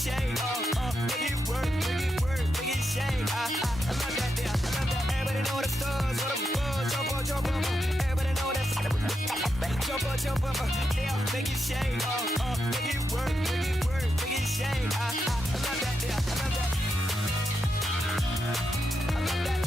shake, make it work, make it shake. I love that, yeah, I love that. Everybody know the stars, what a buzz, jump up, jump up. Everybody know that, jump up, yeah, make it shake, make it work, make it shake. I love that, yeah, I love that. I love that.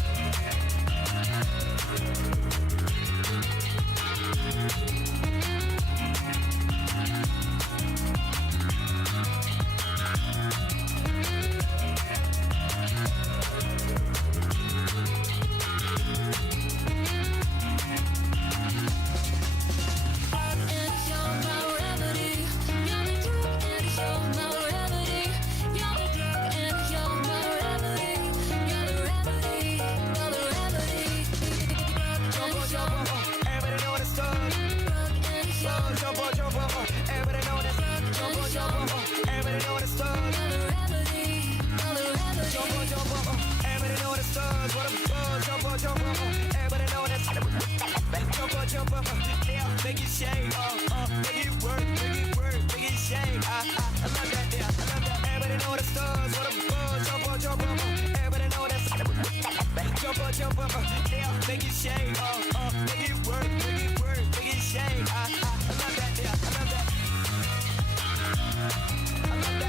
Make it shake, make it work, make it shake. I love that, yeah, I love that. Everybody know the stars, what a buzz, jump up. Everybody know that, jump up, yeah, make it shake, make it work, make it shake. I love that, yeah, I love that. I love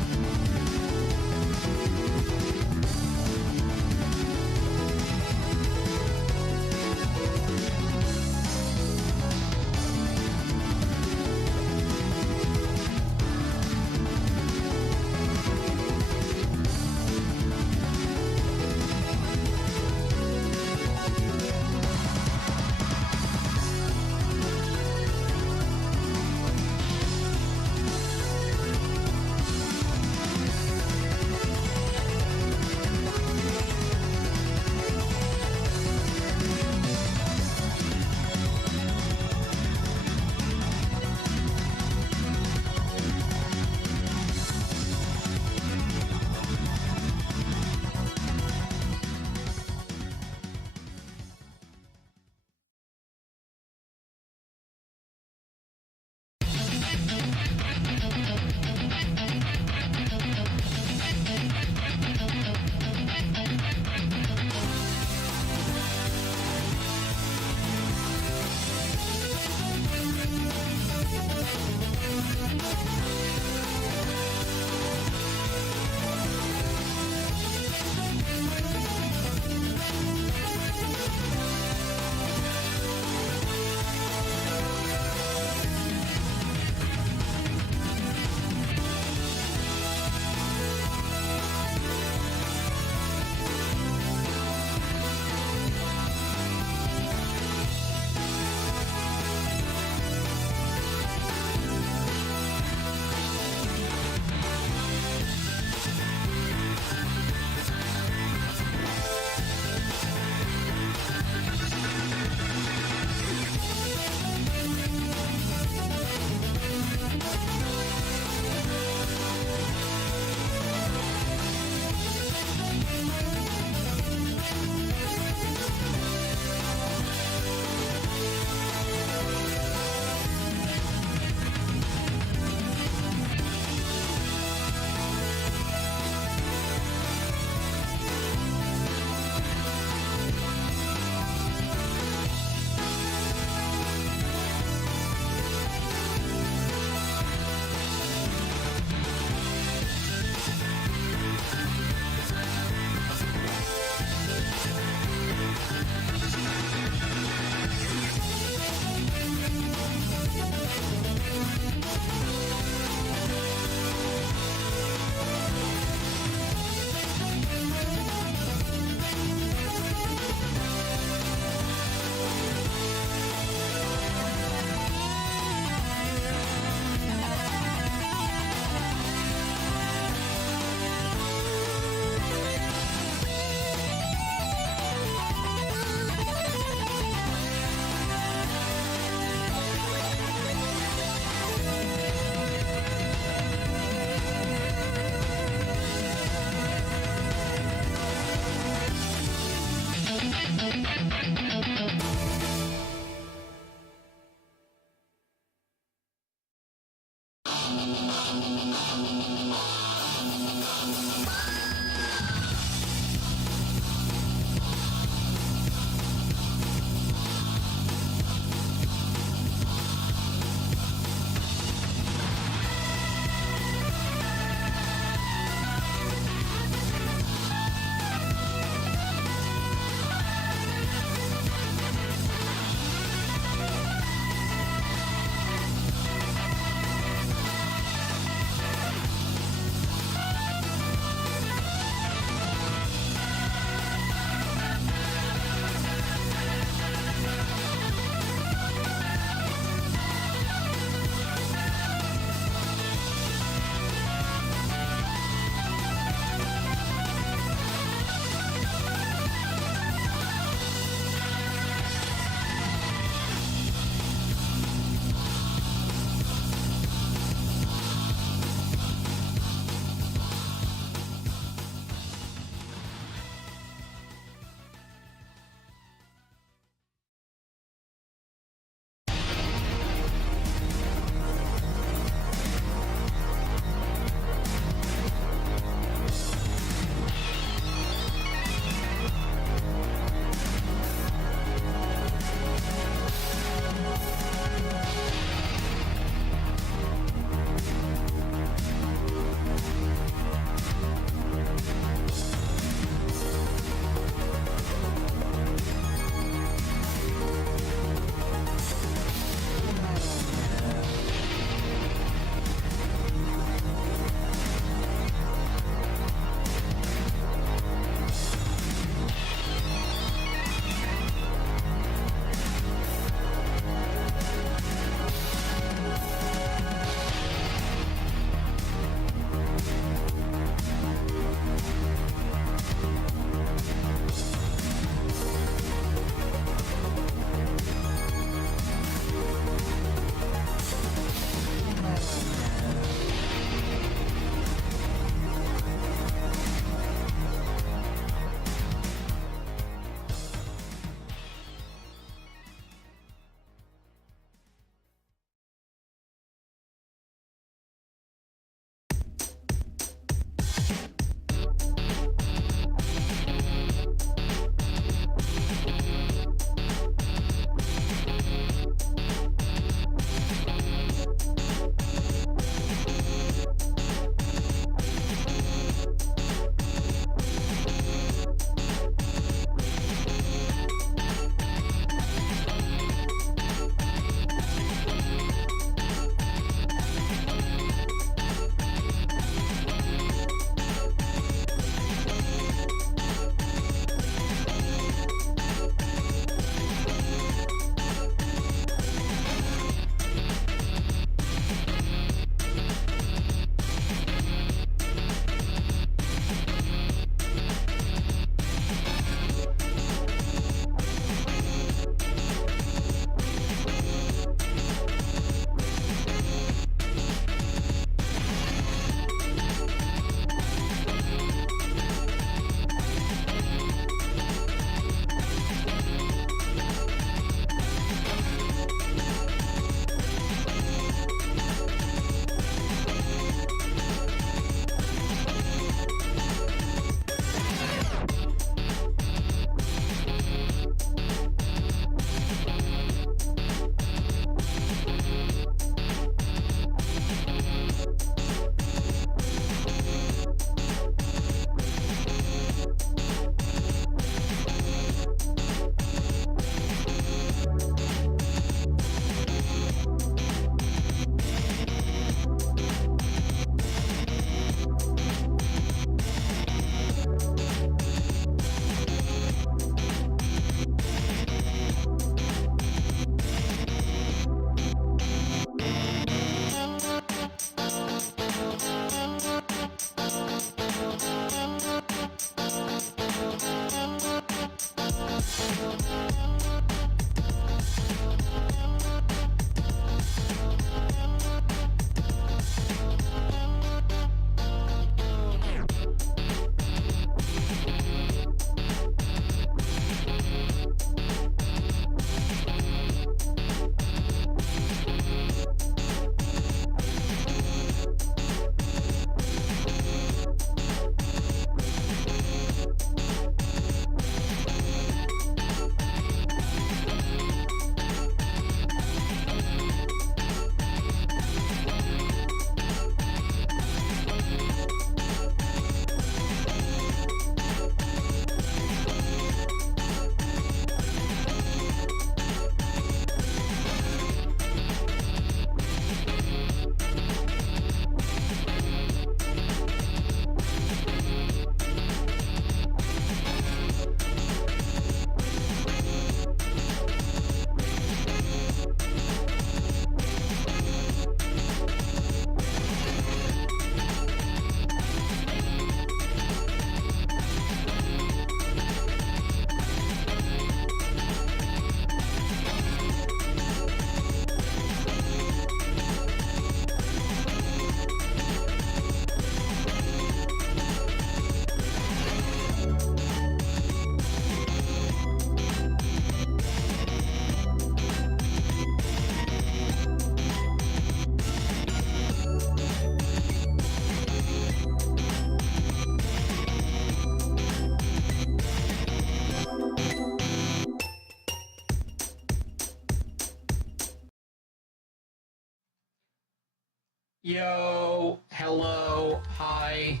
Yo, hello, hi,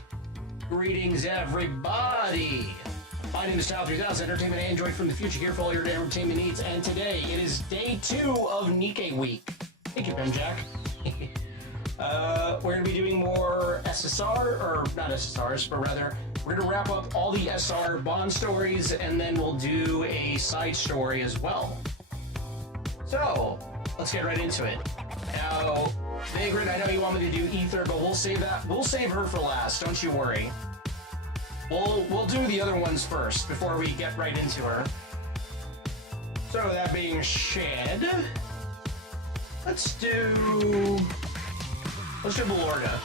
greetings everybody. My name is Tyler 3000, Entertainment Android from the future, here for all your entertainment needs, and today it is day 2 of Nikke week. Thank you, Jack. We're going to be doing more SSR, or not SSRs, but rather, we're going to wrap up all the SR Bond stories, and then we'll do a side story as well. So, let's get right into it. Now, Vagrant, I know you want me to do Ether, but we'll save that. We'll save her for last. Don't you worry. We'll do the other ones first before we get right into her. So that being said, let's do Ballorda.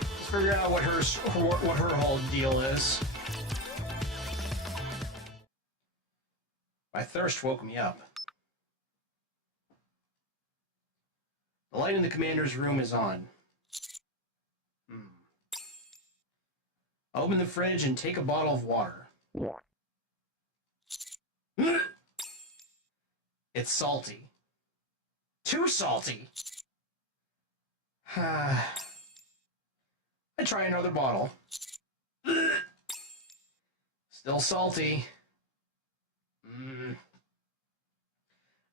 Let's figure out what her whole deal is. My thirst woke me up. The light in the commander's room is on. Open the fridge and take a bottle of water. It's salty. Too salty. I try another bottle. Still salty.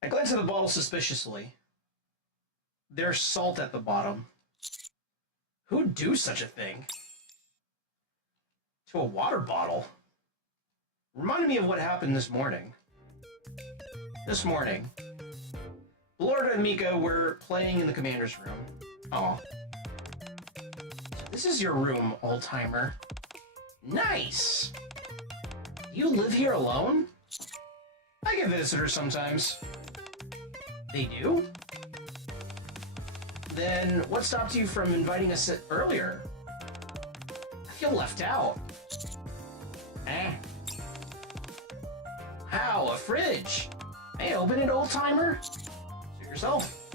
I glance at the bottle suspiciously. There's salt at the bottom. Who'd do such a thing? To a water bottle? Reminded me of what happened this morning. This morning, Ballorda and Mika were playing in the commander's room. Aw. This is your room, old-timer. Nice! You live here alone? I get visitors sometimes. They do? Then what stopped you from inviting us earlier? I feel left out. How? A fridge? Hey, open it, old-timer. Suit yourself.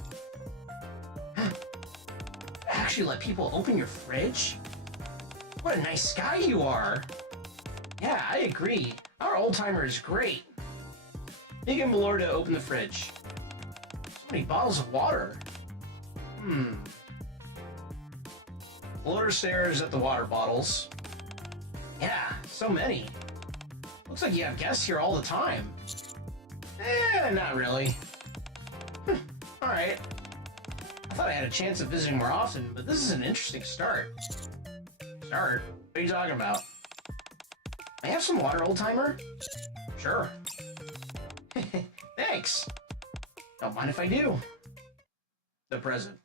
Actually let people open your fridge? What a nice guy you are. Yeah, I agree. Our old-timer is great. Nikke and Ballorda open the fridge. So many bottles of water. Ballorda stares at the water bottles. Yeah, so many. Looks like you have guests here all the time. Not really. Alright. I thought I had a chance of visiting more often, but this is an interesting start. Start? What are you talking about? May I have some water, old-timer? Sure. Thanks. Don't mind if I do. The present.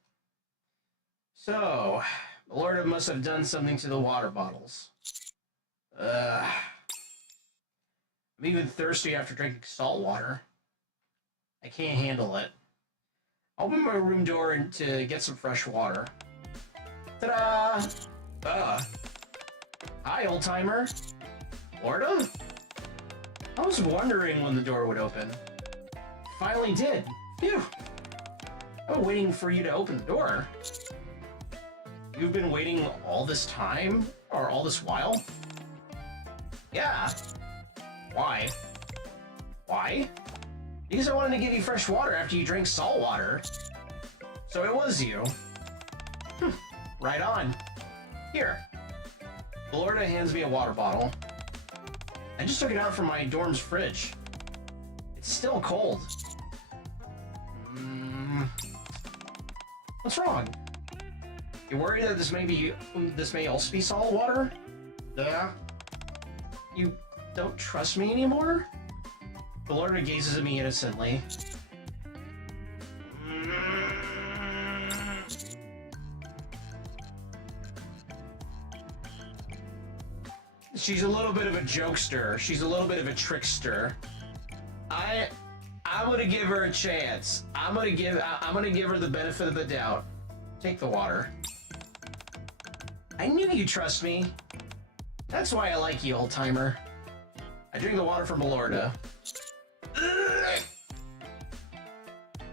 So, Ballorda must have done something to the water bottles. I'm even thirsty after drinking salt water. I can't handle it. I open my room door to get some fresh water. Ta-da! Hi, old-timer. Ballorda? I was wondering when the door would open. Finally did. Phew! I've been waiting for you to open the door. You've been waiting all this time? Or all this while? Yeah. Why? Why? Because I wanted to give you fresh water after you drank salt water. So it was you. Right on. Here. Ballorda hands me a water bottle. I just took it out from my dorm's fridge. It's still cold. What's wrong? You worried that this may also be salt water? Yeah. You don't trust me anymore? Ballorda gazes at me innocently. She's a little bit of a jokester. She's a little bit of a trickster. I'm gonna give her a chance. I'm gonna give her the benefit of the doubt. Take the water. I knew you'd trust me. That's why I like you, old-timer. I drink the water from Ballorda.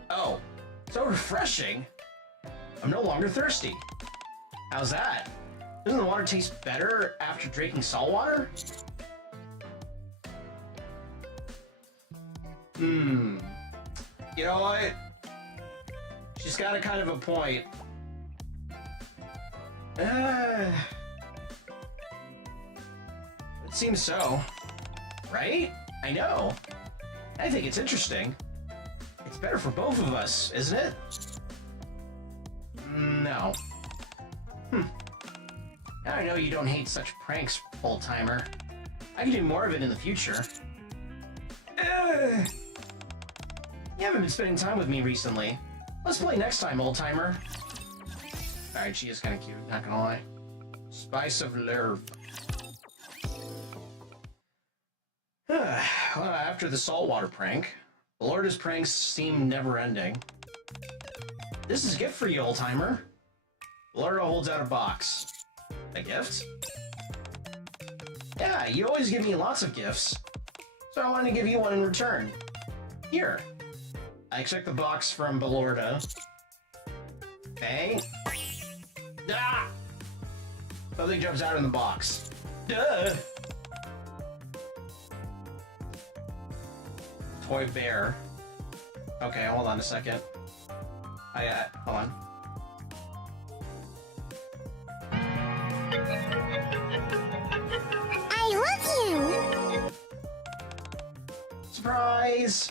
Oh, so refreshing. I'm no longer thirsty. How's that? Doesn't the water taste better after drinking salt water? You know what? She's got a kind of a point. It seems so. Right? I know. I think it's interesting. It's better for both of us, isn't it? No. Now I know you don't hate such pranks, old-timer. I can do more of it in the future. You haven't been spending time with me recently. Let's play next time, old-timer. Alright, she is kind of cute, not gonna lie. Spice of Lerb. Well, after the saltwater prank, Lorda's pranks seem never-ending. This is a gift for you, old-timer. Lorda holds out a box. A gift? Yeah, you always give me lots of gifts. So I wanted to give you one in return. Here. I checked the box from Belorda. Okay. Ah! Something jumps out in the box. Duh! Toy bear. Okay, hold on a second. Hold on. I love you! Surprise!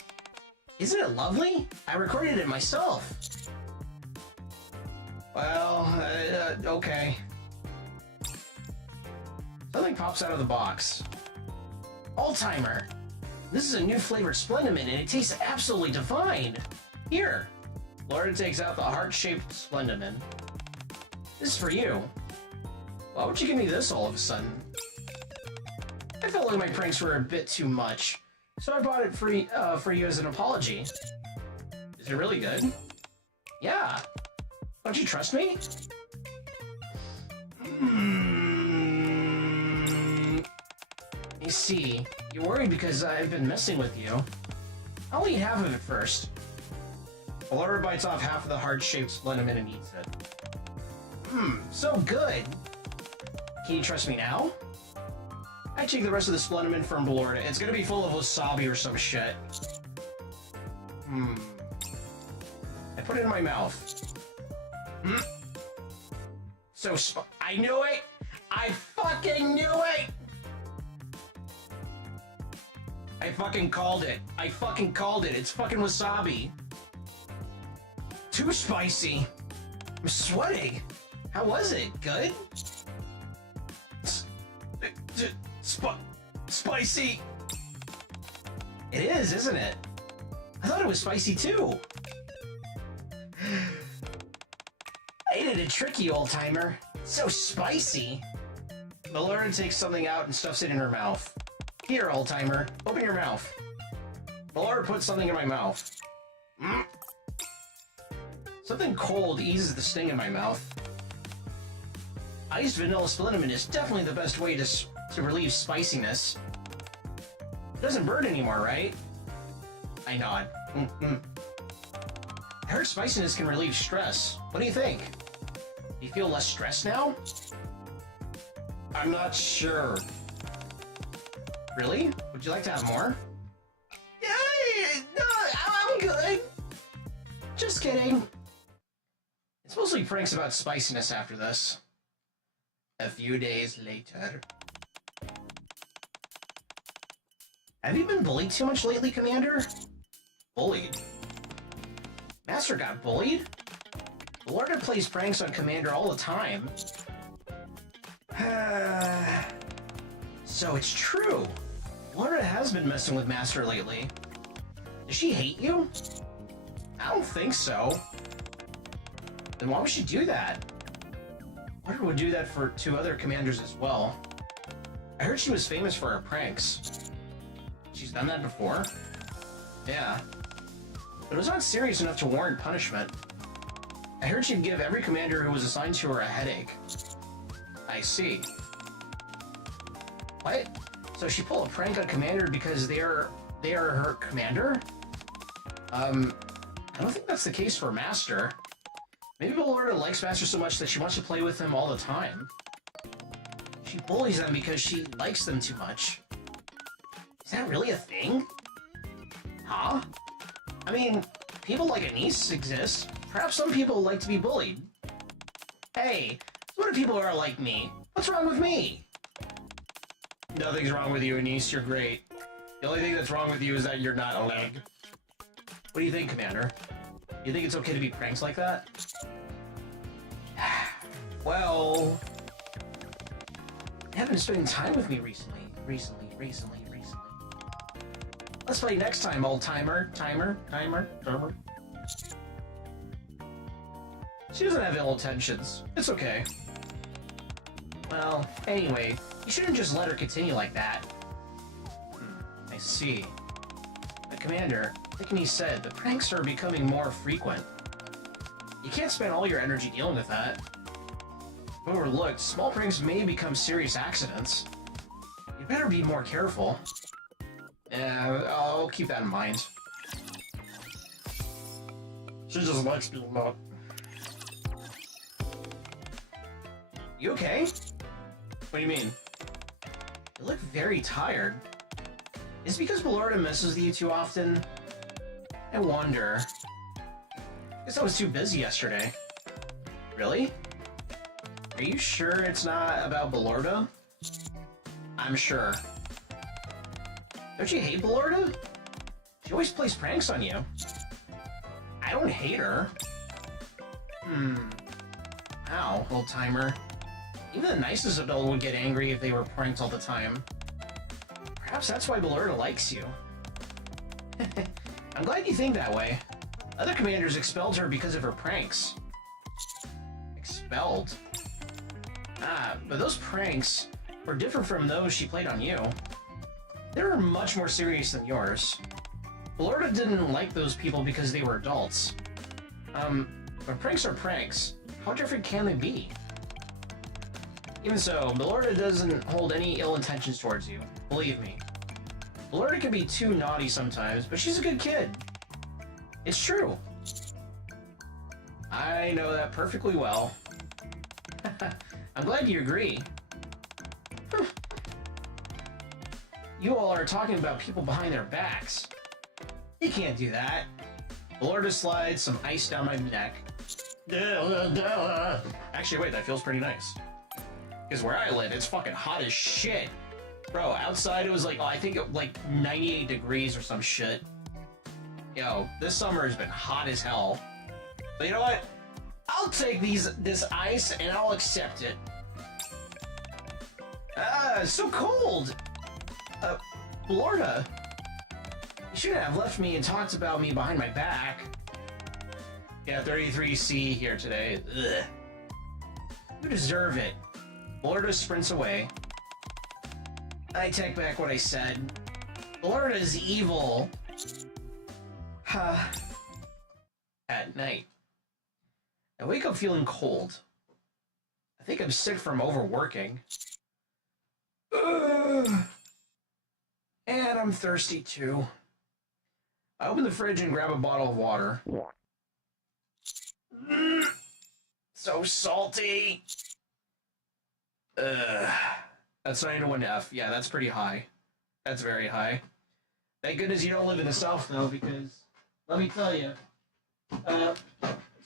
Isn't it lovely? I recorded it myself. Well, okay. Something pops out of the box. Old-timer! This is a new flavored Splendament, and it tastes absolutely divine! Here! Lorda takes out the heart-shaped Splendament. This is for you. Why would you give me this all of a sudden? I felt like my pranks were a bit too much, so I bought it for you as an apology. Is it really good? Yeah. Don't you trust me? You see, you're worried because I've been messing with you. I'll eat half of it first. Laura bites off half of the heart-shaped Splendament and eats it. So good! Can you trust me now? I take the rest of the Splendament from Belorda. It's gonna be full of wasabi or some shit. I put it in my mouth. I knew it! I fucking knew it! I fucking called it. I fucking called it. It's fucking wasabi. Too spicy. I'm sweating. How was it? Good? Spicy. It is, isn't it? I thought it was spicy too. I ate it to trick you, old-timer. So spicy. Belorda takes something out and stuffs it in her mouth. Here, old-timer. Open your mouth. Belorda puts something in my mouth. Something cold eases the sting in my mouth. Iced vanilla Splendament is definitely the best way to relieve spiciness. It doesn't burn anymore, right? I nod. I heard spiciness can relieve stress. What do you think? Do you feel less stressed now? I'm not sure. Really? Would you like to have more? No, I'm good. Just kidding. It's mostly pranks about spiciness after this. A few days later. Have you been bullied too much lately, Commander? Bullied? Master got bullied? Lorda plays pranks on Commander all the time. So it's true. Lorda has been messing with Master lately. Does she hate you? I don't think so. Then why would she do that? Lorda would do that to other commanders as well. I heard she was famous for her pranks. She's done that before? Yeah. But it was not serious enough to warrant punishment. I heard she'd give every commander who was assigned to her a headache. I see. What? So she pulled a prank on Commander because they are her commander? I don't think that's the case for Master. Maybe Belorda likes Master so much that she wants to play with him all the time. She bullies them because she likes them too much. Is that really a thing? Huh? I mean, people like a niece exist. Perhaps some people like to be bullied. Hey, What if people are like me? What's wrong with me? Nothing's wrong with you, Anise. You're great. The only thing that's wrong with you is that you're not a leg. What do you think, Commander? You think it's okay to be pranked like that? Well... You haven't been spending time with me recently. Recently. Let's play next time, old timer. Timer. She doesn't have ill intentions. It's okay. Well, anyway, you shouldn't just let her continue like that. I see. The Commander, like he said, the pranks are becoming more frequent. You can't spend all your energy dealing with that. If overlooked, small pranks may become serious accidents. You better be more careful. Yeah, I'll keep that in mind. She just likes being up. You okay? What do you mean? You look very tired. Is it because Ballorda messes with you too often? I wonder. Guess I was too busy yesterday. Really? Are you sure it's not about Ballorda? I'm sure. Don't you hate Ballorda? She always plays pranks on you. I don't hate her. Ow, old timer. Even the nicest adult would get angry if they were pranked all the time. Perhaps that's why Ballorda likes you. I'm glad you think that way. Other commanders expelled her because of her pranks. Expelled? Ah, but those pranks were different from those she played on you. They were much more serious than yours. Ballorda didn't like those people because they were adults. But pranks are pranks. How different can they be? Even so, Ballorda doesn't hold any ill intentions towards you. Believe me. Ballorda can be too naughty sometimes, but she's a good kid. It's true. I know that perfectly well. I'm glad you agree. You all are talking about people behind their backs. You can't do that. Ballorda slides some ice down my neck. Actually, wait, that feels pretty nice. Because where I live, it's fucking hot as shit. Bro, outside it was like, I think like 98 degrees or some shit. Yo, this summer has been hot as hell. But you know what? I'll take this ice and I'll accept it. Ah, it's so cold! Ballorda, you shouldn't have left me and talked about me behind my back. Yeah, 33C here today. Ugh. You deserve it. Ballorda sprints away. I take back what I said. Ballorda is evil. At night. I wake up feeling cold. I think I'm sick from overworking. Ugh. And I'm thirsty too. I open the fridge and grab a bottle of water. So salty. That's 901F. Yeah, that's pretty high. That's very high. Thank goodness you don't live in the South though, because let me tell you.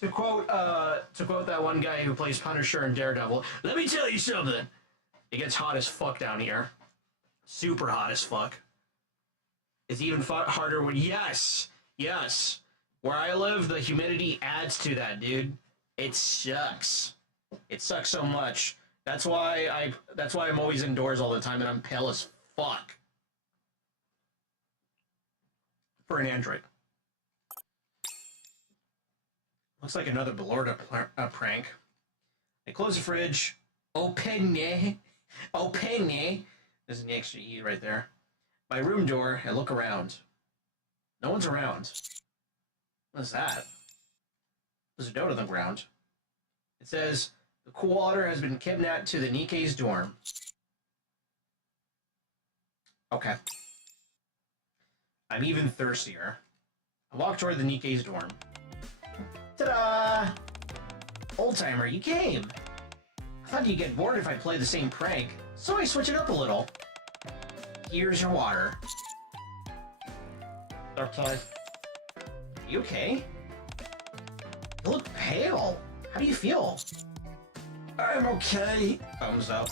To quote that one guy who plays Punisher in Daredevil, let me tell you something. It gets hot as fuck down here. Super hot as fuck. It's even harder when, yes, where I live, the humidity adds to that, dude. It sucks. It sucks so much. That's why I'm always indoors all the time and I'm pale as fuck. For an android. Looks like another Ballorda prank. I close the fridge. Open it. There's an extra E right there. My room door, and look around. No one's around. What's that? There's a note on the ground. It says, the cool water has been kidnapped to the Nikke's dorm. Okay. I'm even thirstier. I walk toward the Nikke's dorm. Ta-da! Old-timer, you came! I thought you'd get bored if I played the same prank, so I switch it up a little. Here's your water. Okay. You okay? You look pale. How do you feel? I'm okay. Thumbs up.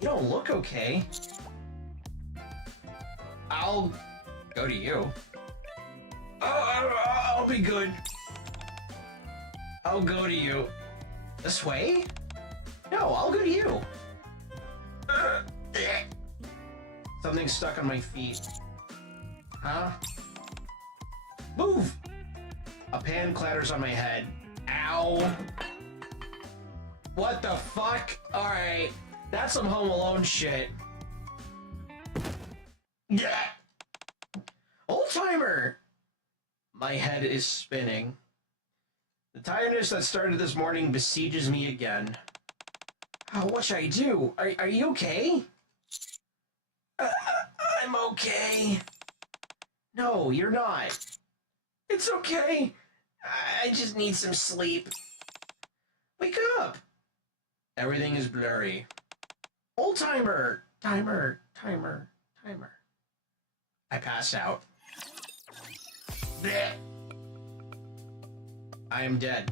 You don't look okay. I'll go to you. I'll be good. I'll go to you. This way? No, I'll go to you. Something's stuck on my feet. Huh? Move! A pan clatters on my head. Ow! What the fuck? Alright, that's some Home Alone shit. Yeah! Old-timer! My head is spinning. The tiredness that started this morning besieges me again. Oh, what should I do? Are you okay? I'm okay. No, you're not. It's okay. I just need some sleep. Wake up! Everything is blurry. Old-timer! Timer. I pass out. Blech. I am dead.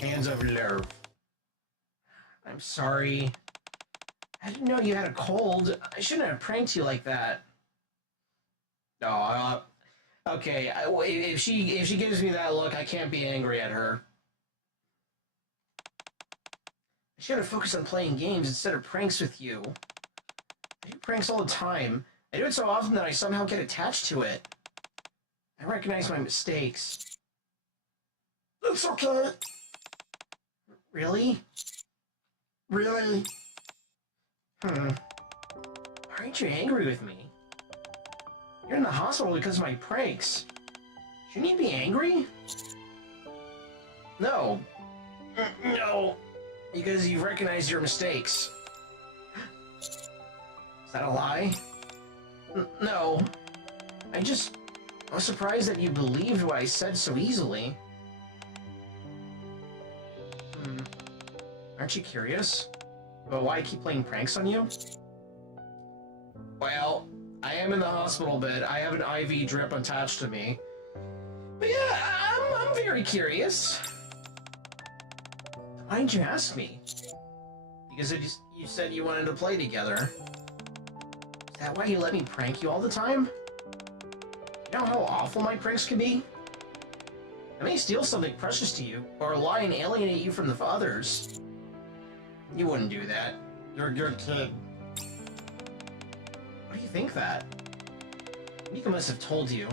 Hands of love. I'm sorry. I didn't know you had a cold. I shouldn't have pranked you like that. No, okay. If she gives me that look, I can't be angry at her. I should have focused on playing games instead of pranks with you. I do pranks all the time. I do it so often that I somehow get attached to it. I recognize my mistakes. It's okay. Really? Really? Why aren't you angry with me? You're in the hospital because of my pranks. Shouldn't you be angry? No. No. Because you've recognized your mistakes. Is that a lie? No. I was surprised that you believed what I said so easily. Aren't you curious about why I keep playing pranks on you? Well, I am in the hospital bed. I have an IV drip attached to me. But yeah, I'm very curious. Why didn't you ask me? Because you said you wanted to play together. Is that why you let me prank you all the time? You know how awful my pranks can be? I may steal something precious to you, or lie and alienate you from the others. You wouldn't do that. You're a good kid. Why do you think that? Nikke must have told you.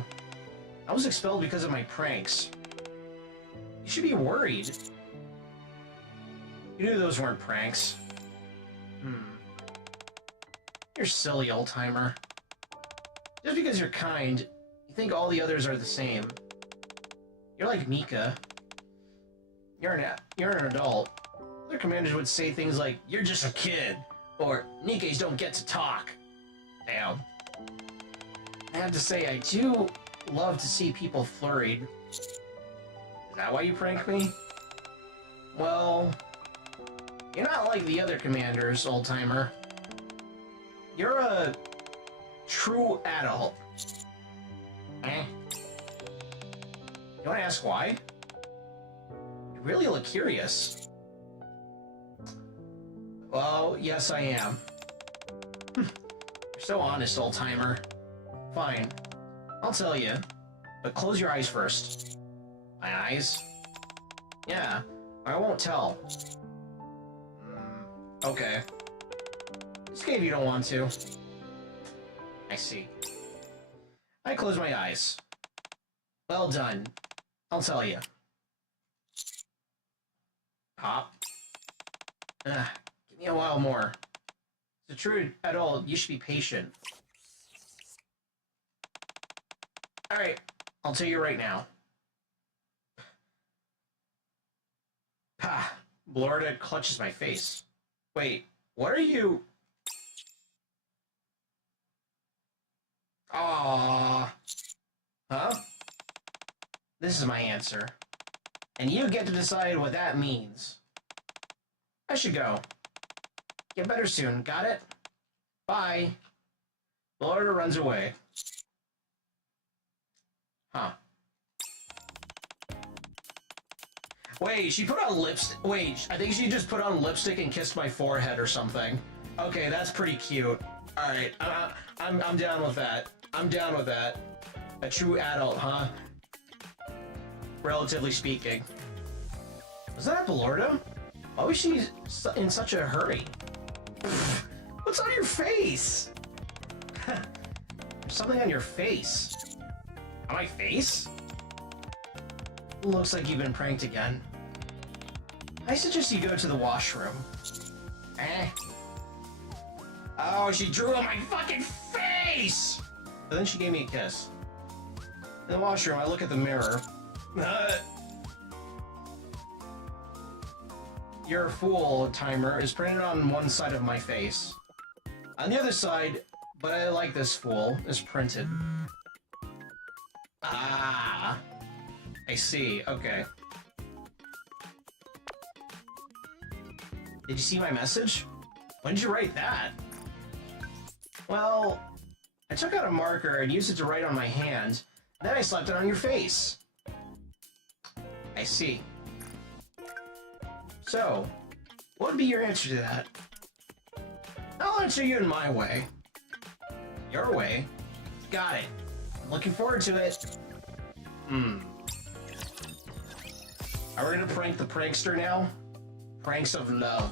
I was expelled because of my pranks. You should be worried. You knew those weren't pranks. You're silly, old-timer. Just because you're kind, you think all the others are the same. You're like Nikke. You're an adult. Other commanders would say things like, "You're just a kid," or "Nikkes don't get to talk." Damn. I have to say, I do love to see people flurried. Is that why you prank me? Well, you're not like the other commanders, old-timer. You're a true adult. Eh? You want to ask why? You really look curious. Well, yes, I am. You're so honest, old-timer. Fine. I'll tell you. But close your eyes first. My eyes? Yeah, I won't tell. Okay. Just if you don't want to. I see. I close my eyes. Well done. I'll tell you. Pop. Give me a while more. As a true adult, you should be patient. Alright, I'll tell you right now. Pah! Blorda clutches my face. Wait, what are you... Aww. Huh? This is my answer. And you get to decide what that means. I should go. Get better soon, got it? Bye. Florida runs away. Huh. Wait, she put on lipstick. Wait, I think she just put on lipstick and kissed my forehead or something. Okay, that's pretty cute. All right, I'm down with that. I'm down with that. A true adult, huh? Relatively speaking. Was that Ballorda? Why was she in such a hurry? What's on your face? There's something on your face. On my face? Looks like you've been pranked again. I suggest you go to the washroom. Eh? Oh, she drew on my fucking face! But then she gave me a kiss. In the washroom, I look at the mirror. You're a fool, Timer, is printed on one side of my face. On the other side, but I like this fool, is printed. Ah, I see, okay. Did you see my message? When did you write that? Well, I took out a marker and used it to write on my hand, then I slapped it on your face. I see. So, what would be your answer to that? I'll answer you in my way. Your way? Got it. I'm looking forward to it. Are we gonna prank the prankster now? Pranks of love.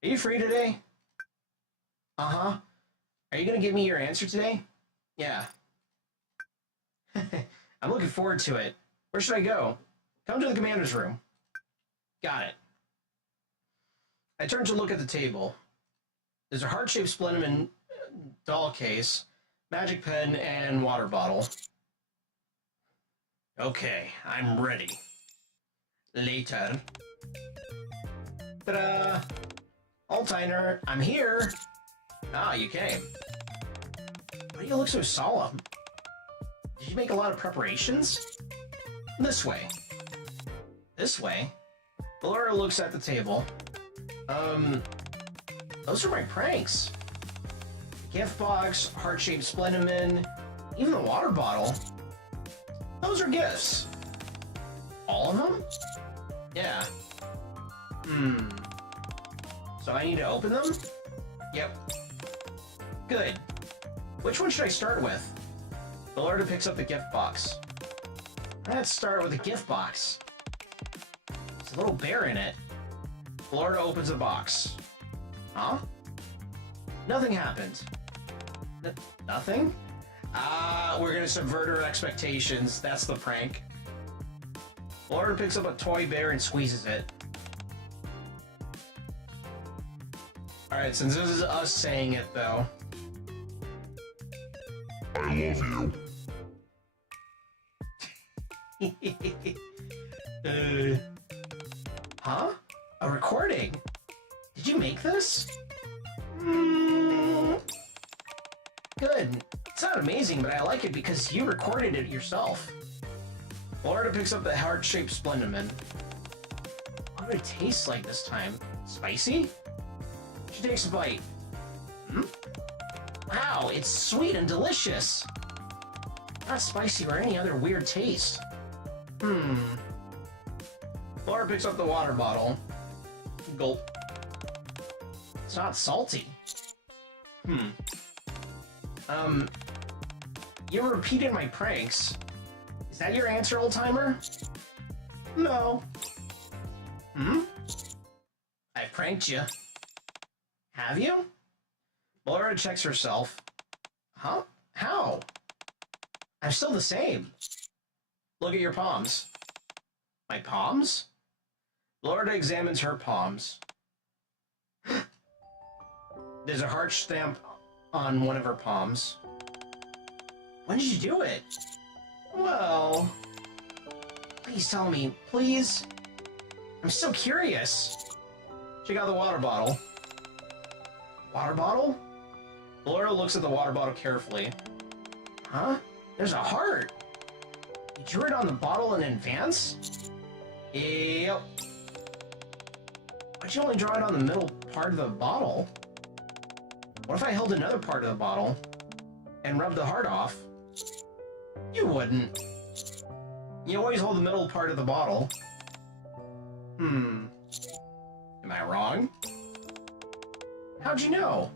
Are you free today? Uh-huh. Are you gonna give me your answer today? Yeah. I'm looking forward to it. Where should I go? Come to the commander's room. Got it. I turn to look at the table. There's a heart-shaped Splendiman doll case, magic pen, and water bottle. Okay, I'm ready. Later. Ta-da! Altiner, I'm here! Ah, you came. Why do you look so solemn? Did you make a lot of preparations? This way. This way? Ballora looks at the table. Those are my pranks. Gift box, heart-shaped Splendiman, even the water bottle. Those are gifts. All of them? Yeah. So I need to open them? Yep. Good. Which one should I start with? Ballora picks up the gift box. Let's start with the gift box. There's a little bear in it. Ballora opens the box. Huh? Nothing happened. Nothing? Ah, we're gonna subvert her expectations. That's the prank. Ballora picks up a toy bear and squeezes it. Alright, since this is us saying it, though. I love you. Huh? A recording? Did you make this? Good. It's not amazing, but I like it because you recorded it yourself. Ballora picks up the heart-shaped Splendiman. What would it taste like this time? Spicy? She takes a bite. Wow, it's sweet and delicious. Not spicy or any other weird taste. Ballora picks up the water bottle. Gulp. It's not salty. You repeated my pranks. Is that your answer, old-timer? No. I pranked you. Have you? Ballora checks herself. Huh? How? I'm still the same. Look at your palms. My palms? Ballora examines her palms. There's a heart stamp on one of her palms. When did you do it? Well... Please tell me, please? I'm so curious. Check out the water bottle. Water bottle? Ballora looks at the water bottle carefully. Huh? There's a heart. You drew it on the bottle in advance? Yep. Why'd you only draw it on the middle part of the bottle? What if I held another part of the bottle? and rub the heart off. You wouldn't. You always hold the middle part of the bottle. Am I wrong? How'd you know?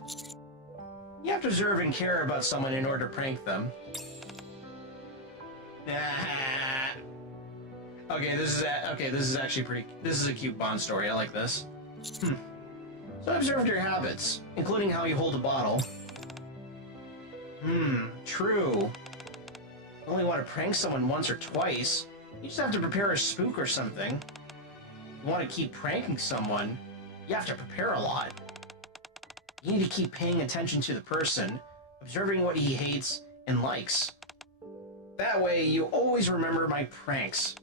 You have to observe and care about someone in order to prank them. Okay, this is actually pretty. This is a cute Bond story. I like this. So I observed your habits, including how you hold a bottle. True. You only want to prank someone once or twice. You just have to prepare a spook or something. If you want to keep pranking someone, you have to prepare a lot. You need to keep paying attention to the person, observing what he hates and likes. That way, you always remember my pranks.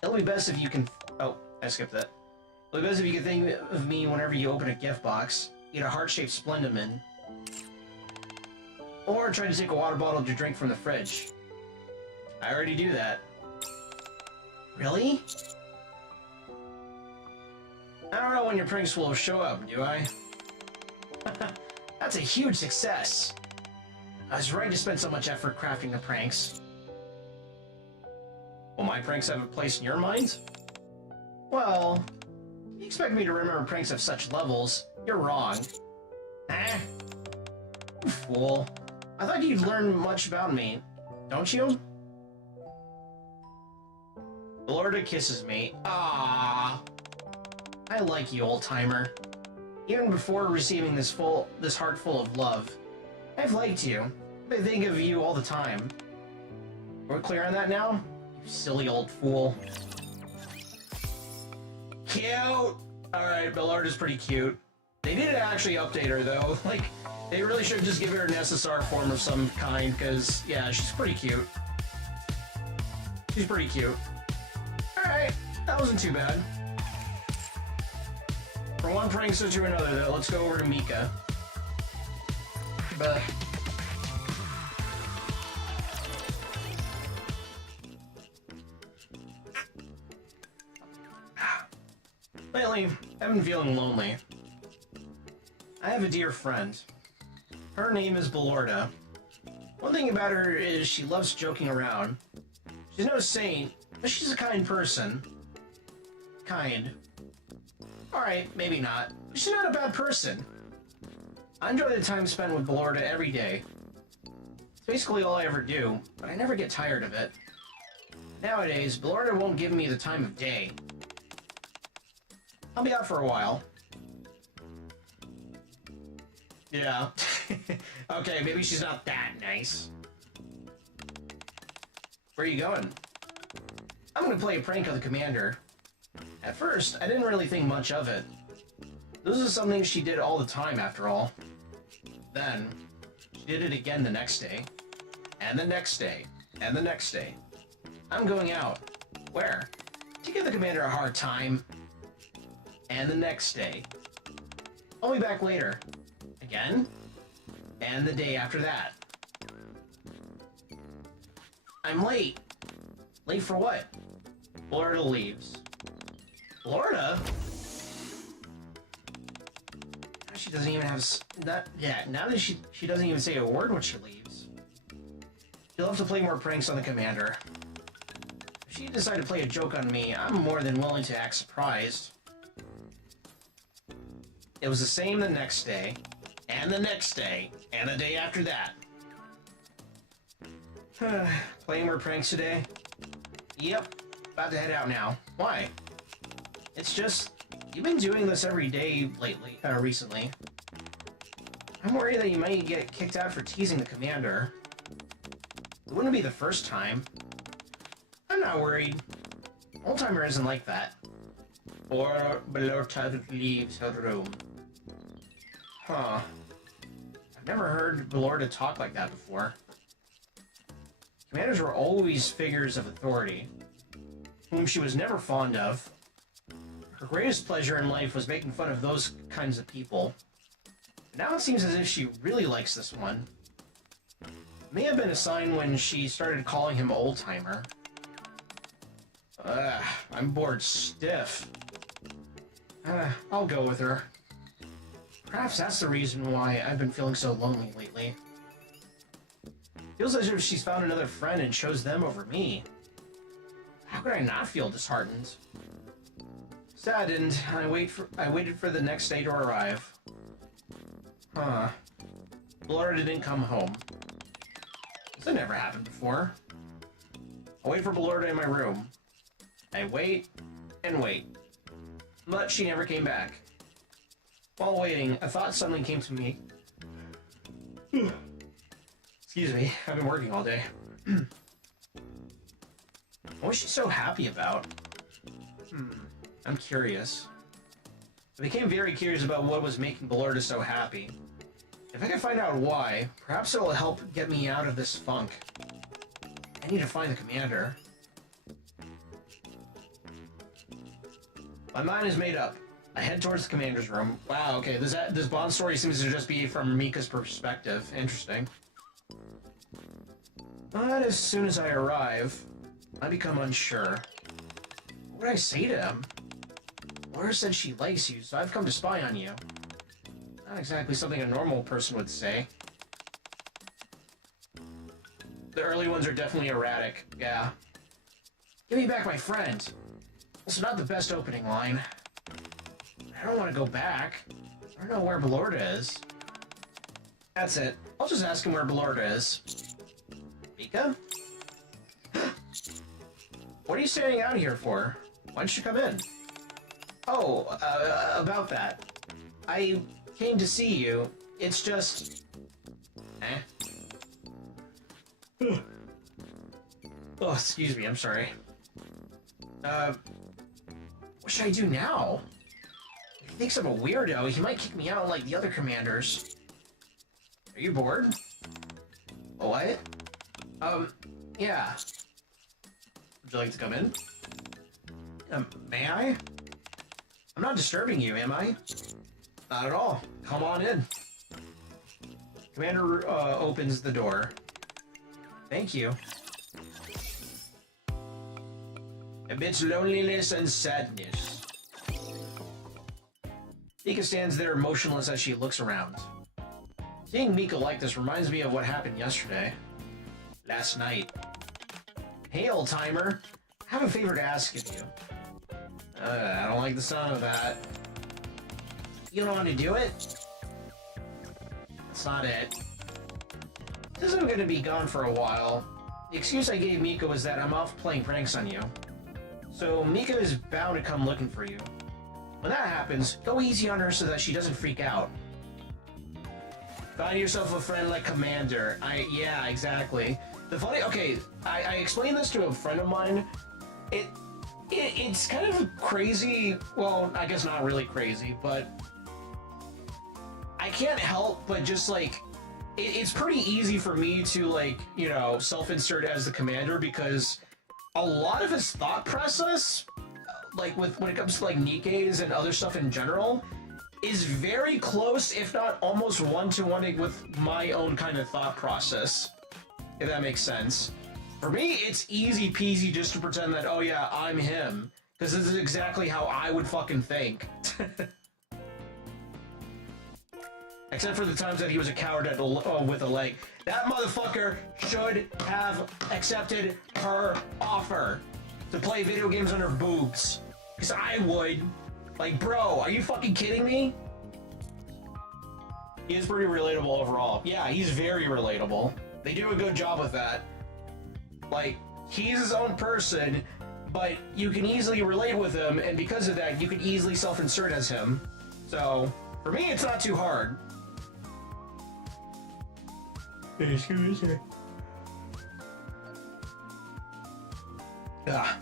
It'll be best if you can... Oh, I skipped that. It'll be best if you can think of me whenever you open a gift box, eat a heart-shaped Splendamin, or try to take a water bottle to drink from the fridge. I already do that. Really? I don't know when your pranks will show up, do I? That's a huge success. I was right to spend so much effort crafting the pranks. Will my pranks have a place in your mind? Well, if you expect me to remember pranks of such levels, you're wrong. You fool. I thought you'd learn much about me, don't you? Lorda kisses me. Ah, I like you, old-timer. Even before receiving this heart full of love, I've liked you. I think of you all the time. We're clear on that now? You silly old fool. Cute! Alright, Bellarda's pretty cute. They didn't actually update her, though. Like, they really should just give her an SSR form of some kind, because, yeah, she's pretty cute. She's pretty cute. Alright, that wasn't too bad. From one prankster to another, though, let's go over to Mika. But... lately, I've been feeling lonely. I have a dear friend. Her name is Belorda. One thing about her is she loves joking around. She's no saint, but she's a kind person. Kind. Alright, maybe not. But she's not a bad person. I enjoy the time spent with Belorda every day. It's basically all I ever do, but I never get tired of it. Nowadays, Belorda won't give me the time of day. I'll be out for a while. Yeah. Okay, maybe she's not that nice. Where are you going? I'm gonna play a prank on the commander. At first, I didn't really think much of it. This is something she did all the time, after all. Then, she did it again the next day. And the next day. And the next day. I'm going out. Where? To give the commander a hard time. And the next day. I'll be back later. Again? And the day after that. I'm late. Late for what? Florida leaves. Florida? She doesn't even have that. Yeah, now that she doesn't even say a word when she leaves. She'll have to play more pranks on the commander. If she decided to play a joke on me, I'm more than willing to act surprised. It was the same the next day, and the next day, and the day after that. Playing more pranks today? Yep, about to head out now. Why? It's just, you've been doing this every day lately, recently. I'm worried that you might get kicked out for teasing the commander. It wouldn't be the first time. I'm not worried. Old-timer isn't like that. Or Belorda leaves her room. Huh. I've never heard Belorda talk like that before. Commanders were always figures of authority, whom she was never fond of. Her greatest pleasure in life was making fun of those kinds of people. Now it seems as if she really likes this one. It may have been a sign when she started calling him old-timer. I'm bored stiff. I'll go with her. Perhaps that's the reason why I've been feeling so lonely lately. Feels as if she's found another friend and chose them over me. How could I not feel disheartened? Saddened, I waited for the next day to arrive. Huh. Blora didn't come home. This had never happened before. I wait for Blora in my room. I wait and wait. But she never came back. While waiting, a thought suddenly came to me. Excuse me, I've been working all day. What was she so happy about? I'm curious. I became very curious about what was making Blora so happy. If I can find out why, perhaps it'll help get me out of this funk. I need to find the commander. My mind is made up. I head towards the commander's room. Wow, okay, this Bond story seems to just be from Mika's perspective. Interesting. But as soon as I arrive, I become unsure. What would I say to him? Laura said she likes you, so I've come to spy on you. Not exactly something a normal person would say. The early ones are definitely erratic, yeah. Give me back my friend. Also not the best opening line. I don't want to go back. I don't know where Blorda is. That's it. I'll just ask him where Blorda is. Mika? What are you standing out here for? Why don't you come in? Oh, about that. I came to see you. It's just... Oh, excuse me, I'm sorry. What should I do now? If he thinks I'm a weirdo, he might kick me out like the other commanders. Are you bored? What? Yeah. Would you like to come in? May I? I'm not disturbing you, am I? Not at all. Come on in. Commander, opens the door. Thank you. Amidst loneliness and sadness. Mika stands there motionless as she looks around. Seeing Mika like this reminds me of what happened yesterday. Last night. Hey, old-timer. I have a favor to ask of you. I don't like the sound of that. You don't want to do it? That's not it. Since I'm gonna be gone for a while, the excuse I gave Mika was that I'm off playing pranks on you. So Mika is bound to come looking for you. When that happens, go easy on her so that she doesn't freak out. Find yourself a friend like Commander. Yeah, exactly. The funny, okay, I explained this to a friend of mine. It's kind of crazy, well, I guess not really crazy, but I can't help but just like, it's pretty easy for me to like, you know, self-insert as the commander because a lot of his thought process, like when it comes to like nikkes and other stuff in general, is very close, if not almost one-to-one with my own kind of thought process, if that makes sense. For me, it's easy peasy just to pretend that, oh yeah, I'm him, because this is exactly how I would fucking think. Except for the times that he was a coward with a leg. That motherfucker should have accepted her offer to play video games on her boobs. Because I would. Like, bro, are you fucking kidding me? He is pretty relatable overall. Yeah, he's very relatable. They do a good job with that. Like, he's his own person, but you can easily relate with him, and because of that, you can easily self-insert as him. So, for me, it's not too hard. Excuse me. Yeah.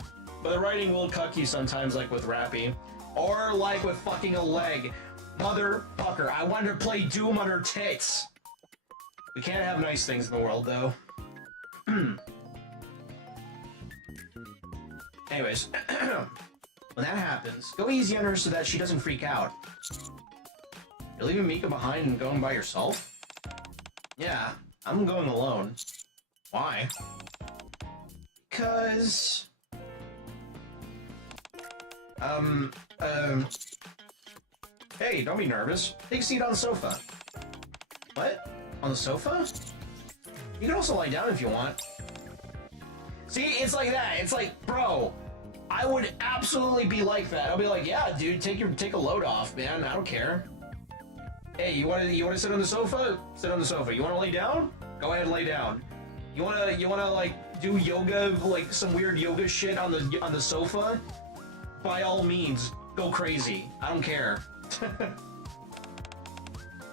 But the writing will cuck you sometimes, like with Rappy. Or like with fucking a leg. Motherfucker, I wanted to play Doom on her tits. We can't have nice things in the world, though. Anyways, when that happens, go easy on her so that she doesn't freak out. You're leaving Mika behind and going by yourself? Yeah, I'm going alone. Why? Because... Hey, don't be nervous. Take a seat on the sofa. What? On the sofa? You can also lie down if you want. See, it's like that. It's like, bro, I would absolutely be like that. I'll be like, yeah, dude, take a load off, man. I don't care. Hey, you wanna sit on the sofa? Sit on the sofa. You wanna lay down? Go ahead and lay down. You wanna like do yoga, like some weird yoga shit on the sofa? By all means, go crazy. I don't care.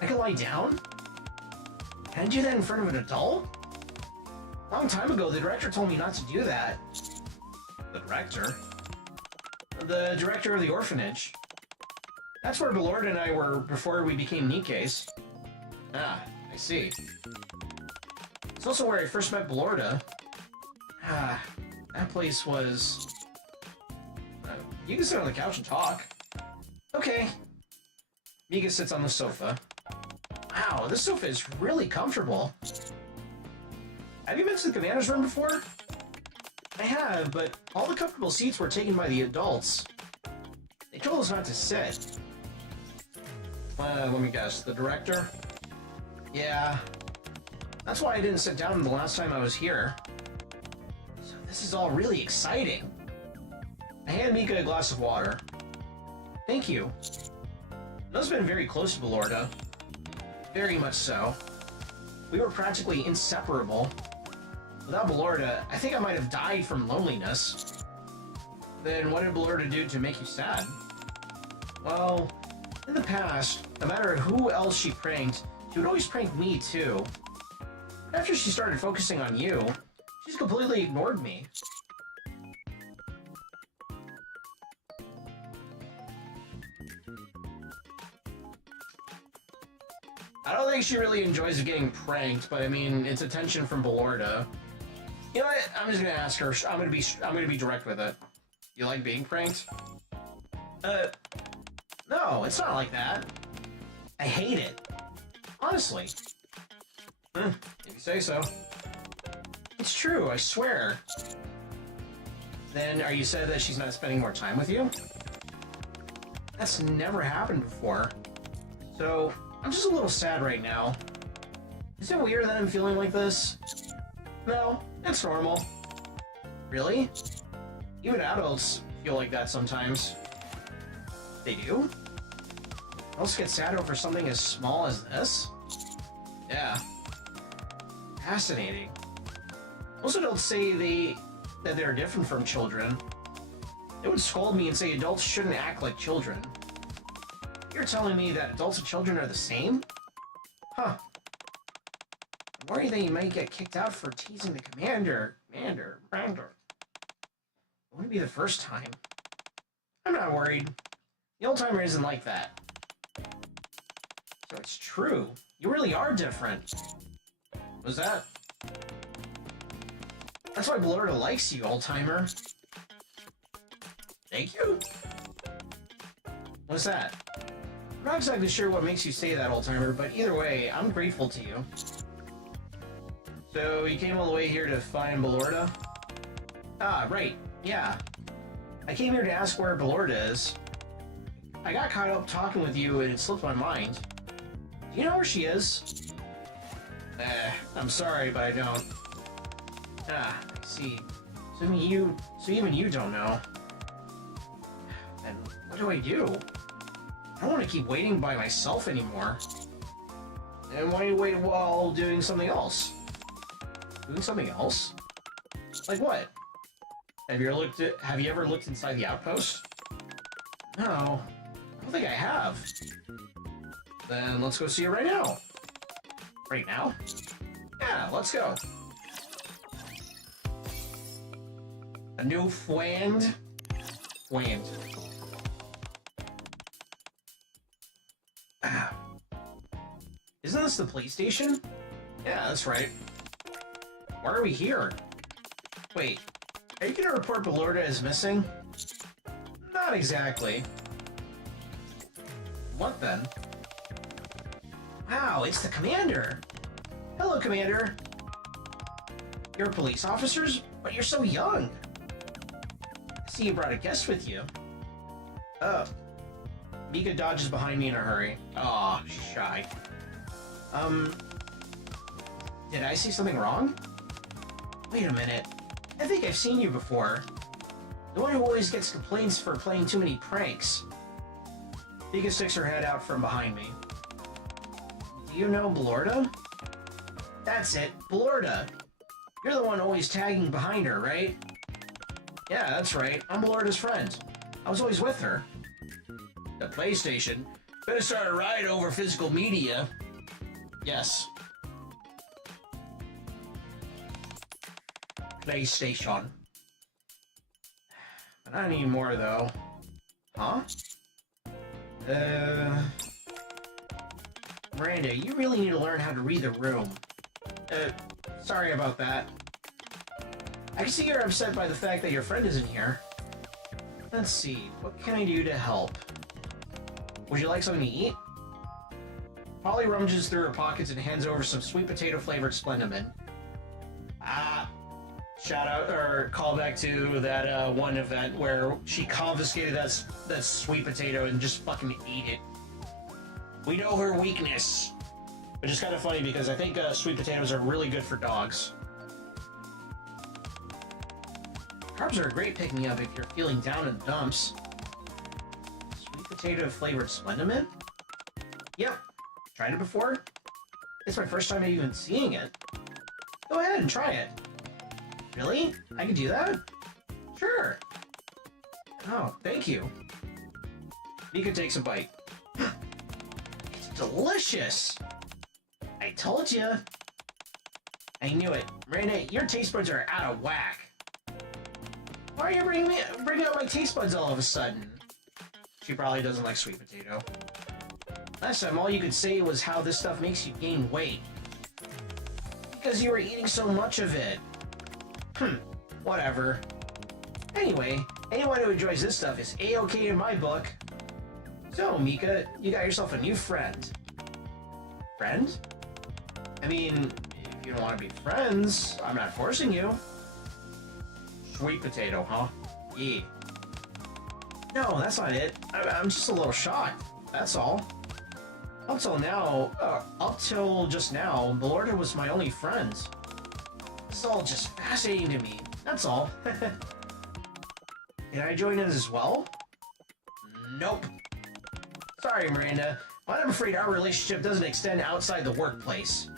I can lie down? Can I do that in front of an adult? A long time ago, the director told me not to do that. The director? The director of the orphanage. That's where Ballord and I were before we became Nikkes. Ah, I see. It's also where I first met Ballorda. Ah, that place was... you can sit on the couch and talk. Okay. Mika sits on the sofa. Wow, this sofa is really comfortable. Have you been to the commander's room before? I have, but all the comfortable seats were taken by the adults. They told us not to sit. Let me guess, the director? Yeah. That's why I didn't sit down the last time I was here. So this is all really exciting. I hand Mika a glass of water. Thank you. No's been very close to Ballorda. Very much so. We were practically inseparable. Without Ballorda, I think I might have died from loneliness. Then what did Ballorda do to make you sad? Well, in the past, no matter who else she pranked, she would always prank me too. After she started focusing on you, she's completely ignored me. I don't think she really enjoys getting pranked, but I mean, it's attention from Ballorda. You know what? I'm just gonna ask her. I'm gonna be direct with it. You like being pranked? No, it's not like that. I hate it. Honestly. If you say so. It's true, I swear. Then, are you sad that she's not spending more time with you? That's never happened before. So, I'm just a little sad right now. Is it weird that I'm feeling like this? No, it's normal. Really? Even adults feel like that sometimes. They do? Adults get sad over something as small as this? Yeah. Fascinating. Most adults say that they're different from children. They would scold me and say adults shouldn't act like children. You're telling me that adults and children are the same? Huh. I'm worried that you might get kicked out for teasing the commander. Commander. It wouldn't be the first time. I'm not worried. The old-timer isn't like that. So it's true. You really are different. What's that? That's why Ballorda likes you, old-timer. Thank you? What's that? I'm not exactly sure what makes you say that, old-timer, but either way, I'm grateful to you. So, you came all the way here to find Ballorda? Ah, right. Yeah. I came here to ask where Ballorda is. I got caught up talking with you and it slipped my mind. Do you know where she is? I'm sorry, but I don't. Ah, I see. So even you don't know. Then what do I do? I don't want to keep waiting by myself anymore. And why do you wait while doing something else? Doing something else? Like what? Have you ever looked inside the outpost? No, I don't think I have. Then let's go see it right now. Right now? Yeah, let's go. A new friend? Friend. Isn't this the police station? Yeah, that's right. Why are we here? Wait, are you gonna report Ballorda as missing? Not exactly. What then? Wow, it's the commander! Hello, Commander! You're police officers? But you're so young! I see you brought a guest with you. Oh. Mika dodges behind me in a hurry. Aw, shy. Did I see something wrong? Wait a minute. I think I've seen you before. The one who always gets complaints for playing too many pranks. Nikke sticks her head out from behind me. Do you know Blorda? That's it, Blorda. You're the one always tagging behind her, right? Yeah, that's right. I'm Blorda's friend. I was always with her. The PlayStation? Better start a ride over physical media. Yes. PlayStation. But not anymore, though. Huh? Miranda, you really need to learn how to read the room. Sorry about that. I can see you're upset by the fact that your friend isn't here. Let's see, what can I do to help? Would you like something to eat? Polly rummages through her pockets and hands over some sweet potato flavored Splendimin. Shout out, or call back to that one event where she confiscated that sweet potato and just fucking ate it. We know her weakness. Which is kind of funny because I think sweet potatoes are really good for dogs. Carbs are a great pick-me-up if you're feeling down in the dumps. Sweet potato flavored Splendimin? Yep. Tried it before? It's my first time even seeing it. Go ahead and try it. Really? I can do that? Sure. Oh, thank you. Nikke takes a bite. It's delicious! I told you. I knew it. Miranda, your taste buds are out of whack. Why are you bringing up my taste buds all of a sudden? She probably doesn't like sweet potato. Last time, all you could say was how this stuff makes you gain weight. Because you were eating so much of it. Whatever. Anyway, anyone who enjoys this stuff is A-okay in my book. So, Mika, you got yourself a new friend. Friend? I mean, if you don't want to be friends, I'm not forcing you. Sweet potato, huh? Yeah. No, that's not it. I'm just a little shocked. That's all. Up till just now, Blorda was my only friend. This is all just fascinating to me. That's all. Can I join in as well? Nope. Sorry, Miranda, but I'm afraid our relationship doesn't extend outside the workplace.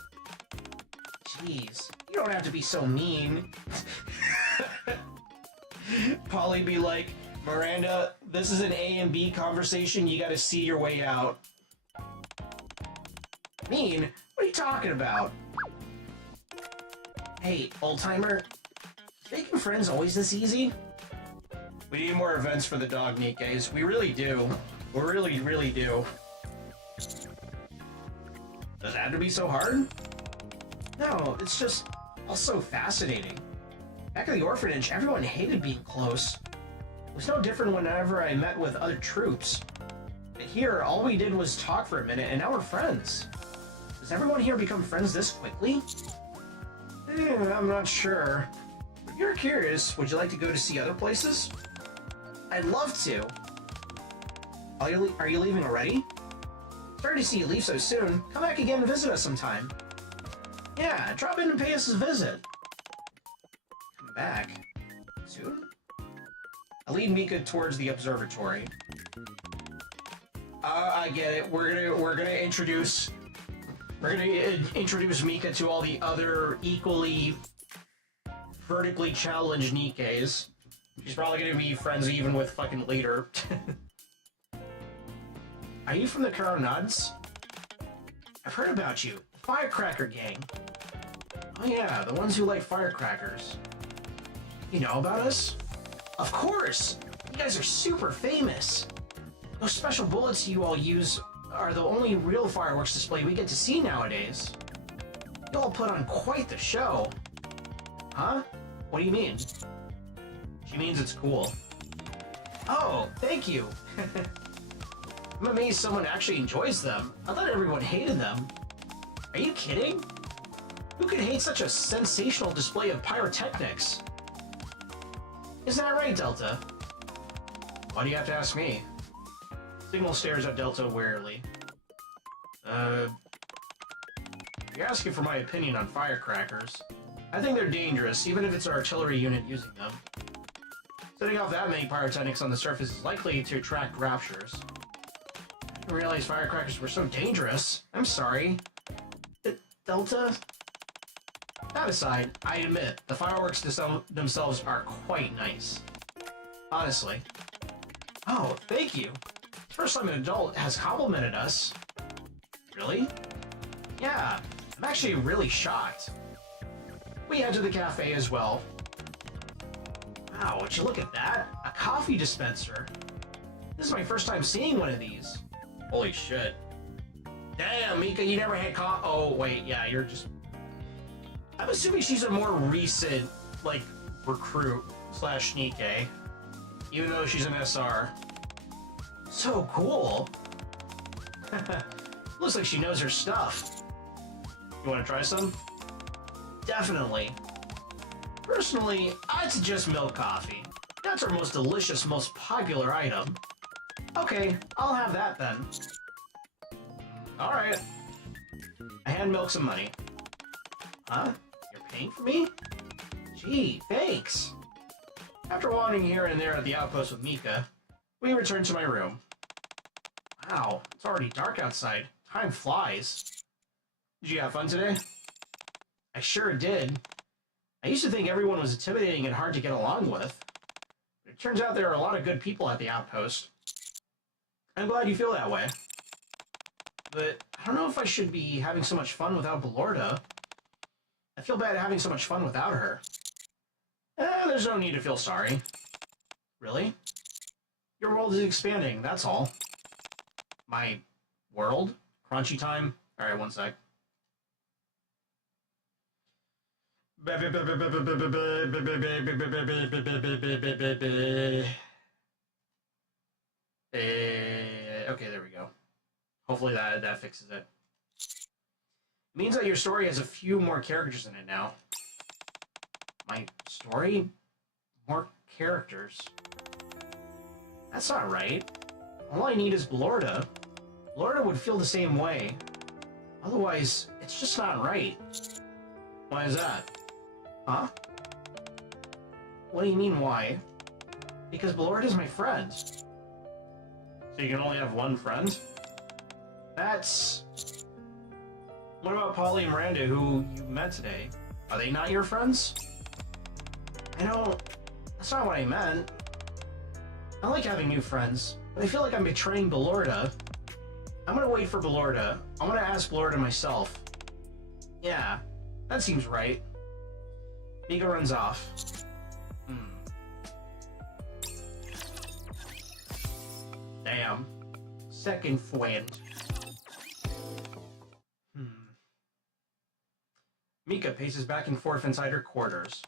Jeez, you don't have to be so mean. Polly be like, Miranda, this is an A and B conversation, you gotta see your way out. Mean? What are you talking about? Hey, old-timer, is making friends always this easy? We need more events for the dog, Nikkes. We really do. We really, really do. Does it have to be so hard? No, it's just all so fascinating. Back at the orphanage, everyone hated being close. It was no different whenever I met with other troops. But here, all we did was talk for a minute, and now we're friends. Does everyone here become friends this quickly? I'm not sure. If you're curious, would you like to go to see other places? I'd love to. Are you leaving already? Sorry to see you leave so soon. Come back again and visit us sometime. Yeah, drop in and pay us a visit. Come back? Soon? I lead Mika towards the observatory. I get it. We're gonna introduce Mika to all the other equally vertically challenged Nikkes. She's probably gonna be friends even with fucking Leader. Are you from the Coronades? I've heard about you. Firecracker gang. Oh yeah, the ones who like firecrackers. You know about us? Of course! You guys are super famous. Those special bullets you all use are the only real fireworks display we get to see nowadays. You all put on quite the show. Huh? What do you mean? She means it's cool. Oh, thank you. I'm amazed someone actually enjoys them. I thought everyone hated them. Are you kidding? Who could hate such a sensational display of pyrotechnics? Isn't that right, Delta? Why do you have to ask me? Signal stares at Delta warily. If you're asking for my opinion on firecrackers, I think they're dangerous, even if it's an artillery unit using them. Setting off that many pyrotechnics on the surface is likely to attract raptures. I didn't realize firecrackers were so dangerous. I'm sorry. Delta? That aside, I admit, the fireworks themselves are quite nice. Honestly. Oh, thank you. First time an adult has complimented us. Really? Yeah, I'm actually really shocked. We head to the cafe as well. Wow, would you look at that? A coffee dispenser. This is my first time seeing one of these. Holy shit. Damn, Mika, you never had oh, wait, yeah, you're just... I'm assuming she's a more recent, like, recruit slash Nikke. Even though she's an SR. So cool. Looks like she knows her stuff. You want to try some? Definitely. Personally, I'd suggest milk coffee. That's our most delicious, most popular item. Okay, I'll have that then. Alright. I hand Milk some money. Huh? You're paying for me? Gee, thanks. After wandering here and there at the outpost with Mika, we return to my room. Wow, it's already dark outside. Time flies. Did you have fun today? I sure did. I used to think everyone was intimidating and hard to get along with. It turns out there are a lot of good people at the outpost. I'm glad you feel that way. But I don't know if I should be having so much fun without Belorda. I feel bad having so much fun without her. There's no need to feel sorry. Really? Your world is expanding, that's all. My world? Crunchy time? Alright, one sec. Okay, there we go. Hopefully that fixes it. It means that your story has a few more characters in it now. My story? More characters? That's not right. All I need is Belorda. Belorda would feel the same way. Otherwise, it's just not right. Why is that? Huh? What do you mean, why? Because Belorda's my friend. So you can only have one friend? That's... What about Polly and Miranda, who you met today? Are they not your friends? I don't... That's not what I meant. I like having new friends, but I feel like I'm betraying Belorda. I'm gonna wait for Belorda. I'm gonna ask Belorda myself. Yeah, that seems right. Mika runs off. Damn. Second friend. Mika paces back and forth inside her quarters.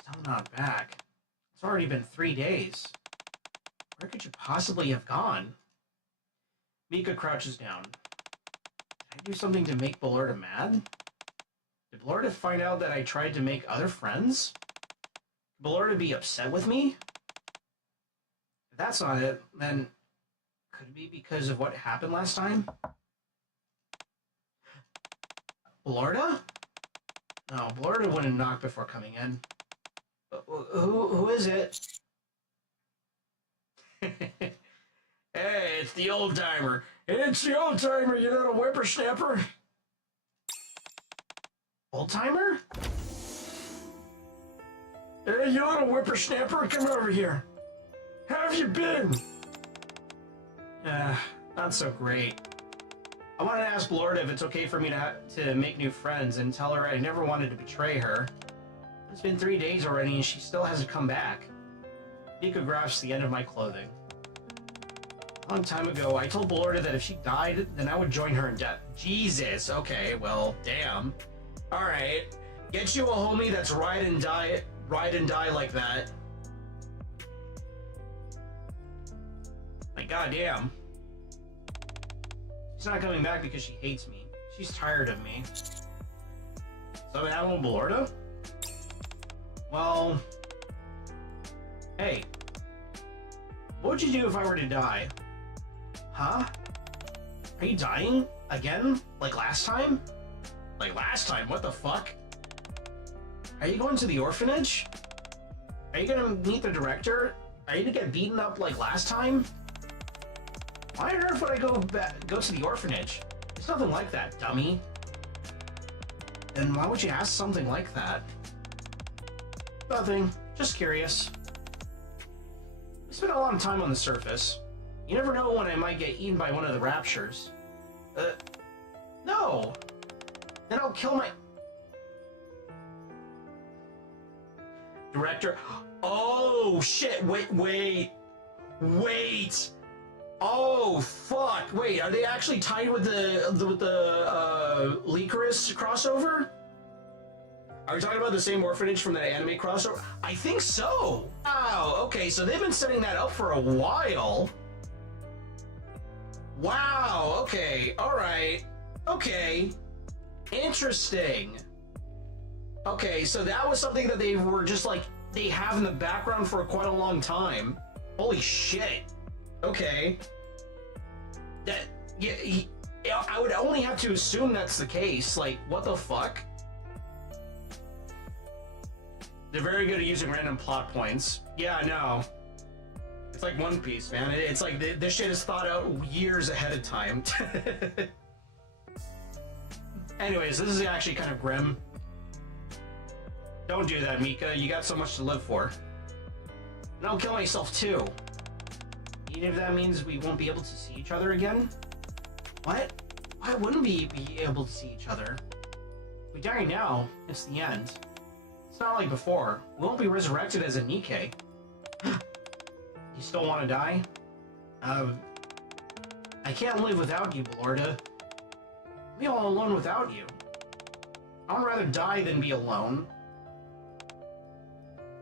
Still not back. It's already been 3 days. Where could you possibly have gone? Mika crouches down. Did I do something to make Belorda mad? Did Belorda find out that I tried to make other friends? Could Belorda be upset with me? If that's not it, then could it be because of what happened last time? Belorda? No, Belorda wouldn't knock before coming in. Who is it? Hey, it's the old timer. It's the old timer, you little whippersnapper. Old timer? Hey, you little whippersnapper, come over here. How have you been? Not so great. I wanted to ask Belorda if it's okay for me to make new friends and tell her I never wanted to betray her. It's been 3 days already and she still hasn't come back. Mika grasps the end of my clothing. A long time ago, I told Belorda that if she died, then I would join her in death. Jesus, okay, well, damn. Alright, get you a homie that's ride and die like that. My goddamn. She's not coming back because she hates me. She's tired of me. Something happened with Belorda? Well... Hey. What would you do if I were to die? Huh? Are you dying? Again? Like last time? Like last time? What the fuck? Are you going to the orphanage? Are you gonna meet the director? Are you gonna get beaten up like last time? Why on earth would I go to the orphanage? It's nothing like that, dummy. And why would you ask something like that? Nothing. Just curious. We spent a lot of time on the surface. You never know when I might get eaten by one of the raptures. No! Then I'll kill my... Director... Oh, shit! Wait! Oh, fuck! Wait, are they actually tied with the Licorice crossover? Are we talking about the same orphanage from the anime crossover? I think so! Wow, okay, so they've been setting that up for a while. Wow, okay, alright. Okay. Interesting. Okay, so that was something that they were just like, they have in the background for quite a long time. Holy shit. Okay. That, yeah, I would only have to assume that's the case. Like, what the fuck? They're very good at using random plot points. Yeah, I know. It's like One Piece, man. It's like this shit is thought out years ahead of time. Anyways, this is actually kind of grim. Don't do that, Mika. You got so much to live for. And I'll kill myself too. Even if that means we won't be able to see each other again? What? Why wouldn't we be able to see each other? If we die now, it's the end. It's not like before. We won't be resurrected as a Nikke. You still want to die? I can't live without you, Belorda. I'll be all alone without you. I'd rather die than be alone.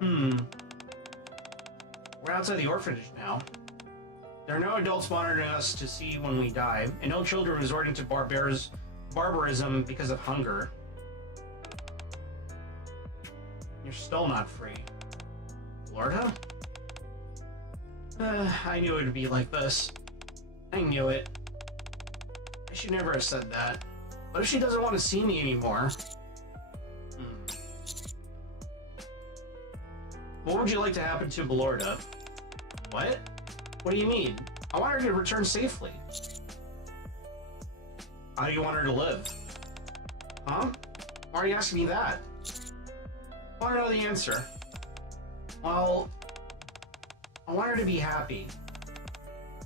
We're outside the orphanage now. There are no adults monitoring us to see when we die, and no children resorting to barbarism because of hunger. You're still not free. Belorda? I knew it would be like this. I knew it. I should never have said that. What if she doesn't want to see me anymore? What would you like to happen to Belorda? What? What do you mean? I want her to return safely. How do you want her to live? Huh? Why are you asking me that? I want to know the answer. Well, I want her to be happy.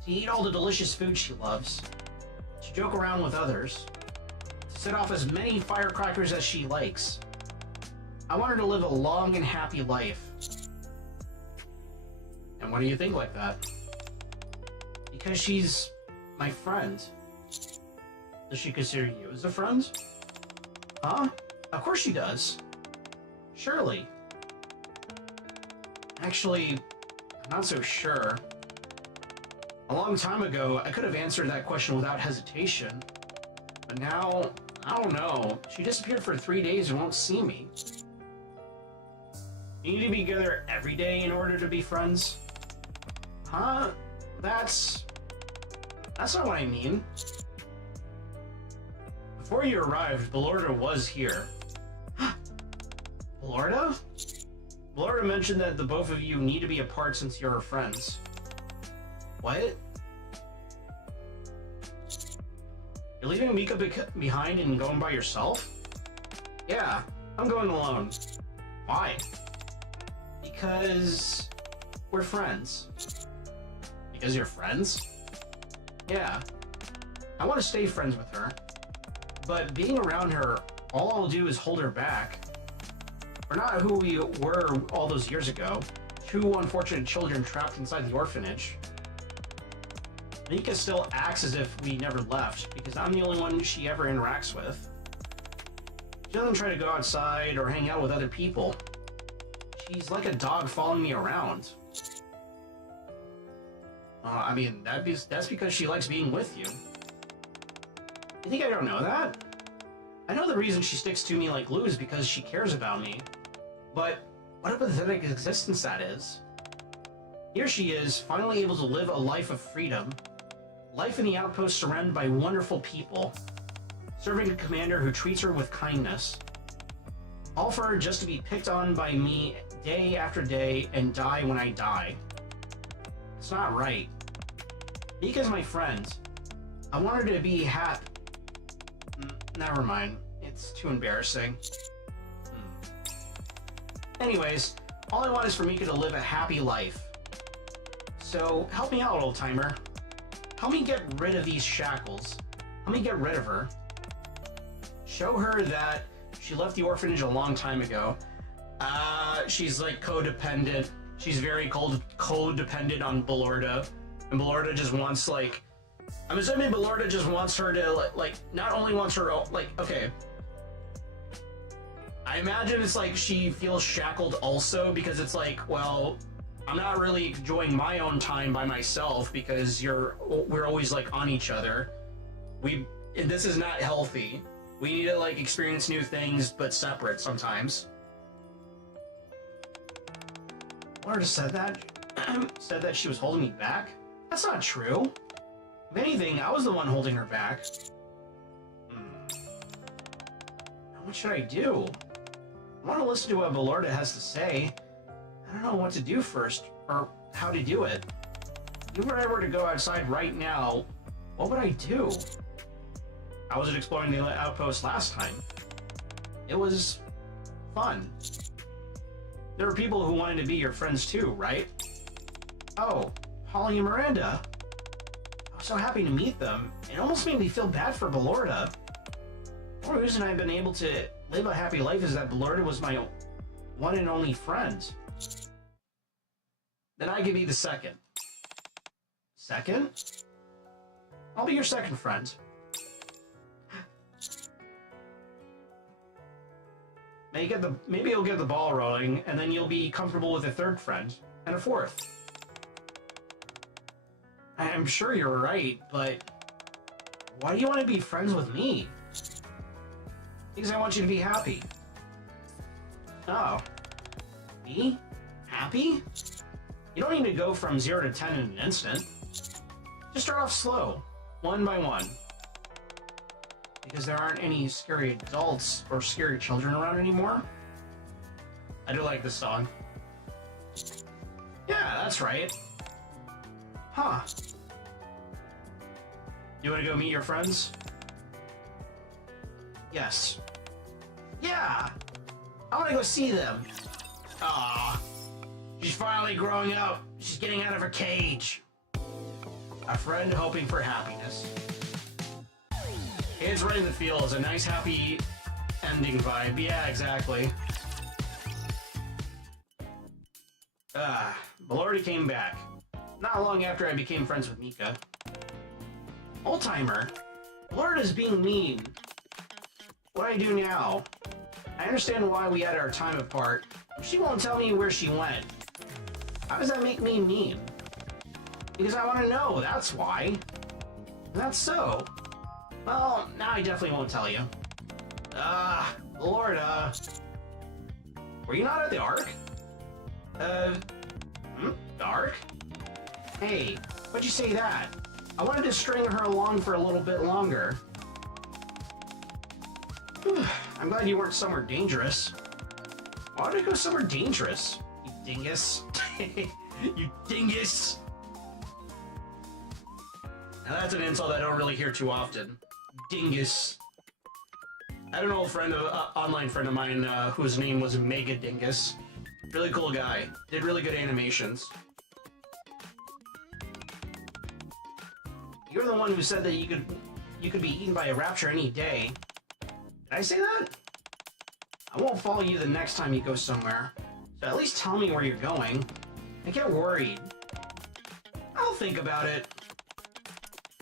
To eat all the delicious food she loves. To joke around with others. To set off as many firecrackers as she likes. I want her to live a long and happy life. And why do you think like that? Because she's my friend. Does she consider you as a friend? Huh? Of course she does. Surely. Actually, I'm not so sure. A long time ago, I could have answered that question without hesitation. But now, I don't know. She disappeared for 3 days and won't see me. You need to be together every day in order to be friends? Huh? That's not what I mean. Before you arrived, Belorda was here. Belorda? Belorda mentioned that the both of you need to be apart since you're friends. What? You're leaving Mika behind and going by yourself? Yeah, I'm going alone. Why? Because we're friends. Because you're friends? Yeah. I want to stay friends with her. But being around her, all I'll do is hold her back. We're not who we were all those years ago. Two unfortunate children trapped inside the orphanage. Nikke still acts as if we never left, because I'm the only one she ever interacts with. She doesn't try to go outside or hang out with other people. She's like a dog following me around. I mean, that's because she likes being with you. You think I don't know that? I know the reason she sticks to me like glue is because she cares about me. But what a pathetic existence that is. Here she is, finally able to live a life of freedom. Life in the outpost surrounded by wonderful people. Serving a commander who treats her with kindness. All for her just to be picked on by me day after day and die when I die. It's not right. Nikke's my friend. I want her to be happy. Never mind. It's too embarrassing. Anyways, all I want is for Nikke to live a happy life. So, help me out, old-timer. Help me get rid of these shackles. Help me get rid of her. Show her that she left the orphanage a long time ago. She's like codependent. She's very codependent on Ballorda. And Ballorda just wants like... I'm assuming Ballorda just wants her to like not only wants her like, okay. I imagine it's like she feels shackled also because it's like, well, I'm not really enjoying my own time by myself because we're always like on each other. This is not healthy. We need to like experience new things but separate sometimes. Ballorda said that? Said that she was holding me back? That's not true. If anything, I was the one holding her back. What should I do? I want to listen to what Ballorda has to say. I don't know what to do first, or how to do it. If I were to go outside right now, what would I do? I wasn't exploring the outpost last time. It was fun. There were people who wanted to be your friends too, right? Oh, Holly and Miranda. I was so happy to meet them. It almost made me feel bad for Ballorda. The only reason I've been able to live a happy life is that Ballorda was my one and only friend. Then I could be the second. Second? I'll be your second friend. Maybe you'll get the ball rolling, and then you'll be comfortable with a third friend, and a fourth. I'm sure you're right, but why do you want to be friends with me? Because I want you to be happy. Oh. Me? Happy? You don't need to go from 0 to 10 in an instant. Just start off slow, one by one. Because there aren't any scary adults or scary children around anymore. I do like this song. Yeah, that's right. Huh. You want to go meet your friends? Yes. Yeah! I want to go see them. Aww. She's finally growing up. She's getting out of her cage. A friend hoping for happiness. It's right in the feels. A nice, happy ending vibe. Yeah, exactly. Ballorda came back. Not long after I became friends with Nikke. Old-timer. Ballorda's being mean. What do I do now? I understand why we had our time apart. She won't tell me where she went. How does that make me mean? Because I want to know, that's why. That's so. Well, now I definitely won't tell you. Ballorda. Were you not at the Ark? The Ark? Hey, why'd you say that? I wanted to string her along for a little bit longer. I'm glad you weren't somewhere dangerous. Why would I go somewhere dangerous? You dingus. You dingus. Now that's an insult I don't really hear too often. Dingus. I had an old friend, online friend of mine, whose name was Mega Dingus. Really cool guy. Did really good animations. You're the one who said that you could be eaten by a rapture any day. Did I say that? I won't follow you the next time you go somewhere. So at least tell me where you're going. I get worried. I'll think about it.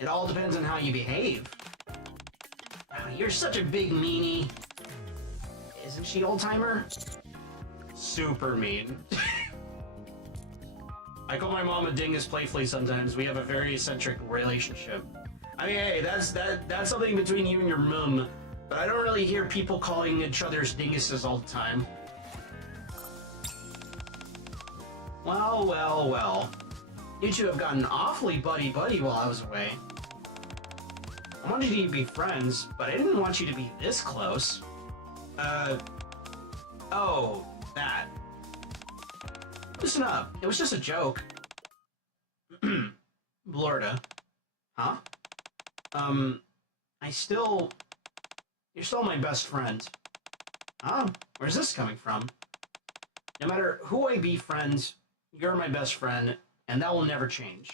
It all depends on how you behave. Oh, you're such a big meanie. Isn't she, old-timer? Super mean. I call my mom a dingus playfully sometimes. We have a very eccentric relationship. I mean, hey, that's something between you and your mum. But I don't really hear people calling each other's dinguses all the time. Well, well, well. You two have gotten awfully buddy-buddy while I was away. I wanted you to be friends, but I didn't want you to be this close. Oh, that. Listen up, it was just a joke. Blorda. Huh? You're still my best friend. Huh? Where's this coming from? No matter who I befriend, you're my best friend, and that will never change.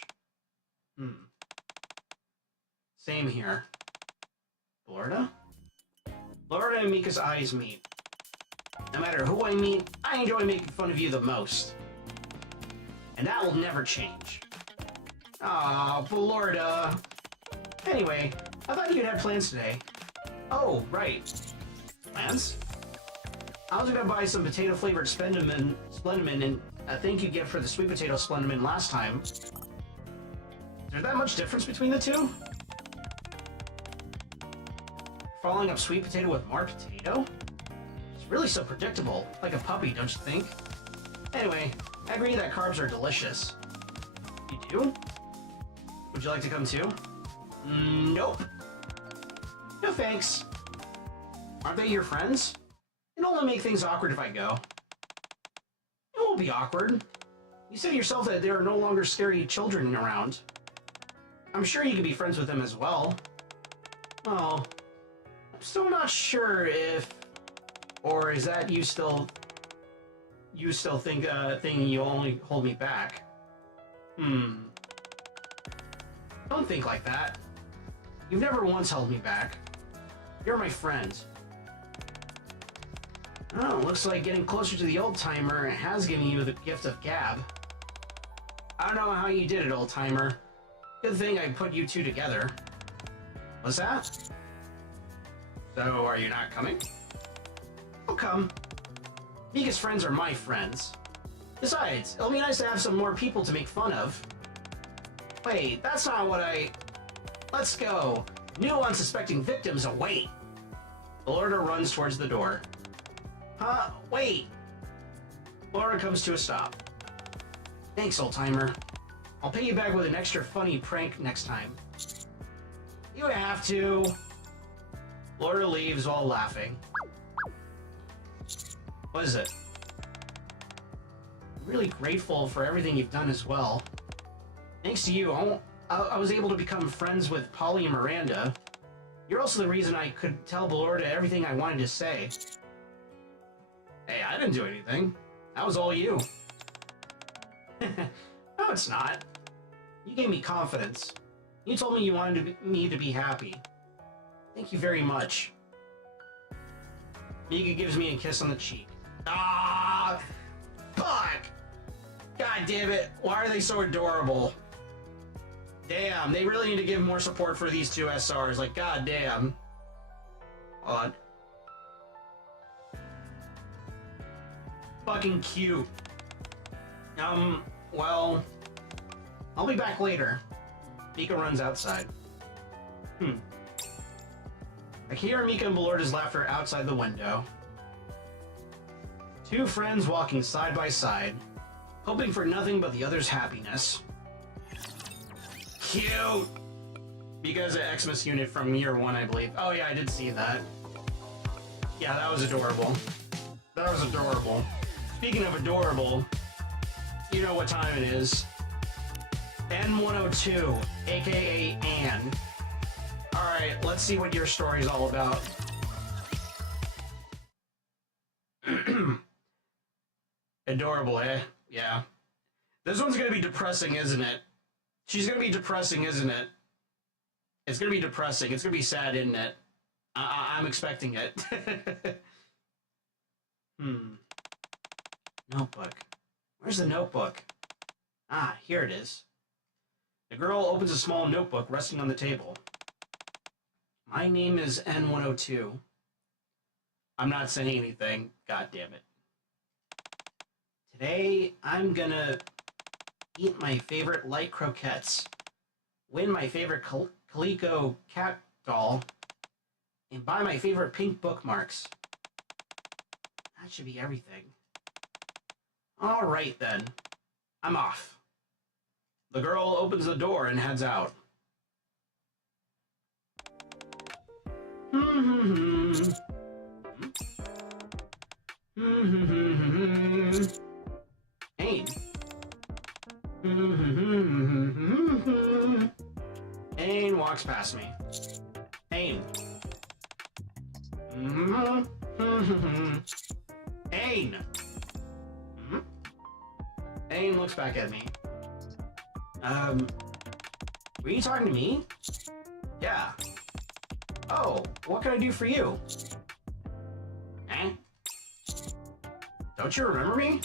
Same here. Blorda? Blorda and Mika's eyes meet. No matter who I meet, I enjoy making fun of you the most. And that will never change. Aw, Blorda. Anyway, I thought you'd have plans today. Oh, right. Plans? I was gonna buy some potato-flavored Splendimin and a thank you gift for the sweet potato Splendimin last time. Is there that much difference between the two? Following up sweet potato with more potato? It's really so predictable, like a puppy, don't you think? Anyway, I agree that carbs are delicious. You do? Would you like to come too? Nope. No thanks. Aren't they your friends? It'll only make things awkward if I go. It won't be awkward. You said yourself that there are no longer scary children around. I'm sure you can be friends with them as well. Oh, I'm still not sure if... Or is that you still think you only hold me back? Don't think like that. You've never once held me back. You're my friend. Oh, looks like getting closer to the old-timer has given you the gift of gab. I don't know how you did it, old-timer. Good thing I put you two together. What's that? So, are you not coming? I'll come. Mika's friends are my friends. Besides, it'll be nice to have some more people to make fun of. Wait, that's not what I... Let's go. New unsuspecting victims await. Blorda runs towards the door. Huh? Wait! Blorda comes to a stop. Thanks, old-timer. I'll pay you back with an extra funny prank next time. You have to. Blorda leaves while laughing. What is it? I'm really grateful for everything you've done as well. Thanks to you, I was able to become friends with Polly and Miranda. You're also the reason I could tell Blorda everything I wanted to say. Hey, I didn't do anything. That was all you. No, it's not. You gave me confidence. You told me you wanted me to be happy. Thank you very much. Mika gives me a kiss on the cheek. Ah, fuck! God damn it! Why are they so adorable? Damn, they really need to give more support for these two SRs. Like, god damn. Odd. Fucking cute. Well, I'll be back later. Mika runs outside. I can hear Mika and Blorda's laughter outside the window. Two friends walking side by side, hoping for nothing but the other's happiness. Cute! Mika's an Xmas unit from year 1, I believe. Oh yeah, I did see that. Yeah, that was adorable. That was adorable. Speaking of adorable, you know what time it is. N102, aka Anne. Alright, let's see what your story's all about. Adorable, eh? Yeah. This one's gonna be depressing, isn't it? She's gonna be depressing, isn't it? It's gonna be depressing. It's gonna be sad, isn't it? I'm expecting it. Notebook. Where's the notebook? Ah, here it is. The girl opens a small notebook resting on the table. My name is N102. I'm not saying anything. God damn it. Today, I'm gonna eat my favorite light croquettes, win my favorite Calico cat doll, and buy my favorite pink bookmarks. That should be everything. Alright then. I'm off. The girl opens the door and heads out. Ain. Ain walks past me. Ain. Ain. Ain looks back at me. Were you talking to me? Yeah. Oh, what can I do for you? Eh? Don't you remember me?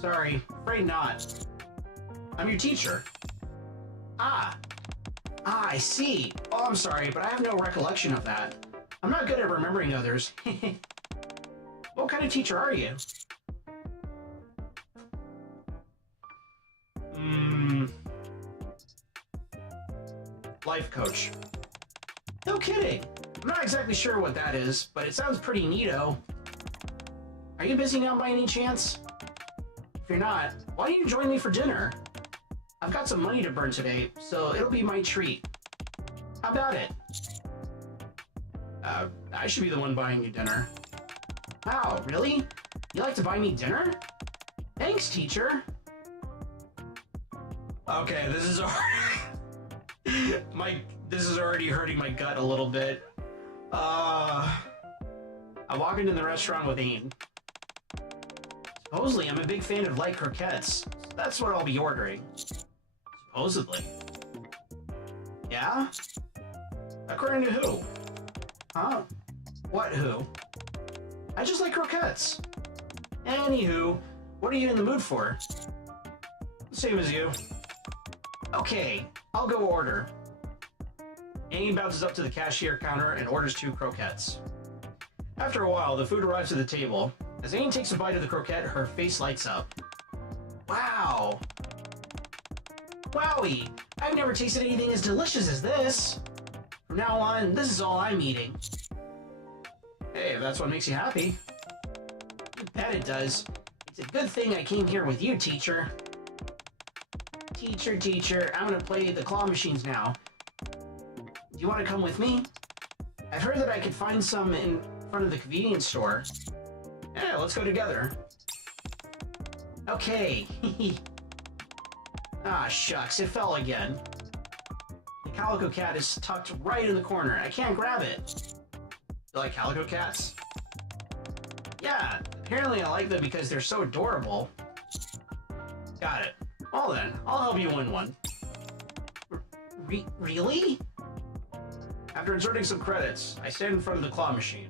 Sorry, afraid not. I'm your teacher. Ah, I see. Oh, I'm sorry, but I have no recollection of that. I'm not good at remembering others. What kind of teacher are you? Life coach. No kidding. I'm not exactly sure what that is, but it sounds pretty neato. Are you busy now by any chance? If you're not, why don't you join me for dinner? I've got some money to burn today, so it'll be my treat. How about it? I should be the one buying you dinner. Wow, really? You like to buy me dinner? Thanks, teacher. Okay, this is already... this is already hurting my gut a little bit. I walk into the restaurant with Ain. Supposedly, I'm a big fan of light croquettes. So that's what I'll be ordering. Supposedly. Yeah? According to who? Huh? What who? I just like croquettes. Anywho, what are you in the mood for? Same as you. Okay, I'll go order. Ain bounces up to the cashier counter and orders 2 croquettes. After a while, the food arrives to the table. As Ain takes a bite of the croquette, her face lights up. Wow! Wowie! I've never tasted anything as delicious as this! From now on, this is all I'm eating. Hey, if that's what makes you happy. You bet it does. It's a good thing I came here with you, teacher. Teacher, I'm gonna play the claw machines now. Do you want to come with me? I've heard that I could find some in front of the convenience store. Yeah, let's go together. Okay. Ah, shucks, it fell again. The calico cat is tucked right in the corner. I can't grab it. You like calico cats? Yeah, apparently I like them because they're so adorable. Got it. Well then, I'll help you win one. Really? After inserting some credits, I stand in front of the claw machine.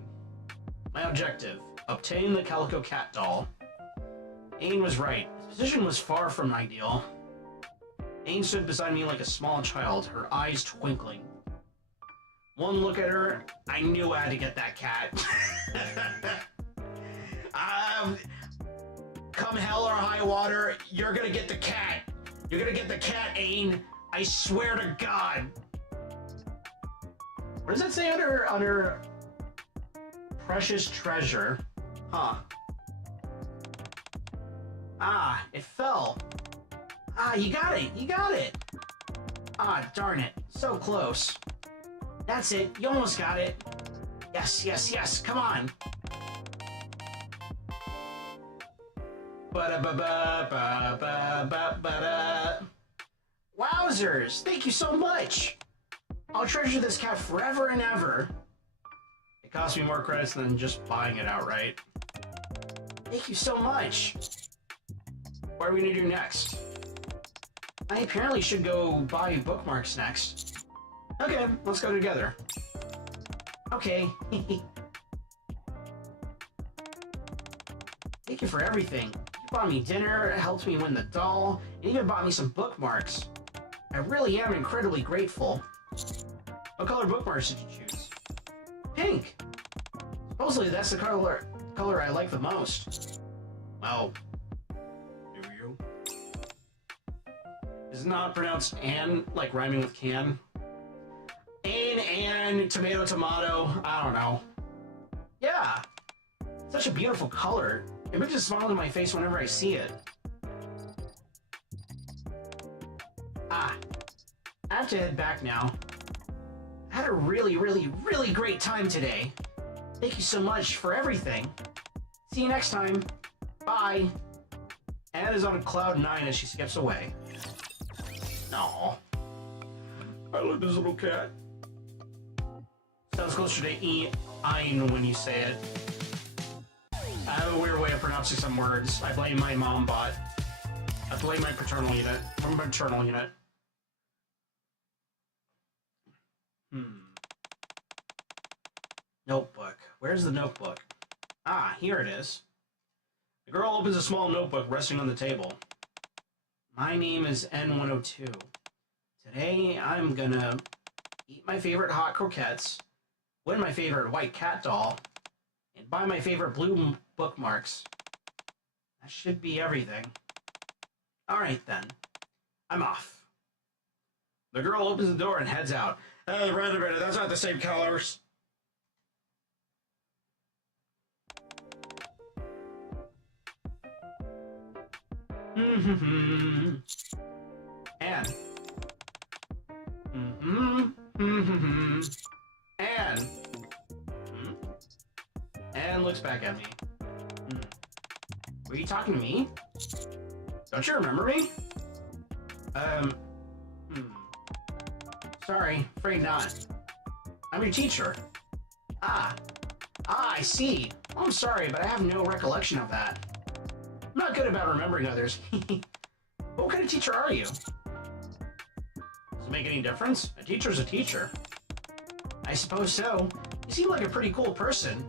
My objective, obtain the calico cat doll. Ain was right. His position was far from ideal. Ain stood beside me like a small child, her eyes twinkling. One look at her, I knew I had to get that cat. Come hell or high water, you're gonna get the cat. You're gonna get the cat, Ain. I swear to God. What does that say under precious treasure? Huh. Ah, it fell. Ah, you got it. Ah, darn it. So close. That's it. You almost got it. Yes. Come on. Wowzers! Thank you so much! I'll treasure this cat forever and ever. It cost me more credits than just buying it outright. Thank you so much. What are we gonna do next? I apparently should go buy bookmarks next. Okay, let's go together. Okay. Thank you for everything. You bought me dinner, helped me win the doll, and even bought me some bookmarks. I really am incredibly grateful. What color bookmarks did you choose? Pink! Supposedly that's the color I like the most. Well, do you? Is it not pronounced Ann, like rhyming with can? Ann, tomato, I don't know. Yeah! Such a beautiful color. It brings a smile to my face whenever I see it. Ah. have to head back now. I had a really, really, really great time today. Thank you so much for everything. See you next time. Bye. Anna's on cloud 9 as she skips away. Aww. I love this little cat. Sounds closer to E-ein when you say it. I have a weird way of pronouncing some words. I blame my mom bot. I blame my paternal unit. Or my maternal unit. Notebook. Where's the notebook? Ah, here it is. The girl opens a small notebook resting on the table. My name is N102. Today, I'm gonna eat my favorite hot croquettes, win my favorite white cat doll, and buy my favorite blue bookmarks. That should be everything. Alright then. I'm off. The girl opens the door and heads out. Rather, that's not the same colors. And and looks back at me. Were you talking to me? Don't you remember me? Sorry, afraid not. I'm your teacher. Ah, I see. Oh, I'm sorry, but I have no recollection of that. I'm not good about remembering others. What kind of teacher are you? Does it make any difference? A teacher's a teacher. I suppose so. You seem like a pretty cool person.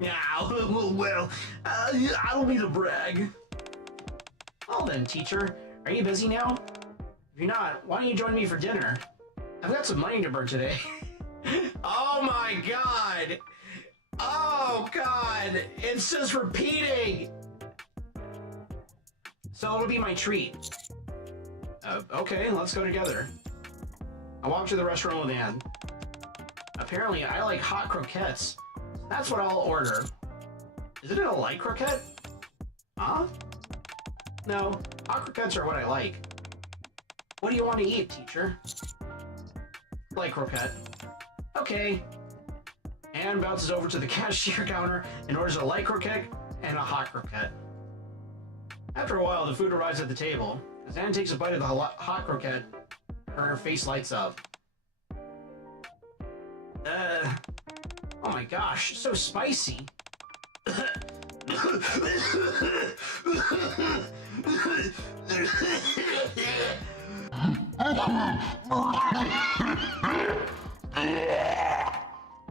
Yeah, well, I don't mean to brag. Well then, teacher, are you busy now? If you're not, why don't you join me for dinner? I've got some money to burn today. Oh my god! Oh god! It's just repeating! So it'll be my treat. Okay, let's go together. I walk to the restaurant with Anne. Apparently, I like hot croquettes. That's what I'll order. Isn't it a light croquette? Huh? No, hot croquettes are what I like. What do you want to eat, teacher? Light croquette. Okay. Anne bounces over to the cashier counter and orders a light croquette and a hot croquette. After a while, the food arrives at the table. As Anne takes a bite of the hot croquette, her face lights up. Oh my gosh, so spicy.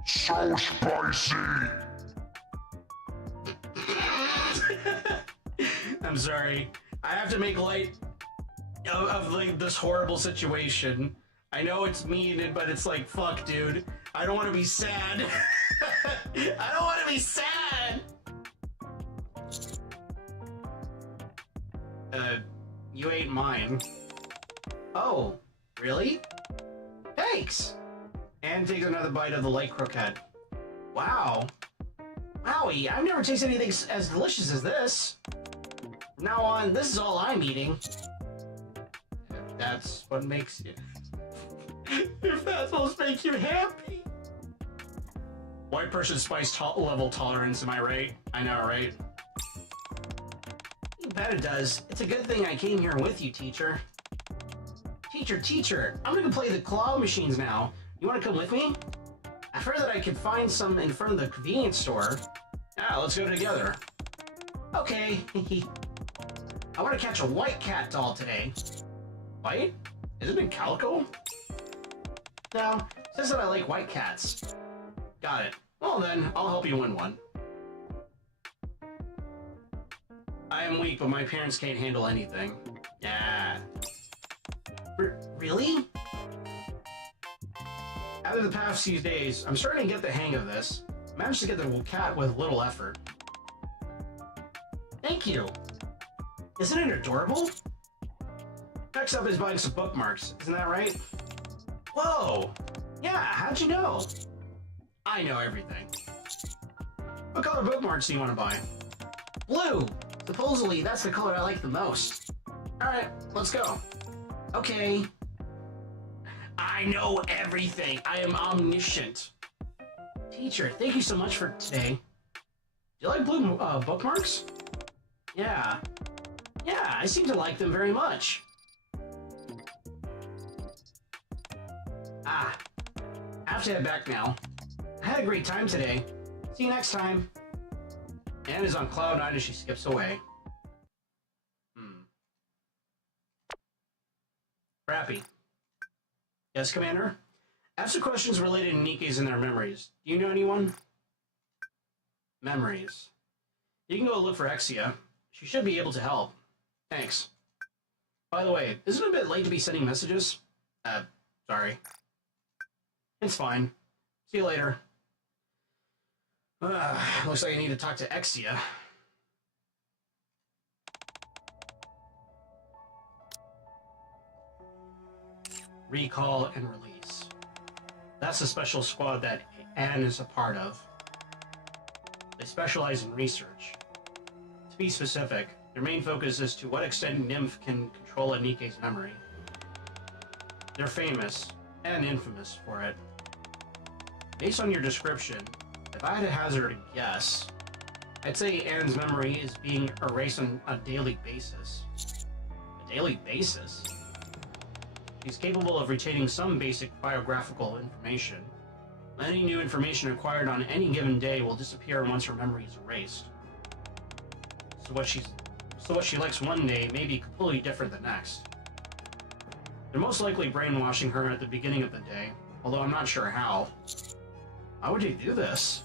So spicy! I'm sorry. I have to make light of like this horrible situation. I know it's mean, but it's like, fuck, dude. I don't want to be sad. I don't want to be sad. You ate mine. Oh, really? Thanks. Anne takes another bite of the light croquette. Wow. Wowie, I've never tasted anything as delicious as this. From now on, this is all I'm eating. If that's what makes you... if that's what makes you happy. White person spice level tolerance, am I right? I know, right? You bet it does. It's a good thing I came here with you, teacher. Teacher, I'm gonna play the claw machines now. You wanna come with me? I've heard that I could find some in front of the convenience store. Yeah, let's go together. Okay. I want to catch a white cat doll today. White? Isn't it calico? No, it says that I like white cats. Got it. Well then, I'll help you win one. I am weak, but my parents can't handle anything. Yeah. Really? After the past few days, I'm starting to get the hang of this. I managed to get the cat with little effort. Thank you. Isn't it adorable? Next up is buying some bookmarks. Isn't that right? Whoa! Yeah, how'd you know? I know everything. What color bookmarks do you want to buy? Blue! Supposedly, that's the color I like the most. Alright, let's go. Okay. I know everything. I am omniscient. Teacher, thank you so much for today. Do you like blue bookmarks? Yeah. Yeah, I seem to like them very much. I have to head back now. I had a great time today. See you next time. Anne is on cloud 9 as she skips away. Crappy. Yes, Commander? I have some questions related to Nikkes and their memories. Do you know anyone? Memories. You can go look for Exia. She should be able to help. Thanks. By the way, isn't it a bit late to be sending messages? Sorry. It's fine. See you later. Looks like I need to talk to Exia. Recall and release. That's a special squad that Anne is a part of. They specialize in research. To be specific, their main focus is to what extent Nymph can control a Nikke's memory. They're famous, and infamous, for it. Based on your description, if I had to hazard a guess, I'd say Anne's memory is being erased on a daily basis. A daily basis? She's capable of retaining some basic biographical information. Any new information acquired on any given day will disappear once her memory is erased. So what she likes one day may be completely different the next. They're most likely brainwashing her at the beginning of the day, although I'm not sure how. Why would they do this?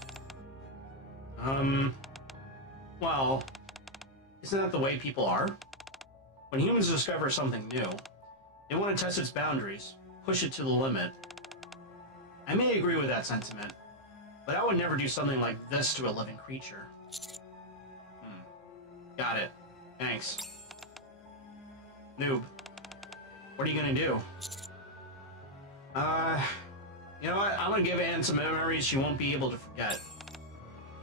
Well, isn't that the way people are? When humans discover something new, they want to test its boundaries, push it to the limit. I may agree with that sentiment, but I would never do something like this to a living creature. Got it. Thanks. Noob. What are you gonna do? You know what? I'm gonna give Anne some memories she won't be able to forget.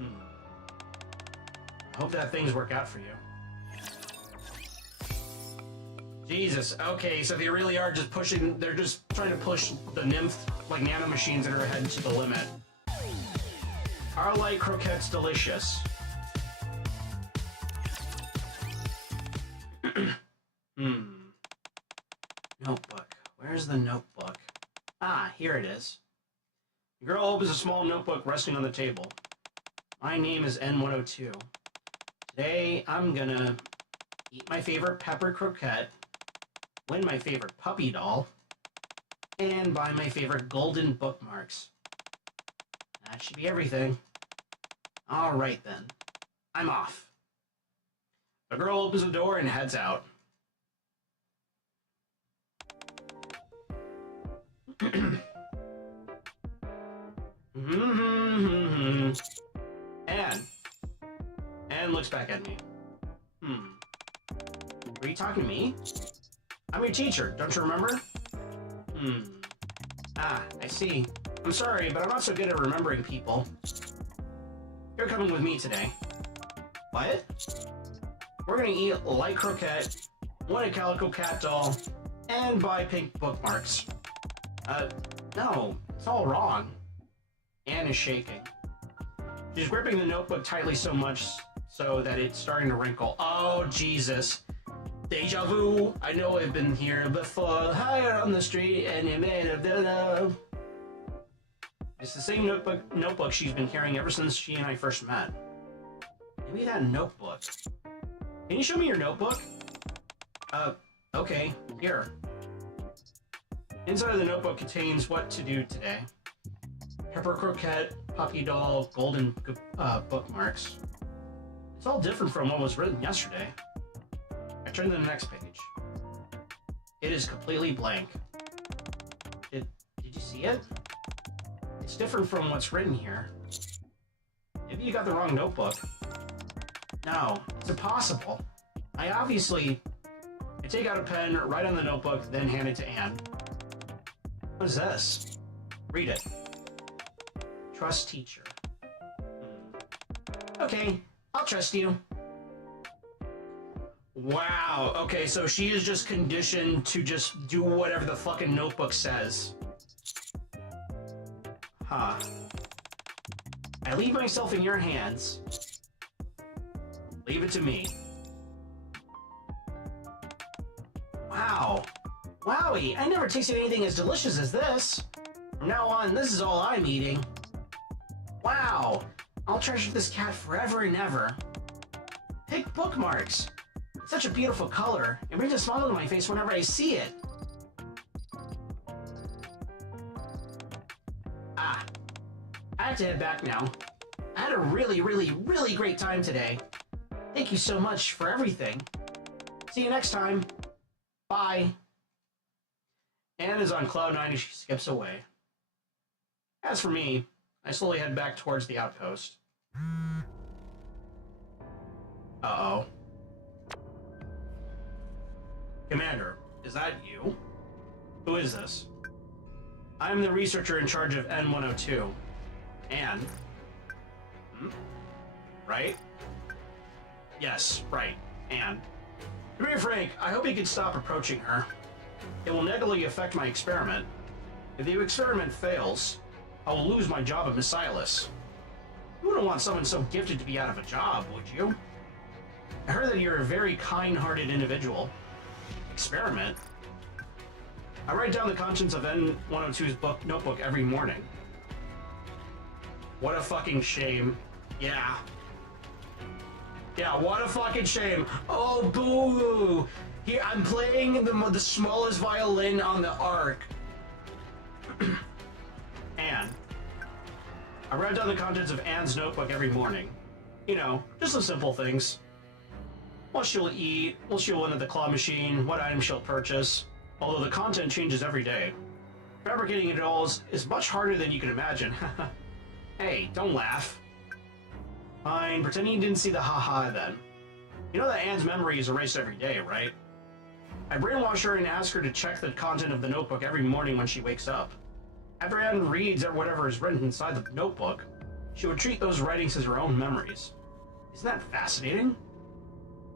I hope that things work out for you. Jesus, okay, so they really are just pushing, they're just trying to push the Nymph, like, nanomachines in her head to the limit. Our light croquette's delicious. Notebook. Where's the notebook? Ah, here it is. The girl opens a small notebook resting on the table. My name is N102. Today, I'm gonna eat my favorite pepper croquette, win my favorite puppy doll, and buy my favorite golden bookmarks. That should be everything. Alright then. I'm off. The girl opens the door and heads out. Anne looks back at me. Were you talking to me? I'm your teacher, don't you remember? Ah, I see. I'm sorry, but I'm not so good at remembering people. You're coming with me today. What? We're gonna eat light croquette, win a calico cat doll, and buy pink bookmarks. No, it's all wrong. Anne is shaking. She's gripping the notebook tightly so much so that it's starting to wrinkle. Oh, Jesus. Deja vu. I know I've been here before. Higher on the street and you made of the love. It's the same notebook she's been carrying ever since she and I first met. Maybe that notebook. Can you show me your notebook? Okay. Here. Inside of the notebook contains what to do today. Pepper croquette, puppy doll, golden bookmarks. It's all different from what was written yesterday. I turn to the next page. It is completely blank. Did you see it? It's different from what's written here. Maybe you got the wrong notebook. No, it's impossible. I take out a pen, write on the notebook, then hand it to Anne. What is this? Read it. Trust teacher. Okay, I'll trust you. Wow, okay, so she is just conditioned to just do whatever the fucking notebook says. Huh. I leave myself in your hands. Leave it to me. Wow. Wowie, I never tasted anything as delicious as this. From now on, this is all I'm eating. Wow. I'll treasure this cat forever and ever. Pick bookmarks. It's such a beautiful color. It brings a smile to my face whenever I see it. Ah. I have to head back now. I had a really great time today. Thank you so much for everything. See you next time. Bye. Anne is on cloud 9 as she skips away. As for me, I slowly head back towards the outpost. Uh-oh. Commander, is that you? Who is this? I'm the researcher in charge of N102. Anne? Hmm? Right? Yes, right. Anne. To be frank, I hope you can stop approaching her. It will negatively affect my experiment. If the experiment fails, I will lose my job at Messialis. You wouldn't want someone so gifted to be out of a job, would you? I heard that you're a very kind-hearted individual. Experiment? I write down the contents of N102's notebook every morning. What a fucking shame. Yeah. Yeah, what a fucking shame. Oh, boo! Here, I'm playing the smallest violin on the Ark. Anne. I write down the contents of Anne's notebook every morning. You know, just some simple things. What she'll eat, what she'll win at the claw machine, what items she'll purchase. Although the content changes every day. Fabricating it all is much harder than you can imagine. Hey, don't laugh. Fine, pretending you didn't see the haha then. You know that Anne's memory is erased every day, right? I brainwash her and ask her to check the content of the notebook every morning when she wakes up. After Anne reads whatever is written inside the notebook, she would treat those writings as her own memories. Isn't that fascinating?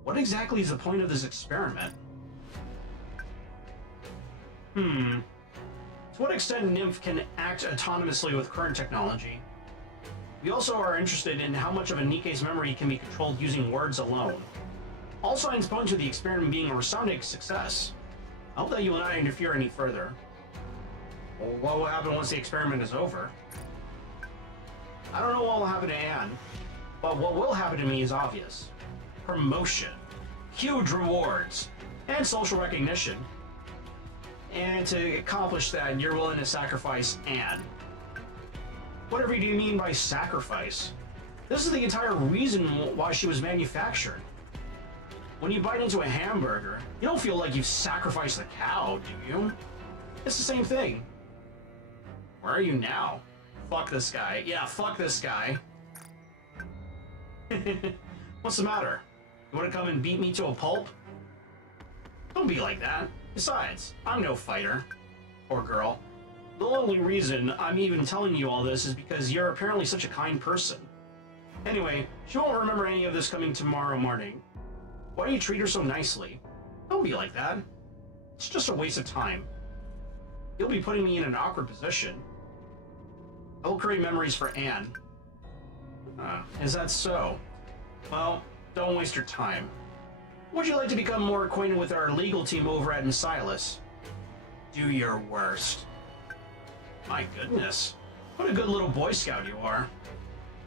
What exactly is the point of this experiment? To what extent Nymph can act autonomously with current technology? We also are interested in how much of a Nikke's memory can be controlled using words alone. All signs point to the experiment being a resounding success. I hope that you will not interfere any further. Well, what will happen once the experiment is over? I don't know what will happen to Anne, but what will happen to me is obvious. Promotion, huge rewards, and social recognition. And to accomplish that, you're willing to sacrifice Anne. Whatever do you mean by sacrifice? This is the entire reason why she was manufactured. When you bite into a hamburger, you don't feel like you've sacrificed the cow, do you? It's the same thing. Where are you now? Fuck this guy. Yeah, fuck this guy. What's the matter? You want to come and beat me to a pulp? Don't be like that. Besides, I'm no fighter. Poor girl. The only reason I'm even telling you all this is because you're apparently such a kind person. Anyway, she won't remember any of this coming tomorrow morning. Why do you treat her so nicely? Don't be like that. It's just a waste of time. You'll be putting me in an awkward position. I will create memories for Anne. Is that so? Well, don't waste your time. Would you like to become more acquainted with our legal team over at Messialis? Do your worst. My goodness. What a good little Boy Scout you are.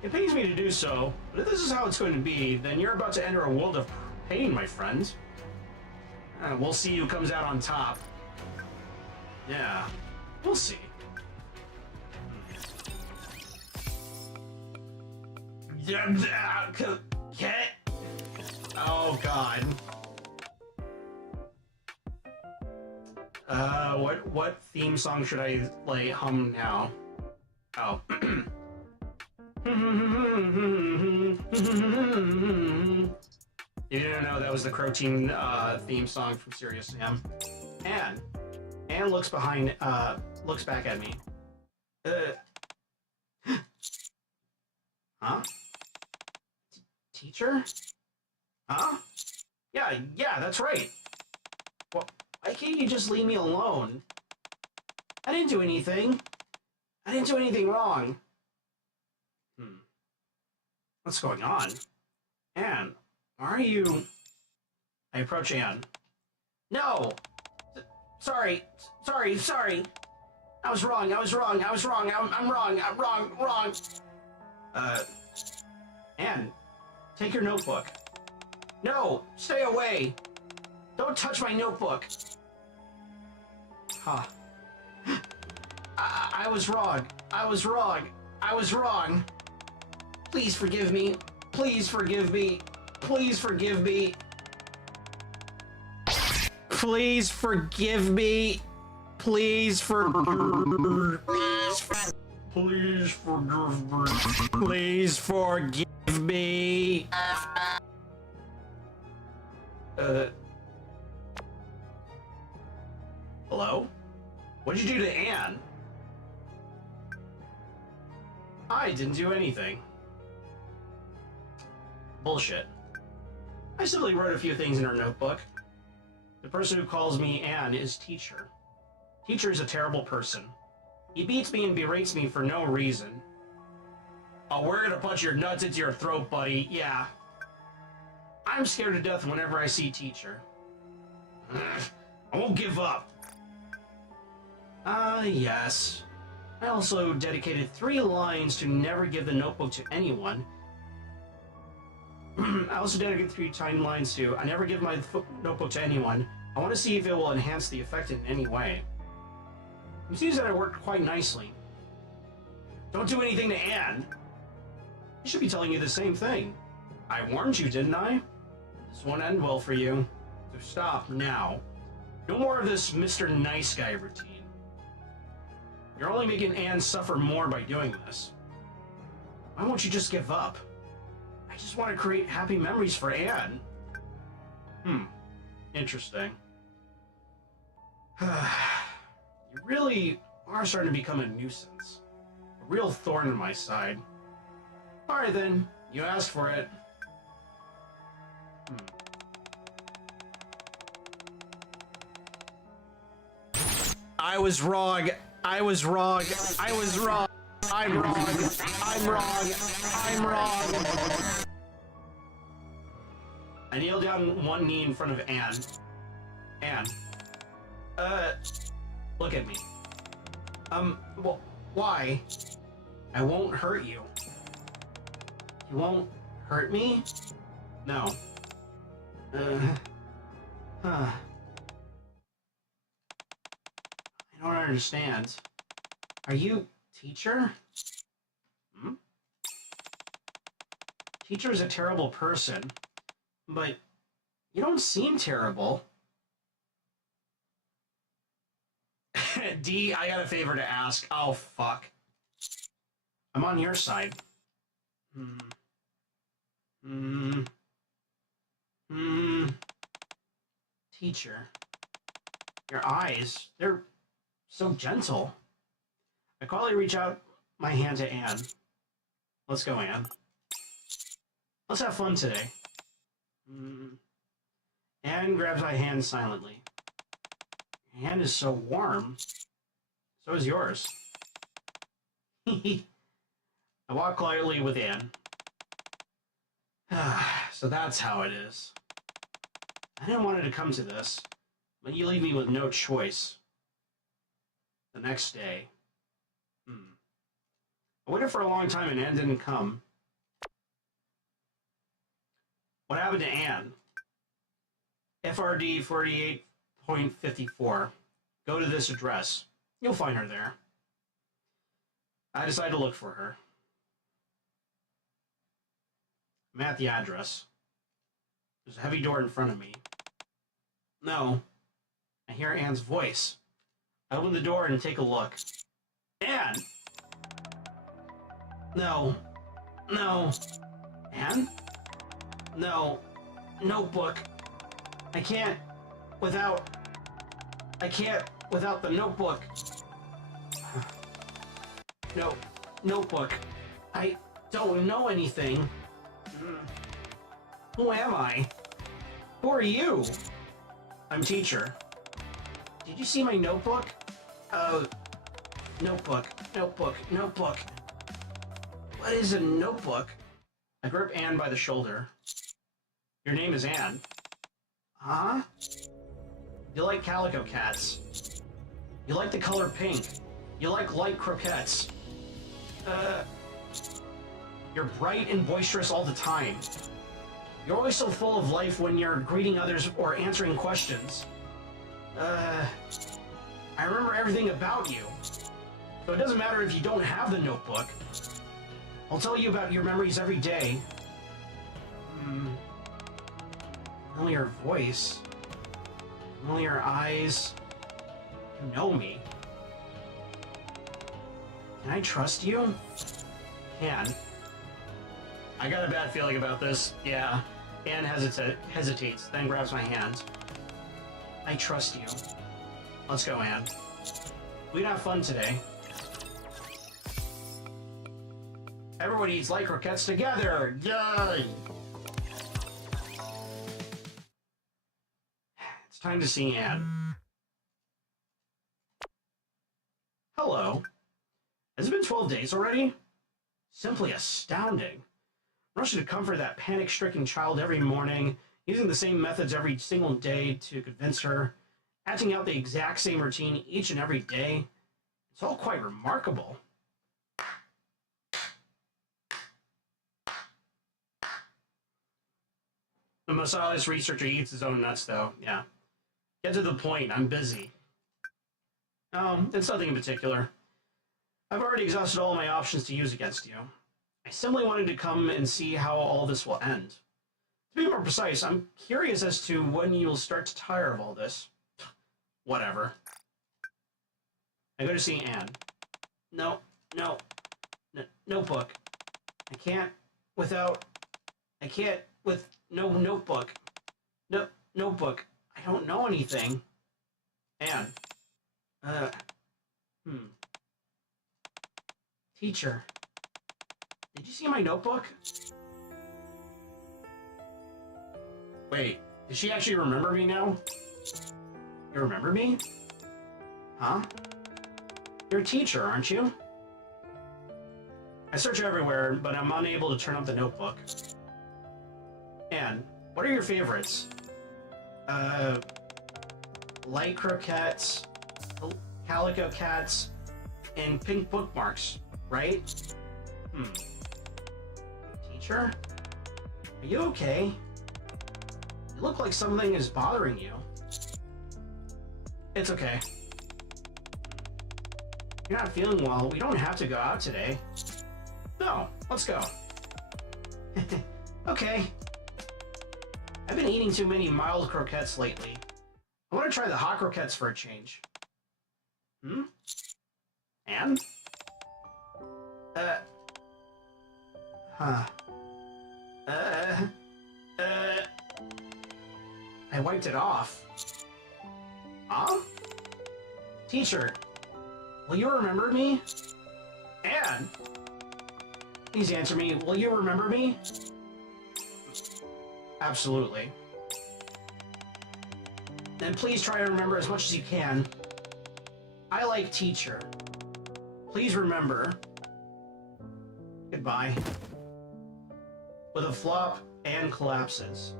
It pains me to do so, but if this is how it's going to be, then you're about to enter a world of pain, my friend. We'll see who comes out on top. Yeah, we'll see. Oh god. What theme song should I hum now? Oh. You didn't know that was the Crow Team theme song from Serious Sam. Anne looks back at me. Huh? Teacher? Huh? Yeah, that's right. Well, why can't you just leave me alone? I didn't do anything. I didn't do anything wrong. What's going on? Anne, why are you... I approach Anne. No! Sorry. I was wrong. I'm wrong. Anne, take your notebook. No, stay away. Don't touch my notebook. Huh. I was wrong. Please forgive me. Please forgive me. Please forgive me. Please forgive me. Please forgive me. Please forgive me. Hello? What'd you do to Anne? I didn't do anything. Bullshit. I simply wrote a few things in her notebook. The person who calls me Anne is Teacher. Teacher is a terrible person. He beats me and berates me for no reason. Oh, we're gonna punch your nuts into your throat, buddy. Yeah. I'm scared to death whenever I see Teacher. I won't give up. Yes. I also dedicated 3 lines to never give the notebook to anyone. I also dedicated 3 tiny lines to I never give my notebook to anyone. I want to see if it will enhance the effect in any way. It seems that it worked quite nicely. Don't do anything to Anne. I should be telling you the same thing. I warned you, didn't I? This won't end well for you. So stop now. No more of this Mr. Nice Guy routine. You're only making Anne suffer more by doing this. Why won't you just give up? I just want to create happy memories for Anne. Interesting. You really are starting to become a nuisance. A real thorn in my side. Alright then, you asked for it. I was wrong. I'm wrong. I kneel down one knee in front of Anne. Anne. Look at me. Well, why? I won't hurt you. You won't hurt me? No. I don't understand. Are you Teacher? Teacher is a terrible person, but you don't seem terrible. D, I got a favor to ask. Oh, fuck. I'm on your side. Teacher. Your eyes, they're so gentle. I quietly reach out my hand to Anne. Let's go, Anne. Let's have fun today. Anne grabs my hand silently. Your hand is so warm. So is yours. I walk quietly with Anne. So that's how it is. I didn't want it to come to this, but you leave me with no choice. The next day. I waited for a long time and Anne didn't come. What happened to Anne? FRD 48.54. Go to this address. You'll find her there. I decide to look for her. I'm at the address. There's a heavy door in front of me. No. I hear Anne's voice. I open the door and take a look. Anne! No. No. Anne? No. Notebook. I can't without the notebook. No. Notebook. I don't know anything. Who am I? Who are you? I'm Teacher. Did you see my notebook? Notebook, notebook, notebook. What is a notebook? I grip Anne by the shoulder. Your name is Anne. Huh? You like calico cats. You like the color pink. You like light croquettes. You're bright and boisterous all the time. You're always so full of life when you're greeting others or answering questions. I remember everything about you. So it doesn't matter if you don't have the notebook. I'll tell you about your memories every day. Only your voice. Only your eyes. You know me. Can I trust you? Can. I got a bad feeling about this. Yeah. Anne hesitates, then grabs my hand. I trust you. Let's go, Anne. We can have fun today. Everyone eats light croquettes together! Yay! It's time to see Anne. Hello. Has it been 12 days already? Simply astounding. Rushing to comfort that panic-stricken child every morning, using the same methods every single day to convince her, acting out the exact same routine each and every day. It's all quite remarkable. The Messiah's researcher eats his own nuts, though. Yeah. Get to the point. I'm busy. It's nothing in particular. I've already exhausted all my options to use against you. I simply wanted to come and see how all this will end. To be more precise, I'm curious as to when you'll start to tire of all this. Whatever. I go to see Anne. No, notebook. I can't with no notebook. No, notebook. I don't know anything. Anne. Teacher. Did you see my notebook? Wait, did she actually remember me now? You remember me? Huh? You're a teacher, aren't you? I search everywhere, but I'm unable to turn up the notebook. Anne, what are your favorites? Light croquettes, calico cats, and pink bookmarks, right? Teacher? Are you okay? You look like something is bothering you. It's okay. You're not feeling well. We don't have to go out today. No, let's go. Okay. I've been eating too many mild croquettes lately. I want to try the hot croquettes for a change. Anne? I wiped it off. Huh? Teacher, will you remember me? Anne! Please answer me. Will you remember me? Absolutely. Then please try to remember as much as you can. I like teacher. Please remember. Goodbye. With a flop, Anne collapses.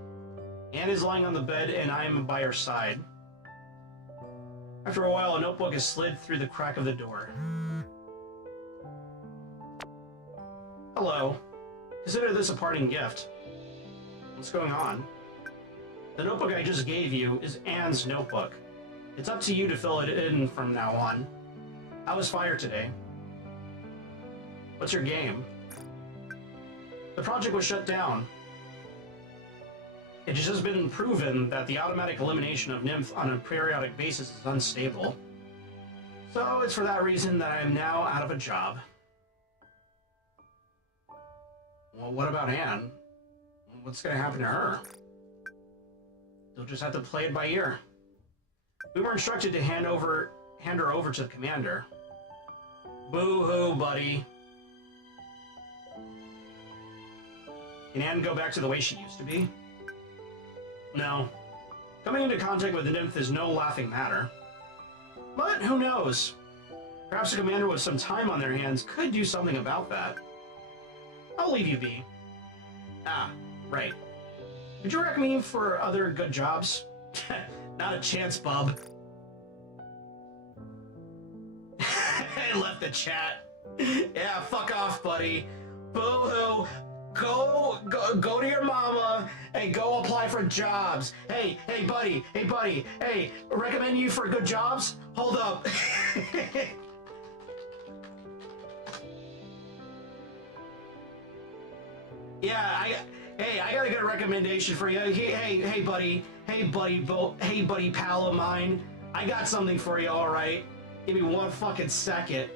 Anne is lying on the bed and I am by her side. After a while, a notebook is slid through the crack of the door. Hello. Consider this a parting gift. What's going on? The notebook I just gave you is Anne's notebook. It's up to you to fill it in from now on. How was fire today? What's your game? The project was shut down. It has just been proven that the automatic elimination of nymph on a periodic basis is unstable. So it's for that reason that I am now out of a job. Well, what about Anne? What's going to happen to her? You'll just have to play it by ear. We were instructed to hand her over to the commander. Boo-hoo, buddy. Can Anne go back to the way she used to be? No. Coming into contact with the nymph is no laughing matter. But who knows? Perhaps a commander with some time on their hands could do something about that. I'll leave you be. Ah, right. Would you recommend me for other good jobs? Not a chance, bub. I left the chat. Yeah, fuck off, buddy. Boo-hoo. Go to your mama and go apply for jobs. Hey, buddy. Hey, recommend you for good jobs? Hold up. Yeah, I got a good recommendation for you. Hey, buddy, pal of mine. I got something for you, all right? Give me one fucking second.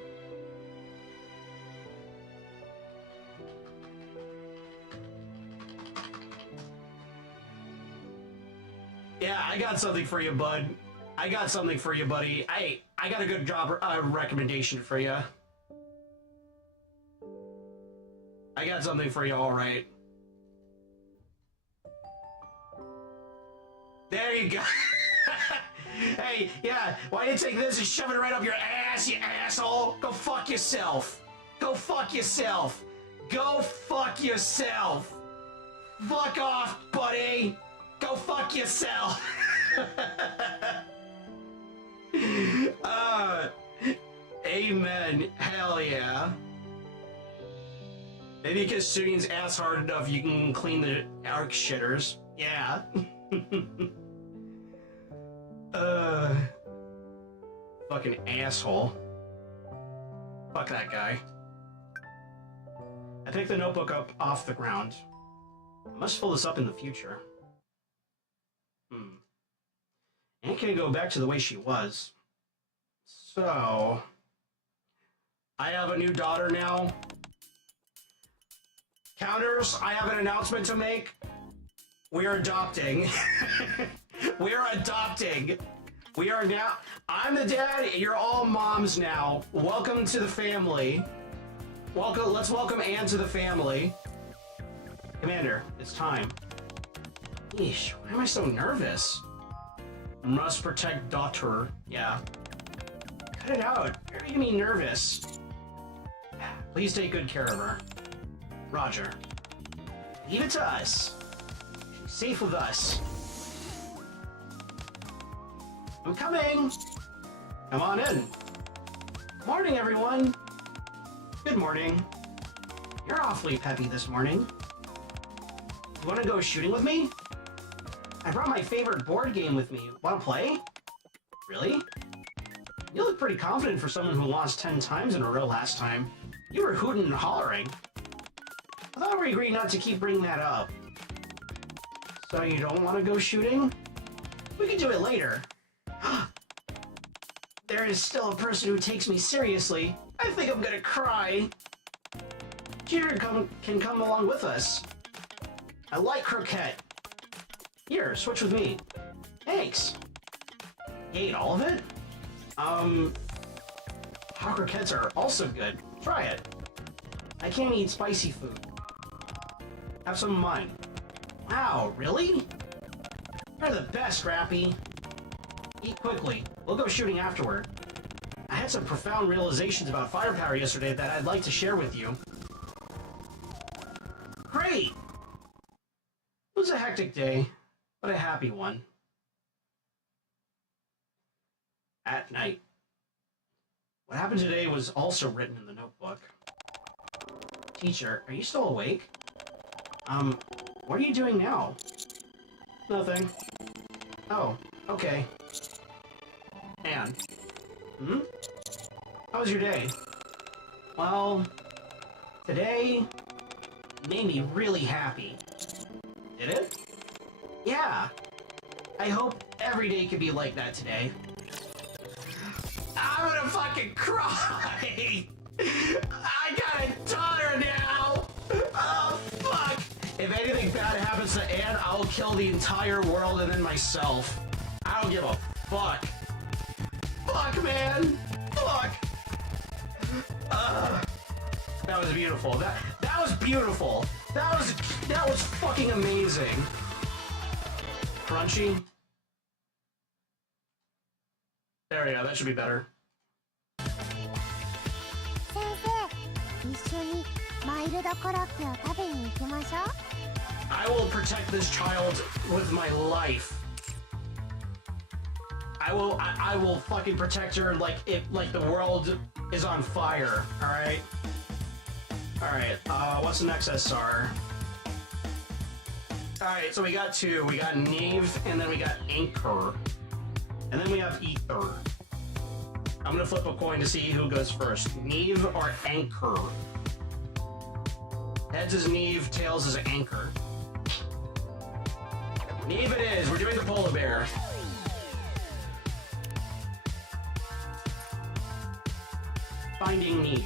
Yeah, I got something for you, bud. I got something for you, buddy. I got a good job recommendation for you. I got something for you, all right. There you go. Hey, yeah, why don't you take this and shove it right up your ass, you asshole? Go fuck yourself. Go fuck yourself. Go fuck yourself. Fuck off, buddy. Go fuck yourself. Amen. Hell yeah. Maybe because Sudian's ass hard enough, you can clean the arc shitters. Yeah. Fucking asshole. Fuck that guy. I picked the notebook up off the ground. I must fill this up in the future. Aunt can't go back to the way she was. So... I have a new daughter now. Counters, I have an announcement to make. We're adopting. We're adopting. We are now... I'm the dad, you're all moms now. Welcome to the family. Let's welcome Anne to the family. Commander, it's time. Yeesh, why am I so nervous? Must protect daughter. Yeah. Cut it out. You're making me nervous. Please take good care of her. Roger. Leave it to us. She's safe with us. I'm coming. Come on in. Morning, everyone. Good morning. You're awfully peppy this morning. You want to go shooting with me? I brought my favorite board game with me. Want to play? Really? You look pretty confident for someone who lost 10 times in a row last time. You were hooting and hollering. I thought we agreed not to keep bringing that up. So you don't want to go shooting? We can do it later. There is still a person who takes me seriously. I think I'm gonna cry. Jeter can come along with us. I like croquette. Here, switch with me. Thanks. You ate all of it? Hot croquettes are also good. Try it. I can't eat spicy food. Have some of mine. Wow, really? You're the best, Rappy. Eat quickly. We'll go shooting afterward. I had some profound realizations about firepower yesterday that I'd like to share with you. Great! It was a hectic day, but a happy one. At night. What happened today was also written in the notebook. Teacher, are you still awake? What are you doing now? Nothing. Oh, okay. Anne. How was your day? Well, today made me really happy. Did it? Yeah. I hope every day could be like that today. I'm gonna fucking cry! I got a daughter now! Oh, fuck! If anything bad happens to Anne, I'll kill the entire world and then myself. I don't give a fuck. Fuck, man! Fuck! That was beautiful. That was beautiful. That was fucking amazing. Crunchy. There we go. That should be better. 一緒にマイルドコロッケを食べに行きましょう。 I will protect this child with my life. I will fucking protect her like the world is on fire. All right. All right. What's the next SR? All right. So we got two. We got Neve, and then we got Anchor, and then we have Ether. I'm gonna flip a coin to see who goes first. Neve or Anchor? Heads is Neve, tails is Anchor. Neve it is. We're doing the polar bear. Finding Neve.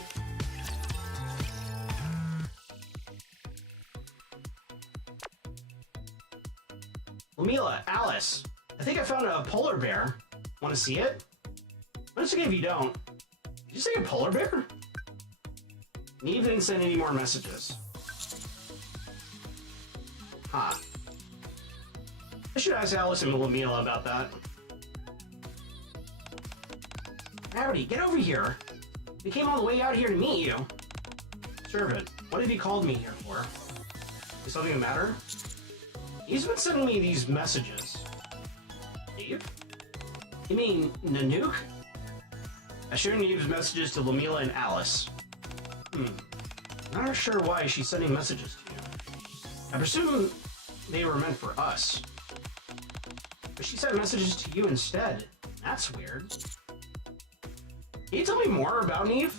Lamila, Alice, I think I found a polar bear. Want to see it? What is it if you don't? Did you say a polar bear? Neve didn't send any more messages. Huh. I should ask Alice and Lamila about that. Howdy, get over here. We came all the way out here to meet you. Servant, what have you called me here for? Is something the matter? He's been sending me these messages. Neve? You mean Nanook? I shared Neve's messages to Lamila and Alice. Not sure why she's sending messages to you. I presume they were meant for us. But she sent messages to you instead. That's weird. Can you tell me more about Neve?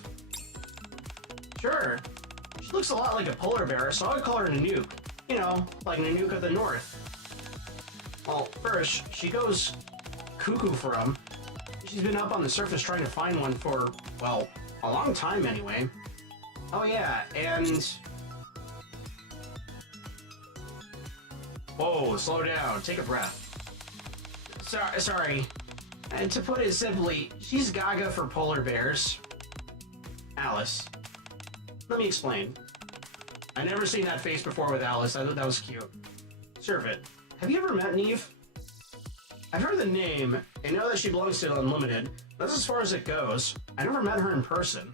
Sure. She looks a lot like a polar bear, so I would call her Nanook. You know, like Nanook of the North. Well, first, she goes cuckoo for him. She's been up on the surface trying to find one for, well, a long time anyway. Oh yeah, and... Whoa, slow down, take a breath. Sorry. And to put it simply, she's gaga for polar bears. Alice. Let me explain. I've never seen that face before with Alice. I thought that was cute. Servant, have you ever met Neve? I've heard the name, and know that she belongs to Unlimited. That's as far as it goes. I never met her in person.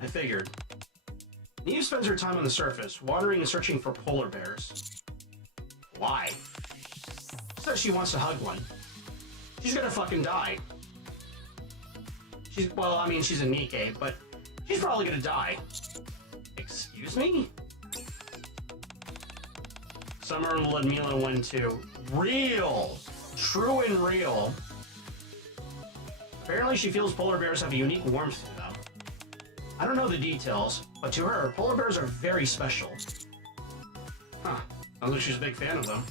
I figured. Neve spends her time on the surface, wandering and searching for polar bears. Why? Says she wants to hug one. She's gonna fucking die. She's a Nikke, but she's probably gonna die. Excuse me? Summer and Ludmilla win too. Real! True and real. Apparently she feels polar bears have a unique warmth to them. I don't know the details, but to her, polar bears are very special. Huh. Sounds like she's a big fan of them.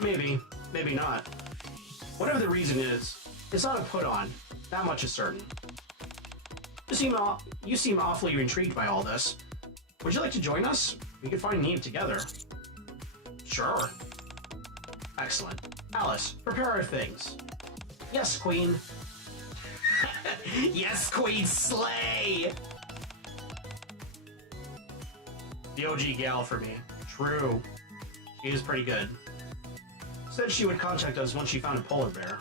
Maybe. Maybe not. Whatever the reason is, it's not a put-on. That much is certain. You seem awfully intrigued by all this. Would you like to join us? We could find Neve together. Sure. Excellent. Alice, prepare our things. Yes, Queen. Yes, Queen, slay! The OG gal for me. True. She is pretty good. Said she would contact us once she found a polar bear.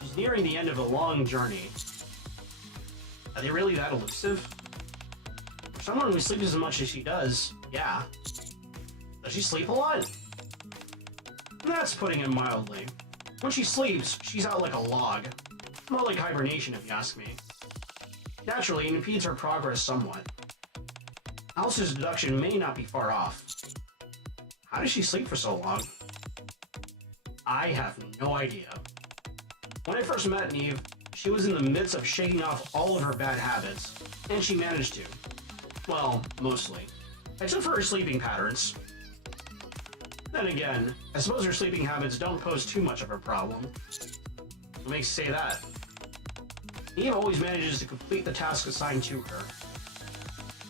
She's nearing the end of a long journey. Are they really that elusive? For someone who sleeps as much as she does, yeah. Does she sleep a lot? That's putting it mildly. When she sleeps, she's out like a log. More like hibernation, if you ask me. Naturally, it impedes her progress somewhat. Alice's deduction may not be far off. How does she sleep for so long? I have no idea. When I first met Neve, she was in the midst of shaking off all of her bad habits, and she managed to. Well, mostly. Except for her sleeping patterns. Then again, I suppose her sleeping habits don't pose too much of a problem. What makes you say that? Neve always manages to complete the task assigned to her.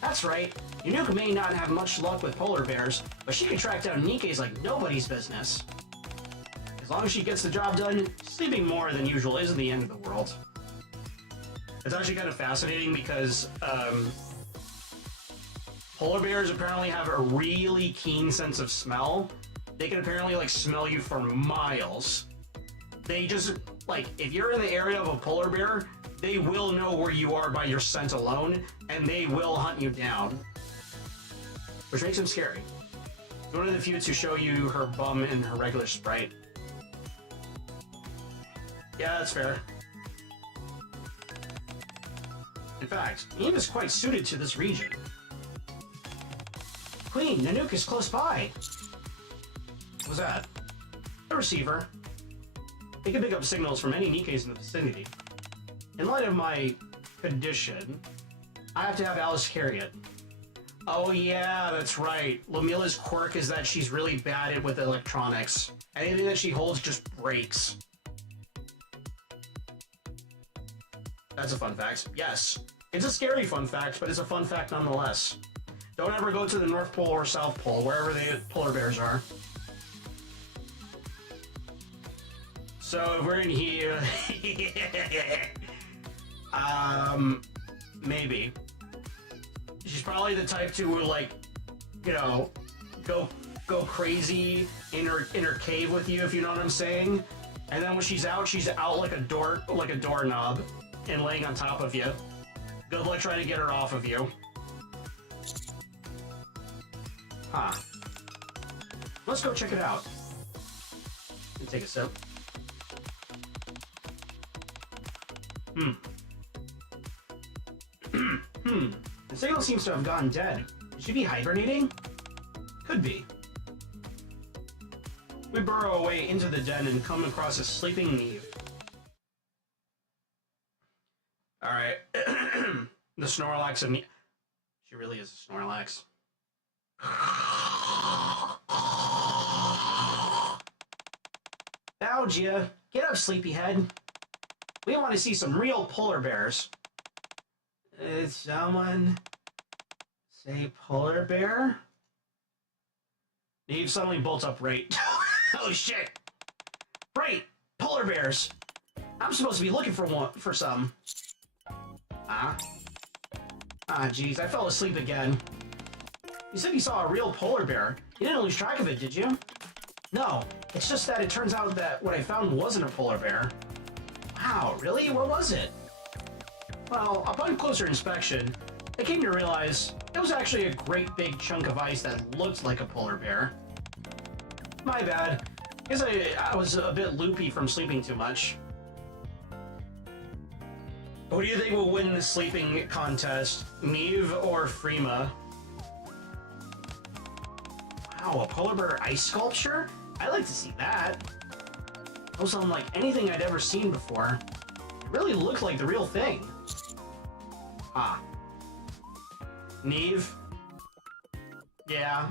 That's right, Nanook may not have much luck with polar bears, but she can track down Nikkes like nobody's business. As long as she gets the job done, sleeping more than usual isn't the end of the world. It's actually kind of fascinating because, polar bears apparently have a really keen sense of smell. They can apparently, like, smell you for miles. They just, like, if you're in the area of a polar bear, they will know where you are by your scent alone, and they will hunt you down. Which makes them scary. It's one of the few to show you her bum in her regular sprite. Yeah, that's fair. In fact, Eve is quite suited to this region. Queen, Nanook is close by. What was that? The receiver. They can pick up signals from any Nikkes in the vicinity. In light of my condition, I have to have Alice carry it. Oh yeah, that's right. Lumila's quirk is that she's really bad with electronics. Anything that she holds just breaks. That's a fun fact. Yes. It's a scary fun fact, but it's a fun fact nonetheless. Don't ever go to the North Pole or South Pole, wherever the polar bears are. So if we're in here... maybe. She's probably the type to, like, you know, go crazy in her cave with you, if you know what I'm saying. And then when she's out like a doorknob and laying on top of you. Good luck trying to get her off of you. Huh. Let's go check it out. Let me take a sip. The signal seems to have gone dead. Should she be hibernating? Could be. We burrow away into the den and come across a sleeping Neve. Alright. The Snorlax of Neve. She really is a Snorlax. Found ya. Get up, sleepyhead. We want to see some real polar bears. Did someone say polar bear? Neve suddenly bolts upright. Oh shit! Right! Polar bears! I'm supposed to be looking for some. Ah, jeez, I fell asleep again. You said you saw a real polar bear. You didn't lose track of it, did you? No, it's just that it turns out that what I found wasn't a polar bear. Wow, really? What was it? Well, upon closer inspection, I came to realize it was actually a great big chunk of ice that looked like a polar bear. My bad. Guess I was a bit loopy from sleeping too much. Who do you think will win the sleeping contest? Neve or Freema? Wow, a polar bear ice sculpture? I'd like to see that. It was unlike anything I'd ever seen before. It really looked like the real thing. Ah. Neve? Yeah.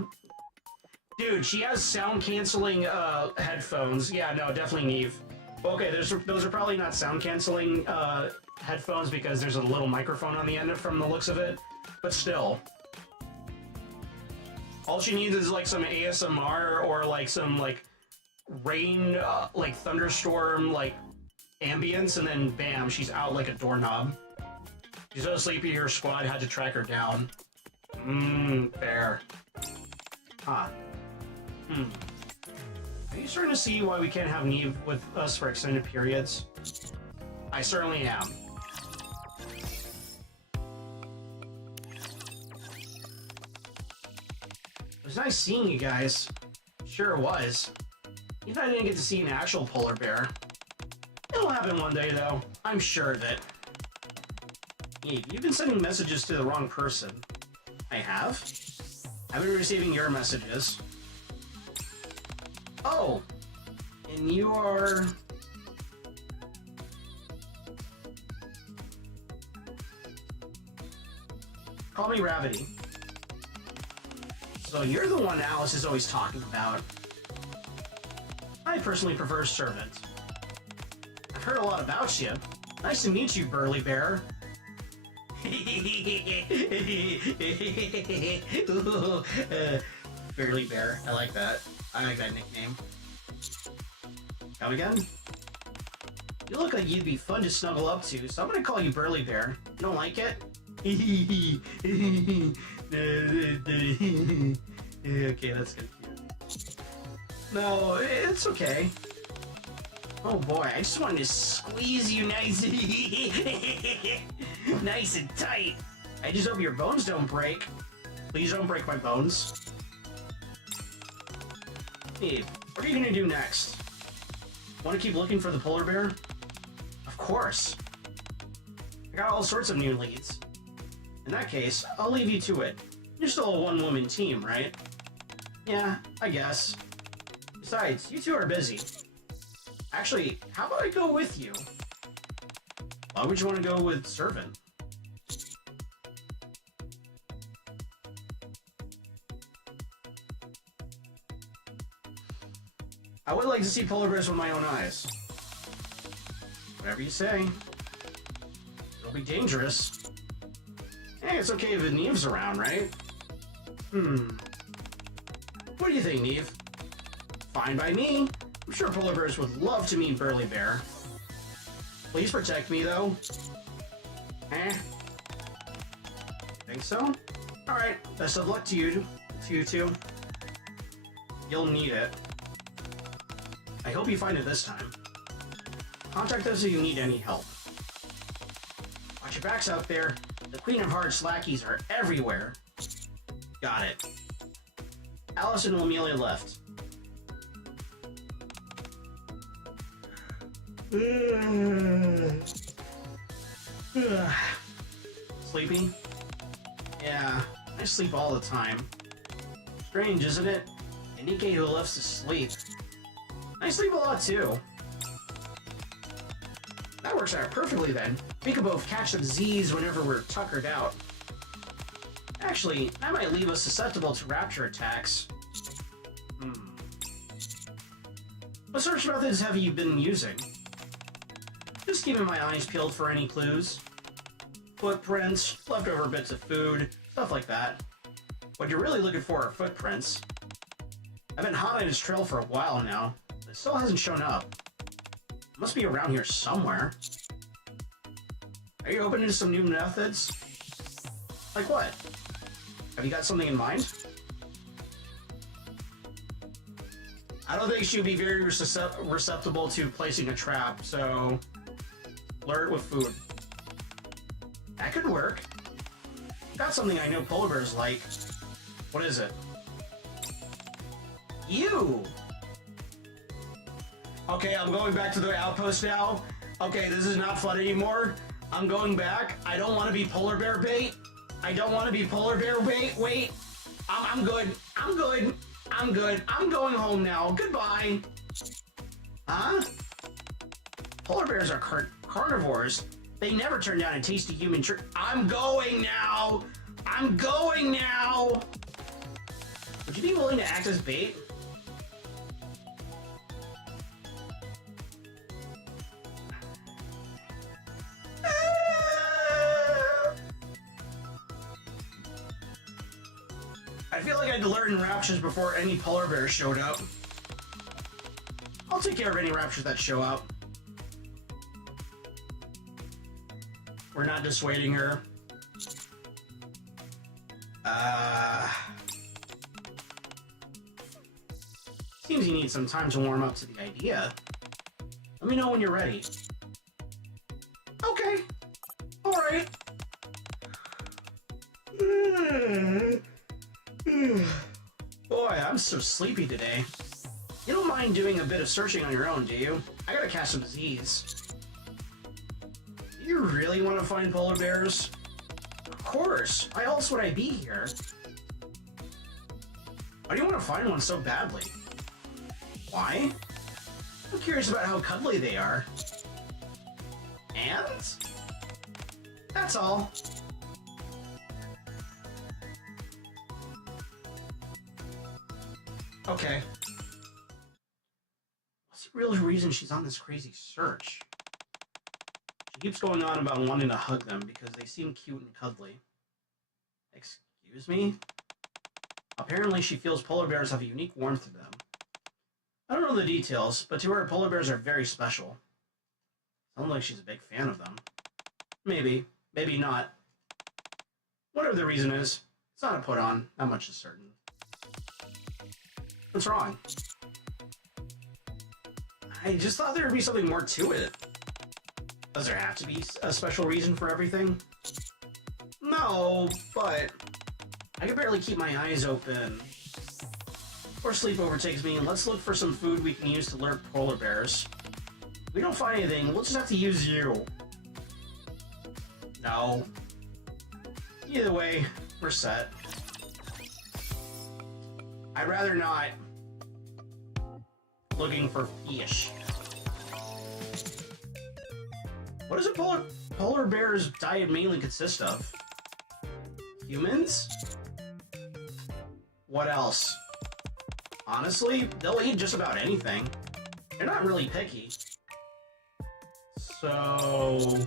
Dude, she has sound-canceling headphones. Yeah, no, definitely Neve. Okay, those are probably not sound-canceling headphones because there's a little microphone on the end from the looks of it. But still. All she needs is like some ASMR or like some like rain, like thunderstorm, like ambience, and then bam, she's out like a doorknob. She's so sleepy her squad had to track her down. Fair. Huh. Are you starting to see why we can't have Neve with us for extended periods? I certainly am. It was nice seeing you guys. Sure it was. Even I didn't get to see an actual polar bear. It'll happen one day, though. I'm sure of it. Eve, you've been sending messages to the wrong person. I have? I've been receiving your messages. Oh! And you are... Call me Ravity. So you're the one Alice is always talking about. I personally prefer Servant. I've heard a lot about you. Nice to meet you, Burly Bear. Burly Bear. I like that. I like that nickname. Come again? You look like you'd be fun to snuggle up to, so I'm gonna call you Burly Bear. You don't like it? Okay, that's good. No, it's okay. Oh boy, I just wanted to squeeze you nice nice and tight. I just hope your bones don't break. Please don't break my bones. Hey, what are you gonna do next? Want to keep looking for the polar bear? Of course. I got all sorts of new leads. In that case, I'll leave you to it. You're still a one-woman team, right? Yeah, I guess. Besides, you two are busy. Actually, how about I go with you? Why would you want to go with Servant? I would like to see polar bears with my own eyes. Whatever you say. It'll be dangerous. Hey, it's okay if Neve's around, right? What do you think, Neve? Fine by me. I'm sure polar bears would love to meet Burly Bear. Please protect me, though. Think so? Alright, best of luck to you two. You'll need it. I hope you find it this time. Contact us if you need any help. Watch your backs out there. The Queen of Hearts lackeys are everywhere. Got it. Alice and Amelia left. Sleepy? Yeah, I sleep all the time. Strange, isn't it? A Nikke who loves to sleep. I sleep a lot too. That works out perfectly then. We could both catch some Z's whenever we're tuckered out. Actually, that might leave us susceptible to rapture attacks. What search methods have you been using? Just keeping my eyes peeled for any clues. Footprints, leftover bits of food, stuff like that. What you're really looking for are footprints. I've been hot on his trail for a while now, but it still hasn't shown up. It must be around here somewhere. Are you open to some new methods? Like what? Have you got something in mind? I don't think she'd be very receptible to placing a trap, so lure it with food. That could work. Got something I know polar bears like. What is it? You! Okay, I'm going back to the outpost now. Okay, this is not fun anymore. I'm going back. I don't want to be polar bear bait. I don't want to be polar bear bait. Wait. I'm good. I'm good. I'm good. I'm going home now. Goodbye. Huh? Polar bears are carnivores. They never turn down a tasty human treat. I'm going now. I'm going now. Would you be willing to act as bait? I feel like I had to learn raptures before any polar bears showed up. I'll take care of any raptures that show up. We're not dissuading her. Seems you need some time to warm up to the idea. Let me know when you're ready. Okay. Alright. Boy, I'm so sleepy today. You don't mind doing a bit of searching on your own, do you? I gotta catch some Z's. Do you really want to find polar bears? Of course. Why else would I be here? Why do you want to find one so badly? Why? I'm curious about how cuddly they are. And? That's all. Okay. What's the real reason she's on this crazy search? She keeps going on about wanting to hug them because they seem cute and cuddly. Excuse me? Apparently she feels polar bears have a unique warmth to them. I don't know the details, but to her, polar bears are very special. Sounds like she's a big fan of them. Maybe. Maybe not. Whatever the reason is, it's not a put-on. That much is certain. What's wrong? I just thought there would be something more to it. Does there have to be a special reason for everything? No, but I can barely keep my eyes open. Before sleep overtakes me, let's look for some food we can use to alert polar bears. If we don't find anything, we'll just have to use you. No. Either way, we're set. I'd rather not. Looking for fish. What does a polar bear's diet mainly consist of? Humans? What else? Honestly, they'll eat just about anything. They're not really picky. So...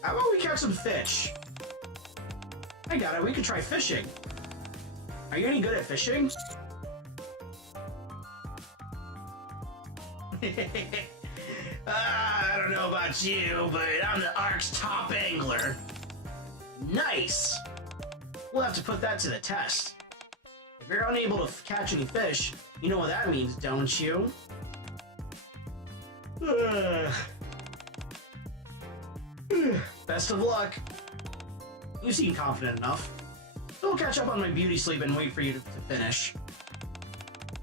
how about we catch some fish? I got it, we could try fishing. Are you any good at fishing? I don't know about you, but I'm the Ark's top angler. Nice! We'll have to put that to the test. If you're unable to catch any fish, you know what that means, don't you? Best of luck. You seem confident enough. So I'll catch up on my beauty sleep and wait for you to finish.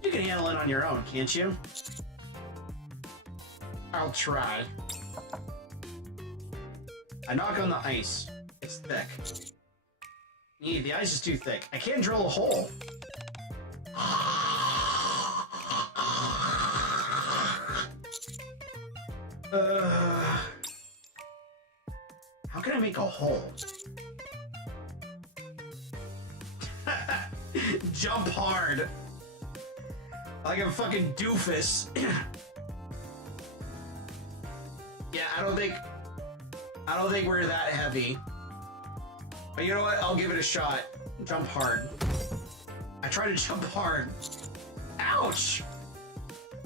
You can handle it on your own, can't you? I'll try. I knock on the ice. It's thick. Yeah, the ice is too thick. I can't drill a hole. How can I make a hole? Jump hard. Like a fucking doofus. Yeah, I don't think we're that heavy. But you know what? I'll give it a shot. Jump hard. I tried to jump hard. Ouch!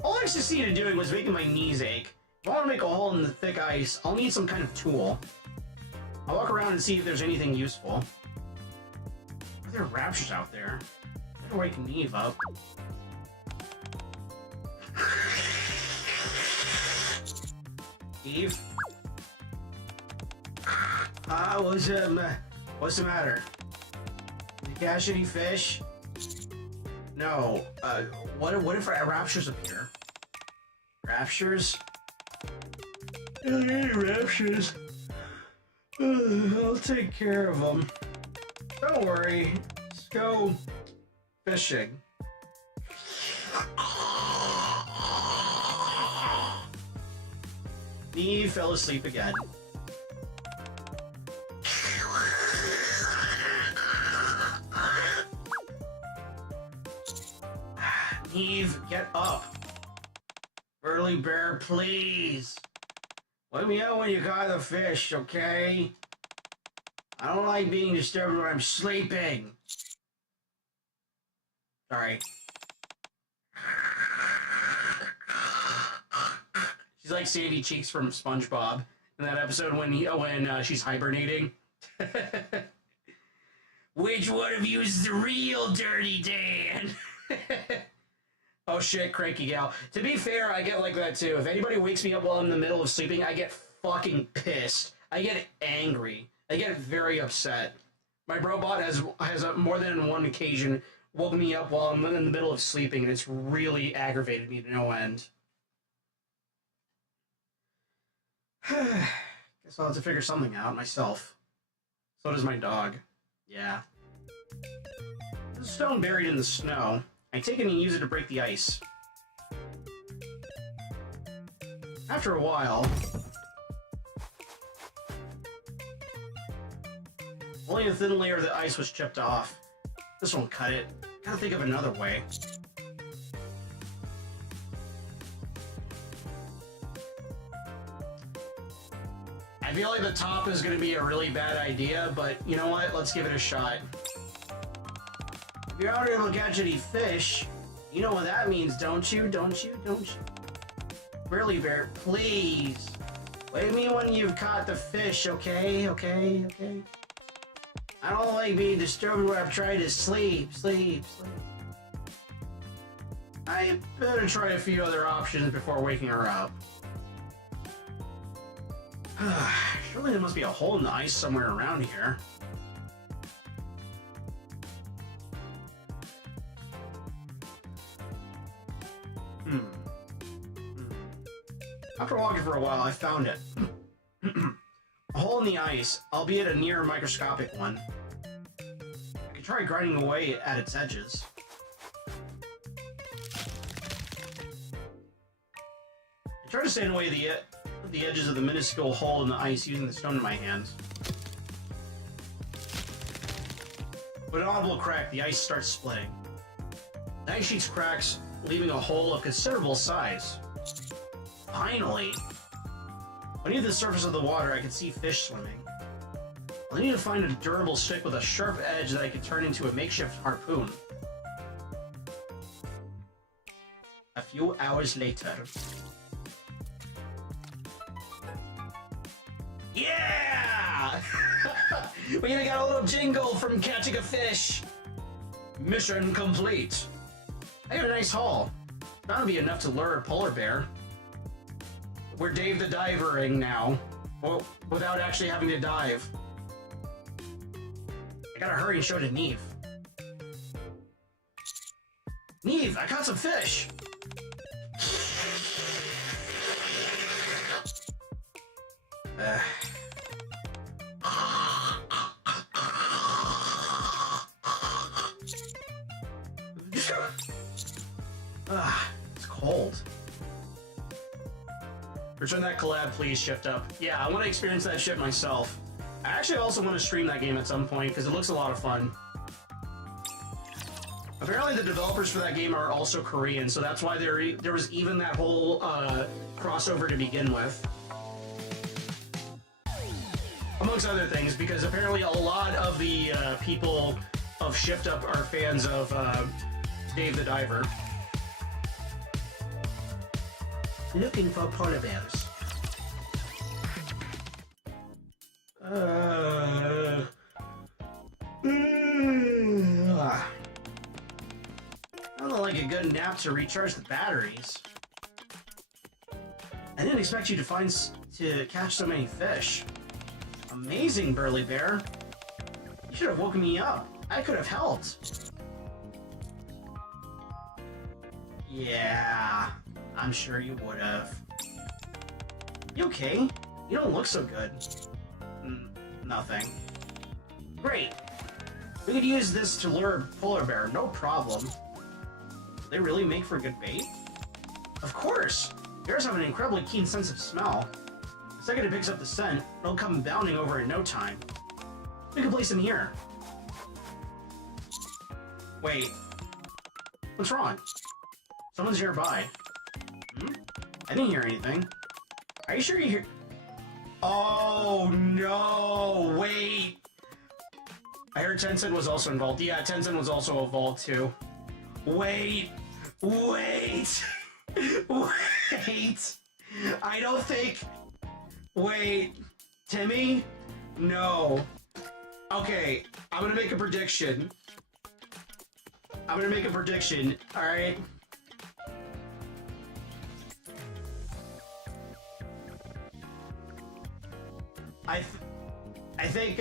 All I succeeded doing was making my knees ache. If I want to make a hole in the thick ice, I'll need some kind of tool. I'll walk around and see if there's anything useful. Are there raptures out there? I gotta wake Neve up. Eve? What's the matter? Did you catch any fish? No. What if raptures appear? Raptures? Any raptures? I'll take care of them. Don't worry. Let's go fishing. Neve fell asleep again. Neve, get up. Burly bear, please. Let me know when you got the fish, okay? I don't like being disturbed when I'm sleeping. Sorry. She's like Sandy Cheeks from SpongeBob in that episode when she's hibernating. Which one of you is the real Dirty Dan? Oh shit, cranky gal. To be fair, I get like that too. If anybody wakes me up while I'm in the middle of sleeping, I get fucking pissed. I get angry. I get very upset. My robot has more than one occasion woken me up while I'm in the middle of sleeping, and it's really aggravated me to no end. Guess I'll have to figure something out myself. So does my dog. Yeah. There's a stone buried in the snow. I take it and use it to break the ice. After a while... only a thin layer of the ice was chipped off. This won't cut it. Gotta think of another way. I feel like the top is gonna be a really bad idea, but you know what? Let's give it a shot. If you're not able to catch any fish, you know what that means, don't you? Don't you? Don't you? Burly bear, please. Wake me when you've caught the fish, okay? Okay? Okay? I don't like being disturbed when I'm trying to sleep. I better try a few other options before waking her up. Surely there must be a hole in the ice somewhere around here. After walking for a while, I found it. A hole in the ice, albeit a near microscopic one. I could try grinding away at its edges. I tried to sand away the edges of the minuscule hole in the ice using the stone in my hands. With an audible crack, the ice starts splitting. The ice sheets cracks, leaving a hole of considerable size. Finally! Beneath the surface of the water, I can see fish swimming. I need to find a durable stick with a sharp edge that I can turn into a makeshift harpoon. A few hours later. Yeah! We even got a little jingle from catching a fish. Mission complete. I got a nice haul. That'll be enough to lure a polar bear. We're Dave the Divering now. Well, without actually having to dive. I gotta hurry and show to Neve. Neve, I caught some fish! It's cold. Return that collab, please, Shift Up. Yeah, I want to experience that shit myself. I actually also want to stream that game at some point, because it looks a lot of fun. Apparently the developers for that game are also Korean, so that's why there was even that whole crossover to begin with. Amongst other things, because apparently a lot of the people of Shift Up are fans of Dave the Diver. Looking for polar bears. I'd like a good nap to recharge the batteries. I didn't expect you to catch so many fish. Amazing, Burly Bear. You should have woken me up. I could have helped. Yeah, I'm sure you would have. You okay? You don't look so good. Nothing. Great. We could use this to lure a polar bear, no problem. Do they really make for good bait? Of course! Bears have an incredibly keen sense of smell. The second it picks up the scent, it'll come bounding over in no time. We can place him here. Wait. What's wrong? Someone's nearby. I didn't hear anything. Are you sure you hear... Oh, no! Wait! I heard Tencent was also involved. Yeah, Tencent was also involved, too. Wait! Wait! Wait! I don't think... Wait. Timmy? No. Okay, I'm gonna make a prediction. Alright? I think,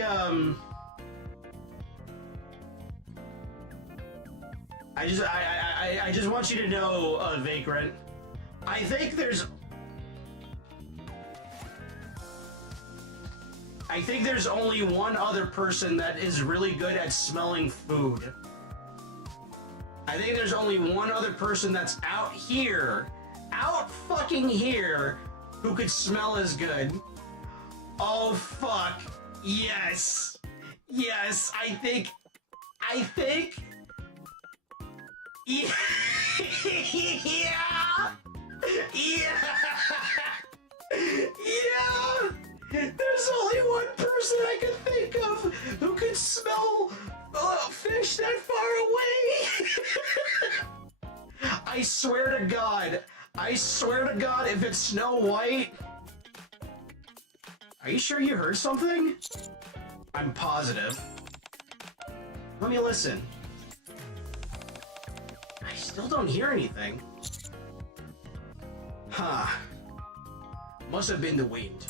I just want you to know, Vagrant, I think there's only one other person that is really good at smelling food. I think there's only one other person that's out fucking here, who could smell as good. Oh, fuck. Yes. Yes, I think... Yeah. Yeah. Yeah. Yeah. There's only one person I can think of who could smell fish that far away. I swear to God, if it's Snow White... Are you sure you heard something? I'm positive. Let me listen. I Still don't hear anything. Huh. Must have been the wind.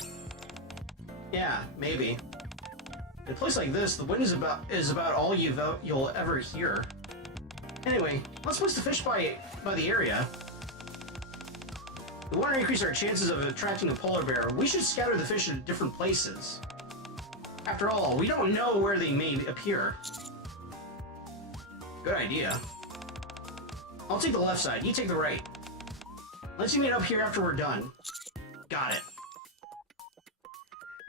Yeah, maybe. In a place like this, the wind is about all you'll ever hear. Anyway, let's place the fish by the area. We want to increase our chances of attracting a polar bear. We should scatter the fish in different places. After all, we don't know where they may appear. Good idea. I'll take the left side, you take the right. Let's meet up here after we're done. Got it.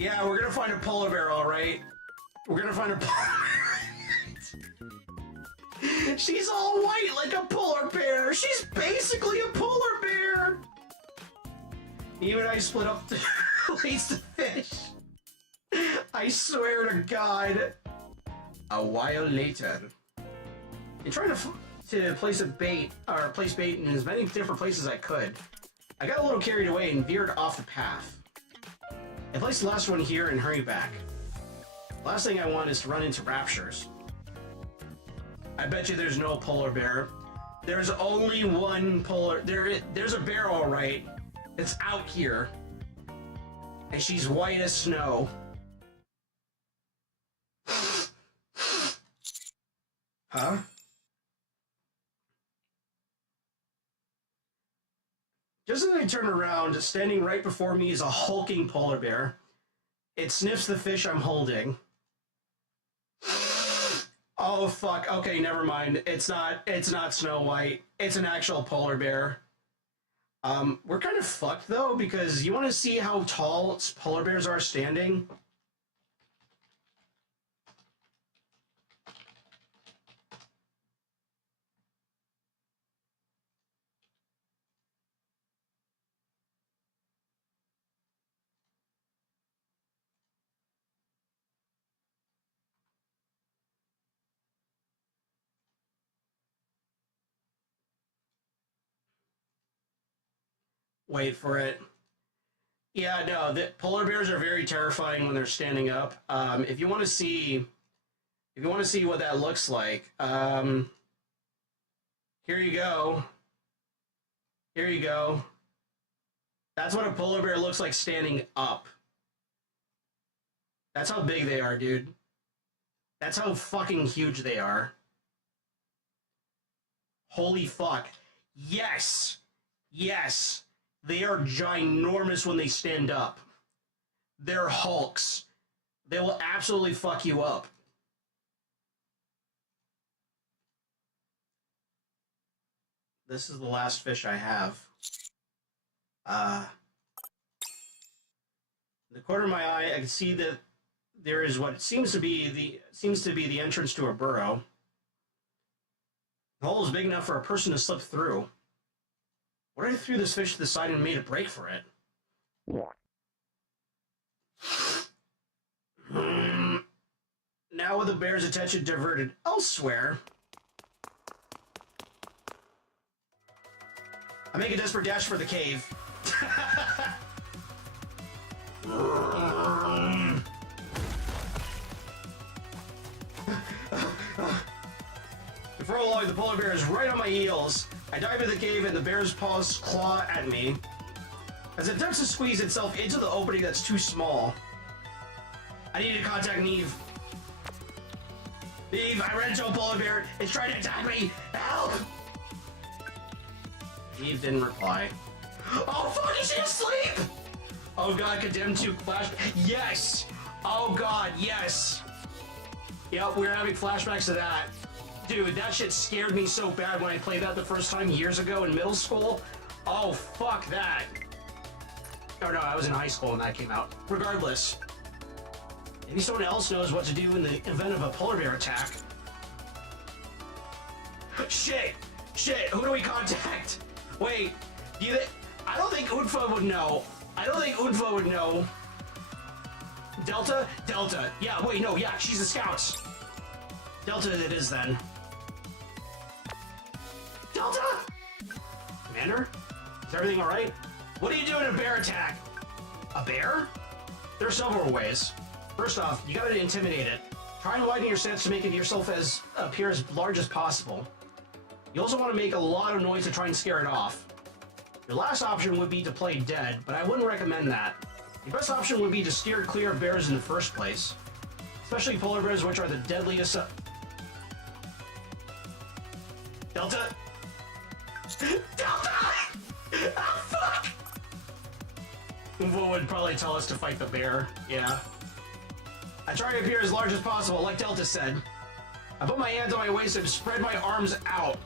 Yeah, we're gonna find a polar bear, alright. We're gonna find a polar bear. She's all white like a polar bear. She's basically a polar bear. You and I split up to release the fish. I swear to God. A while later. In trying to place bait in as many different places as I could, I got a little carried away and veered off the path. I placed the last one here and hurried back. The last thing I want is to run into raptures. I bet you there's no polar bear. There's only one there's a bear, alright. It's out here. And she's white as snow. Huh? Just as I turn around, standing right before me is a hulking polar bear. It sniffs the fish I'm holding. Oh fuck, okay, never mind. It's not Snow White. It's an actual polar bear. We're kind of fucked though, because you want to see how tall polar bears are standing? Wait for it. Yeah, no, the polar bears are very terrifying when they're standing up. If you want to see what that looks like, here you go. Here you go. That's what a polar bear looks like standing up. That's how big they are, dude. That's how fucking huge they are. Holy fuck. Yes! Yes! They are ginormous when they stand up. They're hulks. They will absolutely fuck you up. This is the last fish I have. In the corner of my eye, I can see that there is what seems to be the entrance to a burrow. The hole is big enough for a person to slip through. What if I threw this fish to the side and made a break for it? Now with the bear's attention diverted elsewhere, I make a desperate dash for the cave. Before long, the polar bear is right on my heels. I dive into the cave and the bear's paws claw at me as it attempts to squeeze itself into the opening that's too small. I need to contact Neve. Neve, I ran into a polar bear. It's trying to attack me. Help! Neve didn't reply. Oh fuck, is she asleep? Oh god, condemned to flash. Yes! Oh god, yes! Yep, we're having flashbacks to that. Dude, that shit scared me so bad when I played that the first time years ago in middle school. Oh, fuck that. Oh no, I was in high school when that came out. Regardless. Maybe someone else knows what to do in the event of a polar bear attack. Shit! Shit, who do we contact? Wait, I don't think Unfa would know. I don't think Unfa would know. Delta? Delta. Yeah, wait, no, yeah, she's a scout. Delta it is then. Delta? Commander? Is everything alright? What do you do in a bear attack? A bear? There are several ways. First off, you gotta intimidate it. Try and widen your stance to make it yourself appear as large as possible. You also want to make a lot of noise to try and scare it off. Your last option would be to play dead, but I wouldn't recommend that. The best option would be to steer clear of bears in the first place. Especially polar bears, which are the deadliest... Delta! Delta! Ah, fuck! Umvo would probably tell us to fight the bear. Yeah. I try to appear as large as possible, like Delta said. I put my hands on my waist and spread my arms out.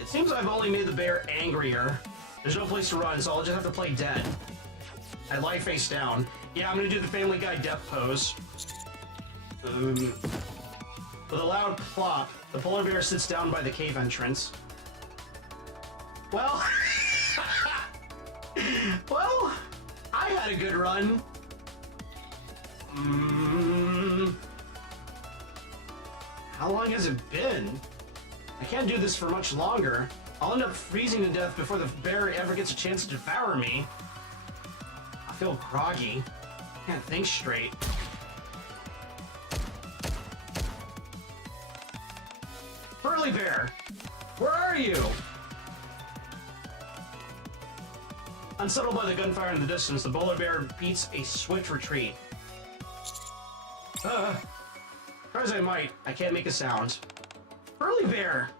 It seems I've only made the bear angrier. There's no place to run, so I'll just have to play dead. I lie face down. Yeah, I'm gonna do the Family Guy death pose. With a loud plop, the polar bear sits down by the cave entrance. Well... well, I had a good run. How long has it been? I can't do this for much longer. I'll end up freezing to death before the bear ever gets a chance to devour me. I feel groggy. Can't think straight. Burly Bear! Where are you? Unsettled by the gunfire in the distance, the polar bear beats a swift retreat. Try as I might, I can't make a sound. Burly Bear!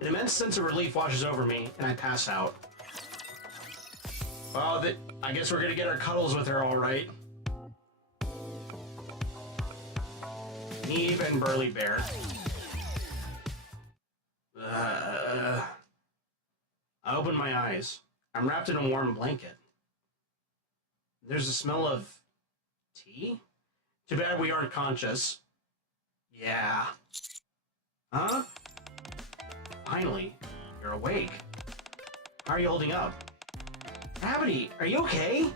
An immense sense of relief washes over me, and I pass out. Well, I guess we're gonna get our cuddles with her, alright. Neve and Burly Bear. I open my eyes. I'm wrapped in a warm blanket. There's a smell of tea? Too bad we aren't conscious. Yeah. Huh? Finally, you're awake. How are you holding up? Gravity, are you okay? You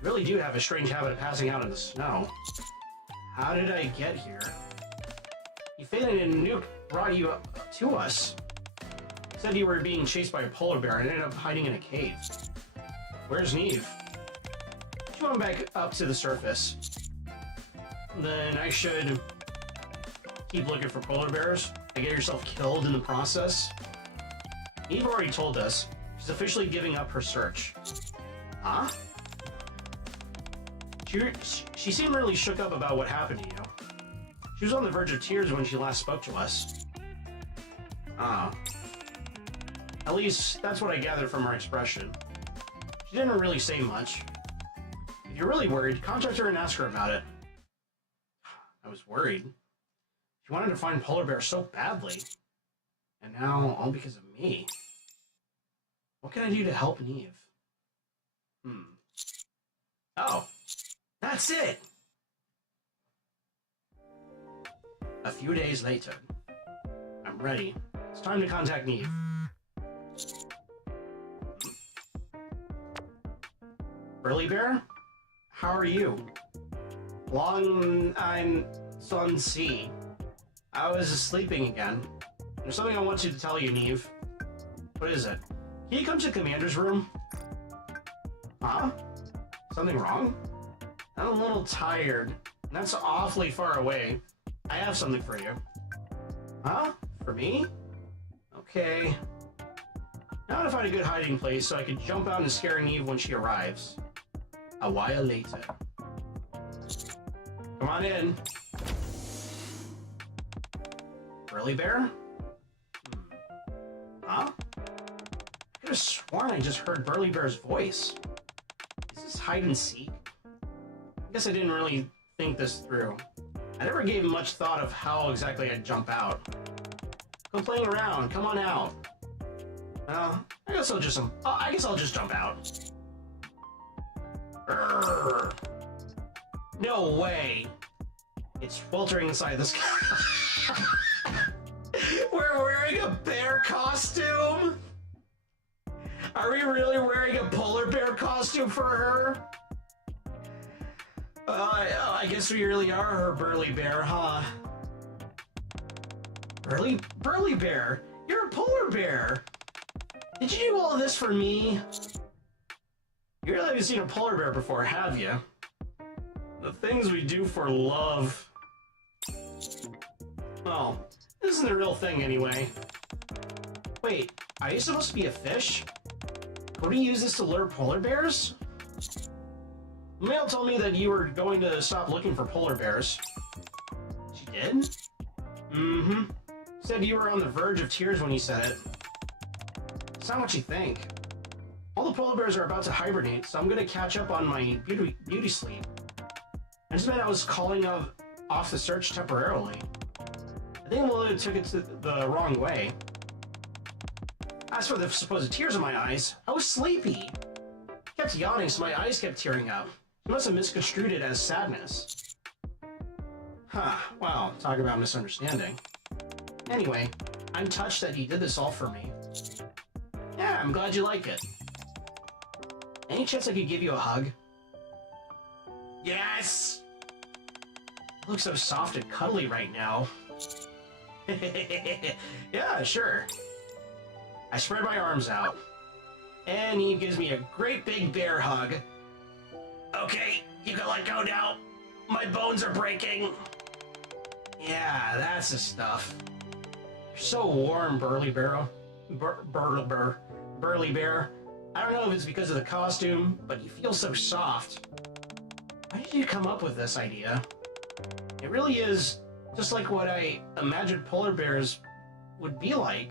really do have a strange habit of passing out in the snow. How did I get here? You fainted and Nuke brought you up to us. Said you were being chased by a polar bear and ended up hiding in a cave. Where's Neve? She went back up to the surface. Then I should keep looking for polar bears and get yourself killed in the process. Neve already told us she's officially giving up her search. Huh? She seemed really shook up about what happened to you. She was on the verge of tears when she last spoke to us. Ah. At least, that's what I gathered from her expression. She didn't really say much. If you're really worried, contact her and ask her about it. I was worried. She wanted to find polar bears so badly. And now, all because of me. What can I do to help Neve? Oh, that's it! A few days later. I'm ready. It's time to contact Neve. Burly Bear? How are you? Long I'm Sun Sea. I was sleeping again. There's something I want you to tell you, Neve. What is it? Can you come to Commander's room? Huh? Something wrong? I'm a little tired. That's awfully far away. I have something for you. Huh? For me? Okay. Now to find a good hiding place so I can jump out and scare Neve when she arrives. A while later. Come on in. Burly Bear? Huh? I could have sworn I just heard Burly Bear's voice. Is this hide and seek? I guess I didn't really think this through. I never gave much thought of how exactly I'd jump out. Go playing around, come on out. Well, I guess I'll just jump out. Urgh. No way. It's sweltering inside this guy. We're wearing a bear costume? Are we really wearing a polar bear costume for her? I guess we really are her Burly Bear, huh? Burly Bear? You're a polar bear! Did you do all of this for me? You really haven't seen a polar bear before, have you? The things we do for love. Well, this isn't a real thing anyway. Wait, are you supposed to be a fish? Cody used this to lure polar bears? Mail told me that you were going to stop looking for polar bears. She did? Mm-hmm. Said you were on the verge of tears when you said it. It's not what you think. All the polar bears are about to hibernate, so I'm gonna catch up on my beauty sleep. I just meant I was calling off the search temporarily. I think Lily took it the wrong way. As for the supposed tears in my eyes, I was sleepy. I kept yawning, so my eyes kept tearing up. She must have misconstrued it as sadness. Huh, wow, talk about misunderstanding. Anyway, I'm touched that you did this all for me. Yeah, I'm glad you like it. Any chance I could give you a hug? Yes! You look so soft and cuddly right now. Yeah, sure. I spread my arms out, and he gives me a great big bear hug. Okay, you can let go now. My bones are breaking. Yeah, that's the stuff. You're so warm, Burly Bear. Burly Bear. I don't know if it's because of the costume, but you feel so soft. Why did you come up with this idea? It really is just like what I imagined polar bears would be like.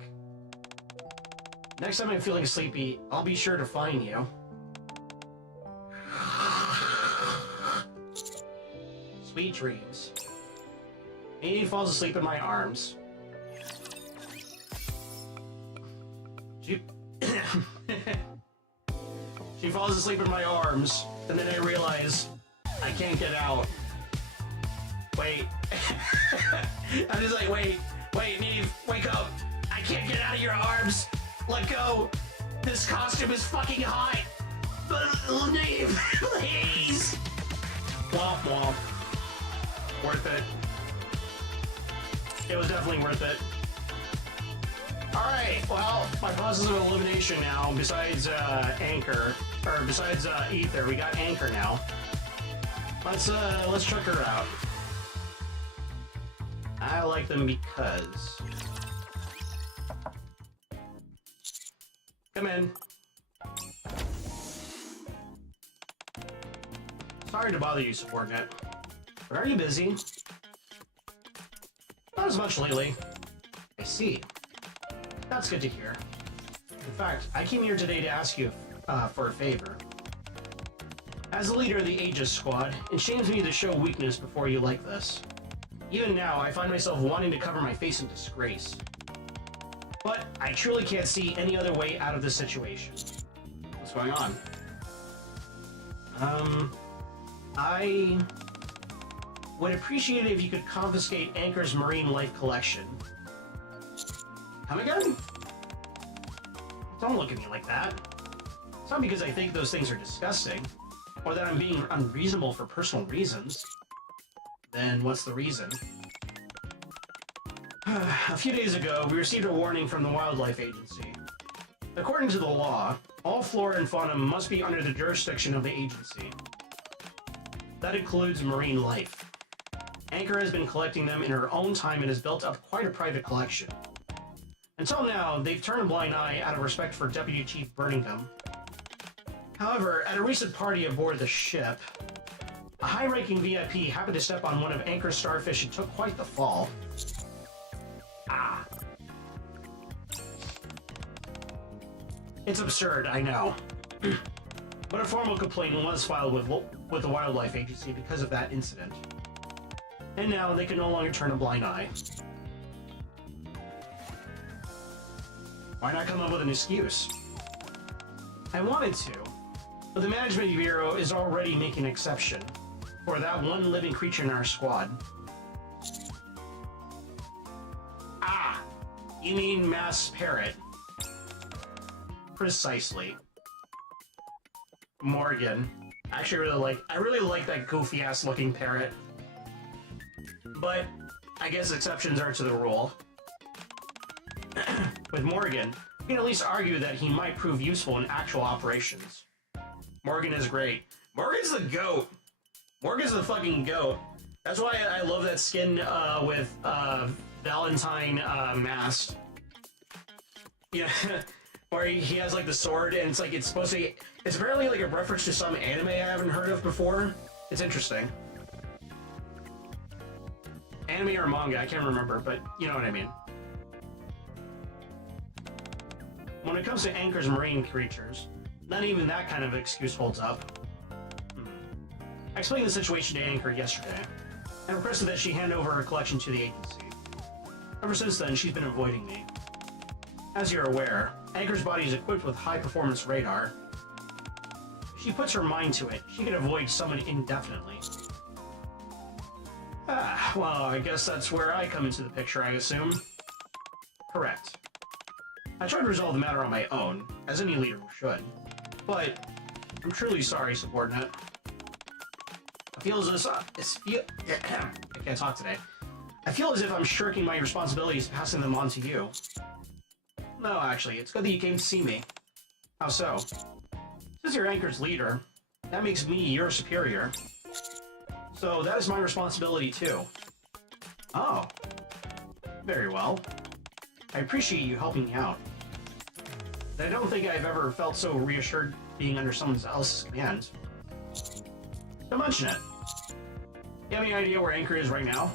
Next time I'm feeling sleepy, I'll be sure to find you. Sweet dreams. He falls asleep in my arms. She falls asleep in my arms, and then I realize I can't get out. Wait. I'm just like, wait, Neve, wake up. I can't get out of your arms. Let go. This costume is fucking hot. Neve, please. Womp womp. Worth it. It was definitely worth it. Alright, well, my process of elimination now, besides besides Ether, we got Anchor now. Let's check her out. I like them because... Come in. Sorry to bother you, subordinate. But are you busy? Not as much lately. I see. That's good to hear. In fact, I came here today to ask you for a favor. As the leader of the Aegis Squad, it shames me to show weakness before you like this. Even now, I find myself wanting to cover my face in disgrace. But I truly can't see any other way out of this situation. What's going on? I would appreciate it if you could confiscate Anchor's marine life collection. Come again? Don't look at me like that. It's not because I think those things are disgusting, or that I'm being unreasonable for personal reasons. Then what's the reason? A few days ago, we received a warning from the Wildlife Agency. According to the law, all flora and fauna must be under the jurisdiction of the agency. That includes marine life. Anchor has been collecting them in her own time and has built up quite a private collection. Until now, they've turned a blind eye out of respect for Deputy Chief Birmingham. However, at a recent party aboard the ship, a high-ranking VIP happened to step on one of Anchor's starfish and took quite the fall. Ah. It's absurd, I know. But a formal complaint was filed with the Wildlife Agency because of that incident. And now they can no longer turn a blind eye. Why not come up with an excuse? I wanted to, but the Management Bureau is already making an exception for that one living creature in our squad. Ah, you mean Mass Parrot? Precisely. Morgan. I really like that goofy ass looking parrot. But I guess exceptions are to the rule. With Morgan, you can at least argue that he might prove useful in actual operations. Morgan is great. Morgan's the GOAT. Morgan's the fucking goat. That's why I love that skin with Valentine mask. Yeah, where he has like the sword, and it's like it's supposed to be. It's apparently like a reference to some anime I haven't heard of before. It's interesting. Anime or manga, I can't remember, but you know what I mean. When it comes to Anchor's marine creatures, not even that kind of excuse holds up. I explained the situation to Anchor yesterday, and requested that she hand over her collection to the agency. Ever since then, she's been avoiding me. As you're aware, Anchor's body is equipped with high-performance radar. If she puts her mind to it, she can avoid someone indefinitely. Well, I guess that's where I come into the picture, I assume. Correct. I tried to resolve the matter on my own, as any leader should. But, I'm truly sorry, subordinate. I feel as if I can't talk today. I feel as if I'm shirking my responsibilities, passing them on to you. No, actually, it's good that you came to see me. How so? Since you're Anchor's leader, that makes me your superior. So that is my responsibility too. Oh. Very well. I appreciate you helping me out. I don't think I've ever felt so reassured being under someone else's command. Don't mention it. You have any idea where Anchor is right now?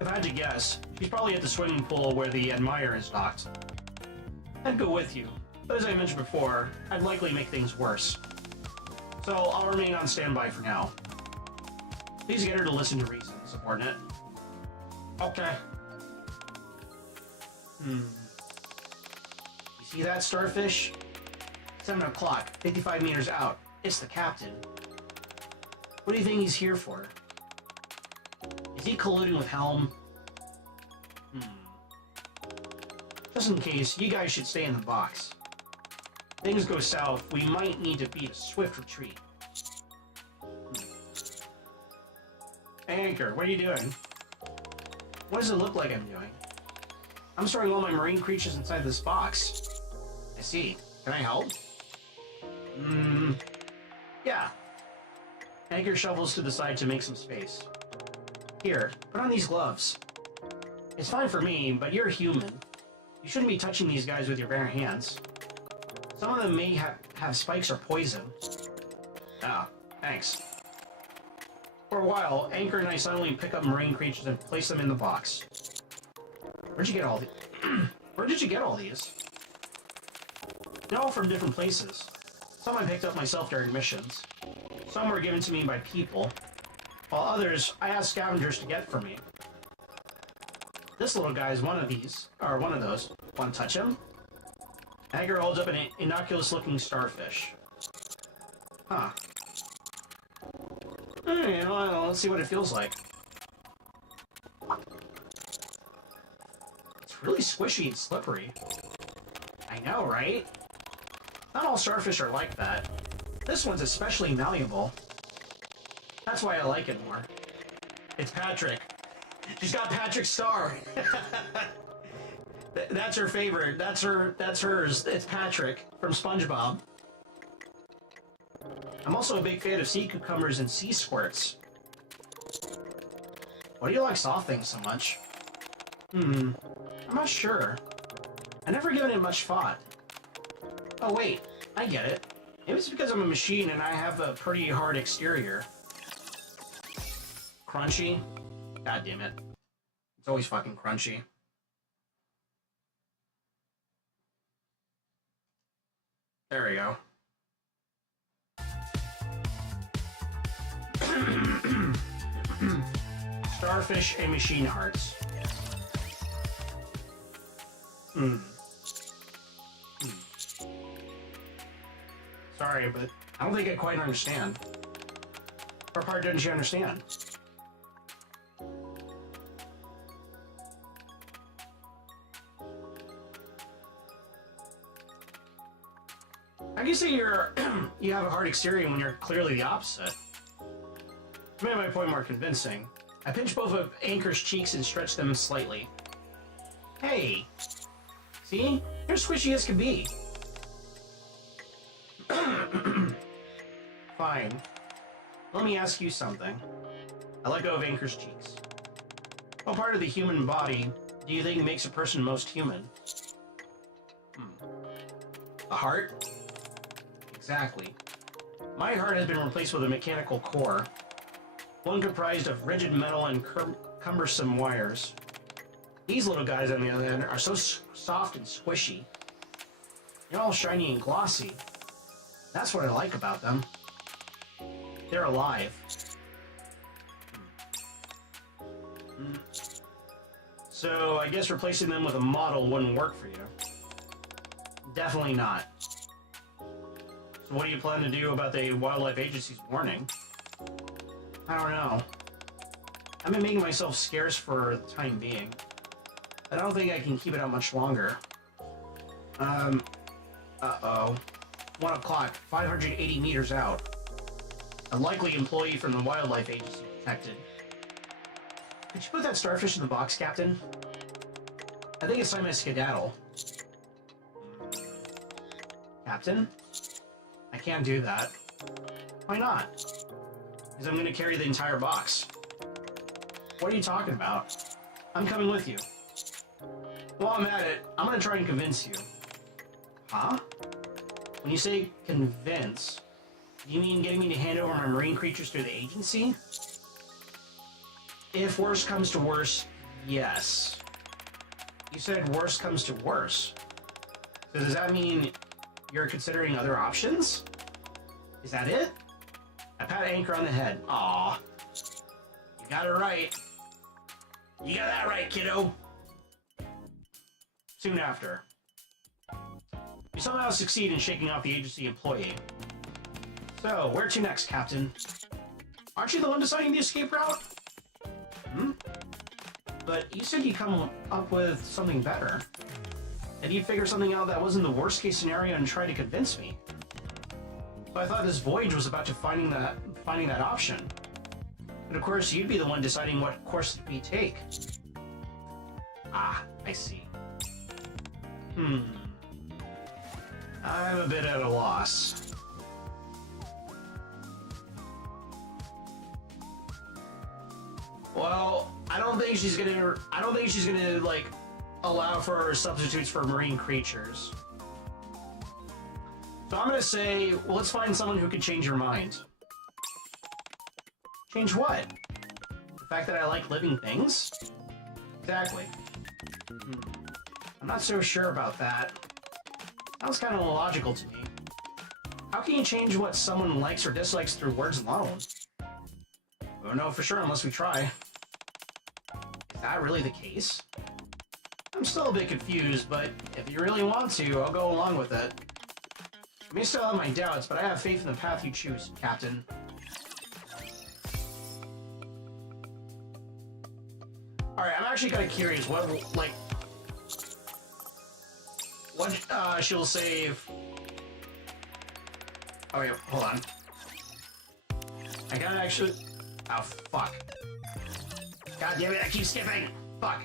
If I had to guess, she's probably at the swimming pool where the Admire is docked. I'd go with you, but as I mentioned before, I'd likely make things worse. So I'll remain on standby for now. Please get her to listen to reason, subordinate. Okay. You see that, starfish? 7 o'clock, 55 meters out. It's the captain. What do you think he's here for? Is he colluding with Helm? Just in case, you guys should stay in the box. If things go south, we might need to beat a swift retreat. Anchor, what are you doing? What does it look like I'm doing? I'm storing all my marine creatures inside this box. I see. Can I help? Yeah. Anchor shovels to the side to make some space. Here, put on these gloves. It's fine for me, but you're human. You shouldn't be touching these guys with your bare hands. Some of them may have spikes or poison. Ah, thanks. For a while, Anchor and I suddenly pick up marine creatures and place them in the box. Where'd you get all Where did you get all these? They're all from different places. Some I picked up myself during missions. Some were given to me by people, while others I asked scavengers to get for me. This little guy is one of these, or one of those. Want to touch him? Anchor holds up an innocuous-looking starfish. Huh. Let's see what it feels like. It's really squishy and slippery. I know, right? Not all starfish are like that. This one's especially malleable. That's why I like it more. It's Patrick. She's got Patrick's star. That's her favorite. That's hers. It's Patrick from SpongeBob. I'm also a big fan of sea cucumbers and sea squirts. Why do you like soft things so much? I'm not sure. I've never given it much thought. Oh wait, I get it. Maybe it's because I'm a machine and I have a pretty hard exterior. Crunchy? God damn it. It's always fucking crunchy. There we go. Starfish and machine hearts. Sorry, but I don't think I quite understand. What part didn't you understand? How do you say you have a hard exterior when you're clearly the opposite? To make my point more convincing, I pinch both of Anchor's cheeks and stretch them slightly. Hey! See? You're squishy as can be. Fine. Let me ask you something. I let go of Anchor's cheeks. What part of the human body do you think makes a person most human? The heart? Exactly. My heart has been replaced with a mechanical core, one comprised of rigid metal and cumbersome wires. These little guys, on the other hand, are so soft and squishy. They're all shiny and glossy. That's what I like about them. They're alive. So, I guess replacing them with a model wouldn't work for you. Definitely not. So what do you plan to do about the Wildlife Agency's warning? I don't know. I've been making myself scarce for the time being. I don't think I can keep it up much longer. Uh-oh. 1 o'clock, 580 meters out. A likely employee from the Wildlife Agency detected. Could you put that starfish in the box, Captain? I think it's time I skedaddle. Captain? I can't do that. Why not? Because I'm gonna carry the entire box. What are you talking about? I'm coming with you. While I'm at it, I'm gonna try and convince you. Huh? When you say convince, do you mean getting me to hand over my marine creatures to the agency? If worse comes to worse, yes. You said worse comes to worse. So does that mean you're considering other options? Is that it? I pat Anchor on the head. Aw. You got it right. You got that right, kiddo. Soon after. You somehow succeed in shaking off the agency employee. So, where to next, Captain? Aren't you the one deciding the escape route? But you said you'd come up with something better. And you'd figure something out that wasn't the worst case scenario and try to convince me. So I thought this voyage was about to finding that option. But of course, you'd be the one deciding what course we take. Ah, I see. I'm a bit at a loss. Well, I don't think she's gonna like allow for substitutes for marine creatures. So I'm gonna say, well, let's find someone who can change your mind. Change what? The fact that I like living things? Exactly. I'm not so sure about that. Sounds kind of illogical to me. How can you change what someone likes or dislikes through words alone? We don't know for sure unless we try. Is that really the case? I'm still a bit confused, but if you really want to, I'll go along with it. I may still have my doubts, but I have faith in the path you choose, Captain. Alright, I'm actually kind of curious what she'll save. Oh yeah, hold on. I gotta actually... Oh, fuck. God damn it, I keep skipping! Fuck.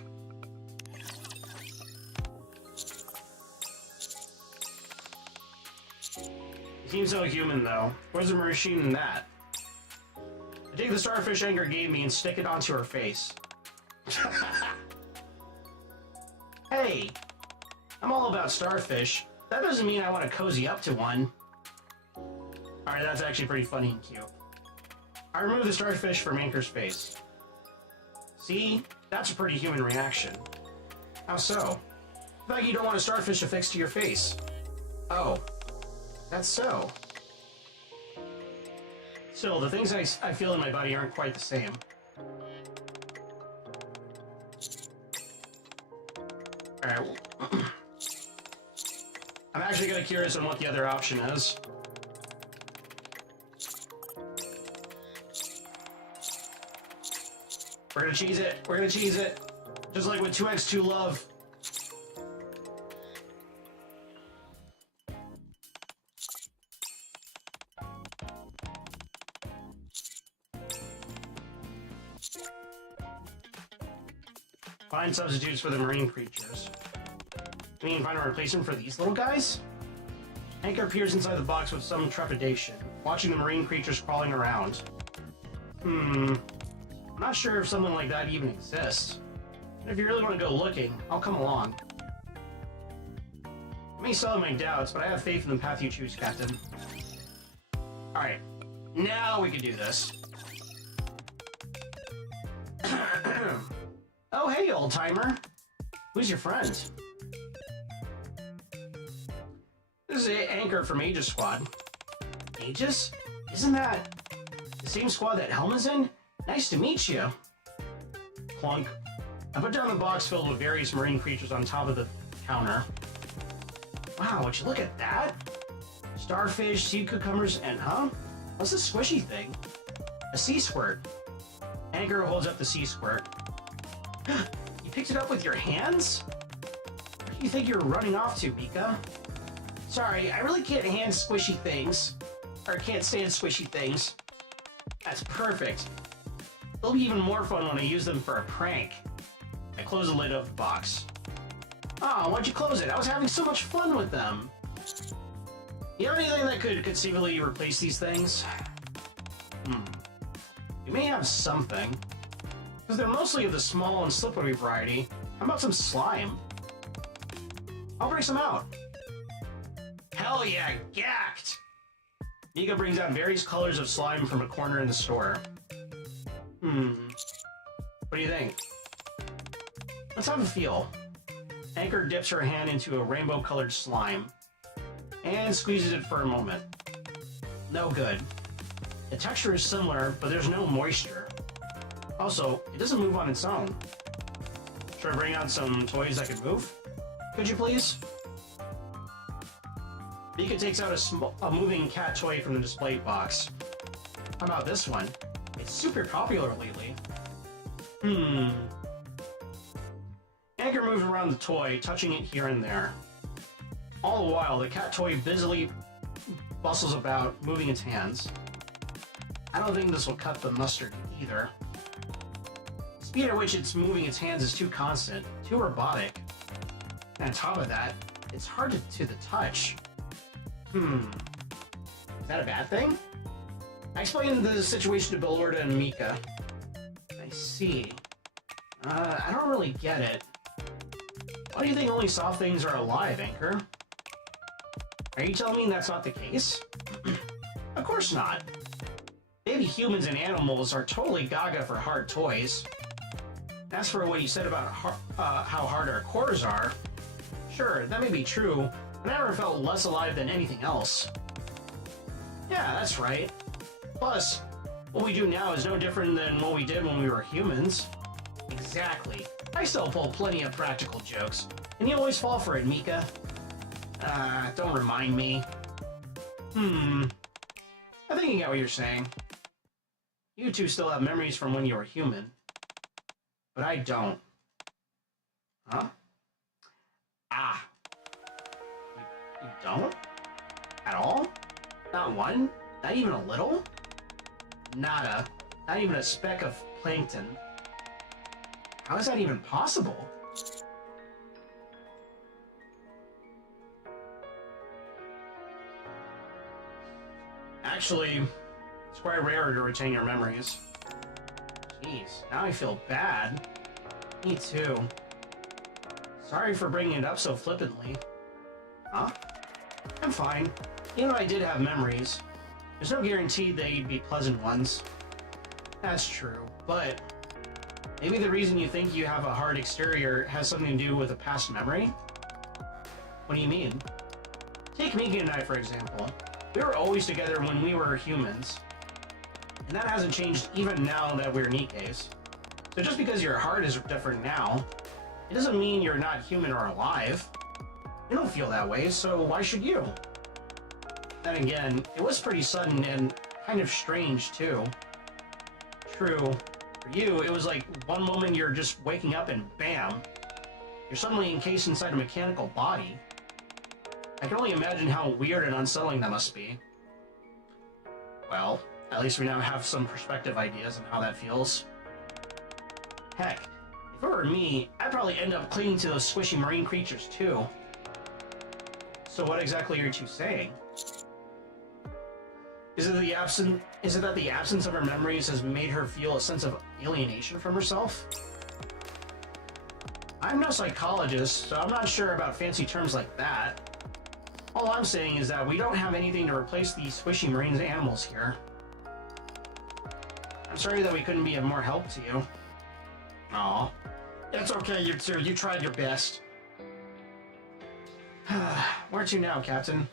You seem so human, though. Where's the machine in that? I take the starfish Anchor gave me and stick it onto her face. Hey! I'm all about starfish. That doesn't mean I want to cozy up to one. Alright, that's actually pretty funny and cute. I remove the starfish from Anchor's face. See? That's a pretty human reaction. How so? The fact you don't want a starfish affixed to your face. Oh. That's so. Still, the things I feel in my body aren't quite the same. Alright. I'm actually kind of curious on what the other option is. We're gonna cheese it. We're gonna cheese it. Just like with 2x2 Love. Find substitutes for the marine creatures. You mean find a replacement for these little guys? Anchor appears inside the box with some trepidation, watching the marine creatures crawling around. I'm not sure if something like that even exists. And if you really want to go looking, I'll come along. I may still have my doubts, but I have faith in the path you choose, Captain. Alright, now we can do this. Oh, hey, old-timer. Who's your friend? This is Anchor from Aegis Squad. Aegis? Isn't that the same squad that Helma's in? Nice to meet you. Clunk. I put down the box filled with various marine creatures on top of the counter. Wow, would you look at that? Starfish, sea cucumbers, and what's this squishy thing? A sea squirt. Anchor holds up the sea squirt. You picked it up with your hands? Where do you think you're running off to, Mika? Sorry, I really can't hand squishy things. Or can't stand squishy things. That's perfect. It'll be even more fun when I use them for a prank. I close the lid of the box. Oh, why'd you close it? I was having so much fun with them. You have anything that could conceivably replace these things? You may have something. Because they're mostly of the small and slippery variety. How about some slime? I'll bring some out. Hell yeah, gacked! Nikke brings out various colors of slime from a corner in the store. What do you think? Let's have a feel. Anchor dips her hand into a rainbow-colored slime and squeezes it for a moment. No good. The texture is similar, but there's no moisture. Also, it doesn't move on its own. Should I bring out some toys that can move? Could you please? Nikke takes out a moving cat toy from the display box. How about this one? It's super popular lately. Anchor moves around the toy, touching it here and there. All the while, the cat toy busily bustles about, moving its hands. I don't think this will cut the mustard either. The speed at which it's moving its hands is too constant, too robotic. And on top of that, it's hard to the touch. Is that a bad thing? I explained the situation to Belorda and Mika. I see. I don't really get it. Why do you think only soft things are alive, Anchor? Are you telling me that's not the case? Of course not. Maybe humans and animals are totally gaga for hard toys. As for what you said about how hard our cores are, sure, that may be true, but I never felt less alive than anything else. Yeah, that's right. Plus, what we do now is no different than what we did when we were humans. Exactly. I still pull plenty of practical jokes, and you always fall for it, Mika. Don't remind me. I think I get what you're saying. You two still have memories from when you were human. But I don't. Huh? You don't? At all? Not one? Not even a little? Nada. Not even a speck of plankton. How is that even possible? Actually, it's quite rare to retain your memories. Jeez, now I feel bad. Me too. Sorry for bringing it up so flippantly. Huh? I'm fine. Even though I did have memories, there's no guarantee they'd be pleasant ones. That's true, but maybe the reason you think you have a hard exterior has something to do with a past memory? What do you mean? Take Mika and I, for example. We were always together when we were humans. And that hasn't changed even now that we're nikkes. So just because your heart is different now, it doesn't mean you're not human or alive. You don't feel that way, so why should you? Then again, it was pretty sudden and kind of strange, too. True. For you, it was like one moment you're just waking up and bam, you're suddenly encased inside a mechanical body. I can only imagine how weird and unsettling that must be. Well, at least we now have some perspective ideas on how that feels. Heck, if it were me, I'd probably end up clinging to those squishy marine creatures too. So what exactly are you two saying? Is Is it that the absence of her memories has made her feel a sense of alienation from herself? I'm no psychologist, so I'm not sure about fancy terms like that. All I'm saying is that we don't have anything to replace these squishy marine animals here. I'm sorry that we couldn't be of more help to you. Aw. It's okay, you two. You tried your best. Where to now, Captain?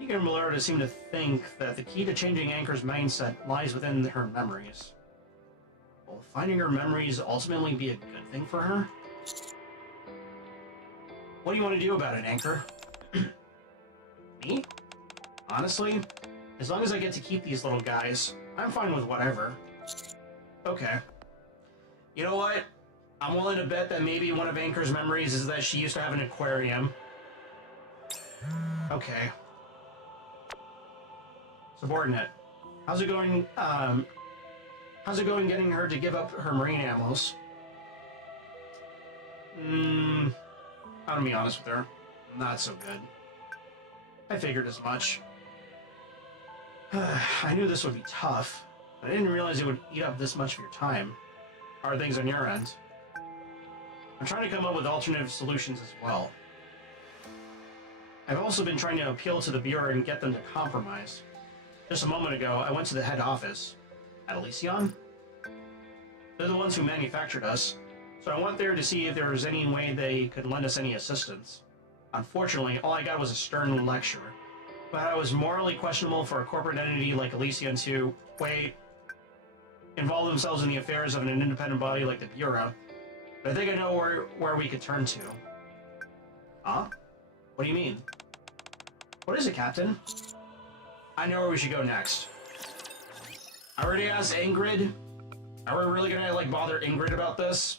Nikke and Boogaloo seem to think that the key to changing Anchor's mindset lies within her memories. Will finding her memories ultimately be a good thing for her? What do you want to do about it, Anchor? Me? Honestly, as long as I get to keep these little guys, I'm fine with whatever. Okay. You know what? I'm willing to bet that maybe one of Anchor's memories is that she used to have an aquarium. Okay. Subordinate. How's it going getting her to give up her marine animals? I'm gonna be honest with her. Not so good. I figured as much. I knew this would be tough, but I didn't realize it would eat up this much of your time. How are things on your end? I'm trying to come up with alternative solutions as well. I've also been trying to appeal to the Bureau and get them to compromise. Just a moment ago, I went to the head office. At Elysion? They're the ones who manufactured us, so I went there to see if there was any way they could lend us any assistance. Unfortunately, all I got was a stern lecture. But I was morally questionable for a corporate entity like Elysion to, involve themselves in the affairs of an independent body like the Bureau. But I think I know where we could turn to. Huh? What do you mean? What is it, Captain? I know where we should go next. I already asked Ingrid. Are we really gonna, bother Ingrid about this?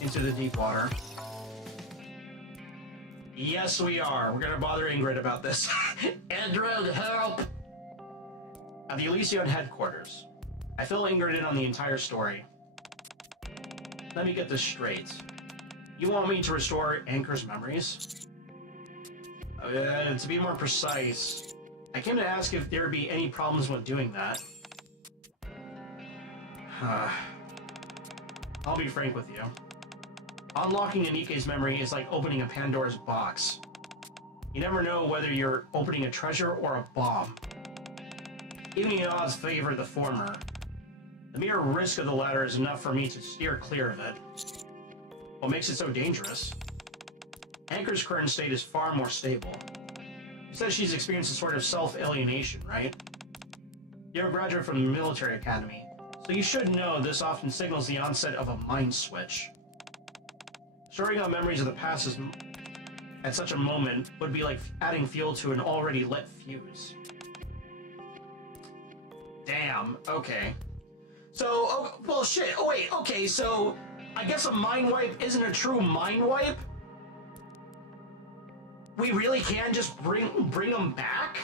Into the deep water. Yes, we are. We're gonna bother Ingrid about this. Ingrid, help! At the Elysion headquarters, I fill Ingrid in on the entire story. Let me get this straight. You want me to restore Anchor's memories? To be more precise, I came to ask if there would be any problems with doing that. I'll be frank with you. Unlocking a Nikke's memory is like opening a Pandora's box. You never know whether you're opening a treasure or a bomb. Even the odds favor the former. The mere risk of the latter is enough for me to steer clear of it. What makes it so dangerous? Anchor's current state is far more stable. You said she's experienced a sort of self-alienation, right? You're a graduate from the military academy, so you should know this often signals the onset of a mind switch. Storing up memories of the past at such a moment would be like adding fuel to an already lit fuse. Damn, okay. So, oh, well, shit. Oh, wait, okay, so I guess a mind wipe isn't a true mind wipe? We really can just bring them back?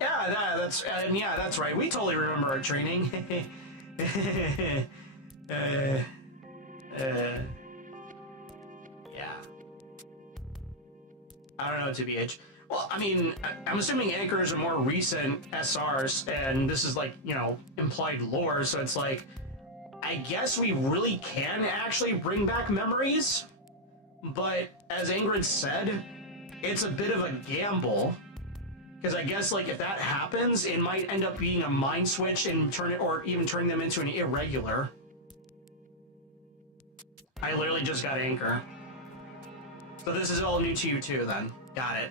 Yeah, that's right. We totally remember our training. Yeah. I don't know, TBH. Well, I mean, I'm assuming Anchor is a more recent SRs, and this is implied lore, so it's like, I guess we really can actually bring back memories, but as Ingrid said, it's a bit of a gamble, because I guess, if that happens, it might end up being a mind switch and turning them into an irregular. I literally just got Anchor. So this is all new to you too, then. Got it.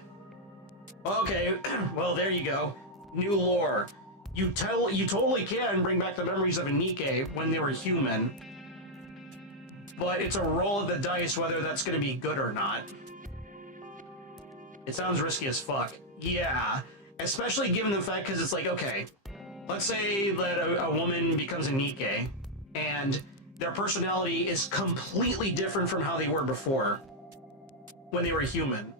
Okay, well, there you go. New lore. You totally can bring back the memories of a Nikke when they were human. But it's a roll of the dice whether that's going to be good or not. It sounds risky as fuck. Yeah, especially given the fact, because it's okay, let's say that a woman becomes a Nikke, and their personality is completely different from how they were before, when they were human.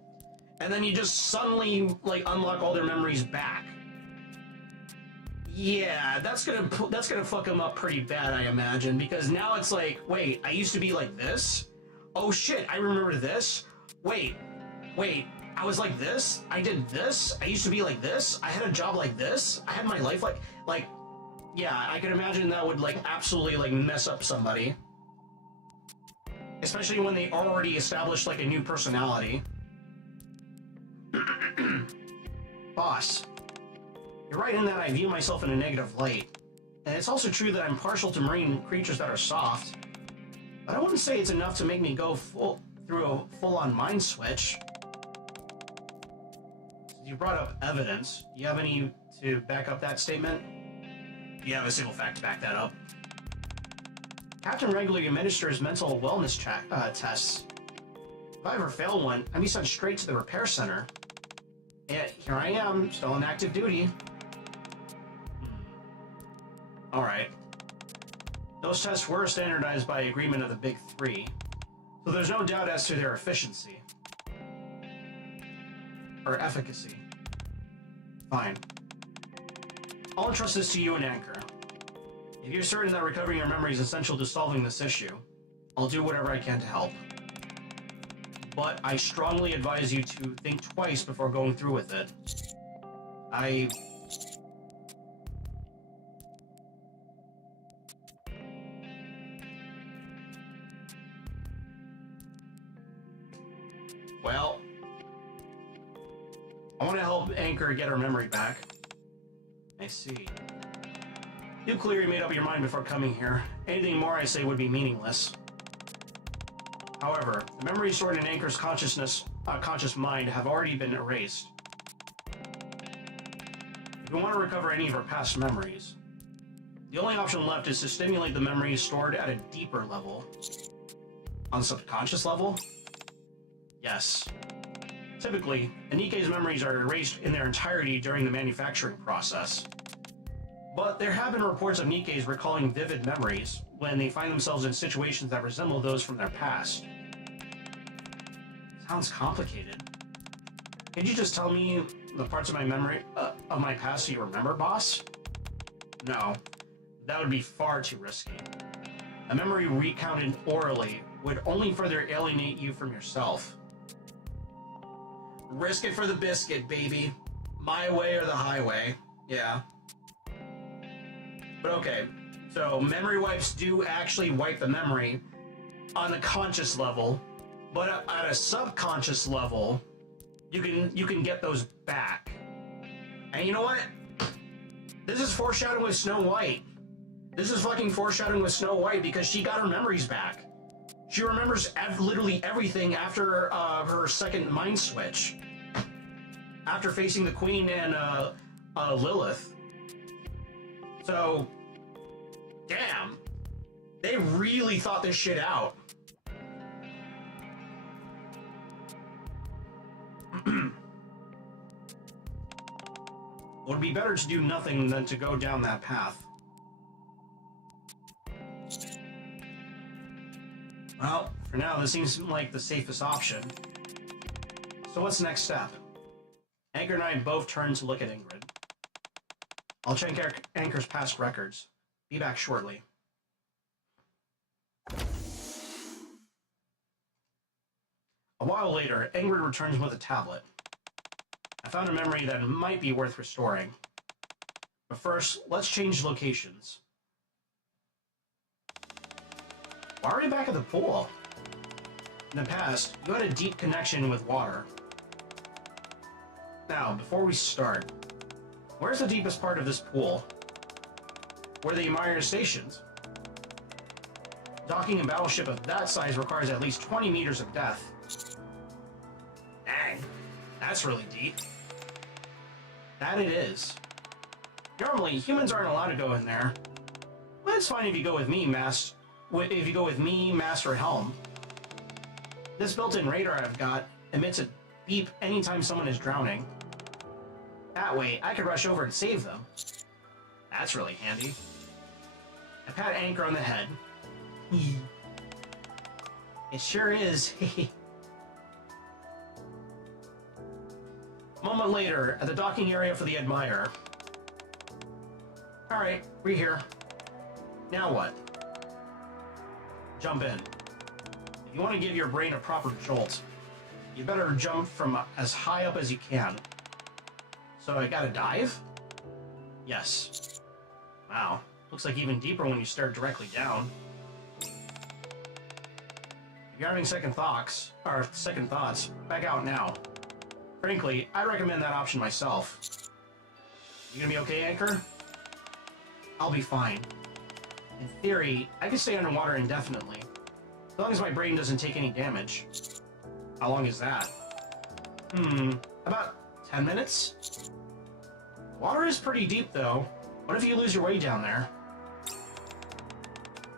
And then you just suddenly, unlock all their memories back. Yeah, that's gonna fuck them up pretty bad, I imagine, because now it's wait, I used to be like this? Oh shit, I remember this? Wait, I was like this, I did this, I used to be like this, I had a job like this, I had my life like, yeah, I can imagine that would, like, absolutely, like, mess up somebody. Especially when they already established, like, a new personality. Boss, you're right in that I view myself in a negative light. And it's also true that I'm partial to marine creatures that are soft. But I wouldn't say it's enough to make me go through a full-on mind switch. You brought up evidence. Do you have any to back up that statement? Do you have a single fact to back that up? Captain regularly administers mental wellness tests. If I ever fail one, I'd be sent straight to the repair center. Yet here I am, still on active duty. Alright. Those tests were standardized by agreement of the Big Three, so there's no doubt as to their efficiency. Or efficacy. Fine. I'll entrust this to you and Anchor. If you're certain that recovering your memory is essential to solving this issue, I'll do whatever I can to help. But I strongly advise you to think twice before going through with it. Well, I want to help Anchor get her memory back. I see. You clearly made up your mind before coming here. Anything more I say would be meaningless. However, the memories stored in Anchor's conscious mind have already been erased. If you want to recover any of her past memories, the only option left is to stimulate the memories stored at a deeper level. On subconscious level? Yes. Typically, a Nikke's memories are erased in their entirety during the manufacturing process. But there have been reports of Nikke's recalling vivid memories when they find themselves in situations that resemble those from their past. Sounds complicated. Could you just tell me the parts of my memory, of my past you remember, boss? No, that would be far too risky. A memory recounted orally would only further alienate you from yourself. Risk it for the biscuit, baby. My way or the highway. Yeah. But okay, so memory wipes do actually wipe the memory on the conscious level, but at a subconscious level, you can get those back. And you know what? This is foreshadowing with Snow White. This is fucking foreshadowing with Snow White because she got her memories back. She remembers literally everything after her second mind switch. After facing the Queen and Lilith. So, damn. They really thought this shit out. It would be better to do nothing than to go down that path. Well, for now, this seems like the safest option. So what's the next step? Anchor and I both turn to look at Ingrid. I'll check Anchor's past records. Be back shortly. A while later, Ingrid returns with a tablet. I found a memory that might be worth restoring. But first, let's change locations. Why are we back at the pool? In the past, you had a deep connection with water. Now, before we start, where's the deepest part of this pool? Where the Emire stationed? Docking a battleship of that size requires at least 20 meters of depth. Dang, that's really deep. That it is. Normally, humans aren't allowed to go in there. But it's fine if you go with me, Master Helm. This built-in radar I've got emits a beep anytime someone is drowning. That way, I could rush over and save them. That's really handy. I pat Anchor on the head. It sure is. A moment later, at the docking area for the Admire. Alright, we're here. Now what? Jump in. If you want to give your brain a proper jolt, you better jump from as high up as you can. So I gotta dive? Yes. Wow. Looks like even deeper when you start directly down. If you're having second thoughts, back out now. Frankly, I recommend that option myself. You gonna be okay, Anchor? I'll be fine. In theory, I could stay underwater indefinitely, as long as my brain doesn't take any damage. How long is that? About 10 minutes? Water is pretty deep, though. What if you lose your way down there?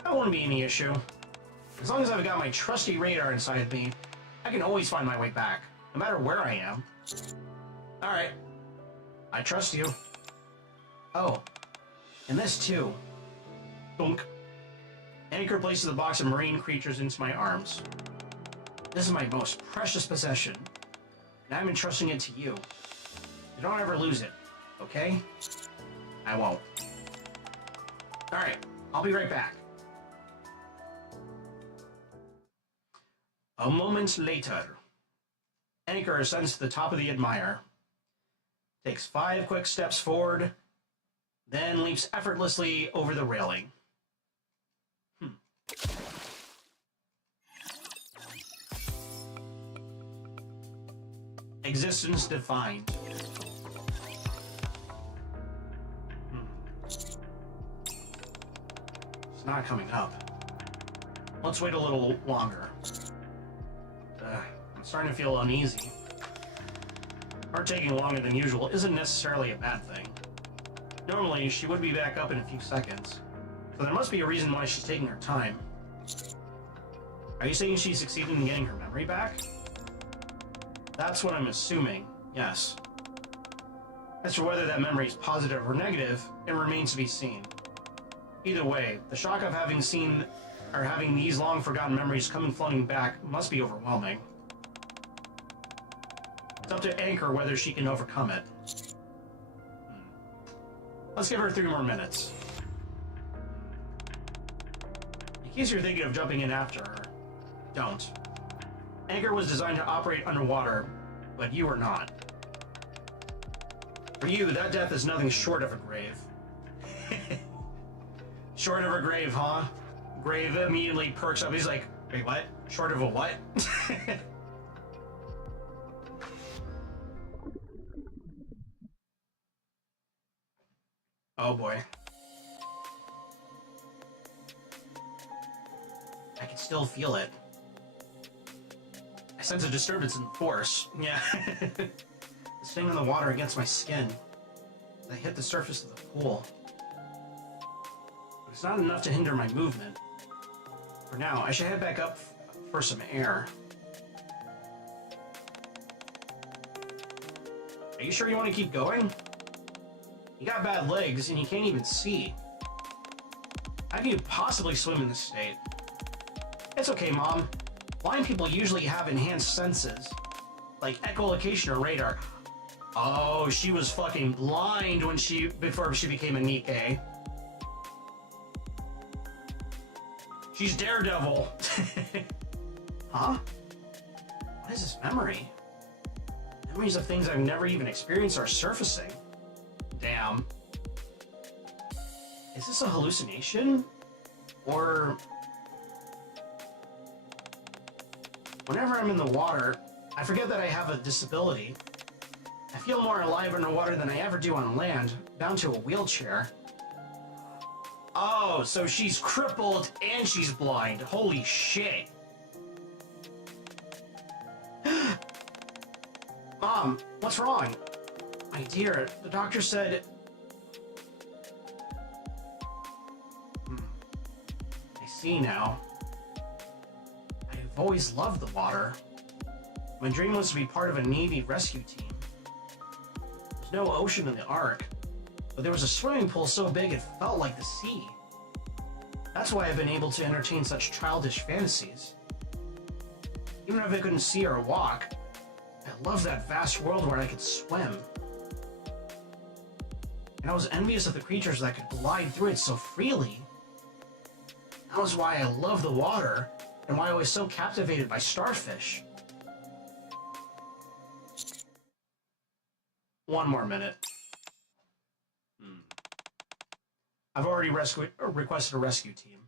That won't be any issue. As long as I've got my trusty radar inside of me, I can always find my way back, no matter where I am. Alright. I trust you. Oh. And this, too. Thunk. Anchor places a box of marine creatures into my arms. This is my most precious possession, and I'm entrusting it to you. You don't ever lose it, okay? I won't. Alright, I'll be right back. A moment later. Anchor ascends to the top of the Admire, takes 5 quick steps forward, then leaps effortlessly over the railing. Existence defined. It's not coming up. Let's wait a little longer. I'm starting to feel uneasy. Her taking longer than usual isn't necessarily a bad thing. Normally, she would be back up in a few seconds, so there must be a reason why she's taking her time. Are you saying she succeeded in getting her memory back? That's what I'm assuming, yes. As for whether that memory is positive or negative, it remains to be seen. Either way, the shock of having these long forgotten memories coming flooding back must be overwhelming. It's up to Anchor whether she can overcome it. Let's give her 3 more minutes. In case you're thinking of jumping in after her, don't. Anchor was designed to operate underwater, but you are not. For you, that death is nothing short of a grave. Short of a grave, huh? Grave immediately perks up. He's like, wait, what? Short of a what? Oh boy. I can still feel it. I sense a disturbance in the force. Yeah. The sting on the water against my skin as I hit the surface of the pool. It's not enough to hinder my movement. For now, I should head back up for some air. Are you sure you want to keep going? You got bad legs and you can't even see. How can you possibly swim in this state? It's okay, Mom. Blind people usually have enhanced senses, like echolocation or radar. Oh, she was fucking blind before she became a Nikke. She's Daredevil. Huh? What is this memory? Memories of things I've never even experienced are surfacing. Damn. Is this a hallucination? Or... Whenever I'm in the water, I forget that I have a disability. I feel more alive underwater than I ever do on land, bound to a wheelchair. Oh, so she's crippled and she's blind. Holy shit. Mom, what's wrong? My dear, the doctor said... I see now. I've always loved the water. My dream was to be part of a Navy rescue team. There's no ocean in the Ark, but there was a swimming pool so big it felt like the sea. That's why I've been able to entertain such childish fantasies. Even if I couldn't see or walk, I loved that vast world where I could swim. And I was envious of the creatures that could glide through it so freely. That was why I love the water, and why I was so captivated by starfish. one more minute. I've already requested a rescue team.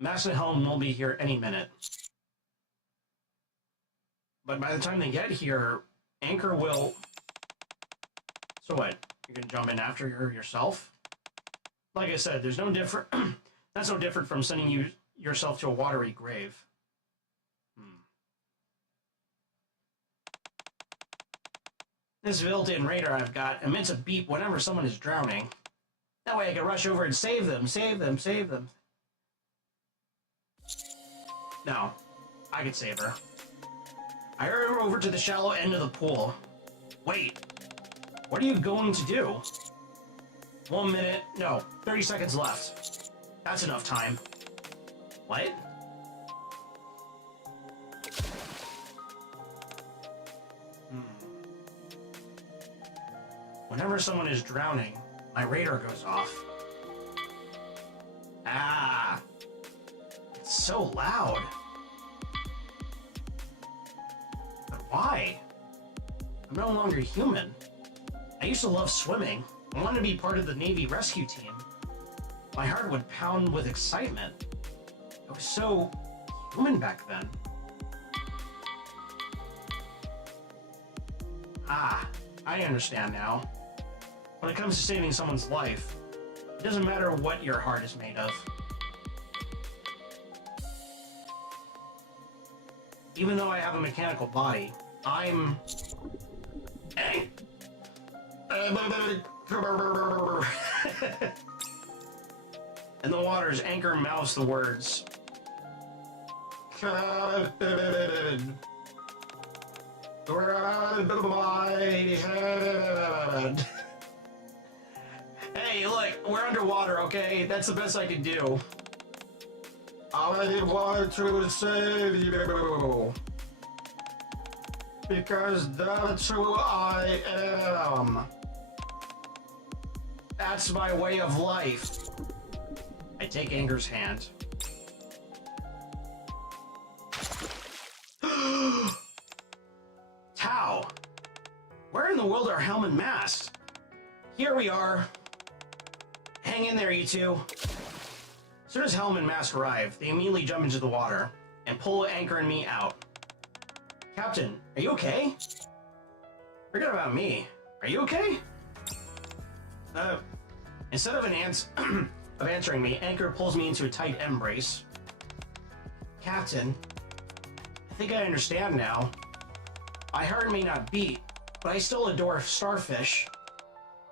Max and Helm will be here any minute. But by the time they get here, Anchor will... So what? You're gonna jump in after her yourself? Like I said, there's no different... That's no different from sending yourself to a watery grave. This built-in radar I've got emits a beep whenever someone is drowning. That way I can rush over and save them, save them, save them. No, I could save her. I hurry over to the shallow end of the pool. Wait, what are you going to do? 1 minute, no, 30 seconds left. That's enough time. What? Whenever someone is drowning, my radar goes off. Ah! It's so loud. But why? I'm no longer human. I used to love swimming. I wanted to be part of the Navy rescue team. My heart would pound with excitement. I was so human back then. Ah, I understand now. When it comes to saving someone's life, it doesn't matter what your heart is made of. Even though I have a mechanical body, I'm... In the waters, Anchor mouths the words. Hey, look, we're underwater, okay? That's the best I can do. I want to save you. Because that's who I am. That's my way of life. I take Anger's hand. Tao! Where in the world are Helm and Mast? Here we are. Hang in there, you two. As soon as Helm and Mast arrive, they immediately jump into the water and pull Anchor and me out. Captain, are you okay? Forget about me. Are you okay? Instead of of answering me, Anchor pulls me into a tight embrace. Captain, I think I understand now. My heart may not beat, but I still adore starfish.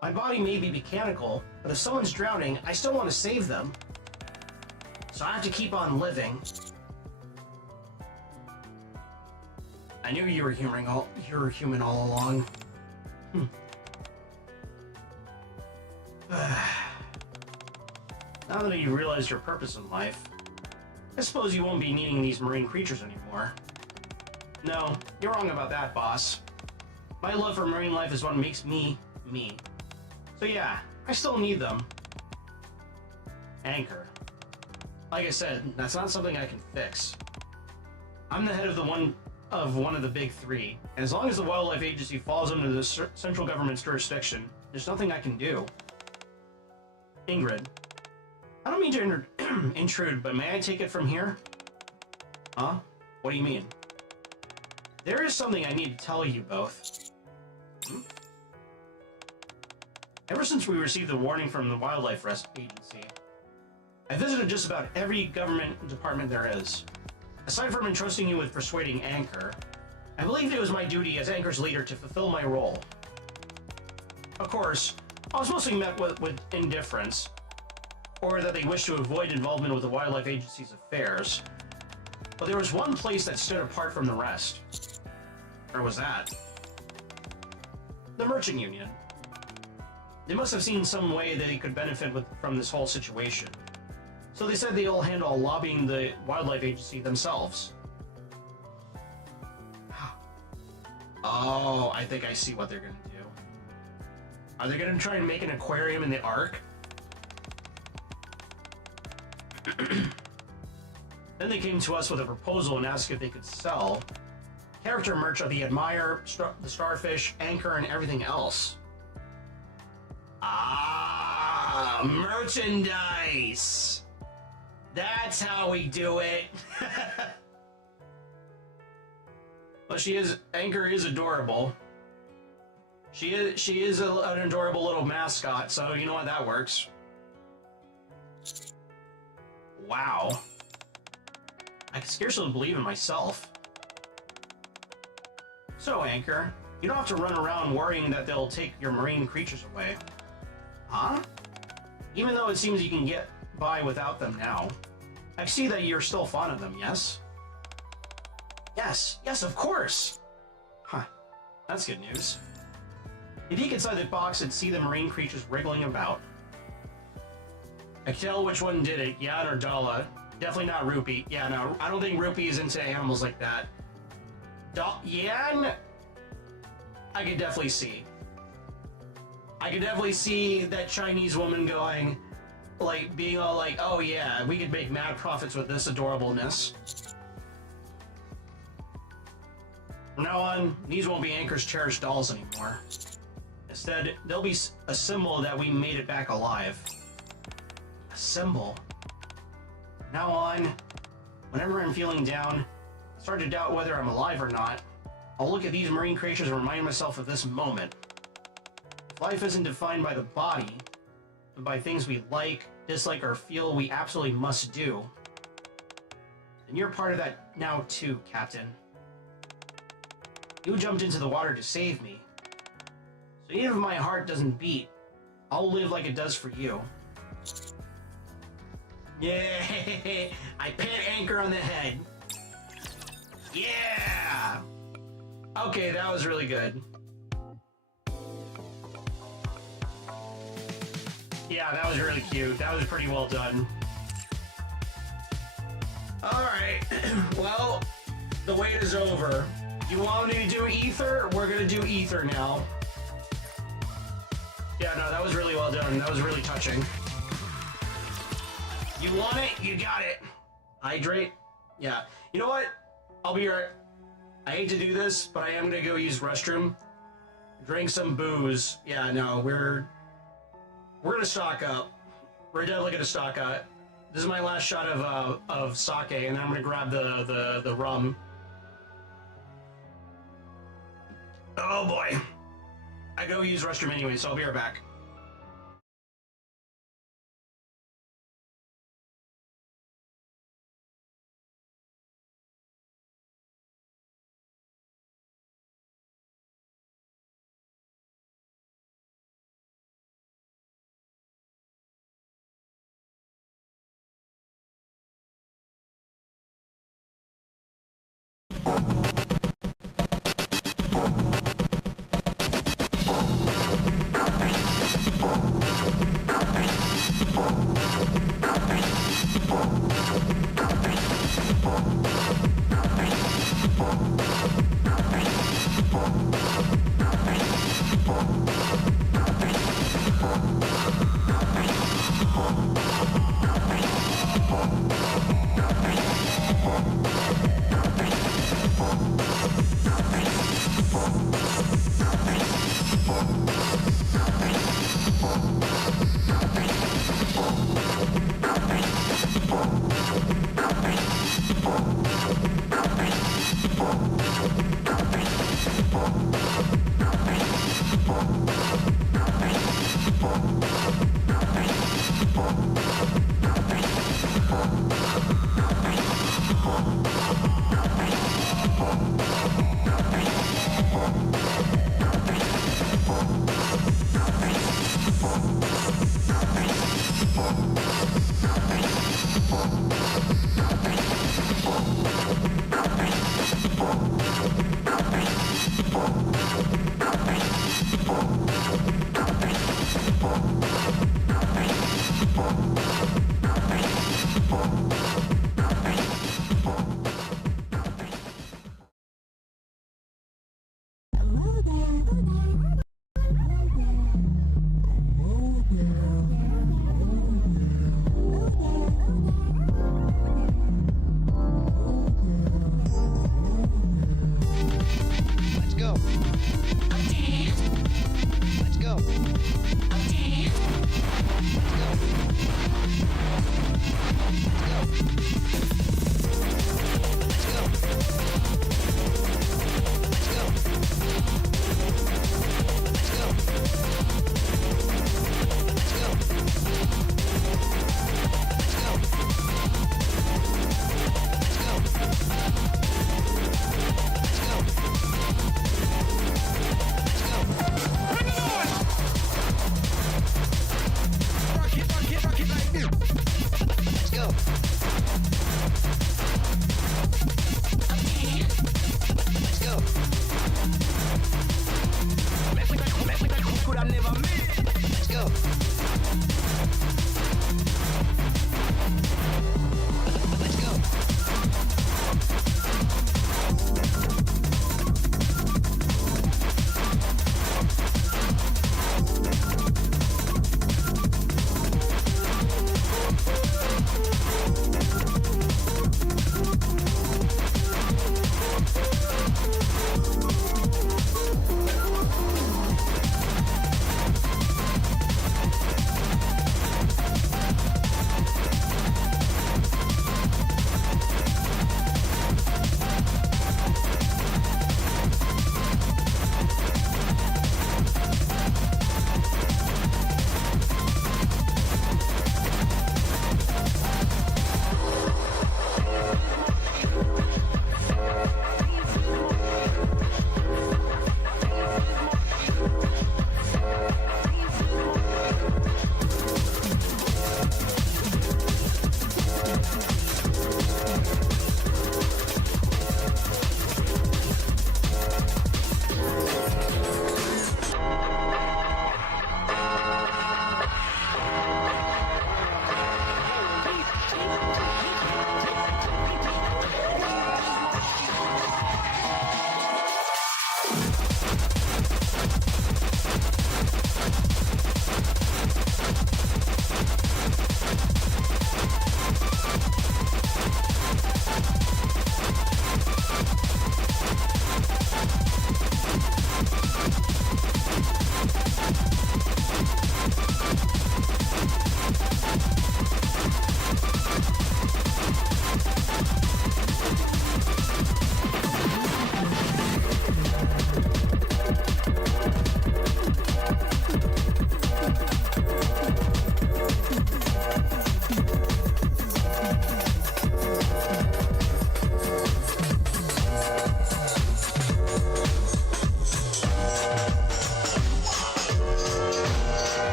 My body may be mechanical, but if someone's drowning, I still want to save them. So I have to keep on living. I knew you were human all along. Now that you realize your purpose in life, I suppose you won't be needing these marine creatures anymore. No, you're wrong about that, boss. My love for marine life is what makes me, me. So yeah, I still need them. Anchor. Like I said, that's not something I can fix. I'm the head of one of the big three, and as long as the Wildlife Agency falls under the central government's jurisdiction, there's nothing I can do. Ingrid. I don't mean to intrude, but may I take it from here? Huh? What do you mean? There is something I need to tell you both. Ever since we received the warning from the Wildlife Agency, I visited just about every government department there is. Aside from entrusting you with persuading Anchor, I believed it was my duty as Anchor's leader to fulfill my role. Of course, I was mostly met with indifference, or that they wished to avoid involvement with the Wildlife Agency's affairs. But there was one place that stood apart from the rest. Where was that? The Merchant Union. They must have seen some way that they could benefit from this whole situation. So they said they'll handle lobbying the Wildlife Agency themselves. Oh, I think I see what they're gonna do. Are they gonna try and make an aquarium in the Ark? Then they came to us with a proposal and asked if they could sell character merch of the Admire, the Starfish, Anchor, and everything else. Ah, merchandise! That's how we do it! Well, Anchor is adorable. She is an adorable little mascot, so you know what, that works. Wow. I can scarcely believe in myself. So, Anchor, you don't have to run around worrying that they'll take your marine creatures away. Huh? Even though it seems you can get by without them now. I see that you're still fond of them, yes? Yes, of course! Huh, that's good news. If you peek inside the box and see the marine creatures wriggling about. I can tell which one did it, Yan or Dala. Definitely not Rupee. Yeah, no, I don't think Rupee is into animals like that. Yan, I could definitely see. I could definitely see that Chinese woman going, like, being all like, oh yeah, we could make mad profits with this adorableness. From now on, these won't be Anchor's cherished dolls anymore. Instead, they'll be a symbol that we made it back alive. A symbol. From now on, whenever I'm feeling down, start to doubt whether I'm alive or not, I'll look at these marine creatures and remind myself of this moment. If life isn't defined by the body, but by things we like, dislike, or feel we absolutely must do, then you're part of that now too, Captain. You jumped into the water to save me. So even if my heart doesn't beat, I'll live like it does for you. Yeah, I pat Anchor on the head. Yeah! Okay, that was really good. Yeah, that was really cute. That was pretty well done. Alright, well, the wait is over. You want me to do Ether? We're gonna do Ether now. Yeah, no, that was really well done. That was really touching. You want it? You got it. Hydrate? Yeah. You know what? I'll be right. I hate to do this, but I am gonna go use restroom. Drink some booze. Yeah, no, we're gonna stock up. We're definitely gonna stock up. This is my last shot of sake, and then I'm gonna grab the rum. Oh boy. I go use restroom anyway, so I'll be right back. go. Let's go.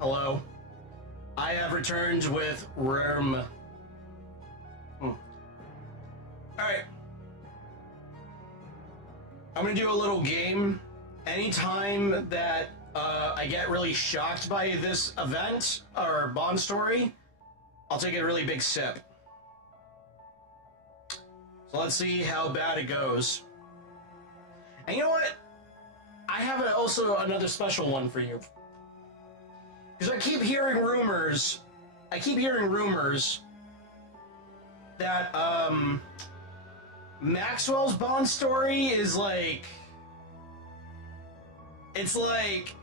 Hello. I have returned with Worm. Alright. I'm gonna do a little game. Anytime that I get really shocked by this event or Bond story, I'll take a really big sip. So let's see how bad it goes. And you know what? I have also another special one for you. Because I keep hearing rumors that Maxwell's Bond story is like It's like,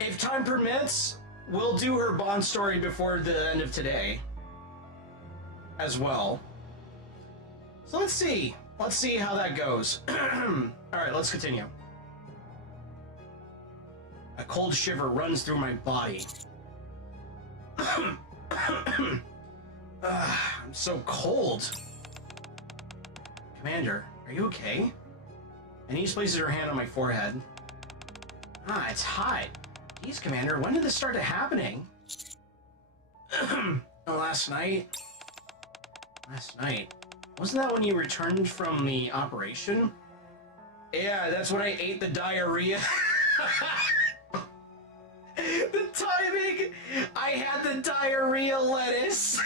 if time permits, we'll do her Bond story before the end of today as well. So let's see. Let's see how that goes. Alright, let's continue. A cold shiver runs through my body. I'm so cold. Commander, are you okay? Anise places her hand on my forehead. Ah, it's hot. Geez, Commander, when did this start happening? Last night? Last night? Wasn't that when you returned from the operation? Yeah, that's when I ate the diarrhea. The timing! I had the diarrhea lettuce.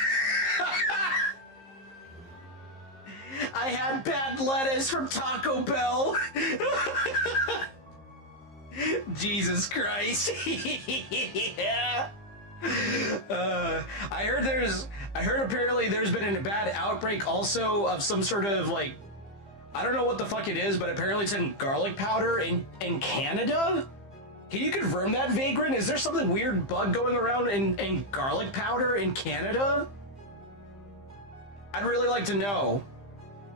I had bad lettuce from Taco Bell. Jesus Christ. Yeah. I heard apparently there's been a bad outbreak also of some sort of like, I don't know what the fuck it is, but apparently it's in garlic powder in Canada? Can you confirm that, Vagrant? Is there something weird bug going around in garlic powder in Canada? I'd really like to know.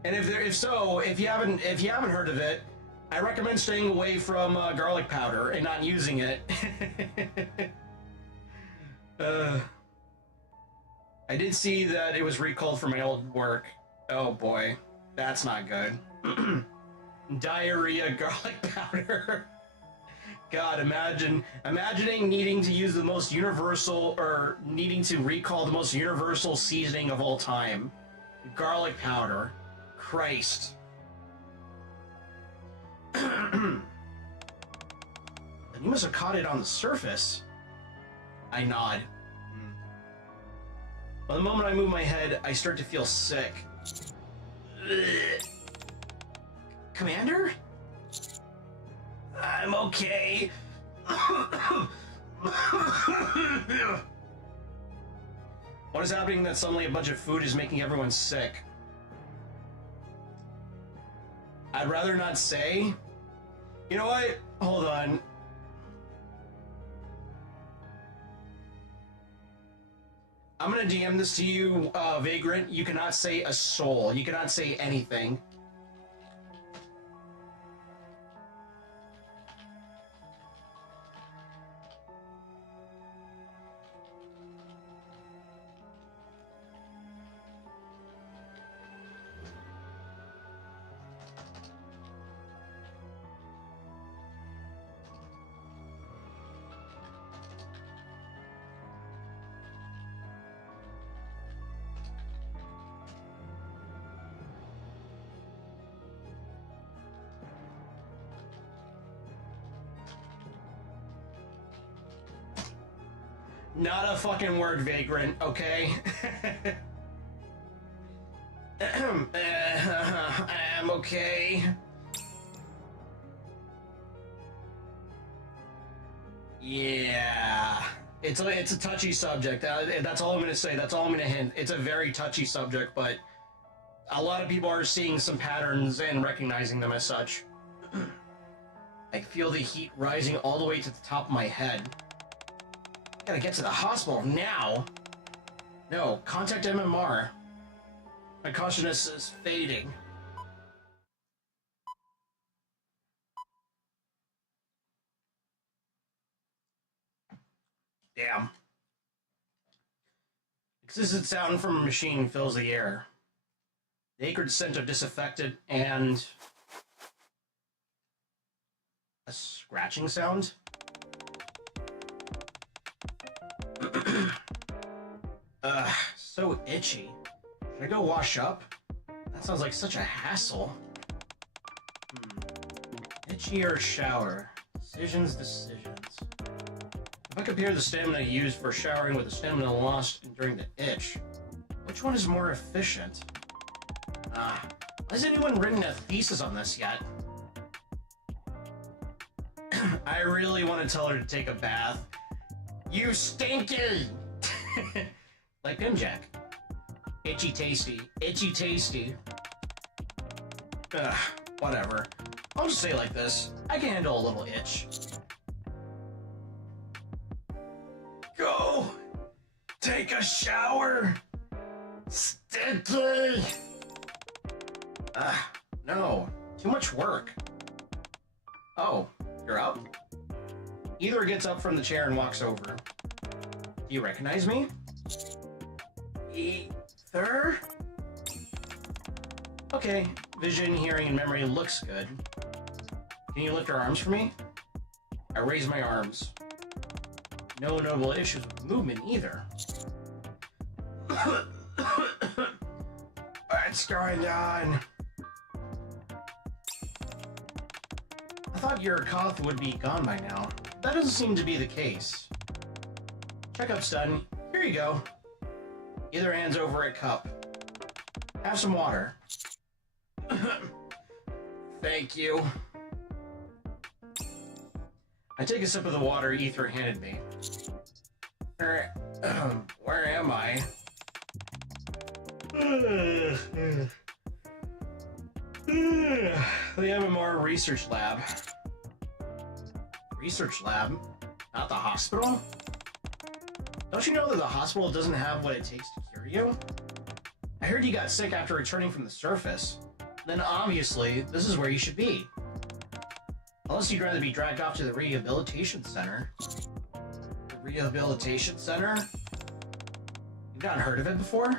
And if so, if you haven't heard of it, I recommend staying away from garlic powder and not using it. I did see that it was recalled from my old work. Oh boy, that's not good. Diarrhea garlic powder. God, imagining needing to use the most universal, or needing to recall the most universal seasoning of all time. Garlic powder. Christ. Then you must have caught it on the surface. I nod. Well, the moment I move my head, I start to feel sick. Commander? I'm okay. What is happening that suddenly a bunch of food is making everyone sick? I'd rather not say. You know what? Hold on. I'm gonna DM this to you, Vagrant. You cannot say a soul. You cannot say anything. Not a fucking word, Vagrant, okay? I'm okay. Yeah. It's a touchy subject. That's all I'm gonna say. That's all I'm gonna hint. It's a very touchy subject, but a lot of people are seeing some patterns and recognizing them as such. I feel the heat rising all the way to the top of my head. Gotta get to the hospital now. No, contact MMR. My consciousness is fading. Damn. Exquisite sound from a machine fills the air. The acrid scent of disaffected and a scratching sound. So itchy. Should I go wash up? That sounds like such a hassle. Itchy or shower? Decisions. If I compare the stamina used for showering with the stamina lost during the itch, which one is more efficient? Has anyone written a thesis on this yet? I really want to tell her to take a bath. You stinky! Like Pimjack. Itchy tasty. Itchy tasty. Whatever. I'll just say it like this. I can handle a little itch. Go! Take a shower! Sticky! No. Too much work. Oh, you're up? Ether gets up from the chair and walks over. Do you recognize me? Ether? Okay, vision, hearing, and memory looks good. Can you lift your arms for me? I raise my arms. No notable issues with movement either. What's going on? I thought your cough would be gone by now. That doesn't seem to be the case. Checkup's done. Here you go. Either hands over a cup. Have some water. Thank you. I take a sip of the water Ether handed me. Where am I? The MMR research lab. Research lab? Not the hospital? Don't you know that the hospital doesn't have what it takes to cure you? I heard you got sick after returning from the surface. Then obviously, this is where you should be. Unless you'd rather be dragged off to the rehabilitation center. The rehabilitation center? You've not heard of it before?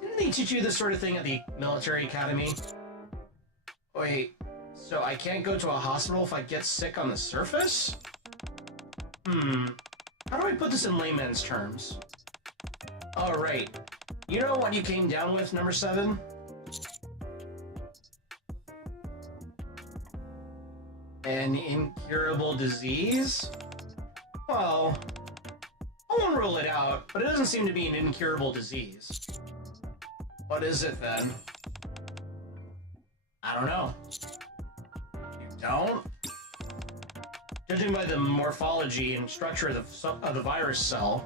Didn't they teach you this sort of thing at the military academy? Wait, so I can't go to a hospital if I get sick on the surface? How do I put this in layman's terms? Oh, right. You know what you came down with, number 7? An incurable disease? Well, I won't rule it out, but it doesn't seem to be an incurable disease. What is it, then? I don't know. You don't? Judging by the morphology and structure of the virus cell,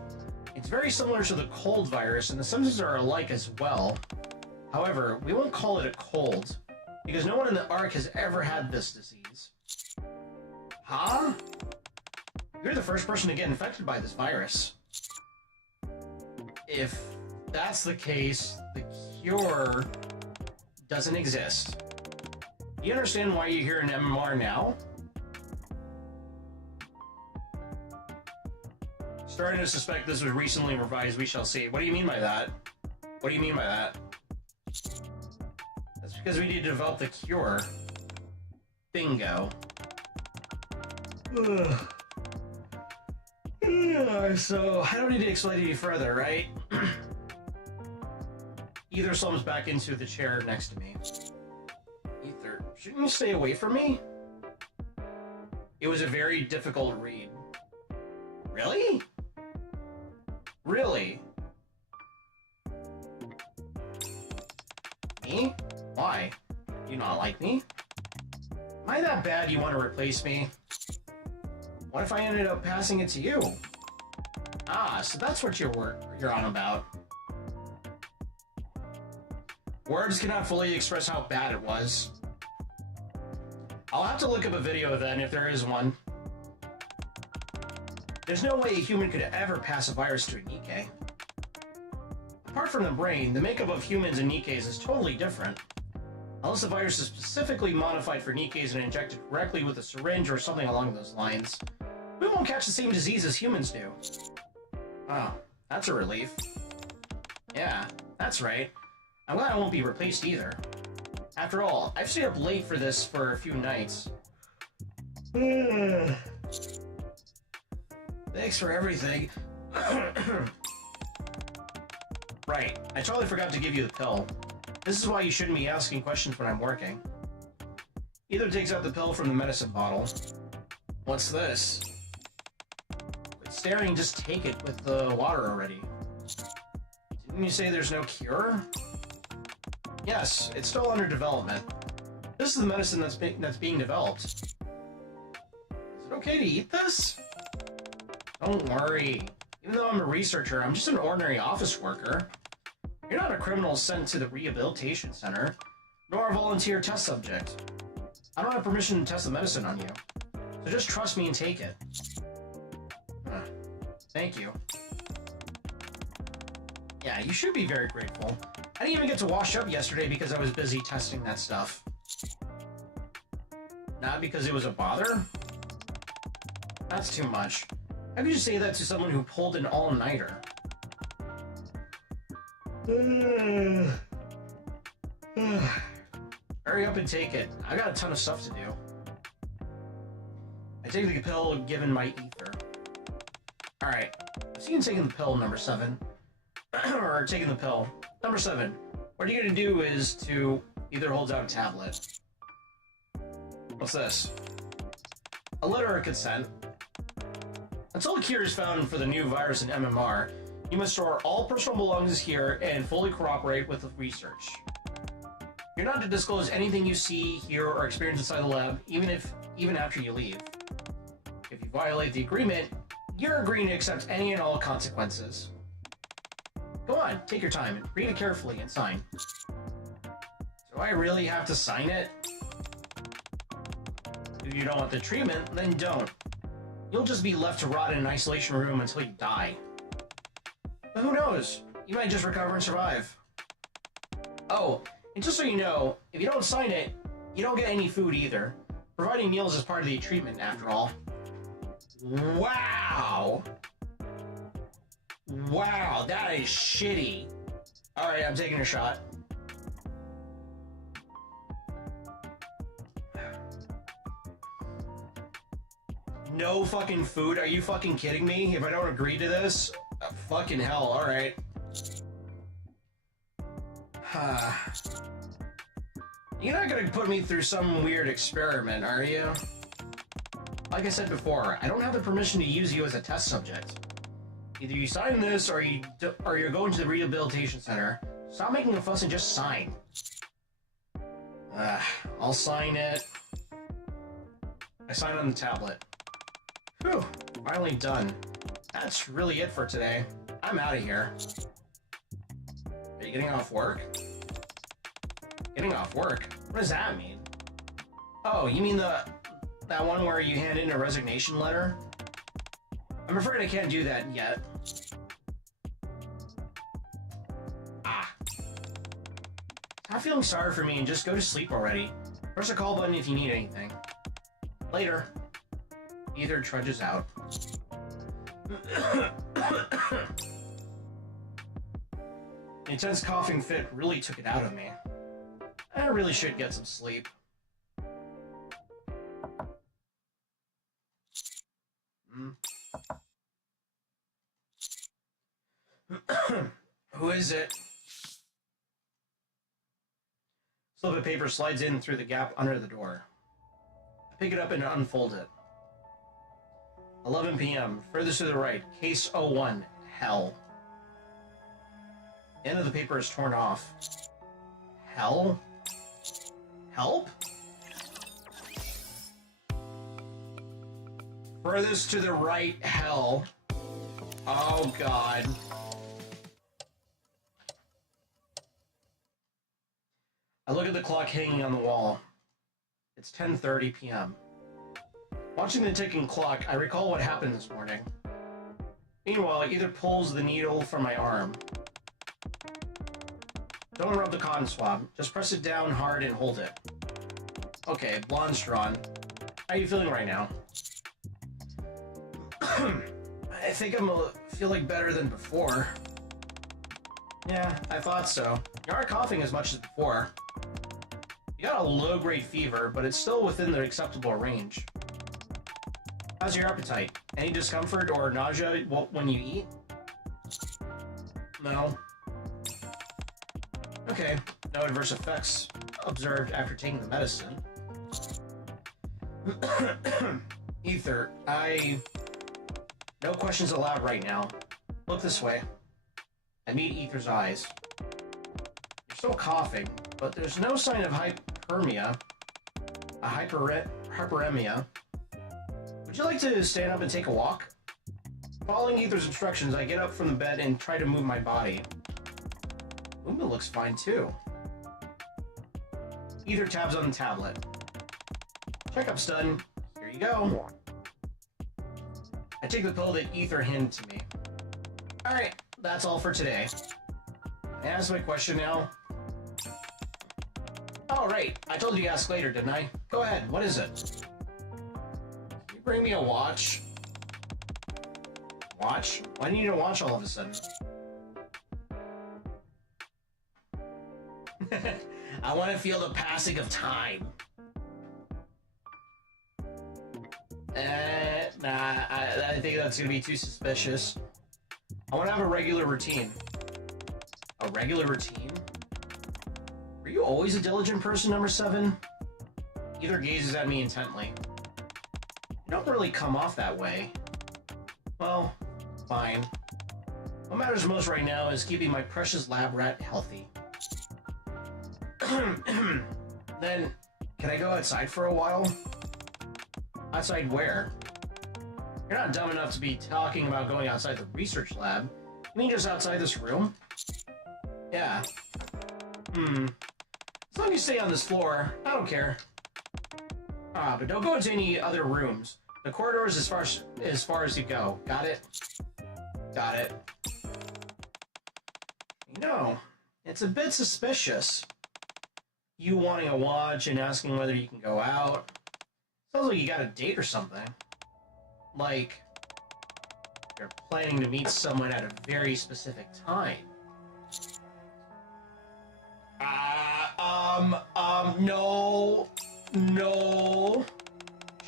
it's very similar to the cold virus, and the symptoms are alike as well. However, we won't call it a cold, because no one in the Ark has ever had this disease. Huh? You're the first person to get infected by this virus. If that's the case, the cure doesn't exist. Do you understand why you're here in MMR now? Starting to suspect this was recently revised, we shall see. What do you mean by that? What do you mean by that? That's because we need to develop the cure. Bingo. So, I don't need to explain to you further, right? Ether slumps back into the chair next to me. Ether, shouldn't you stay away from me? It was a very difficult read. Really? Really? Me? Why? Do you not like me? Am I that bad you want to replace me? What if I ended up passing it to you? Ah, so that's what you're on about. Words cannot fully express how bad it was. I'll have to look up a video then, if there is one. There's no way a human could ever pass a virus to a Nikke. Apart from the brain, the makeup of humans and Nikkes is totally different. Unless the virus is specifically modified for Nikkes and injected directly with a syringe or something along those lines, we won't catch the same disease as humans do. Oh, that's a relief. Yeah, that's right. I'm glad I won't be replaced either. After all, I've stayed up late for this for a few nights. Thanks for everything. Right, I totally forgot to give you the pill. This is why you shouldn't be asking questions when I'm working. Either takes out the pill from the medicine bottle. What's this? Quit staring, just take it with the water already. Didn't you say there's no cure? Yes, it's still under development. This is the medicine that's being developed. Is it okay to eat this? Don't worry. Even though I'm a researcher, I'm just an ordinary office worker. You're not a criminal sent to the rehabilitation center, nor a volunteer test subject. I don't have permission to test the medicine on you. So just trust me and take it. Thank you. Yeah, you should be very grateful. I didn't even get to wash up yesterday because I was busy testing that stuff. Not because it was a bother? That's too much. How could you say that to someone who pulled an all-nighter? Hurry up and take it. I got a ton of stuff to do. I take the pill given my ether. Alright, so you taking the pill, number 7. Or taking the pill. Number 7. What you're gonna do is to either hold out a tablet. What's this? A letter of consent. Until a cure is found for the new virus in MMR, you must store all personal belongings here and fully cooperate with the research. You're not to disclose anything you see, hear, or experience inside the lab, even after you leave. If you violate the agreement, you're agreeing to accept any and all consequences. Go on, take your time and read it carefully and sign. Do I really have to sign it? If you don't want the treatment, then don't. You'll just be left to rot in an isolation room until you die. But who knows? You might just recover and survive. Oh, and just so you know, if you don't sign it, you don't get any food either. Providing meals is part of the treatment, after all. Wow! Wow, that is shitty. Alright, I'm taking a shot. No fucking food? Are you fucking kidding me? If I don't agree to this? Fucking hell, alright. You're not gonna put me through some weird experiment, are you? Like I said before, I don't have the permission to use you as a test subject. Either you sign this, or you're going to the rehabilitation center. Stop making a fuss and just sign. I'll sign it. I sign on the tablet. Whew, finally done. That's really it for today. I'm out of here. Are you getting off work? Getting off work? What does that mean? Oh, you mean that one where you hand in a resignation letter? I'm afraid I can't do that yet. Stop feeling sorry for me and just go to sleep already. Press the call button if you need anything. Later. Ether trudges out. The intense coughing fit really took it out of me. I really should get some sleep. Who is it? Slip of paper slides in through the gap under the door. I pick it up and unfold it. 11 p.m. Furthest to the right. Case 01. Hell. The end of the paper is torn off. Hell? Help? Furthest to the right. Hell. Oh, God. I look at the clock hanging on the wall. It's 10:30 p.m. Watching the ticking clock, I recall what happened this morning. Meanwhile, Ether pulls the needle from my arm. Don't rub the cotton swab. Just press it down hard and hold it. Okay, blonde's drawn. How are you feeling right now? I think I'm feeling better than before. Yeah, I thought so. You aren't coughing as much as before. You got a low-grade fever, but it's still within the acceptable range. How's your appetite? Any discomfort or nausea when you eat? No. Okay, no adverse effects observed after taking the medicine. Ether, no questions allowed right now. Look this way. I meet Ether's eyes. You're still coughing, but there's no sign of hyperemia. Hyperemia. Would you like to stand up and take a walk? Following Ether's instructions, I get up from the bed and try to move my body. Movement looks fine too. Ether tabs on the tablet. Checkup's done. Here you go. I take the pill that Ether handed to me. Alright, that's all for today. Can I ask my question now? Oh, right. I told you to ask later, didn't I? Go ahead. What is it? Can you bring me a watch? Watch? Why do you need a watch all of a sudden? I want to feel the passing of time. Nah, I think that's gonna be too suspicious. I want to have a regular routine. A regular routine? Were you always a diligent person, number 7? Either gazes at me intently. You don't really come off that way. Well, fine. What matters most right now is keeping my precious lab rat healthy. Then, can I go outside for a while? Outside where? You're not dumb enough to be talking about going outside the research lab. You mean just outside this room? Yeah. As long as you stay on this floor, I don't care. But don't go into any other rooms. The corridor is as far as you go. Got it? Got it. You know, it's a bit suspicious. You wanting a watch and asking whether you can go out. Sounds like you got a date or something. Like, you're planning to meet someone at a very specific time. No.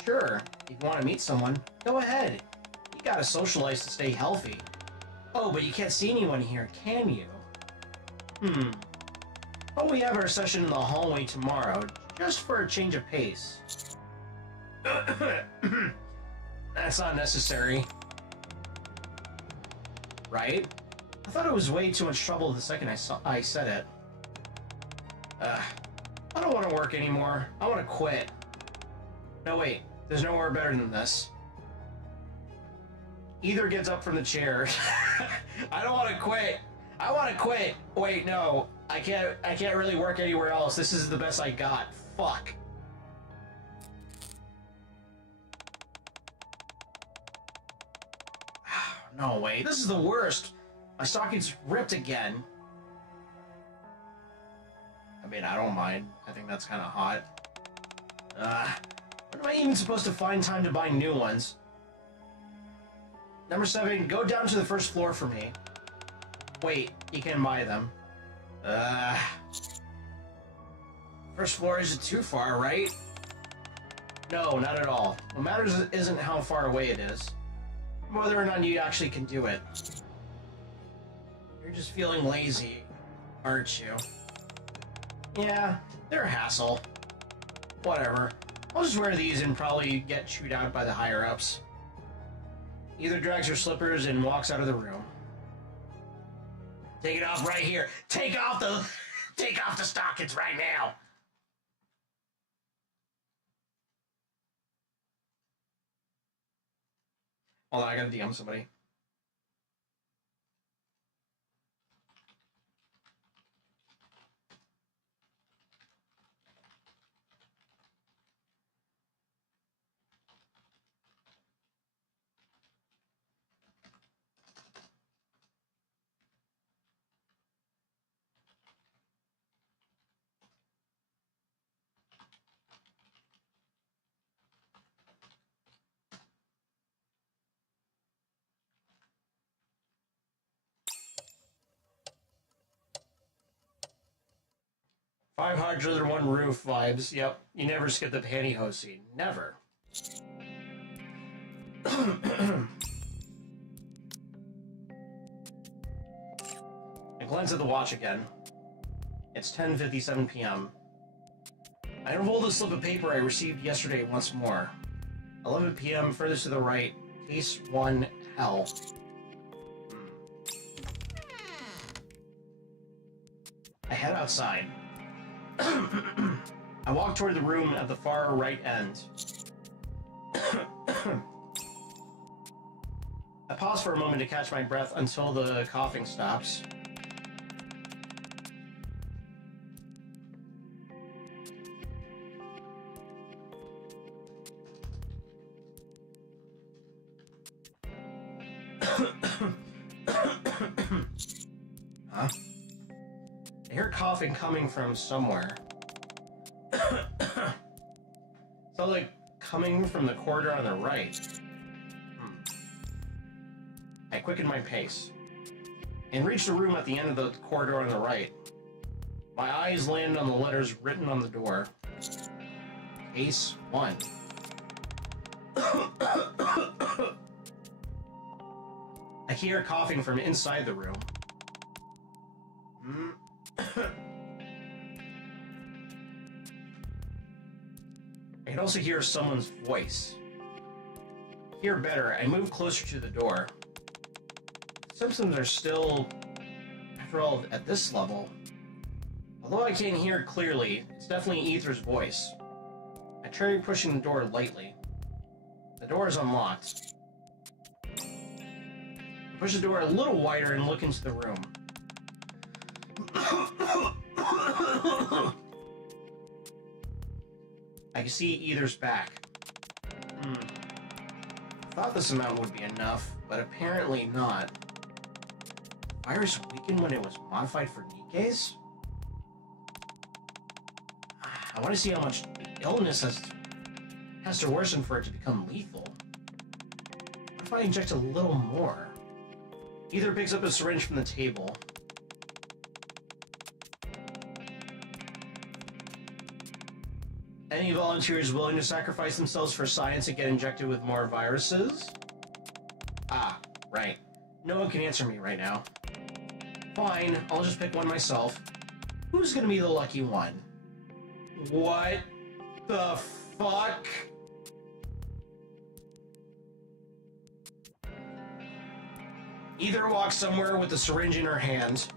Sure, if you want to meet someone, go ahead. You gotta socialize to stay healthy. Oh, but you can't see anyone here, can you? Oh, we have our session in the hallway tomorrow, just for a change of pace. That's not necessary. Right? I thought it was way too much trouble the second I said it. I don't want to work anymore. I want to quit. No, wait. There's nowhere better than this. Either gets up from the chair. I don't want to quit. I want to quit. Wait, no. I can't really work anywhere else. This is the best I got. Fuck. No way. This is the worst. My stocking's ripped again. I mean, I don't mind. I think that's kind of hot. When am I even supposed to find time to buy new ones? Number 7, go down to the first floor for me. Wait, you can buy them. First floor isn't too far, right? No, not at all. What matters isn't how far away it is. Whether or not you actually can do it. You're just feeling lazy, aren't you? Yeah, they're a hassle. Whatever. I'll just wear these and probably get chewed out by the higher-ups. Either drags her slippers and walks out of the room. Take it off right here. Take off the stockings right now. Hold on, I gotta DM somebody. Five hundred and one roof vibes. Yep. You never skip the pantyhose scene. Never. I glance at the watch again. It's 10:57 p.m. I unroll the slip of paper I received yesterday once more. 11 p.m. furthest to the right. Case 1 hell. I head outside. I walk toward the room at the far right end. I pause for a moment to catch my breath until the coughing stops. Huh? I hear coughing coming from somewhere. So, like, coming from the corridor on the right. I quicken my pace and reach the room at the end of the corridor on the right. My eyes land on the letters written on the door. Case 1. I hear coughing from inside the room. I can also hear someone's voice. Hear better, I move closer to the door. Symptoms are still, after all, at this level. Although I can't hear clearly, it's definitely Ether's voice. I try pushing the door lightly. The door is unlocked. I push the door a little wider and look into the room. I can see Ether's back. Thought this amount would be enough, but apparently not. Virus weakened when it was modified for nikkes? I want to see how much illness has to worsen for it to become lethal. What if I inject a little more? Ether picks up a syringe from the table. Any volunteers willing to sacrifice themselves for science and get injected with more viruses? Ah, right. No one can answer me right now. Fine, I'll just pick one myself. Who's gonna be the lucky one? What the fuck? Ether walks somewhere with the syringe in her hand.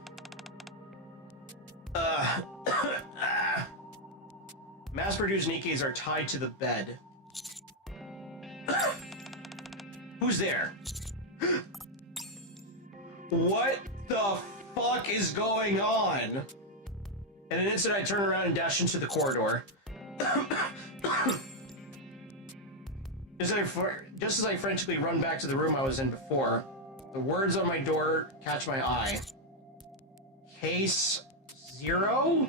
Mass-produced nikkes are tied to the bed. Who's there? What the fuck is going on? In an instant, I turn around and dash into the corridor. Just as I frantically run back to the room I was in before, the words on my door catch my eye. Case 0?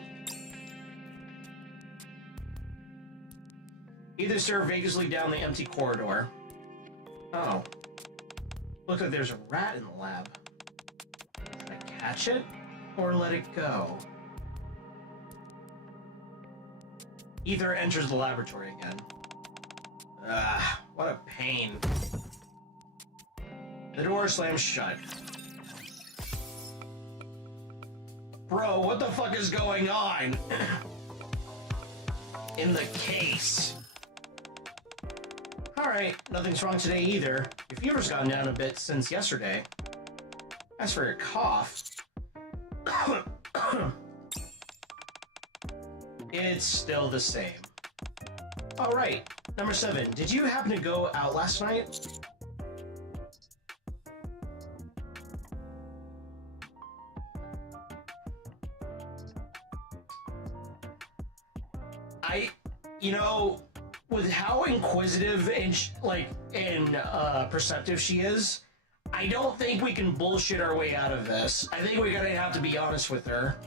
Either stare vaguely down the empty corridor. Oh. Looks like there's a rat in the lab. Should I catch it? Or let it go? Ether enters the laboratory again. What a pain. The door slams shut. Bro, what the fuck is going on? In the case. Alright, nothing's wrong today either. Your fever's gone down a bit since yesterday. As for your cough... it's still the same. Alright, number 7. Did you happen to go out last night? With how inquisitive and perceptive she is, I don't think we can bullshit our way out of this. I think we're gonna have to be honest with her.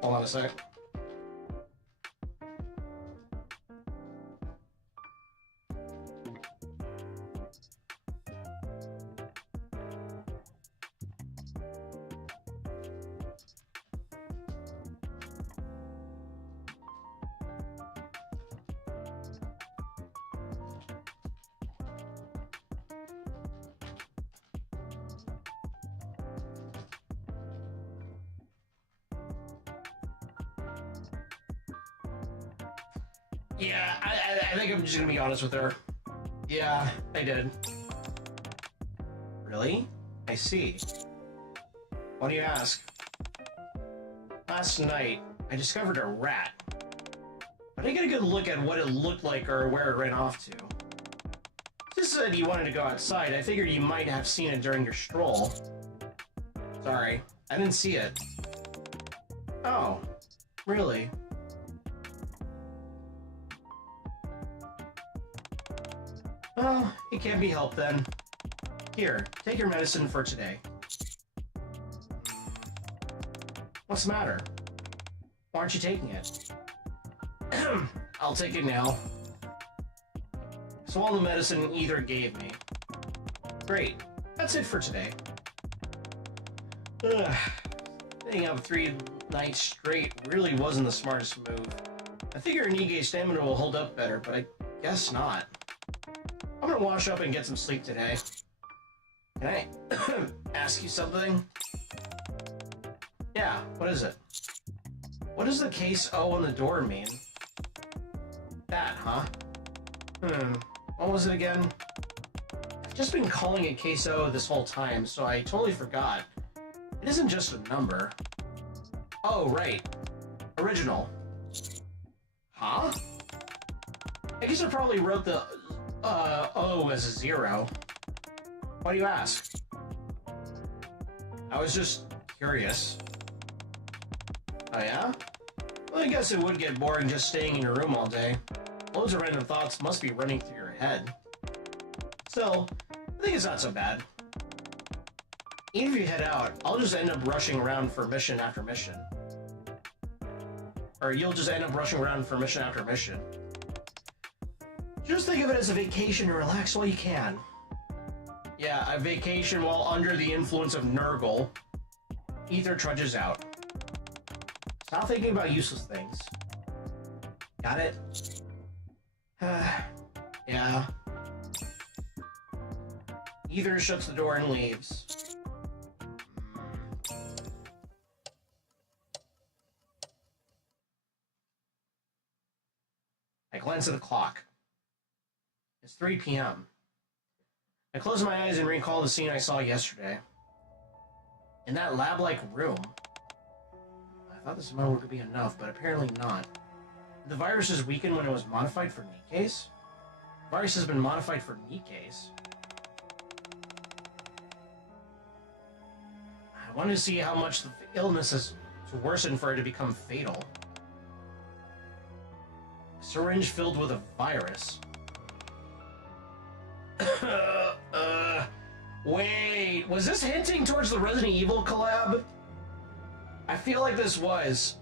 Hold on a sec. Yeah, I think I'm just gonna be honest with her. Yeah, I did. Really? I see. Why do you ask? Last night, I discovered a rat. But I didn't get a good look at what it looked like or where it ran off to. Just said you wanted to go outside. I figured you might have seen it during your stroll. Sorry, I didn't see it. Oh, really? Well, it can't be helped then. Here, take your medicine for today. What's the matter? Why aren't you taking it? I'll take it now. Swallow the medicine either gave me. Great. That's it for today. Staying up 3 nights straight really wasn't the smartest move. I figure Nikke's stamina will hold up better, but I guess not. I'm gonna wash up and get some sleep today. Can I ask you something? Yeah, what is it? What does the case O on the door mean? That, huh? What was it again? I've just been calling it case O this whole time, so I totally forgot. It isn't just a number. Oh, right. Original. Huh? I guess I probably wrote the O as a 0. Why do you ask? I was just curious. Oh yeah? Well, I guess it would get boring just staying in your room all day. Loads of random thoughts must be running through your head. Still, I think it's not so bad. Even if you head out, I'll just end up rushing around for mission after mission. Or you'll just end up rushing around for mission after mission. Just think of it as a vacation and relax while you can. Yeah, a vacation while under the influence of Nurgle. Ether trudges out. Stop thinking about useless things. Got it? Yeah. Ether shuts the door and leaves. I glance at the clock. It's 3 p.m. I close my eyes and recall the scene I saw yesterday. In that lab-like room. I thought this amount would be enough, but apparently not. Did the virus is weakened when it was modified for Nikkes? The virus has been modified for Nikkes. I wanted to see how much the illness has worsened for it to become fatal. A syringe filled with a virus. Wait, was this hinting towards the Resident Evil collab? I feel like this was.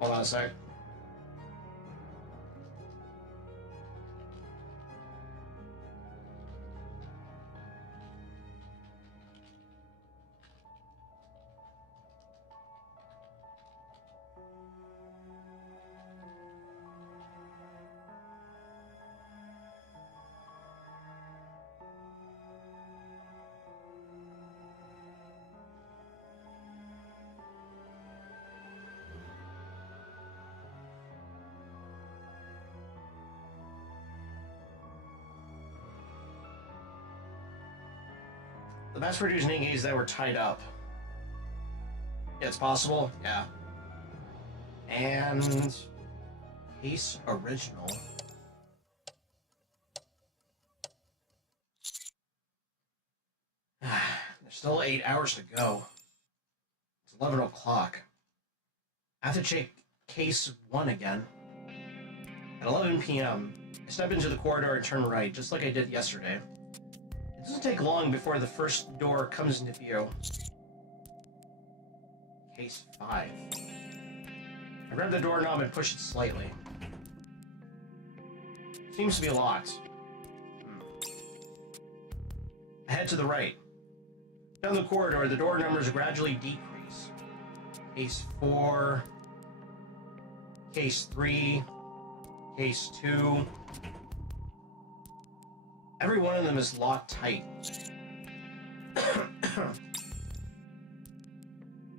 Hold on a sec. The mass-produced Nikkes that were tied up. Yeah, it's possible. Yeah. And case original. There's still 8 hours to go. It's 11 o'clock. I have to check case 1 again. At 11 p.m., I step into the corridor and turn right, just like I did yesterday. It doesn't take long before the first door comes into view. Case 5. I grab the doorknob and push it slightly. Seems to be locked. I head to the right. Down the corridor, the door numbers gradually decrease. Case 4. Case 3. Case 2. Every one of them is locked tight.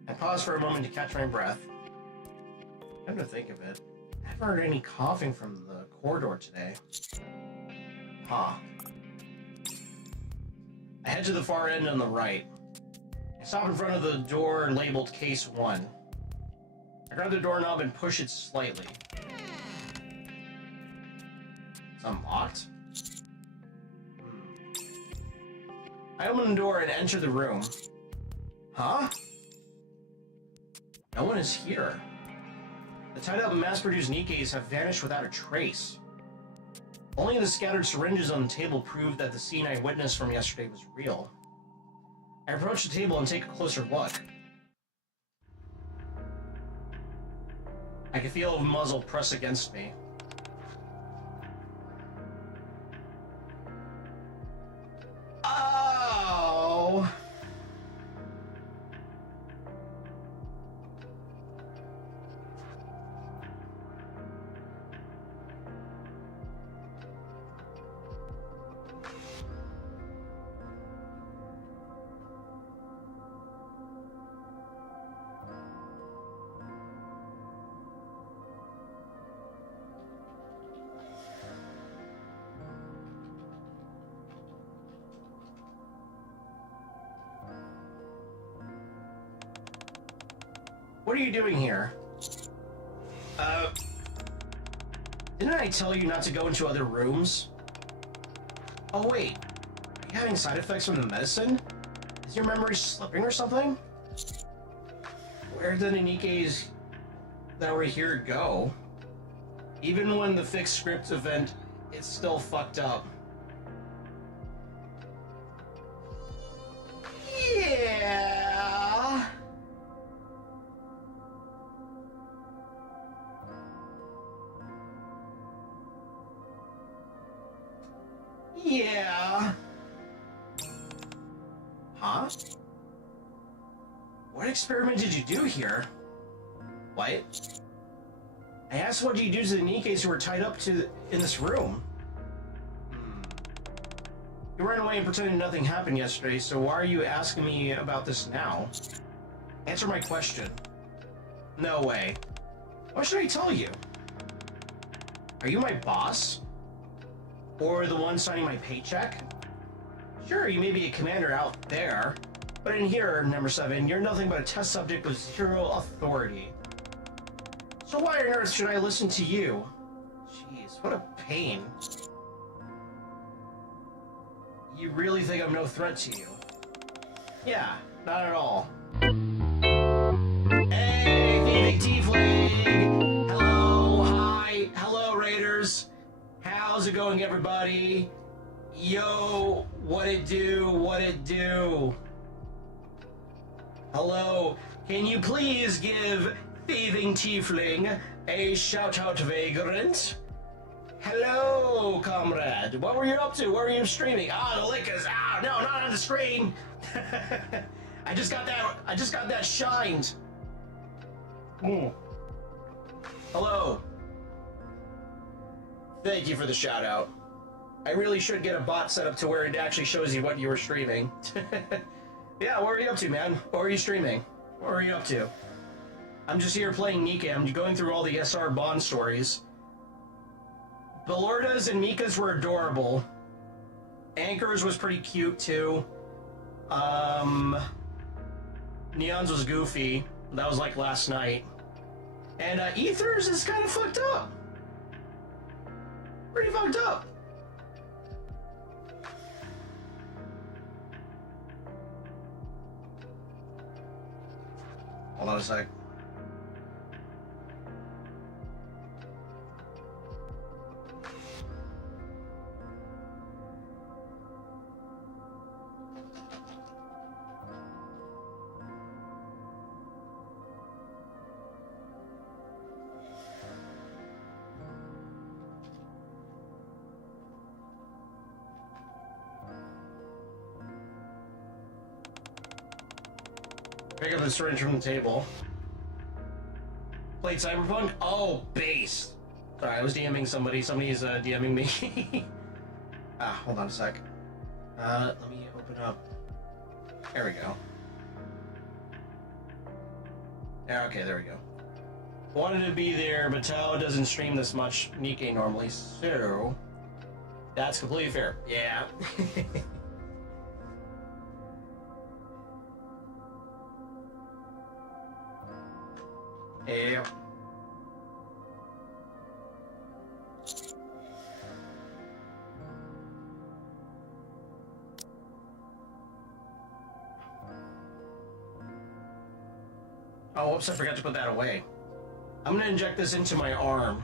I pause for a moment to catch my breath. Come to think of it, I haven't heard any coughing from the corridor today. Huh. I head to the far end on the right. I stop in front of the door labeled Case 1. I grab the doorknob and push it slightly. It's unlocked? I open the door and enter the room. Huh? No one is here. The tied-up mass-produced Nikkes have vanished without a trace. Only the scattered syringes on the table proved that the scene I witnessed from yesterday was real. I approach the table and take a closer look. I can feel a muzzle press against me. Oh! What are you doing here? Didn't I tell you not to go into other rooms? Oh wait, are you having side effects from the medicine? Is your memory slipping or something? Where did the Nikkes that were here go? Even when the fixed script event, it's still fucked up. Yeah. Yeah. Huh? What experiment did you do here? What? I asked what did you do to the Nikkes who were tied up in this room? You ran away and pretended nothing happened yesterday, so why are you asking me about this now? Answer my question. No way. What should I tell you? Are you my boss? Or the one signing my paycheck? Sure, you may be a commander out there, but in here, number 7, you're nothing but a test subject with zero authority. So why on earth should I listen to you? Jeez, what a pain. You really think I'm no threat to you? Yeah, not at all. Hey, Thieving Tiefling! Hello, hi, hello, Raiders. How's it going, everybody? Yo, what it do, what it do? Hello, can you please give Thieving Tiefling a shout-out, Vagrant? Hello, comrade. What were you up to? What were you streaming? Ah, the lickers. Ah, no, not on the screen. I just got that shined. Hello. Thank you for the shout out. I really should get a bot set up to where it actually shows you what you were streaming. Yeah, what were you up to, man? What were you streaming? What were you up to? I'm just here playing Nikke. I'm going through all the SR Bond stories. Belorda's and Mika's were adorable. Anchor's was pretty cute, too. Neon's was goofy. That was like last night. And Ether's is kind of fucked up. Pretty fucked up. Hold on a sec. Pick up the syringe from the table. Played Cyberpunk? Oh, base. Sorry, I was DMing somebody. Somebody's DMing me. Hold on a sec. Let me open up. There we go. Yeah, okay, there we go. Wanted to be there, but Tao doesn't stream this much Nikke normally, so that's completely fair. Yeah. Yeah. Oh, whoops, I forgot to put that away. I'm gonna inject this into my arm.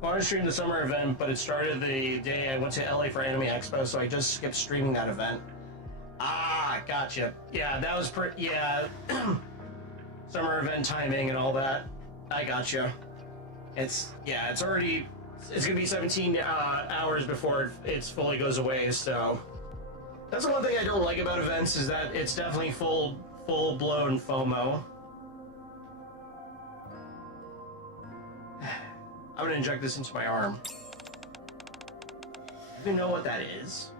I wanted to stream the summer event, but it started the day I went to LA for Anime Expo, so I just skipped streaming that event. Ah, gotcha. Yeah, that was yeah. Summer event timing and all that. I gotcha. It's gonna be 17 hours before it fully goes away, so. That's the one thing I don't like about events, is that it's definitely full-blown FOMO. I'm gonna inject this into my arm. Do you know what that is?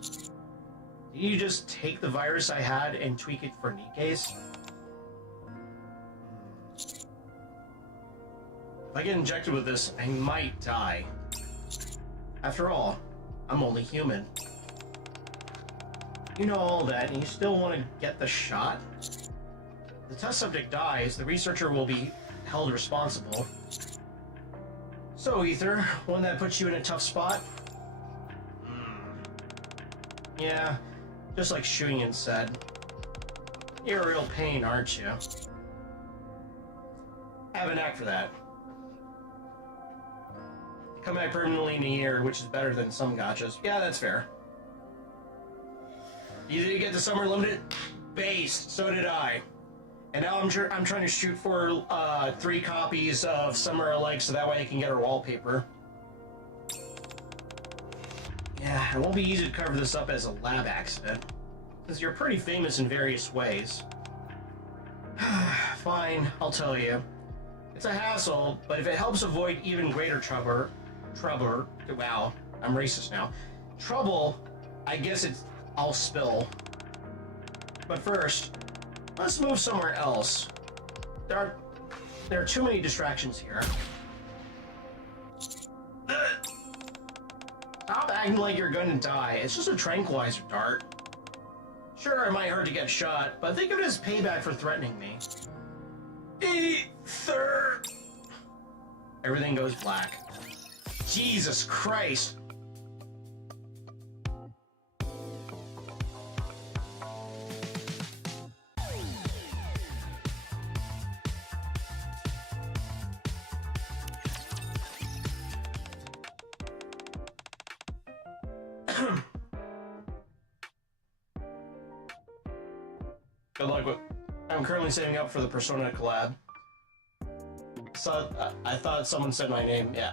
Did you just take the virus I had and tweak it for Nikkes? If I get injected with this, I might die. After all, I'm only human. You know all that, and you still want to get the shot? If the test subject dies, the researcher will be held responsible. So, Ether, one that puts you in a tough spot? Yeah, just like Shuyin said. You're a real pain, aren't you? I have a knack for that. You come back permanently in a year, which is better than some gachas. Yeah, that's fair. You did get the summer limited? Based, so did I. And now I'm trying to shoot for 3 copies of Summer alike, so that way I can get her wallpaper. Yeah, it won't be easy to cover this up as a lab accident, since you're pretty famous in various ways. Fine, I'll tell you. It's a hassle, but if it helps avoid even greater trouble, wow, I'm racist now. Trouble, I guess I'll spill. But first, let's move somewhere else. There are too many distractions here. Stop acting like you're gonna die. It's just a tranquilizer dart. Sure, it might hurt to get shot, but think of it as payback for threatening me. Ether! Everything goes black. Jesus Christ! Good luck with... I'm currently saving up for the Persona collab. So, I thought someone said my name, yeah.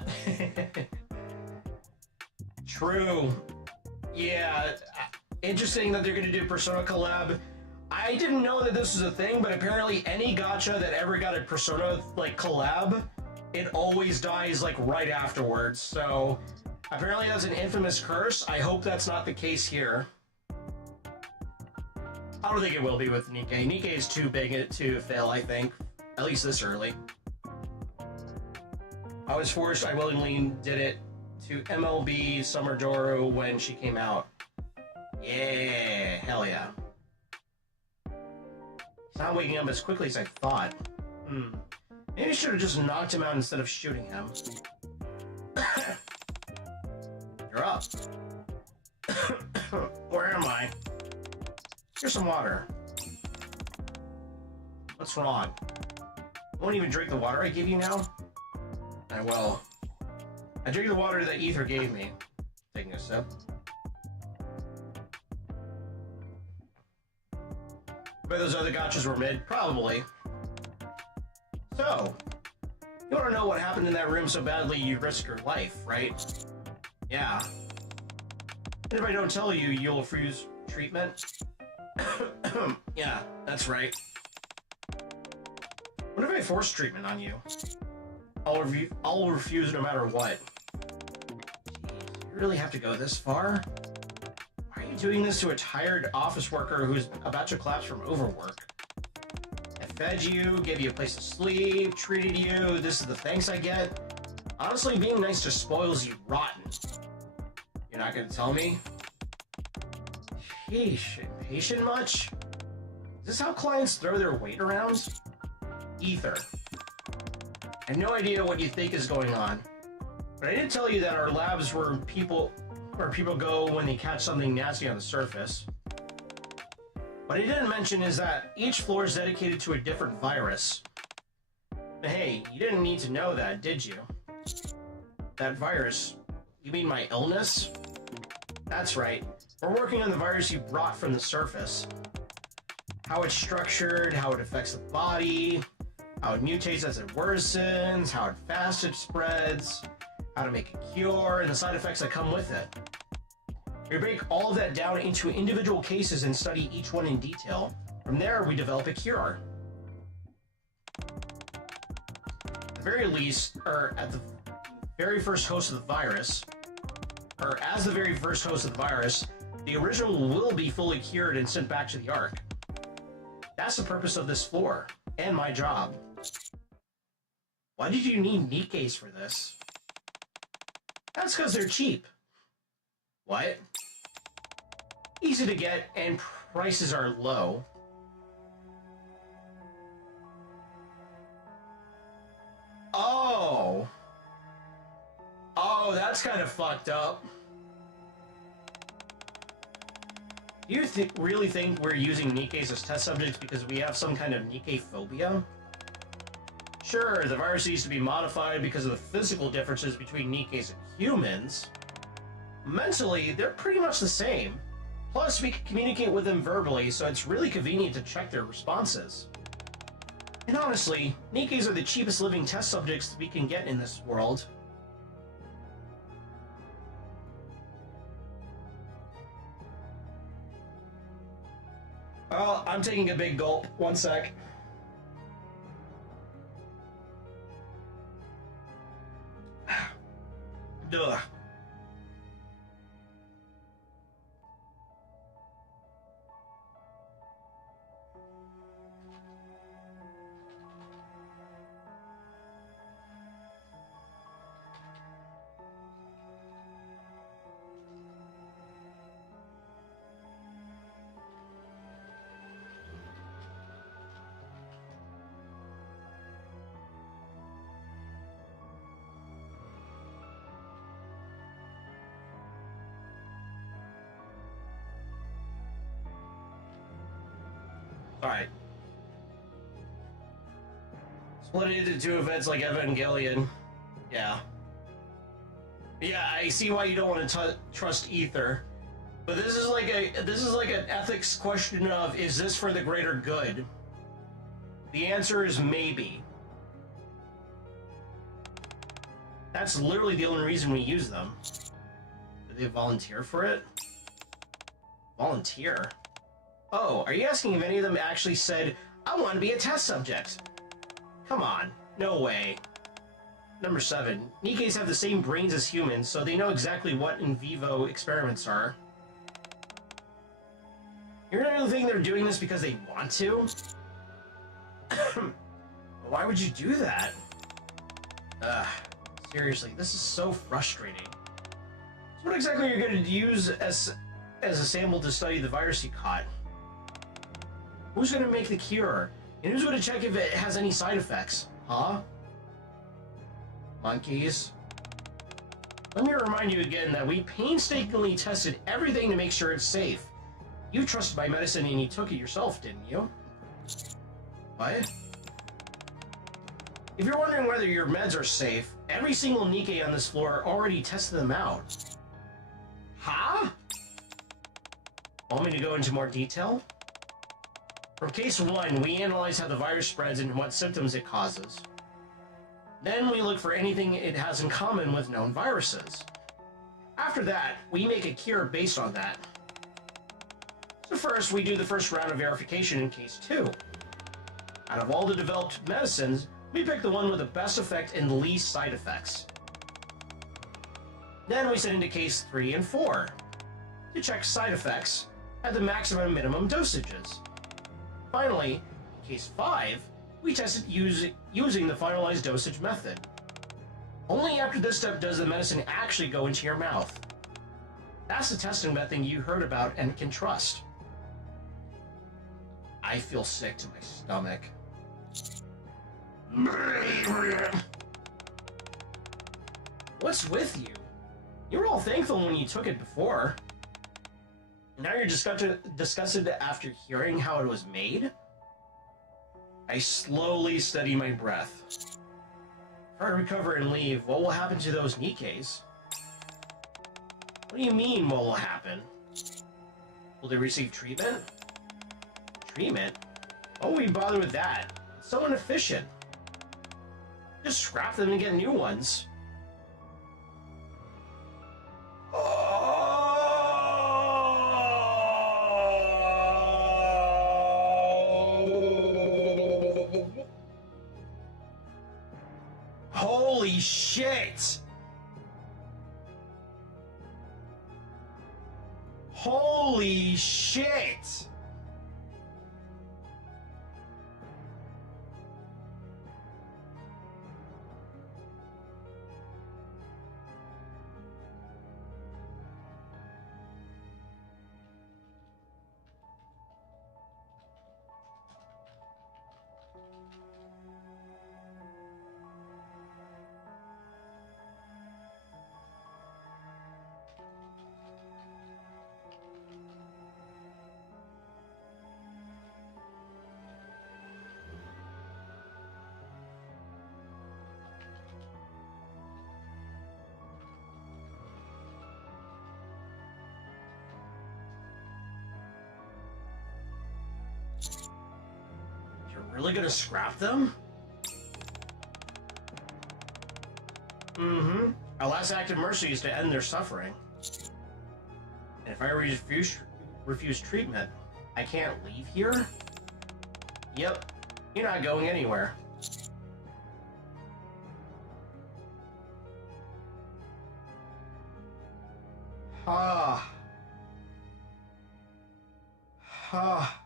True. Yeah, interesting that they're gonna do Persona collab. I didn't know that this was a thing, but apparently any gacha that ever got a Persona, like, collab, it always dies, like, right afterwards. So, apparently that's an infamous curse. I hope that's not the case here. I don't think it will be with Nikke. Nikke is too big to fail, I think. At least this early. I was forced, I willingly did it to MLB Summer Doru when she came out. Yeah, hell yeah. He's not waking up as quickly as I thought. Maybe I should have just knocked him out instead of shooting him. You're up. Where am I? Here's some water. What's wrong? You won't even drink the water I give you now? I will. I drink the water that Ether gave me. Taking a sip. I bet those other gachas were mid. Probably. So, you want to know what happened in that room so badly you risk your life, right? Yeah. And if I don't tell you, you'll refuse treatment? Yeah, that's right. What if I force treatment on you? I'll refuse no matter what. Jeez, you really have to go this far? Why are you doing this to a tired office worker who's about to collapse from overwork? I fed you, gave you a place to sleep, treated you, this is the thanks I get? Honestly, being nice just spoils you rotten. You're not gonna tell me? Sheesh, impatient much? Is this how clients throw their weight around? Ether. I have no idea what you think is going on, but I did tell you that our labs were where people go when they catch something nasty on the surface. What I didn't mention is that each floor is dedicated to a different virus. But hey, you didn't need to know that, did you? That virus? You mean my illness? That's right. We're working on the virus you brought from the surface. How it's structured, how it affects the body, how it mutates as it worsens, how fast it spreads, how to make a cure, and the side effects that come with it. We break all of that down into individual cases and study each one in detail. From there, we develop a cure. At the very least, or at the very first host of the virus, or as the very first host of the virus, the original will be fully cured and sent back to the Ark. That's the purpose of this floor, and my job. Why did you need nikkes for this? That's because they're cheap. What? Easy to get, and prices are low. Oh. Oh, that's kind of fucked up. Do you really think we're using nikkes as test subjects because we have some kind of Nikke phobia? Sure, the virus needs to be modified because of the physical differences between nikkes and humans. Mentally, they're pretty much the same. Plus, we can communicate with them verbally, so it's really convenient to check their responses. And honestly, nikkes are the cheapest living test subjects we can get in this world. Well, I'm taking a big gulp. One sec. Duh. Alright. Split it into two events like Evangelion. Yeah. Yeah, I see why you don't want to trust Ether. But this is like an ethics question of, is this for the greater good? The answer is maybe. That's literally the only reason we use them. Did they volunteer for it? Volunteer? Oh, are you asking if any of them actually said, I want to be a test subject? Come on, no way. Number 7. Nikkes have the same brains as humans, so they know exactly what in vivo experiments are. You really think they're doing this because they want to? Why would you do that? Seriously, this is so frustrating. So what exactly are you going to use as a sample to study the virus you caught? Who's going to make the cure? And who's going to check if it has any side effects? Huh? Monkeys? Let me remind you again that we painstakingly tested everything to make sure it's safe. You trusted my medicine and you took it yourself, didn't you? What? If you're wondering whether your meds are safe, every single Nikke on this floor already tested them out. Huh? Want me to go into more detail? From case 1, we analyze how the virus spreads and what symptoms it causes. Then we look for anything it has in common with known viruses. After that, we make a cure based on that. So first, we do the first round of verification in case 2. Out of all the developed medicines, we pick the one with the best effect and the least side effects. Then we send into case 3 and 4 to check side effects at the maximum and minimum dosages. Finally, in case 5, we test it using the finalized dosage method. Only after this step does the medicine actually go into your mouth. That's the testing method you heard about and can trust. I feel sick to my stomach. What's with you? You were all thankful when you took it before. Now you're disgusted after hearing how it was made? I slowly steady my breath. If I recover and leave, what will happen to those nikkes? What do you mean, what will happen? Will they receive treatment? Treatment? Why would we bother with that? It's so inefficient. Just scrap them and get new ones. Holy shit! Holy shit! Really gonna scrap them? Mm-hmm. Our last act of mercy is to end their suffering. And if I refuse treatment, I can't leave here? Yep. You're not going anywhere. Ah. Ah.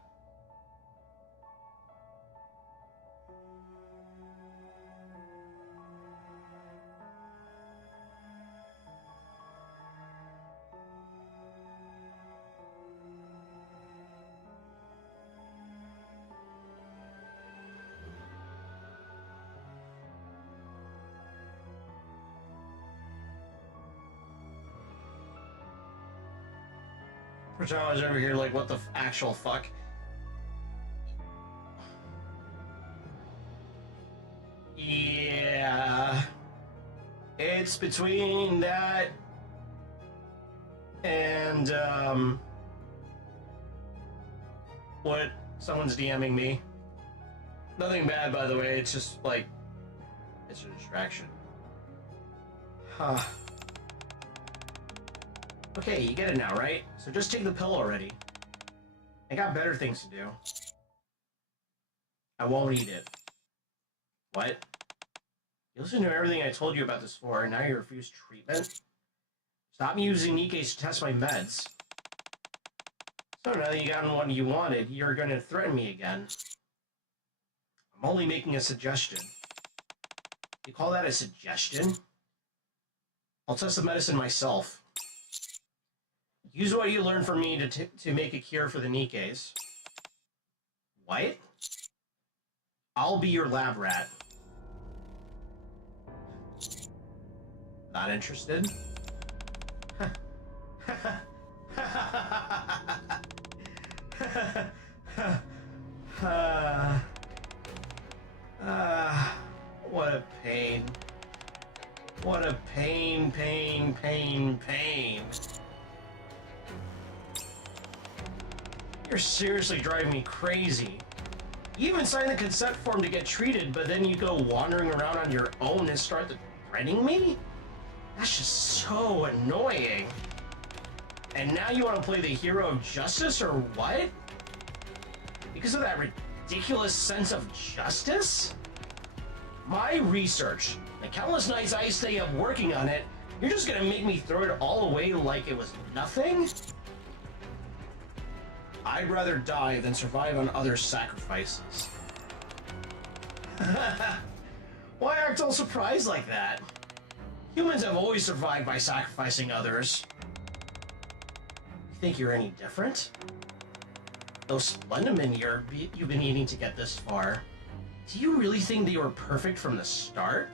Pajamas over here like, what the actual fuck? Yeah. It's between that and, what? Someone's DMing me. Nothing bad, by the way, it's just, like, it's a distraction. Huh. Okay, you get it now, right? So just take the pill already. I got better things to do. I won't eat it. What? You listened to everything I told you about this before, and now you refuse treatment? Stop using nikkes to test my meds. So now that you got what you wanted, you're going to threaten me again. I'm only making a suggestion. You call that a suggestion? I'll test the medicine myself. Use what you learned from me to make a cure for the nikkes. What? I'll be your lab rat. Not interested? What a pain. What a pain, pain, pain, pain. You're seriously driving me crazy. You even signed the consent form to get treated, but then you go wandering around on your own and start threatening me? That's just so annoying. And now you want to play the hero of justice, or what? Because of that ridiculous sense of justice? My research, the countless nights I stay up working on it, you're just gonna make me throw it all away like it was nothing? I'd rather die than survive on other sacrifices. Why act all surprised like that? Humans have always survived by sacrificing others. You think you're any different? Those Splendimen you've been eating to get this far. Do you really think they were perfect from the start?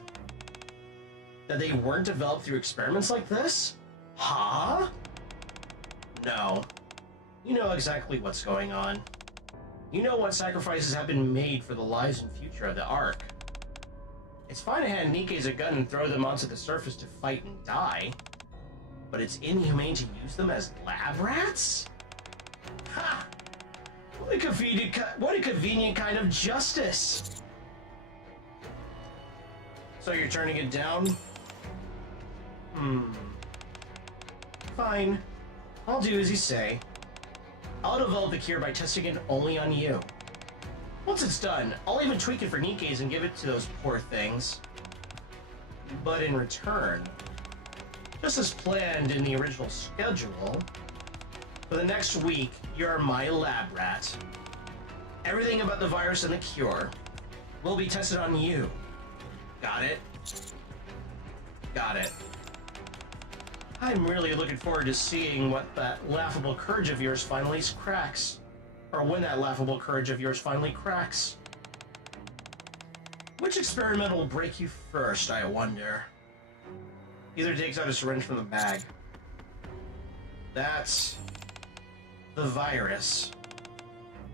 That they weren't developed through experiments like this? Huh? No. You know exactly what's going on. You know what sacrifices have been made for the lives and future of the Ark. It's fine to hand Nikkes a gun and throw them onto the surface to fight and die, but it's inhumane to use them as lab rats? Ha! What a convenient kind of justice! So you're turning it down? Fine. I'll do as you say. I'll develop the cure by testing it only on you. Once it's done, I'll even tweak it for Nikkes and give it to those poor things. But in return, just as planned in the original schedule, for the next week, you're my lab rat. Everything about the virus and the cure will be tested on you. Got it? Got it. I'm really looking forward to seeing what that laughable courage of yours finally cracks. Or when that laughable courage of yours finally cracks. Which experiment will break you first, I wonder? Either takes out a syringe from the bag. That's the virus.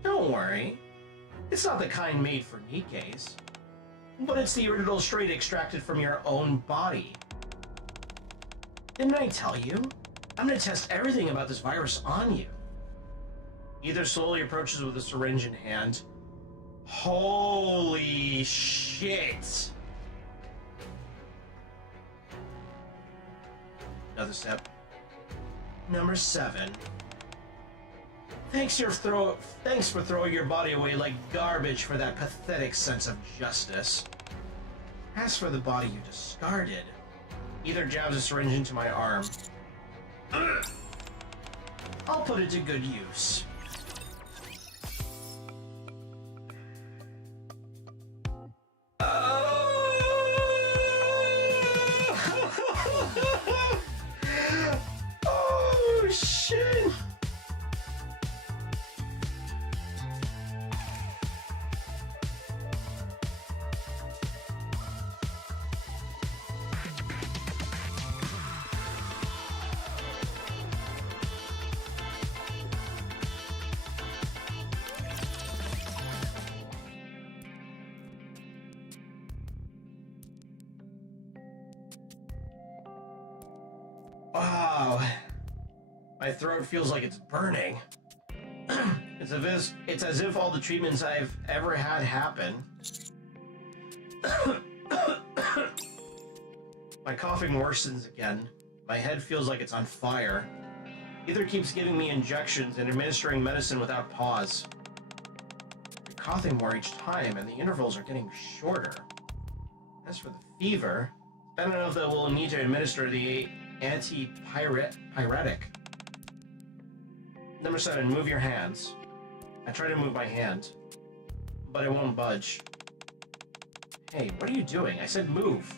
Don't worry. It's not the kind made for Nikkes. But it's the original strain extracted from your own body. Didn't I tell you? I'm gonna test everything about this virus on you. Either slowly approaches with a syringe in hand. Holy shit! Another step. Number 7. Thanks for throwing your body away like garbage for that pathetic sense of justice. As for the body you discarded, either jabs a syringe into my arm. I'll put it to good use. Oh shit! Wow. My throat feels like it's burning. It's as if all the treatments I've ever had happen. My coughing worsens again. My head feels like it's on fire. Either keeps giving me injections and administering medicine without pause. I'm coughing more each time, and the intervals are getting shorter. As for the fever, I don't know if that will need to administer the antipyretic. Number 7, move your hands. I try to move my hand, but it won't budge. Hey, what are you doing? I said move.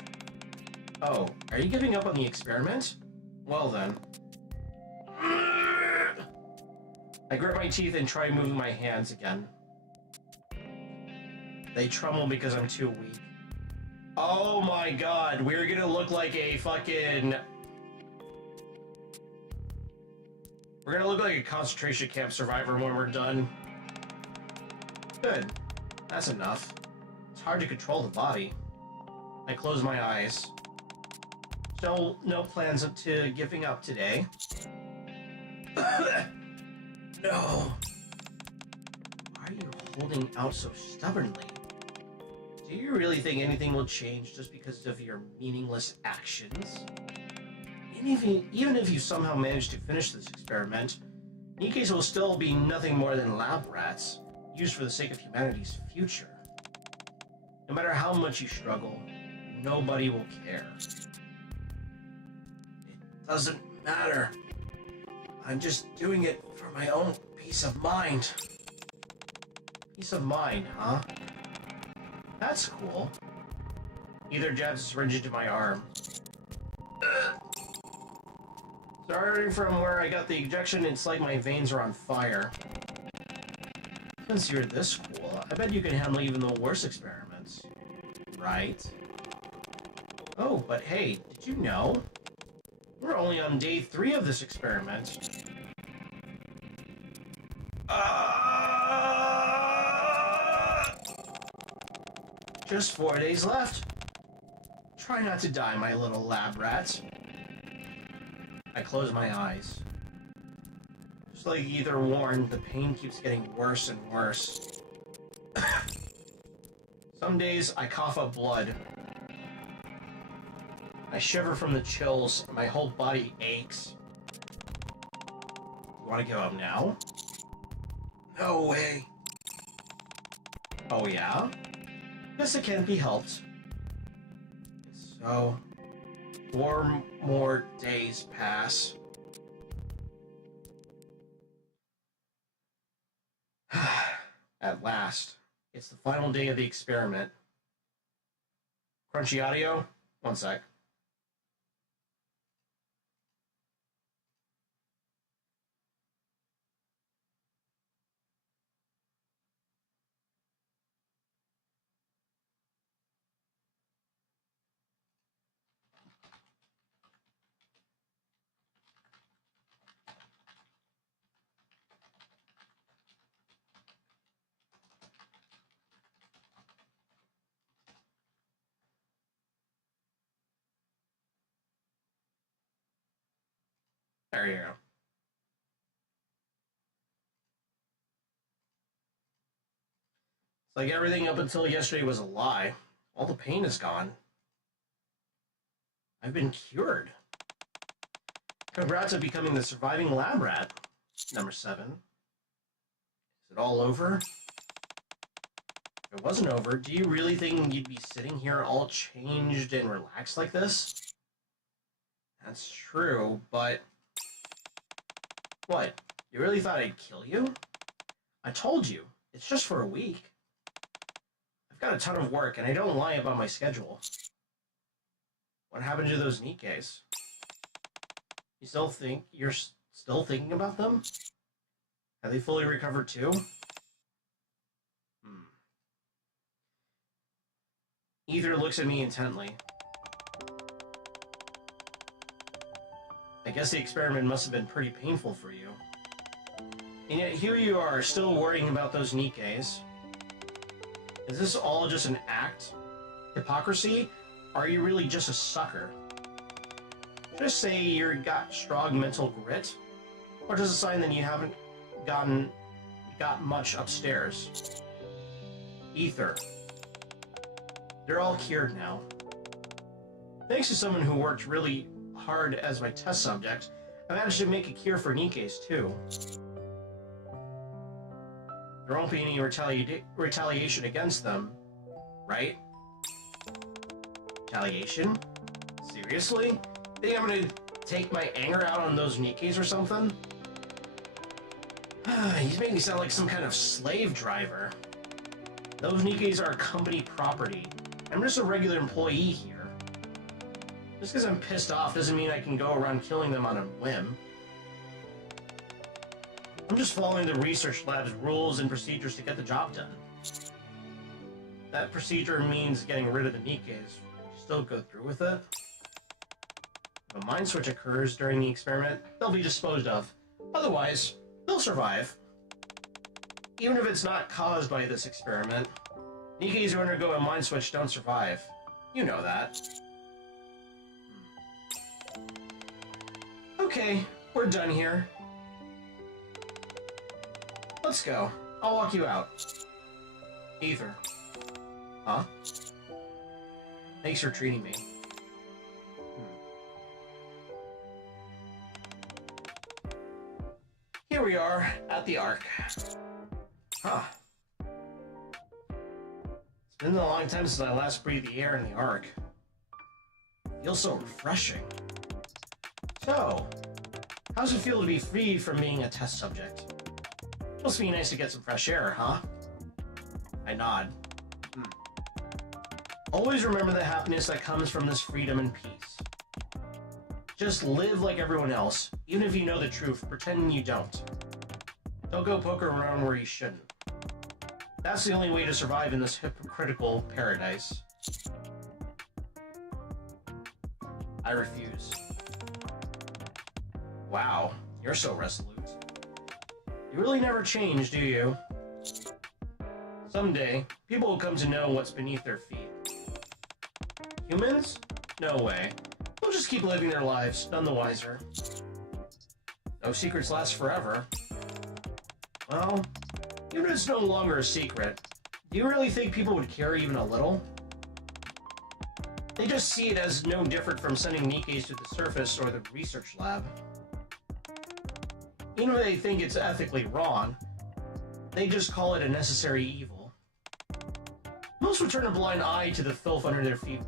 Oh, are you giving up on the experiment? Well then. I grit my teeth and try moving my hands again. They tremble because I'm too weak. Oh my god, we're gonna look like a fucking... We're gonna look like a concentration camp survivor when we're done. Good. That's enough. It's hard to control the body. I close my eyes. So, no plans to giving up today. No. Why are you holding out so stubbornly? Do you really think anything will change just because of your meaningless actions? Even if you somehow manage to finish this experiment, Nikkes will still be nothing more than lab rats, used for the sake of humanity's future. No matter how much you struggle, nobody will care. It doesn't matter. I'm just doing it for my own peace of mind. Peace of mind, huh? That's cool. Either jabs a syringe into my arm. Starting from where I got the injection, it's like my veins are on fire. Since you're this cool, I bet you can handle even the worst experiment. experiment, right? Oh, but hey, did you know? We're only on day 3 of this experiment. Just 4 days left. Try not to die, my little lab rat. I close my eyes. Just like Ether warned, the pain keeps getting worse and worse. Some days, I cough up blood. I shiver from the chills, and my whole body aches. You want to give up now? No way. Oh yeah? Guess it can't be helped. So, 4 more days pass. At last, it's the final day of the experiment. Crunchy audio? One sec. There you go. It's like everything up until yesterday was a lie. All the pain is gone. I've been cured. Congrats on becoming the surviving lab rat. Number 7. Is it all over? If it wasn't over, do you really think you'd be sitting here all changed and relaxed like this? That's true, but... What? You really thought I'd kill you? I told you. It's just for a week. I've got a ton of work, and I don't lie about my schedule. What happened to those nikkes? You're still thinking about them? Have they fully recovered too? Ether looks at me intently. I guess the experiment must have been pretty painful for you. And yet here you are, still worrying about those nikkes. Is this all just an act? Hypocrisy? Are you really just a sucker? Just say you've got strong mental grit? Or just a sign that you haven't got much upstairs? Ether. They're all cured now. Thanks to someone who worked really hard as my test subject, I managed to make a cure for nikkes too. There won't be any retaliation against them, right? Retaliation? Seriously? Think I'm gonna take my anger out on those nikkes or something? He's making me sound like some kind of slave driver. Those nikkes are company property. I'm just a regular employee here. Just because I'm pissed off doesn't mean I can go around killing them on a whim. I'm just following the research lab's rules and procedures to get the job done. That procedure means getting rid of the nikkes. Would you still go through with it? If a mind switch occurs during the experiment, they'll be disposed of. Otherwise, they'll survive. Even if it's not caused by this experiment, nikkes who undergo a mind switch don't survive. You know that. Okay, we're done here. Let's go. I'll walk you out. Ether. Huh? Thanks for treating me. Here we are, at the Ark. Huh. It's been a long time since I last breathed the air in the Ark. Feels so refreshing. So, how's it feel to be freed from being a test subject? Must be nice to get some fresh air, huh? I nod. Always remember the happiness that comes from this freedom and peace. Just live like everyone else, even if you know the truth, pretending you don't. Don't go poking around where you shouldn't. That's the only way to survive in this hypocritical paradise. I refuse. Wow, you're so resolute. You really never change, do you? Someday, people will come to know what's beneath their feet. Humans? No way. They'll just keep living their lives, none the wiser. No secrets last forever. Well, even if it's no longer a secret, do you really think people would care even a little? They just see it as no different from sending nikkes to the surface or the research lab. Even if they think it's ethically wrong, they just call it a necessary evil. Most would turn a blind eye to the filth under their feet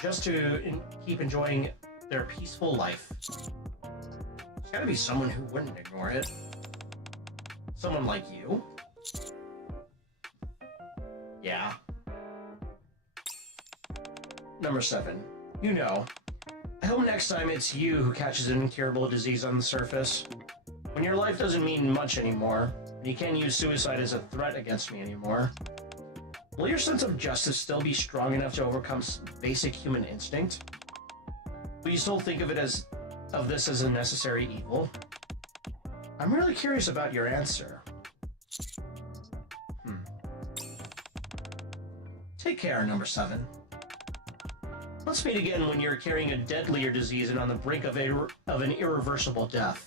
just to keep enjoying their peaceful life. There's gotta be someone who wouldn't ignore it. Someone like you? Yeah. Number 7. You know. I hope next time it's you who catches an incurable disease on the surface. When your life doesn't mean much anymore, and you can't use suicide as a threat against me anymore, will your sense of justice still be strong enough to overcome basic human instinct? Will you still think of this as a necessary evil? I'm really curious about your answer. Take care, number 7. Let's meet again when you're carrying a deadlier disease and on the brink of an irreversible death.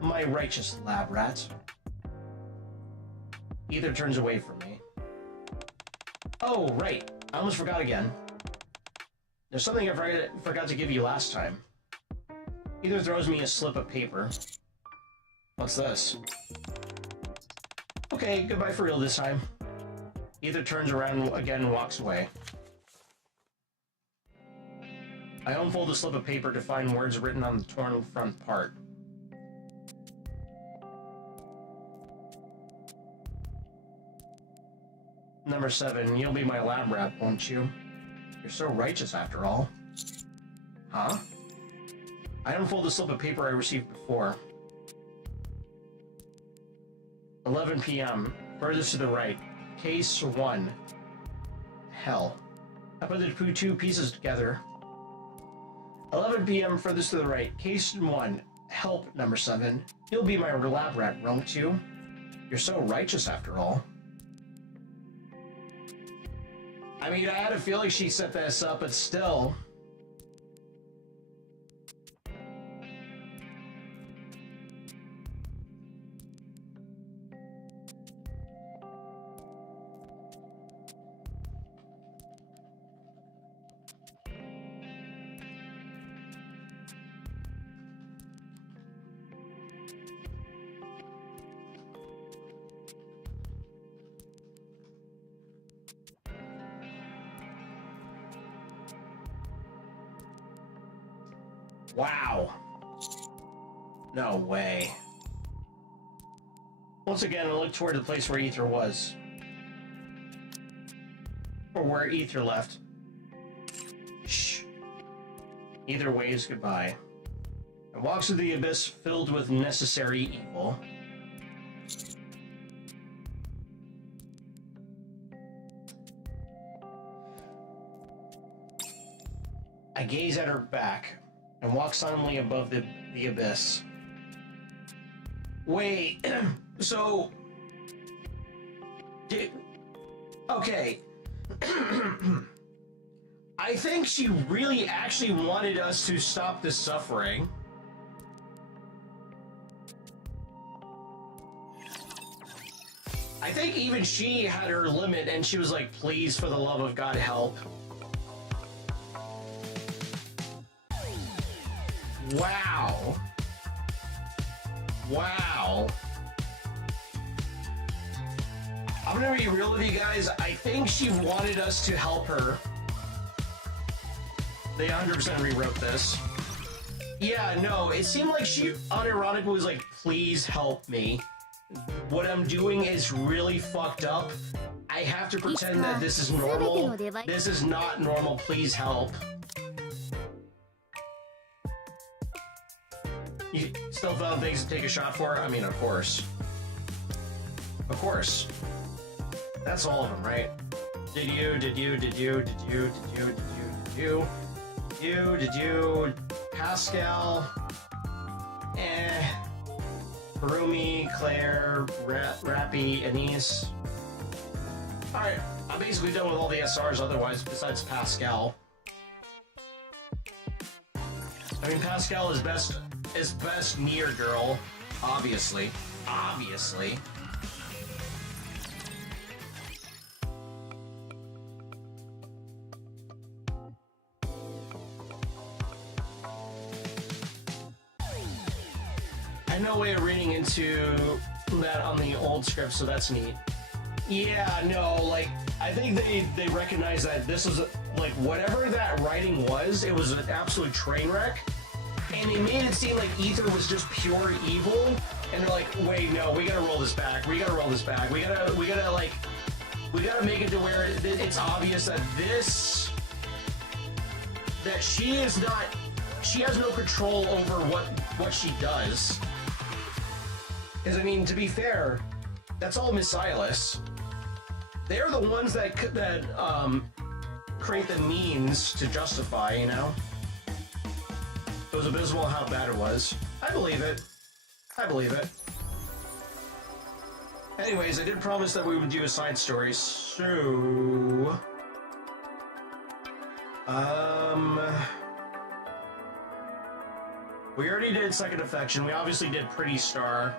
My righteous lab rat. Ether turns away from me. Oh, right. I almost forgot again. There's something I forgot to give you last time. Ether throws me a slip of paper. What's this? Okay, goodbye for real this time. Ether turns around again and walks away. I unfold the slip of paper to find words written on the torn front part. Number 7, you'll be my lab rat, won't you? You're so righteous after all. Huh? I unfold the slip of paper I received before. 11 p.m. Furthest to the right. Case 1. Hell. I put the two pieces together. 11 p.m. furthest to the right. Case 1. Help, number 7. You'll be my lab rat, won't you? You're so righteous after all. I mean, I had a feeling she set this up, but still. Wow. No way. Once again, I look toward the place where Ether was. Or where Ether left. Shh. Ether waves goodbye. And walks through the abyss filled with necessary evil. I gaze at her back and walk silently above the abyss. Wait, so... Okay. I think she really actually wanted us to stop this suffering. I think even she had her limit and she was like, please, for the love of God, help. Wow. Wow. I'm gonna be real with you guys. I think she wanted us to help her. They 100% rewrote this. Yeah, no, it seemed like she unironically was like, please help me. What I'm doing is really fucked up. I have to pretend that this is normal. This is not normal, please help. You still found things to take a shot for? I mean, of course. Of course. That's all of them, right? Did you, Pascal, Harumi, Claire, Rappy, Anise. Alright, I'm basically done with all the SRs otherwise, besides Pascal. I mean, Pascal is best near girl, obviously. Obviously. I had no way of reading into that on the old script, so that's neat. Yeah, no, like, I think they recognize that this was, like, whatever that writing was, it was an absolute train wreck. And they made it seem like Ether was just pure evil. And they're like, wait, no, we gotta roll this back. We gotta roll this back. We gotta make it to where it's obvious that she has no control over what she does. Because, I mean, to be fair, that's all Miss Silas. They're the ones that create the means to justify, you know? It was abysmal how bad it was. I believe it. I believe it. Anyways, I did promise that we would do a side story, so... We already did Second Affection. We obviously did Pretty Star.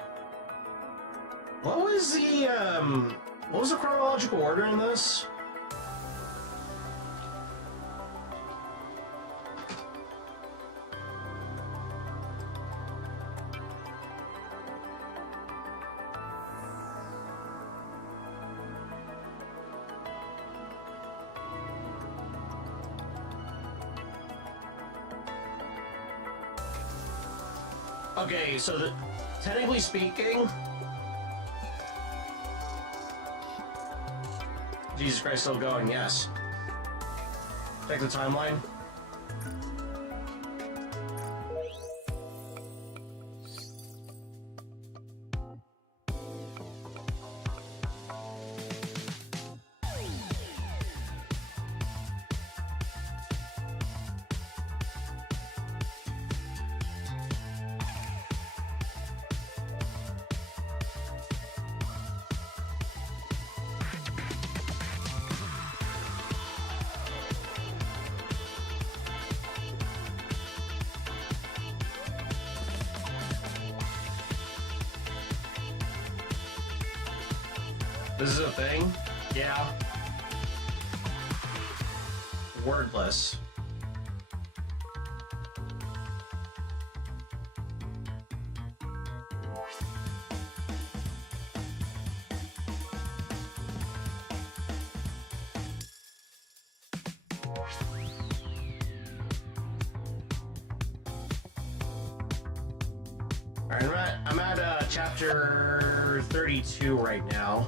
What was the chronological order in this? Okay, so technically speaking, Jesus Christ, still going, yes. Check the timeline. This is a thing? Yeah. Wordless. Alright, I'm at chapter 32 right now.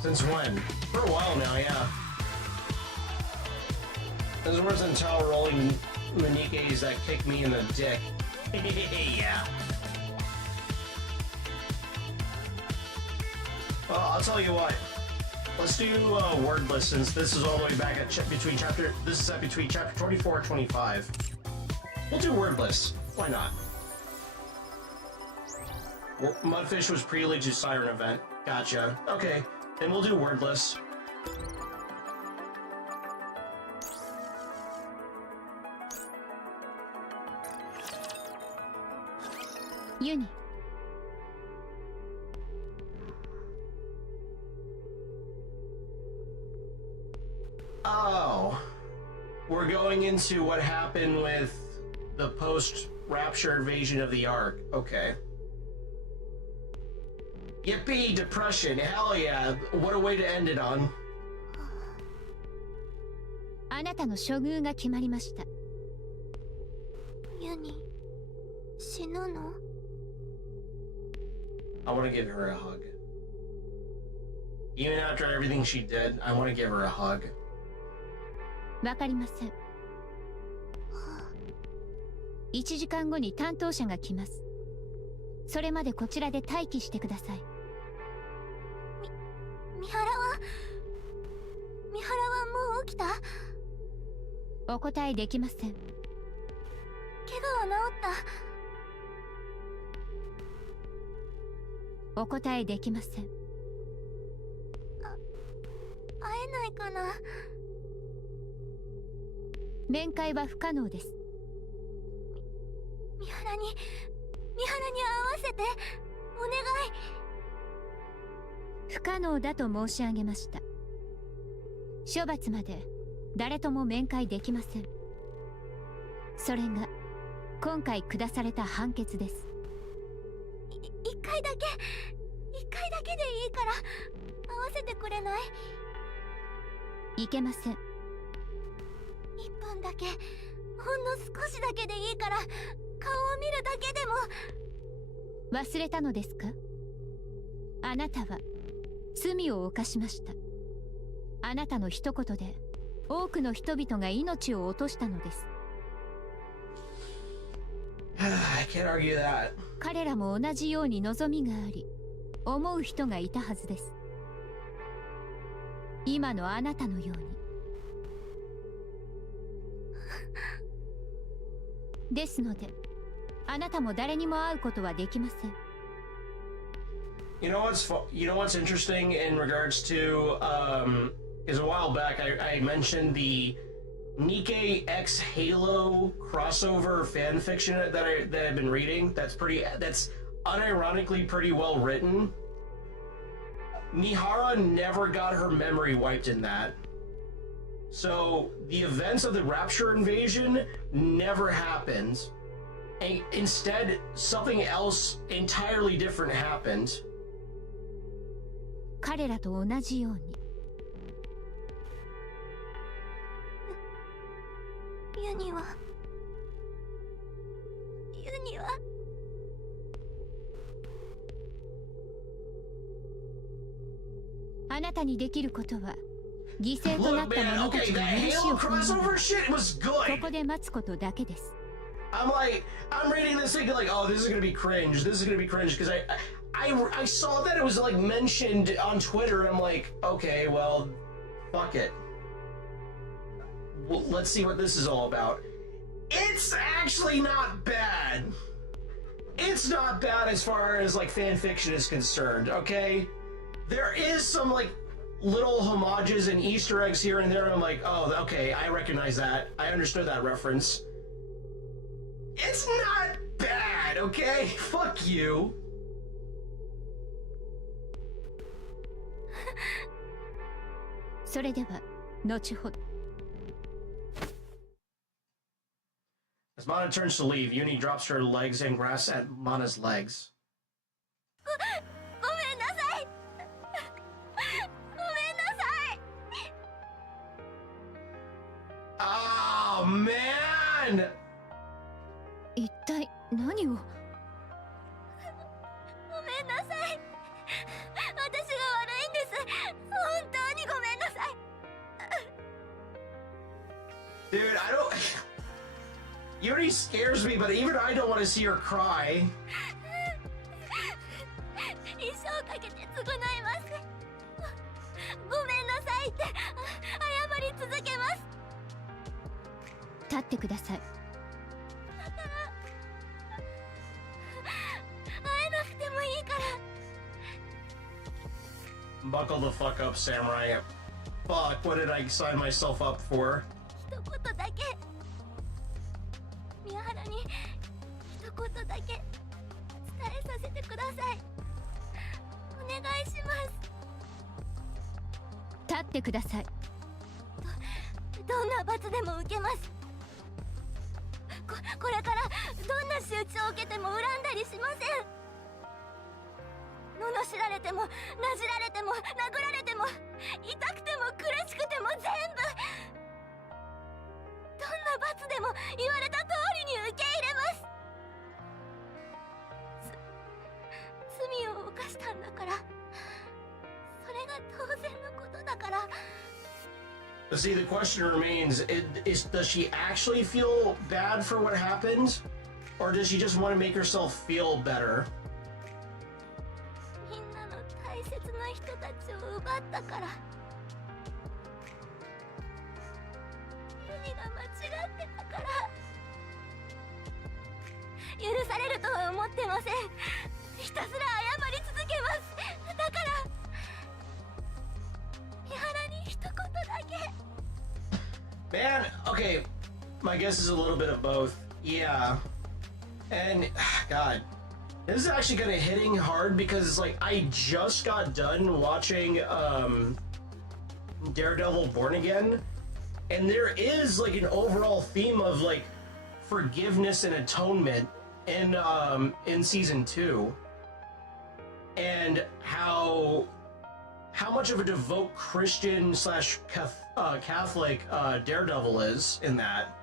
Since when? For a while now, yeah. This was until rolling the nikkes that kicked me in the dick. Yeah. Well, I'll tell you what. Let's do wordless, since this is all the way back at between chapter 24 and 25. We'll do wordless. Why not? Mudfish was prelude to Siren event. Gotcha. Okay. Then we'll do wordless. Uni. Oh. We're going into what happened with the post-Rapture invasion of the Ark. Okay. Yippee, depression. Hell yeah. What a way to end it on. あなたの処遇が決まりました。ユニ、死ぬの？ I want to give her a hug. Even after everything she did, I want to give her a hug. わかりません。1時間後に担当者が来ます。それまでこちらで待機してください。三原はもう起きた？お答えできません。怪我は治った？お答えできません。会えないかな？面会は不可能です。三原に会わせてお願い。不可能だと申し上げました。処罰まで誰とも面会できません。それが今回下された判決です。一回だけでいいから会わせてくれない？いけません。1分だけ、ほんの少しだけでいいから顔を見るだけでも。忘れたのですか？あなたは罪を犯しました。あなたの一言で多くの人々が命を落としたのです。I can't argue that. 彼らも同じように望みがあり、思う人がいたはずです。今のあなたのように。ですので、あなたも誰にも会うことはできません。You know what's interesting in regards to is a while back I mentioned the Nikke X Halo crossover fan fiction that I've been reading. That's unironically pretty well written. Mihara never got her memory wiped in that. So the events of the Rapture invasion never happened. And instead, something else entirely different happened. 彼らと同じように。ユニはあなたにできることは犠牲となった者たちの許しをここで待つことだけです。I'm reading this thinking like, oh, this is gonna be cringe. This is gonna be cringe because I saw that it was like mentioned on Twitter. And I'm like, okay, well, fuck it. Well, let's see what this is all about. It's actually not bad. It's not bad as far as like fan fiction is concerned. Okay, there is some like little homages and Easter eggs here and there. And I'm like, oh, okay, I recognize that. I understood that reference. It's not bad, okay? Fuck you. So れでは後ほど。As Mana turns to leave, Uni drops her legs and grasps at Mana's legs. ごめんなさい。ごめんなさい。 Oh man! 一体何を？ごめんなさい。私が悪いんです。本当にごめんなさい。 Dude, I don't... Yuri scares me, but even I don't want to see her cry. 一生かけて償います。ごめんなさいって謝り続けます。立ってください。会えなくてもいいから。 Buckle the fuck up, samurai. Fuck, what did I sign myself up for? 一言だけ。宮原に一言だけ伝えさせてください。お願いします。立ってください。どんな罰でも受けます。これからどんな仕打ちを受けても恨んだりしません。罵られてもなじられても殴られても痛くても苦しくても全部、どんな罰でも言われた通りに受け入れます。罪を犯し But see, the question remains: does she actually feel bad for what happened, or does she just want to make herself feel better? みんなの大切な人たちを奪ったから。ユニが間違ってたから。許されるとは思ってません。ひたすら謝り続けます。だから三原に一言だけ。 Man, okay, my guess is a little bit of both. Yeah. And, God, this is actually kind of hitting hard because it's like, I just got done watching, Daredevil Born Again, and there is, like, an overall theme of, like, forgiveness and atonement in season 2. And how much of a devout Christian slash Catholic Daredevil is in that.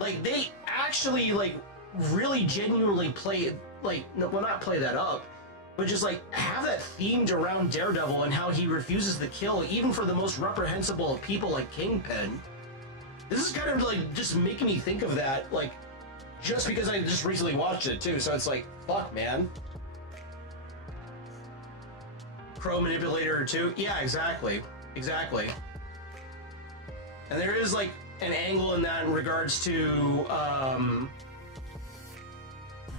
Like, they actually, like, really genuinely play, like, well, not play that up, but just, like, have that themed around Daredevil and how he refuses to kill, even for the most reprehensible of people like Kingpin. This is kind of, like, just making me think of that, like, just because I just recently watched it, too, so it's like, fuck, man. Crow Manipulator 2? Yeah, exactly. Exactly. And there is, like, an angle in that in regards to,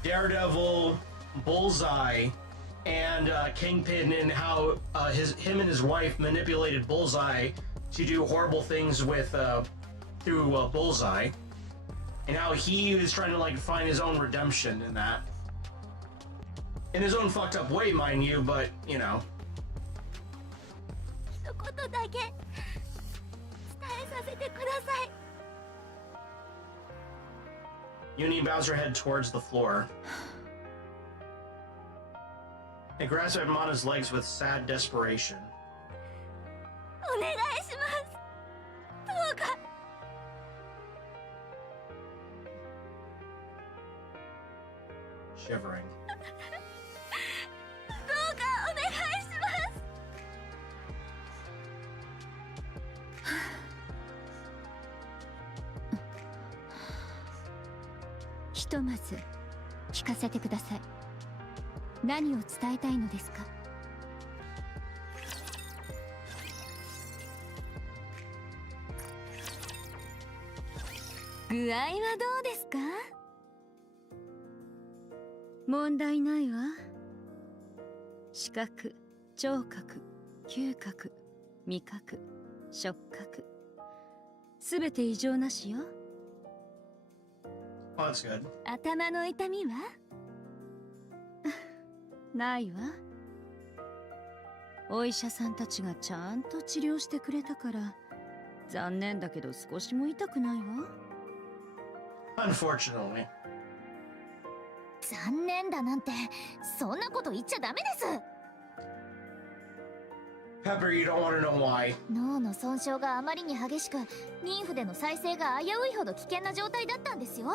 Daredevil, Bullseye, and Kingpin, and how him and his wife manipulated Bullseye to do horrible things with through Bullseye, and how he is trying to like find his own redemption in that, in his own fucked up way, mind you, but you know. 一言だけ伝えさせてください。 Uni bows her head towards the floor. It grasps at Mana's legs with sad desperation. お願いします。どうか。 Shivering. どうかお願いします。ひとまず聞かせてください。何を伝えたいのですか？具合はどうですか？問題ないわ。視覚、聴覚、嗅覚、味覚、触覚、すべて異常なしよ。Oh, that's good. 頭の痛みは？ないわ。お医者さんたちがちゃんと治療してくれたから残念だけど少しも痛くないわ。 Unfortunately. 残念だなんてそんなこと言っちゃダメです。 Pepper, you don't want to know why. 脳の損傷があまりに激しく妊婦での再生が危ういほど危険な状態だったんですよ。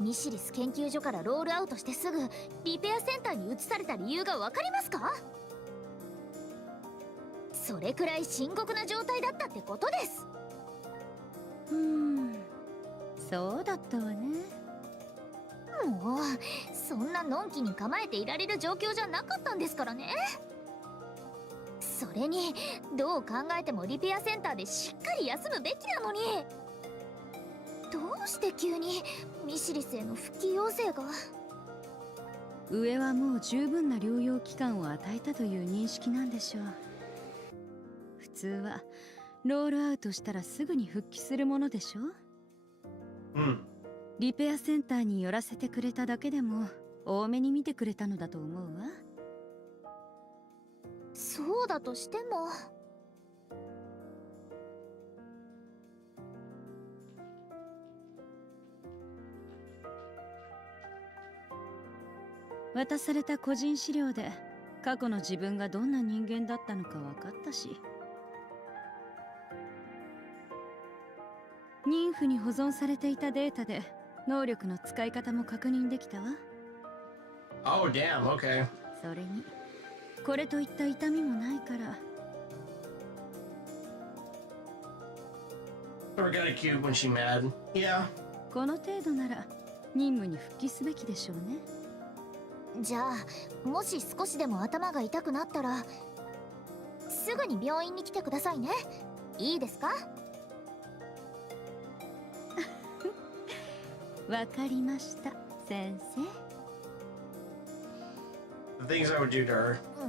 ミシリス研究所からロールアウトしてすぐリペアセンターに移された理由がわかりますか？それくらい深刻な状態だったってことです。そうだったわね。もうそんなのんきに構えていられる状況じゃなかったんですからね。それにどう考えてもリペアセンターでしっかり休むべきなのに、どうして急にミシリスへの復帰要請が。上はもう十分な療養期間を与えたという認識なんでしょう。普通はロールアウトしたらすぐに復帰するものでしょ。リペアセンターに寄らせてくれただけでも多めに見てくれたのだと思うわ。そうだとしても。渡された個人資料で過去の自分がどんな人間だったのか分かったし、妊婦に保存されていたデータで能力の使い方も確認できたわ。 Oh, damn, okay. それにこれといった痛みもないから Or got a cube when she mad. Yeah. この程度なら任務に復帰すべきでしょうね。じゃあもし少しでも頭が痛くなったらすぐに病院に来てくださいね。いいですか？わかりました、先生。The things I would do to her. も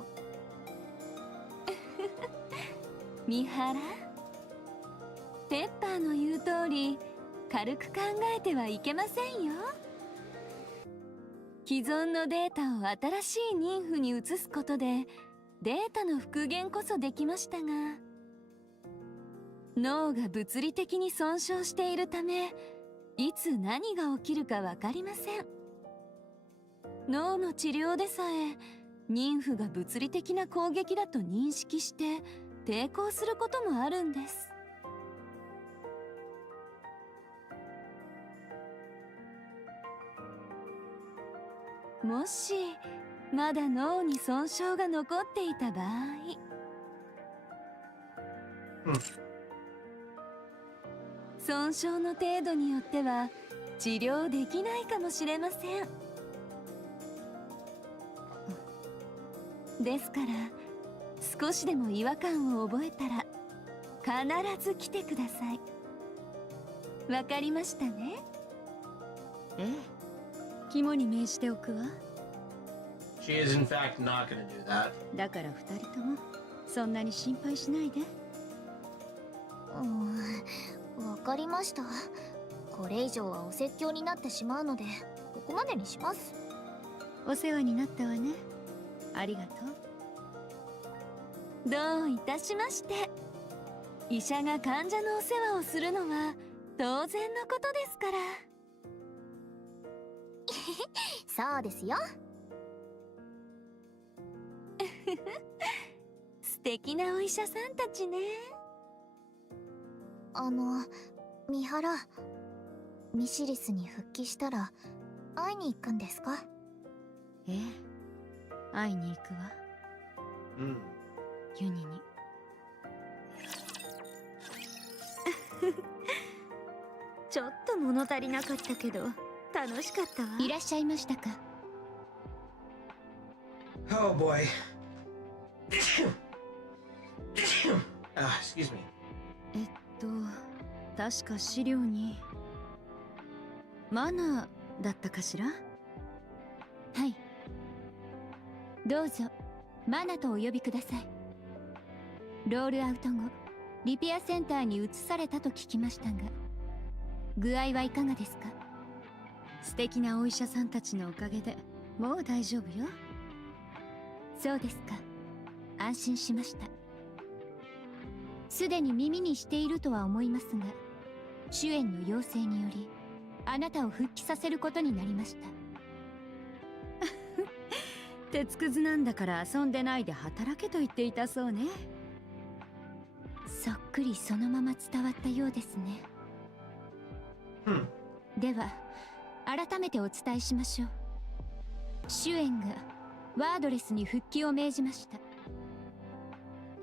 う三原、ペッパーの言う通り軽く考えてはいけませんよ。既存のデータを新しい妊婦に移すことでデータの復元こそできましたが、脳が物理的に損傷しているためいつ何が起きるか分かりません。脳の治療でさえ妊婦が物理的な攻撃だと認識して抵抗することもあるんです。もしまだ脳に損傷が残っていた場合、損傷の程度によっては治療できないかもしれません。ですから少しでも違和感を覚えたら必ず来てください。わかりましたね？ええ、肝に銘じておくわ。 She is in fact not gonna do that. だから二人ともそんなに心配しないで。わかりました。これ以上はお説教になってしまうのでここまでにします。お世話になったわね。ありがとう。どういたしまして。医者が患者のお世話をするのは当然のことですから。そうですよ。素敵なお医者さんたちね。三原、ミシリスに復帰したら会いに行くんですか？ええ、会いに行くわ。ユニに。ちょっと物足りなかったけど楽しかったわ。いらっしゃいましたか？ Oh boy. Excuse me. 確か資料にマナーだったかしら？はい。どうぞマナとお呼びください。ロールアウト後リペアセンターに移されたと聞きましたが、具合はいかがですか？素敵なお医者さんたちのおかげでもう大丈夫よ。そうですか。安心しました。すでに耳にしているとは思いますが、主演の要請によりあなたを復帰させることになりました。鉄くずなんだから遊んでないで働けと言っていたそうね。そっくりそのまま伝わったようですね。では改めてお伝えしましょう。主演がワードレスに復帰を命じました。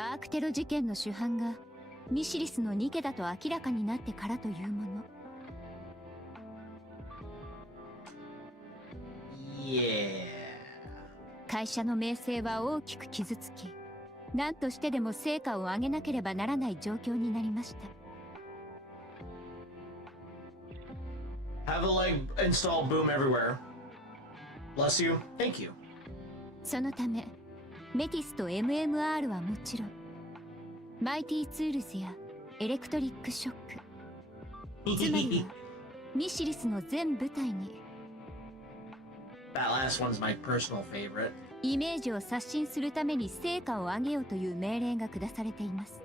アークテロ事件の主犯がミシリスのニケだと明らかになってからというもの。会社の名声は大きく傷つき、何としてでも成果を上げなければならない状況になりました。 Have a leg install boom everywhere. Bless you. Thank you. そのためメティスと MMR はもちろん、マイティツールズやエレクトリックショック、つまりはミシリスの全部隊に That last one's my personal favorite. イメージを刷新するために成果を上げようという命令が下されています。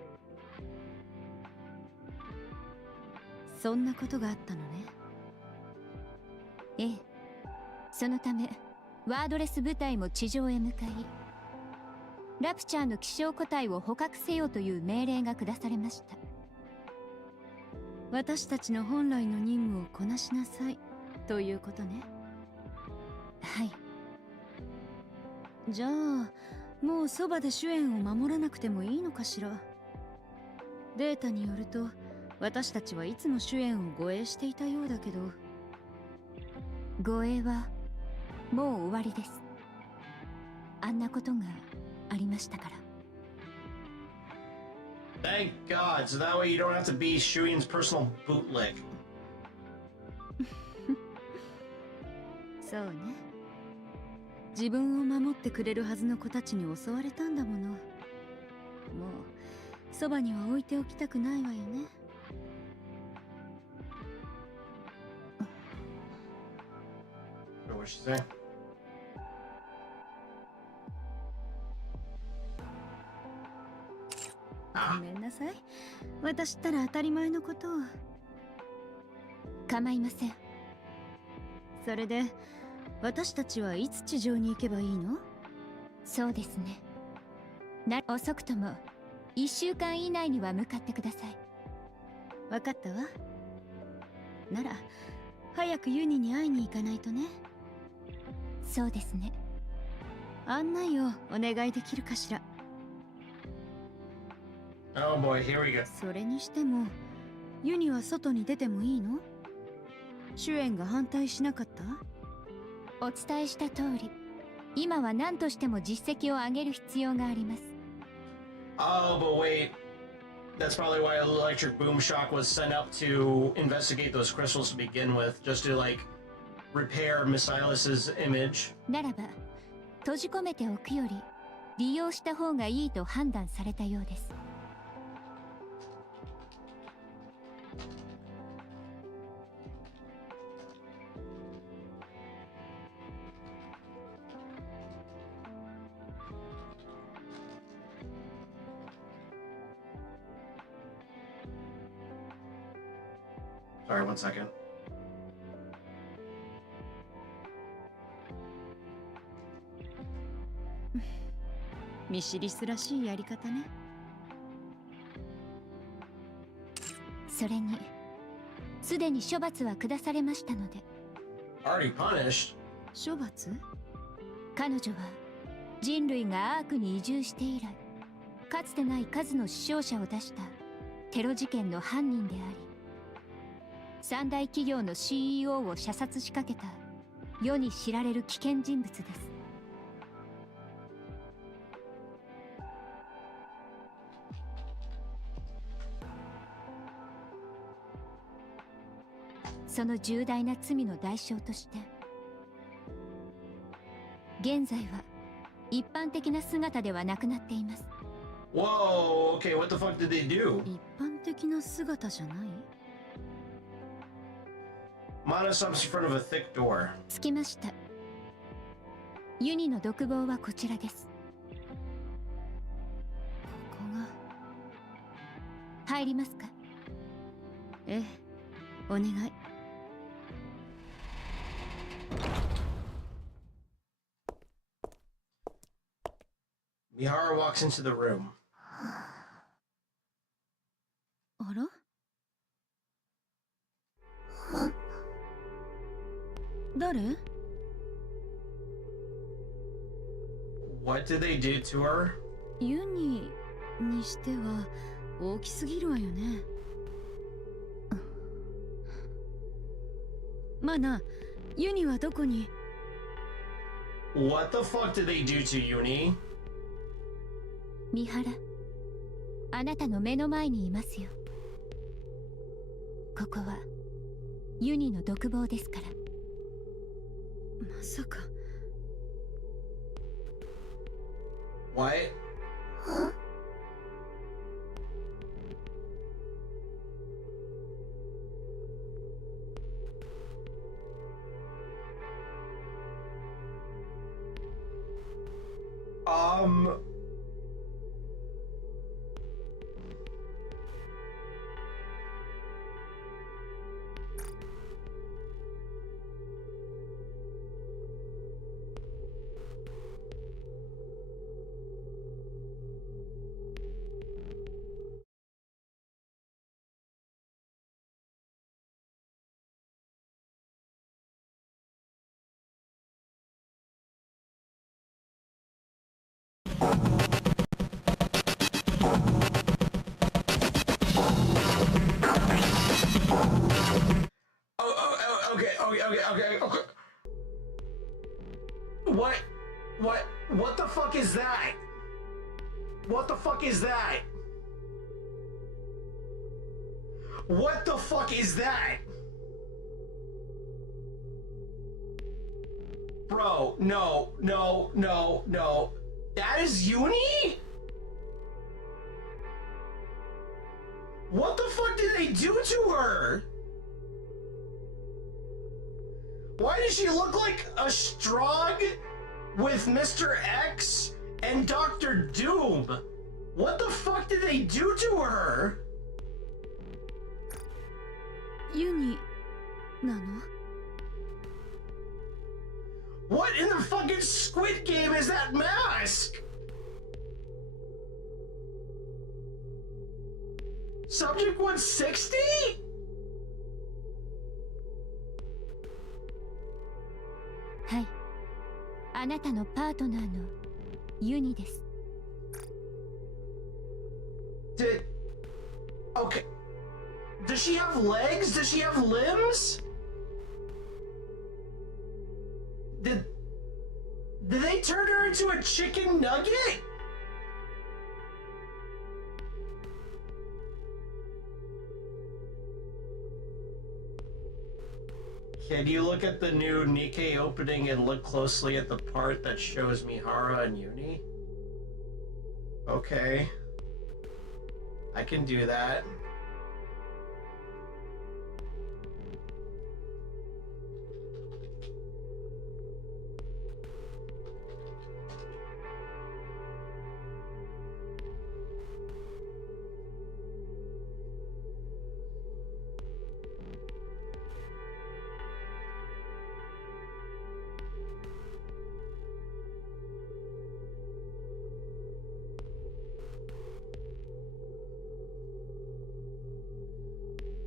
そんなことがあったのね。ええ、そのためワードレス部隊も地上へ向かい、ラプチャーの気象個体を捕獲せよという命令が下されました。私たちの本来の任務をこなしなさいということね。はい。じゃあもうそばで主演を守らなくてもいいのかしら。データによると私たちはいつも主演を護衛していたようだけど。護衛はもう終わりです。あんなことがありましたから。Thank God, so that way you don't have to be Shuin's personal bootlick. そうね。自分を守ってくれるはずの子たちに襲われたんだもの。もうそばには置いておきたくないわよね。What she say? ごめんなさい。私ったら当たり前のことを。構いません。それで私たちはいつ地上に行けばいいの？そうですね。遅くとも1週間以内には向かってください。わかったわ。なら早くユニに会いに行かないとね。そうですね。案内をお願いできるかしら。Oh boy, here we go. それにしてもユニは外に出てもいいの？主演が反対しなかった？お伝えした通り、今は何としても実績を上げる必要があります。Oh, but wait. That's probably why Electric Boom Shock was sent up to investigate those crystals to begin with, just to like repair Missilis's image. ならば、閉じ込めておくより利用した方がいいと判断されたようです。Sorry, 1 second. ミシリスらしいやり方ね。それに、すでに処罰は下されましたので。Already punished? 処罰？彼女は人類がアークに移住して以来、かつてない数の死傷者を出したテロ事件の犯人であり、三大企業の CEO を射殺しかけた世に知られる危険人物です。その重大な罪の代償として、現在は一般的な姿ではなくなっています。Whoa, okay, what the fuck did they do? 一般的な姿じゃない？ Mana stops in front of a thick door. 着きました。ユニの独房はこちらです。ここが。入りますか？ええ、お願い。Mihara walks into the room. あら？誰？ What did they do to her? ユニにしては大きすぎるわよね。マナ、ユニはどこに？ What the fuck did they do to Uni? ミハラ、あなたの目の前にいますよ。ここはユニの独房ですから。まさか。What? Okay. What the fuck is that? What the fuck is that? What the fuck is that? Bro, no. That is Uni? What the fuck did they do to her? Why does she look like a Strog with Mr. X and Dr. Doom? What the fuck did they do to her? ユニなの？ What in the fucking Squid Game is that mask? Subject 160? はい、あなたのパートナーのユニです。 Okay. Does she have legs? Does she have limbs? Did they turn her into a chicken nugget? Can you look at the new Nikke opening and look closely at the part that shows Mihara and Uni? Okay. I can do that.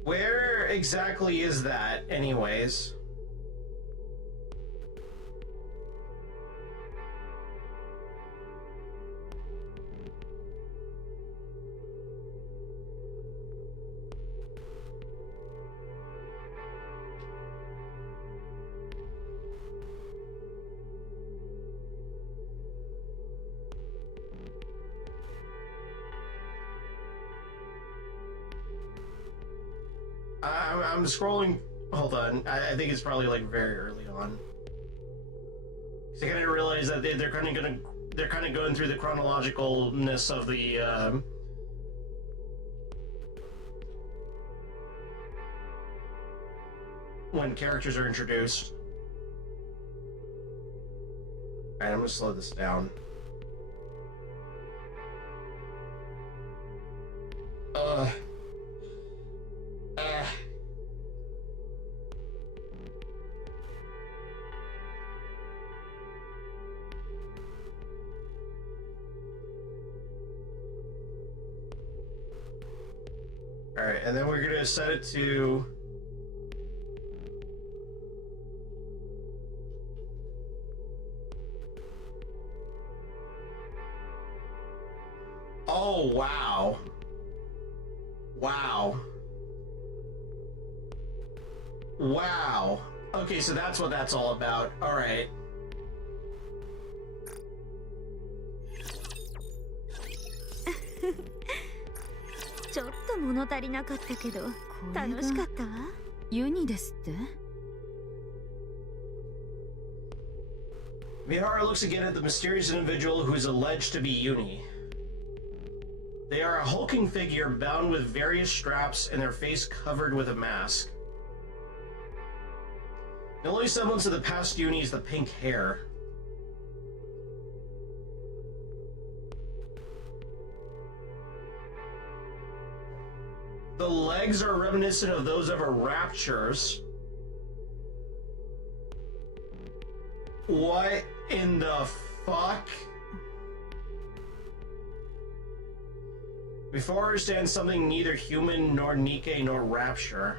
Where exactly is that, anyways? I'm scrolling. Hold on. I think it's probably like very early on. So I kind of realize that they're kind of going through the chronologicalness of the when characters are introduced. Alright, I'm gonna slow this down. Alright, and then we're gonna set it to... Oh, wow. Wow. Wow. Okay, so that's what that's all about. Alright. ちょっと物足りなかったけど楽しかったわ。ユニですって？ Mihara looks again at the mysterious individual who is alleged to be Uni. They are a hulking figure bound with various straps and their face covered with a mask. The only semblance of the past Uni is the pink hair. The legs are reminiscent of those of a rapture's. What in the fuck? Before I understand something neither human nor Nikke nor rapture.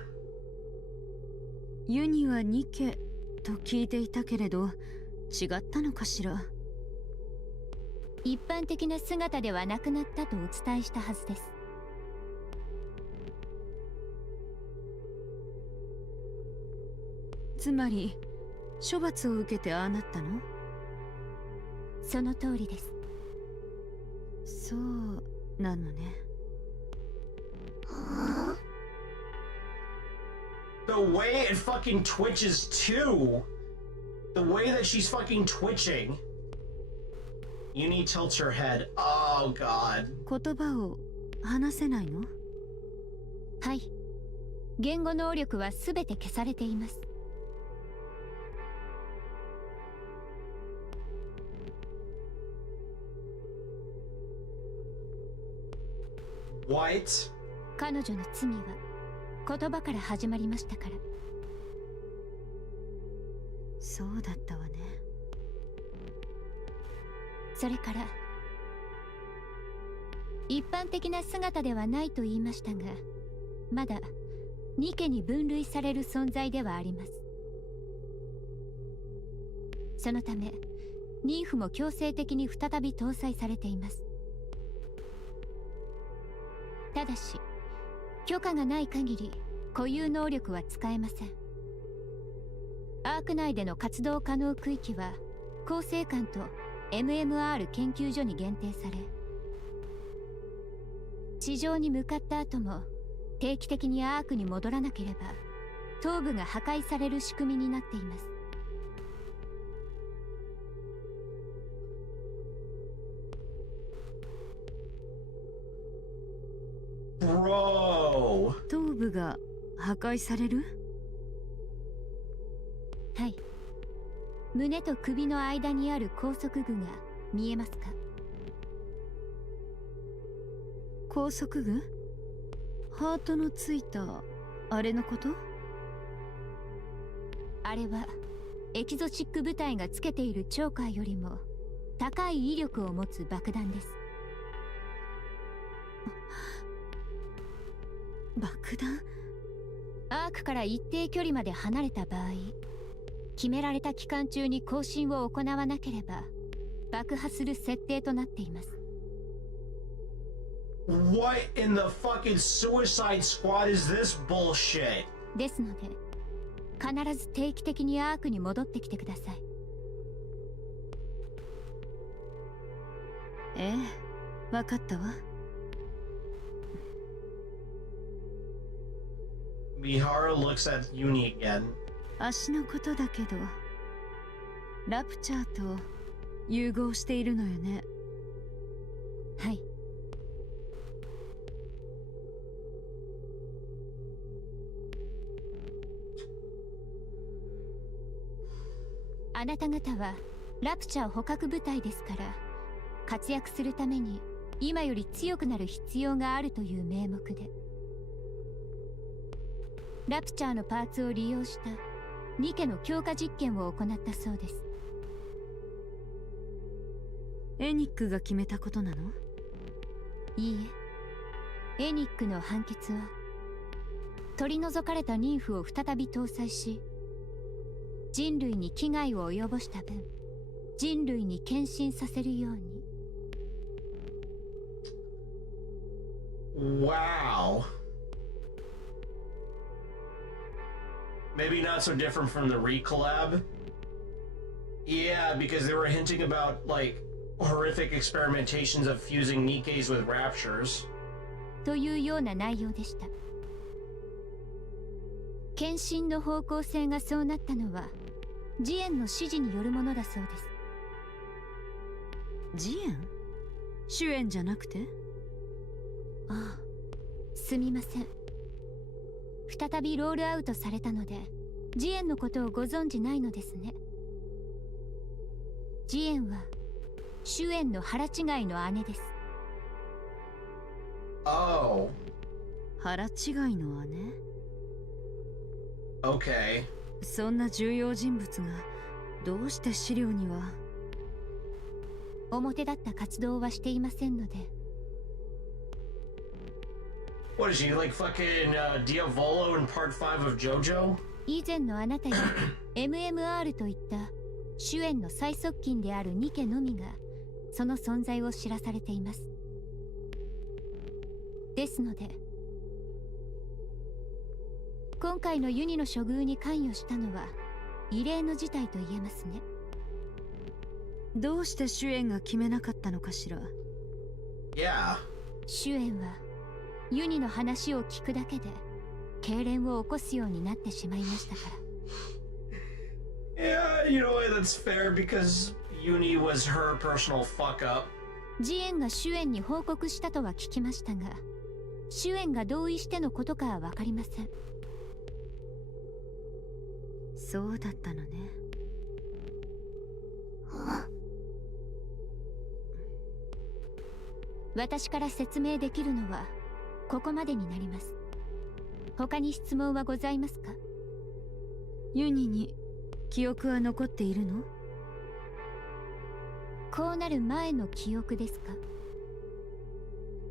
ユニはニケと聞いていたけれど違ったのかしら。一般的な姿ではなくなったとお伝えしたはずです。つまり処罰を受けてああなったの？その通りです。そうなのね。The way it fucking twitches too. The way that she's fucking twitching. Uni tilts her head. Oh god. 言葉を話せないの？はい。言語能力は全て消されています。What? 彼女の罪は言葉から始まりましたから。そうだったわね。それから一般的な姿ではないと言いましたが、まだニケに分類される存在ではあります。そのためニンフも強制的に再び搭載されています。ただし許可がない限り固有能力は使えません。アーク内での活動可能区域は構成館と MMR 研究所に限定され、地上に向かった後も定期的にアークに戻らなければ頭部が破壊される仕組みになっています。Bro. 頭部が破壊される？はい。胸と首の間にある拘束具が見えますか？拘束具？ハートのついたあれのこと？あれはエキゾチック部隊がつけているチョーカーよりも高い威力を持つ爆弾です。爆弾？アークから一定距離まで離れた場合、決められた期間中に更新を行わなければ爆破する設定となっています。What in the fucking Suicide Squad is this bullshit? ですので必ず定期的にアークに戻ってきてください。ええ、わかったわ。Mihara looks at Uni again. 足のことだけど、ラプチャーと融合しているのよね。はい。あなた方はラプチャー捕獲部隊ですから、活躍するために今より強くなる必要があるという名目で、ラプチャーのパーツを利用したニケの強化実験を行ったそうです。エニックが決めたことなの？いいえ、エニックの判決は取り除かれた妊婦を再び搭載し、人類に危害を及ぼした分人類に献身させるように。Wow. Maybe not so different from the recollab. Yeah, because they were hinting about, like, horrific experimentations of fusing Nikkes with raptures. というような内容でした。献身の方向性がそうなったのはジエンの指示によるものだそうです。ジエン？シュエンじゃなくて？ああ、すみません。再びロールアウトされたのでジエンのことをご存じないのですね。ジエンはシュエンの腹違いの姉です。Oh. 腹違いの姉？ Okay. そんな重要人物がどうして資料には？表立った活動はしていませんので。What is she, like fucking Diavolo in part 5 of JoJo? 以前のあなたや MMR といったシュエンの最側近であるニケのみがその存在を知らされています。ですので今回のユニの処遇に関与したのは異例の事態と言えますね。どうして主演が決めなかったのかしら。Yeah. 主演はユニの話を聞くだけで痙攣を起こすようになってしまいましたから。Yeah, you know what? That's fair because Uni was her personal fuck up. ジエンが主演に報告したとは聞きましたが、主演が同意してのことかは分かりません。そうだったのね。私から説明できるのはここまでになります。他に質問はございますか？ユニに記憶は残っているの？こうなる前の記憶ですか？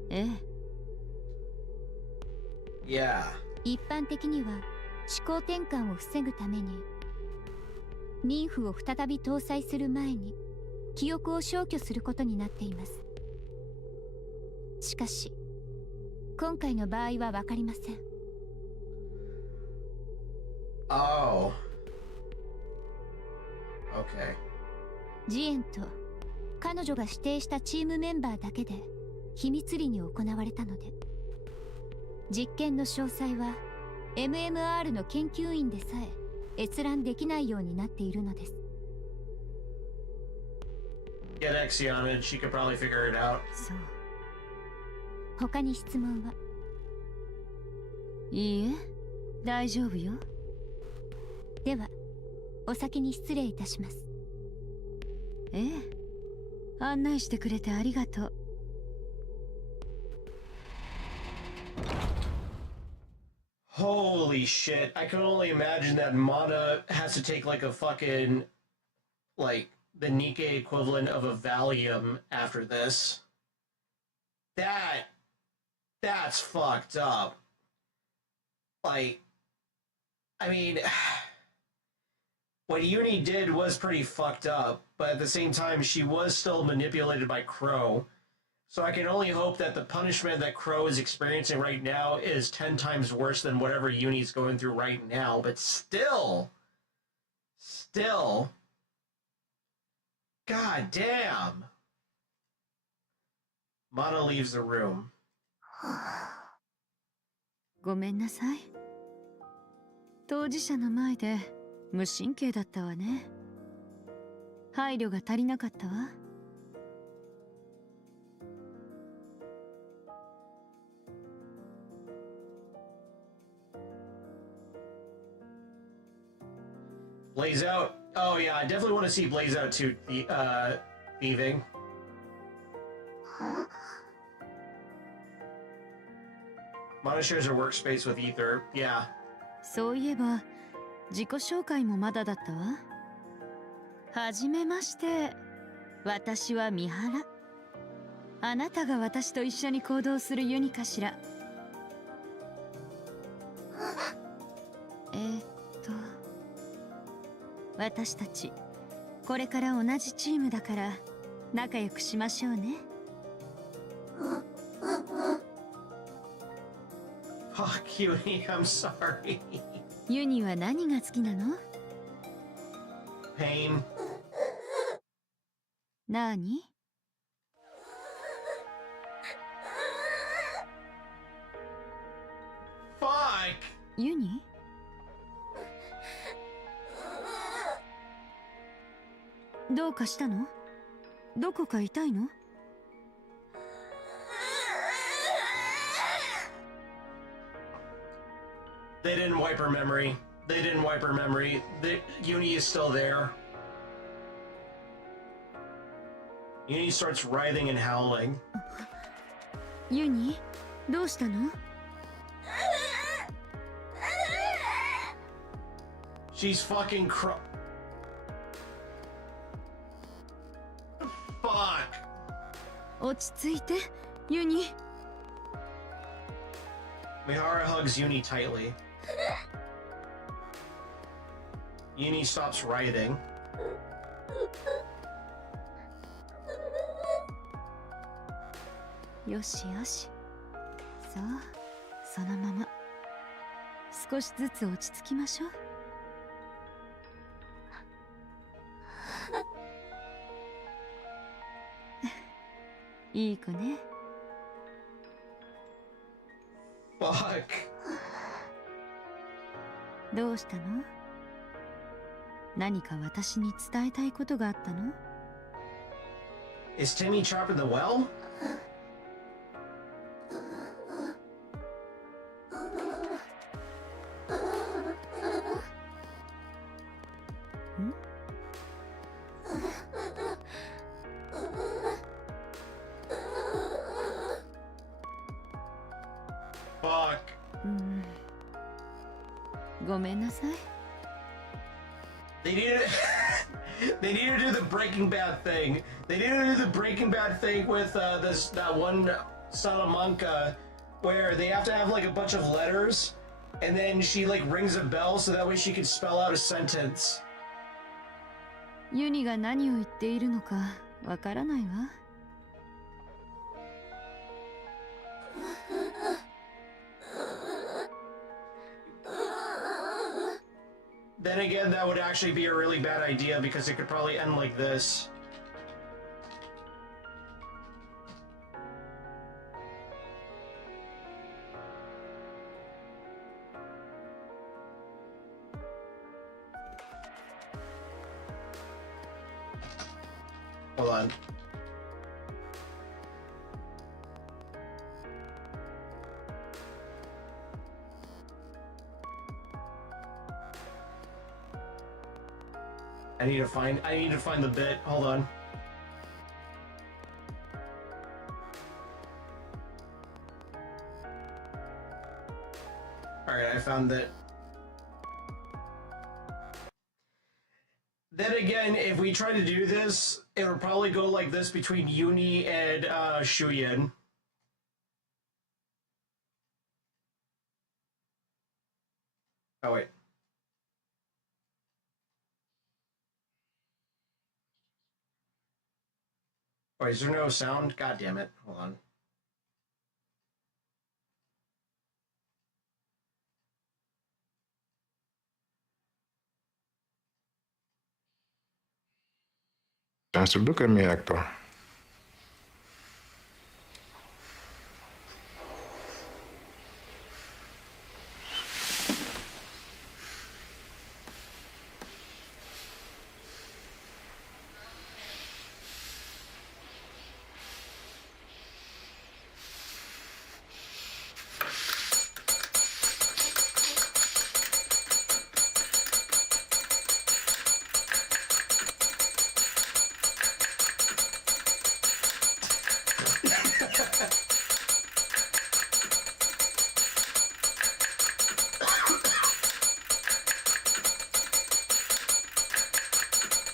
ええ。Yeah. 一般的には思考転換を防ぐために妊婦を再び搭載する前に記憶を消去することになっています。しかし今回の場合は分かりません。Oh. Okay. ジエンと彼女が指定したチームメンバーだけで秘密裏に行われたので、実験の詳細は MMR の研究員でさえ閲覧できないようになっているのです。Get Exion and she could probably figure it out. そう。他に質問は？いいえ、大丈夫よ。ではお先に失礼いたします。ええ、案内してくれてありがとう。Holy shit. I can only imagine that Mana has to take like a fucking, like, the Nikke equivalent of a Valium after this. That's fucked up. Like, I mean, what Uni did was pretty fucked up, but at the same time, she was still manipulated by Crow. So I can only hope that the punishment that Crow is experiencing right now is 10 times worse than whatever Uni's going through right now. But still, god damn. Mana leaves the room. ごめんなさい。当事者の前で無神経だったわね。配慮が足りなかったわ。Blaze out. Oh yeah, I definitely want to see Blaze out too. Thieving. Mana shares her workspace with Ether. Yeah. そういえば自己紹介もまだだったわ。はじめまして。私は三原。あなたが私と一緒に行動するユニかしら。私たちこれから同じチームだから仲良くしましょうね。Fuck you, I'm sorry. ユニは何が好きなの？ Pain. なに？ユニ？どうかしたの？どこか痛いの？They didn't wipe her memory. Uni is still there. Uni starts writhing and howling. ユニ？どうしたの？ She's fucking Fuck. 落ち着いて、ユニ。Mihara hugs Uni tightly. Uni stops writhing. よしよし。そう、そのまま。少しずつ落ち着きましょう。いい子ね。Fuck. どうしたの？何か私に伝えたいことがあったの？ Is Timmy trapped in the well? ん？ Fuck. ごめんなさい。They need to they need to do the Breaking Bad thing. They need to do the Breaking Bad thing with that one Salamanca where they have to have like a bunch of letters and then she like rings a bell so that way she can spell out a sentence. ユニが何を言っているのかわからないわ。Then again, that would actually be a really bad idea because it could probably end like this. Hold on. I need to find the bit. Hold on. Alright, I found it. Then again, if we try to do this, it'll probably go like this between Uni and Shuyin. Oh wait. Oh, is there no sound? God damn it. Hold on. Chance to look at me, actor.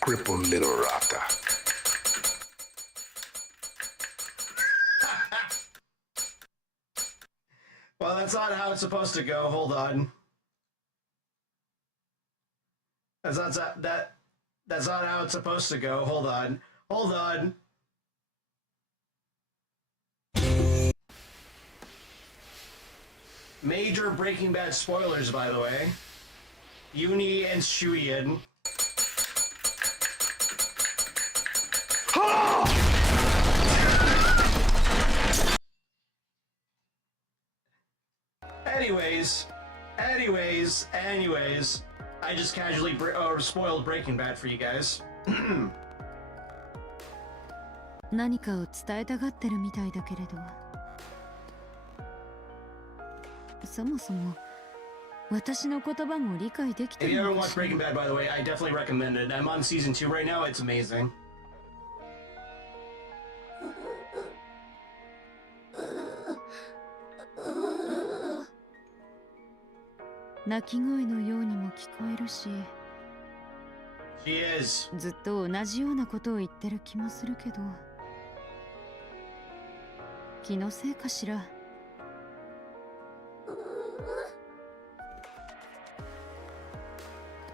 Crippled little rata. Well, that's not how it's supposed to go. Hold on. That's not how it's supposed to go. Hold on. Hold on. Major Breaking Bad spoilers, by the way. Uni and Shuyin. Anyways, I just casually spoiled Breaking Bad for you guys. 何かを伝えたがってるみたいだけれど、そもそも私の言葉も理解できて If you る ever のか watched しら。 Breaking Bad, by the way, I definitely recommend it. I'm on season 2 right now. It's amazing. 鳴き声のようにも聞こえるし、 She is. ずっと同じようなことを言ってる気もするけど、気のせいかしら。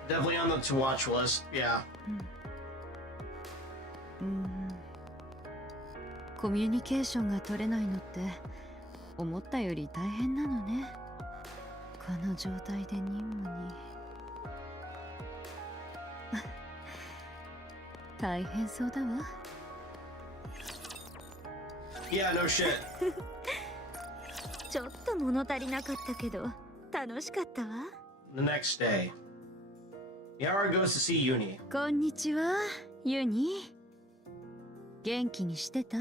Definitely on the to watch list. Yeah. コミュニケーションが取れないのって思ったより大変なのね。この状態で任務に大変そうだわ。Yeah, no shit. ちょっと物足りなかったけど楽しかったわ。 The next day, Yara goes to see Uni. こんにちは、ユニ。元気にしてた？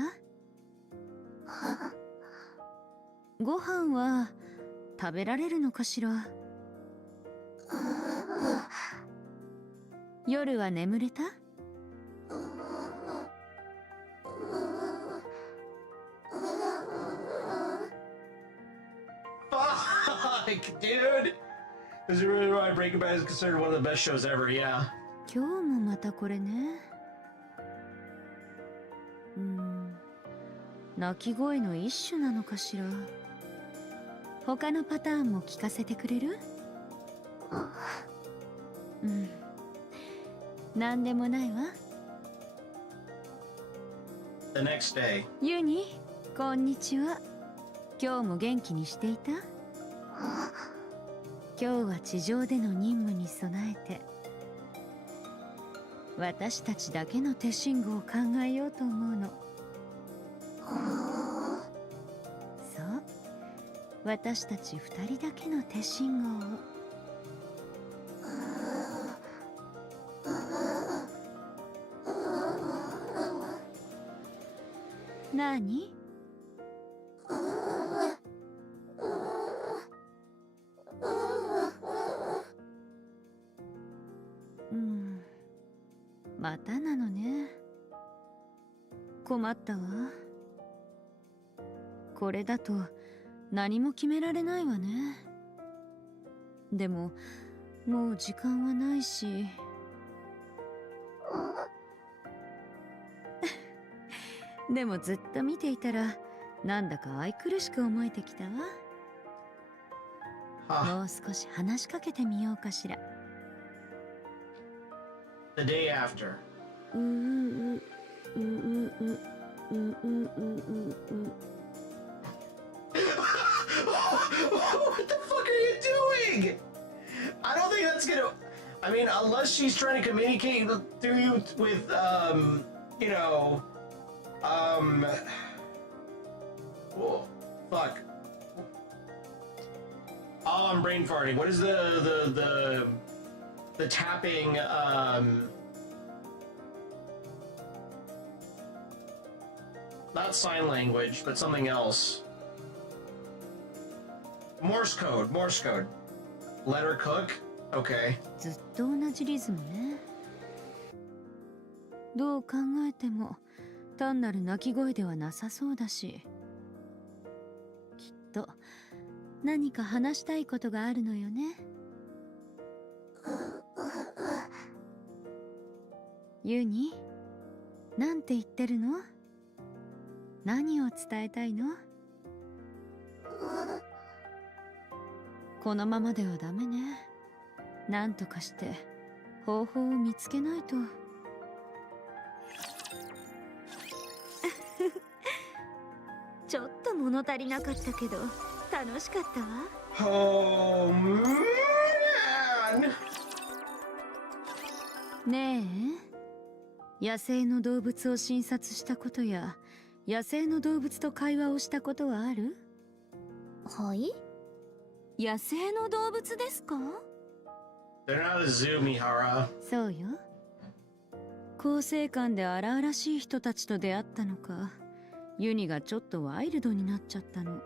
ご飯は食べられるのかしら？夜は眠れた？Fuck, dude! This is really why Breaking Bad is considered one of the best shows ever, yeah. 今日もまたこれね。鳴き声の一種なのかしら。他のパターンも聞かせてくれる？なんでもないわ。 The next day. ユニ、こんにちは。今日も元気にしていた？今日は地上での任務に備えて私たちだけの手信号を考えようと思うの。そう、私たち二人だけの手信号を。なに？またなのね。困ったわ。これだと何も決められないわね。でももう時間はないし。でもずっと見ていたらなんだか愛くるしく思えてきたわ。もう少し話しかけてみようかしら。The day after. What the fuck are you doing? I don't think that's gonna. I mean, unless she's trying to communicate through you with, you know, whoa, fuck. Oh, I'm brain farting. What is the tapping, not sign language, but something else. Morse code. Let her cook? Okay. ずっと同じリズムね。どう考えても単なる鳴き声ではなさそうだし、きっと何か話したいことがあるのよね。ユニ、なんて言ってるの？何を伝えたいの？このままではダメね。なんとかして方法を見つけないと。ちょっと物足りなかったけど楽しかったわ。Oh man! ねえ、野生の動物を診察したことや野生の動物と会話をしたことはある？はい？野生の動物ですか？ They're not a zoo, Mihara. そうよ。構成官で荒々しい人たちと出会ったのか、ユニがちょっとワイルドになっちゃったの。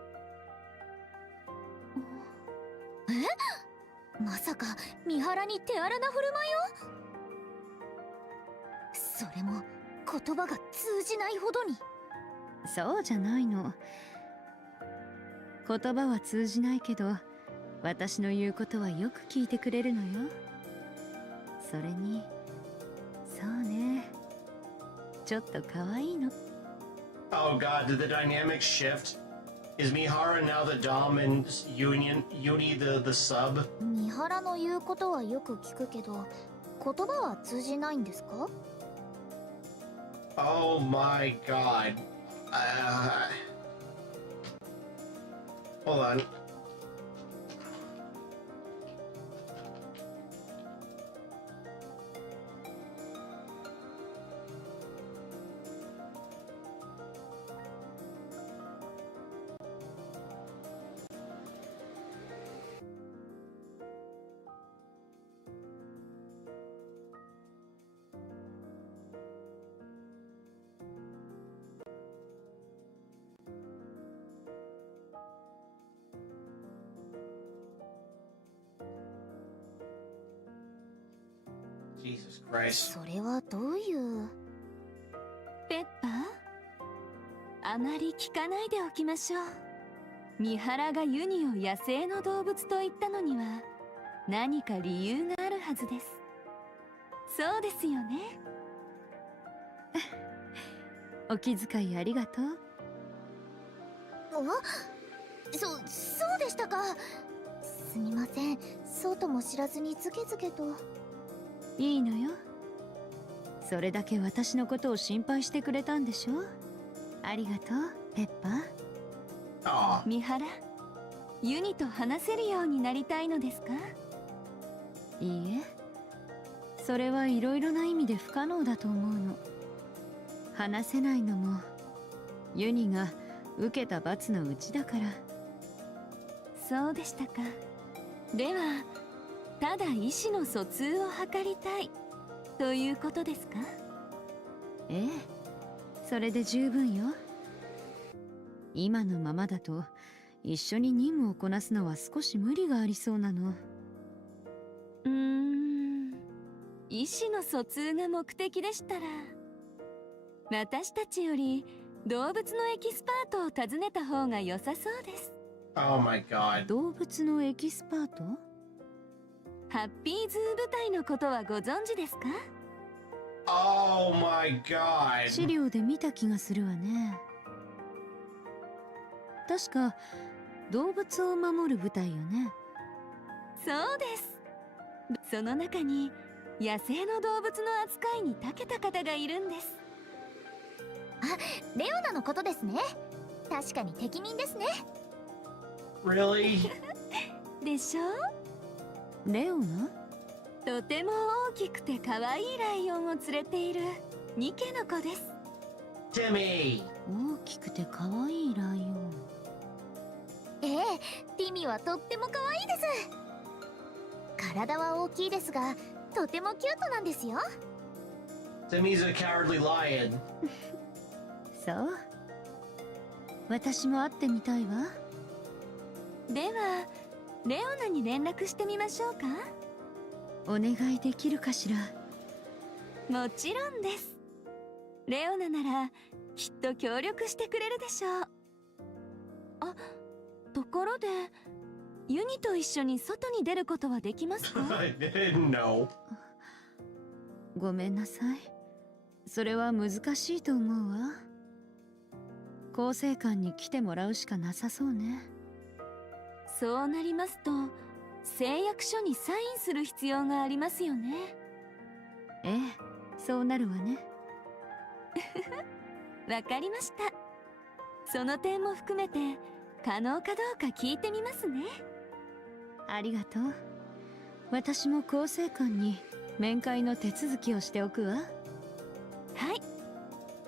まさか三原に手荒な振る舞いを？それも言葉が通じないほどに。そうじゃないの。言葉は通じないけど私の言うことはよく聞いてくれるのよ。それにそうね、ちょっと可愛いの。 Oh god, did the dynamics shift? Is Mihara now the dom and Uni the sub? 三原の言うことはよく聞くけど言葉は通じないんですか？ Oh my god. Hold on. Jesus Christ. それはどういう。ペッパー、あまり聞かないでおきましょう。三原がユニを野生の動物と言ったのには何か理由があるはずです。そうですよね。お気遣いありがとう。そうでしたか。すみません、そうとも知らずにズケズケと。いいのよ。それだけ私のことを心配してくれたんでしょ。ありがとう、ペッパー。Aw. 三原、ユニと話せるようになりたいのですか？いいえ、それはいろいろな意味で不可能だと思うの。話せないのもユニが受けた罰のうちだから。そうでしたか。ではただ意思の疎通を図りたいということですか？ええ、それで十分よ。今のままだと一緒に任務をこなすのは少し無理がありそうなの。意思の疎通が目的でしたら、私たちより動物のエキスパートを訪ねた方が良さそうです。Oh my god. 動物のエキスパート？ハッピーズー部隊のことはご存知ですか？ Oh my god. 資料で見た気がするわね。確か動物を守る部隊よね。そうです。その中に野生の動物の扱いに長けた方がいるんです。レオナのことですね。確かに適任ですね。Really? でしょ？レオナ？とても大きくて可愛いライオンを連れているニケの子です。Timmy! 大きくて可愛いライオン。ええ、ティミはとっても可愛いです。体は大きいですが、とてもキュートなんですよ。Timmy's a cowardly lion. そう。私も会ってみたいわ。ではレオナに連絡してみましょうか。お願いできるかしら。もちろんです。レオナならきっと協力してくれるでしょう。あ、ところでユニと一緒に外に出ることはできますか？ I didn't know. ごめんなさい。それは難しいと思うわ。構成官に来てもらうしかなさそうね。そうなりますと誓約書にサインする必要がありますよね。ええ、そうなるわね。わかりました。その点も含めて可能かどうか聞いてみますね。ありがとう。私も構成官に面会の手続きをしておくわ。はい。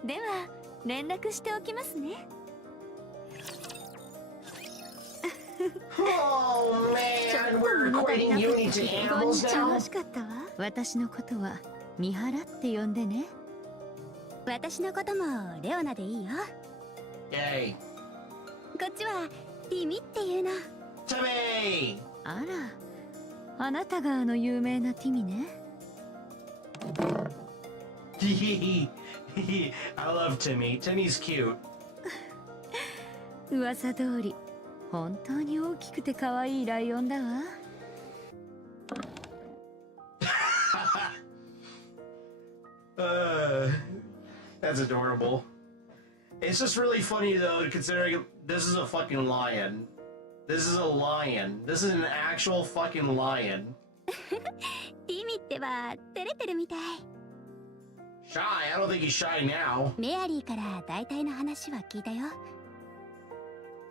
では連絡しておきますね。Oh man, we're recording Uni to こんに animals ちは。 now? 楽しかったわ。私のことは三原って呼んでね。私のこともレオナでいいよ。Yay. こっちはティミっていうの。 Timmy! あら、あなたがあの有名なティミね。I love Timmy. Timmy's cute. 噂通り本当に大きくて可愛いライオンだわ。That's adorable. It's just really funny though, considering this is a fucking lion. This is a lion. This is an actual fucking lion. ティミってば照れてるみたい。 Shy? I don't think he's shy now. メアリーから大体の話は聞いたよ。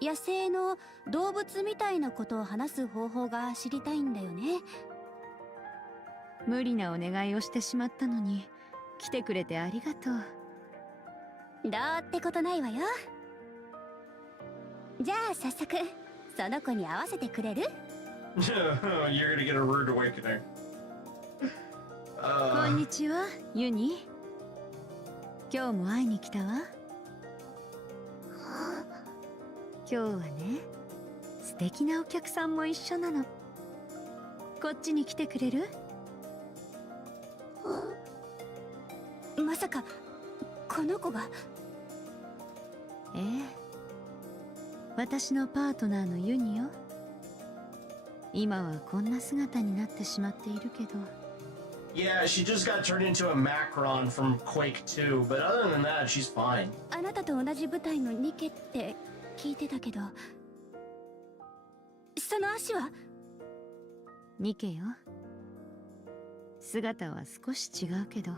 野生の動物みたいなことを話す方法が知りたいんだよね。無理なお願いをしてしまったのに来てくれてありがとう。どうってことないわよ。じゃあ早速その子に会わせてくれる？ You're gonna get a rude awakening. こんにちは、ユニ。今日も会いに来たわ。今日はね、素敵なお客さんも一緒なの。こっちに来てくれる？まさかこの子が。ええ、私のパートナーのユニよ。今はこんな姿になってしまっているけど。Yeah, she just got turned into a Macron from Quake 2, but other than that, she's fine. あなたと同じ部隊のニケって聞いてたけど、その足は？ニケよ。姿は少し違うけど。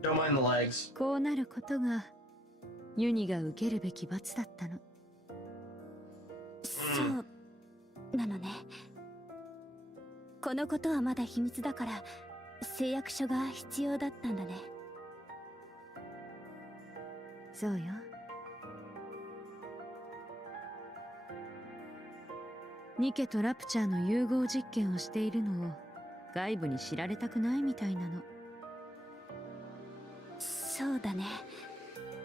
Don't mind the legs. こうなることがユニが受けるべき罰だったの。そうなのね。このことはまだ秘密だから誓約書が必要だったんだね。そうよ。ニケとラプチャーの融合実験をしているのを外部に知られたくないみたいなの。そうだね。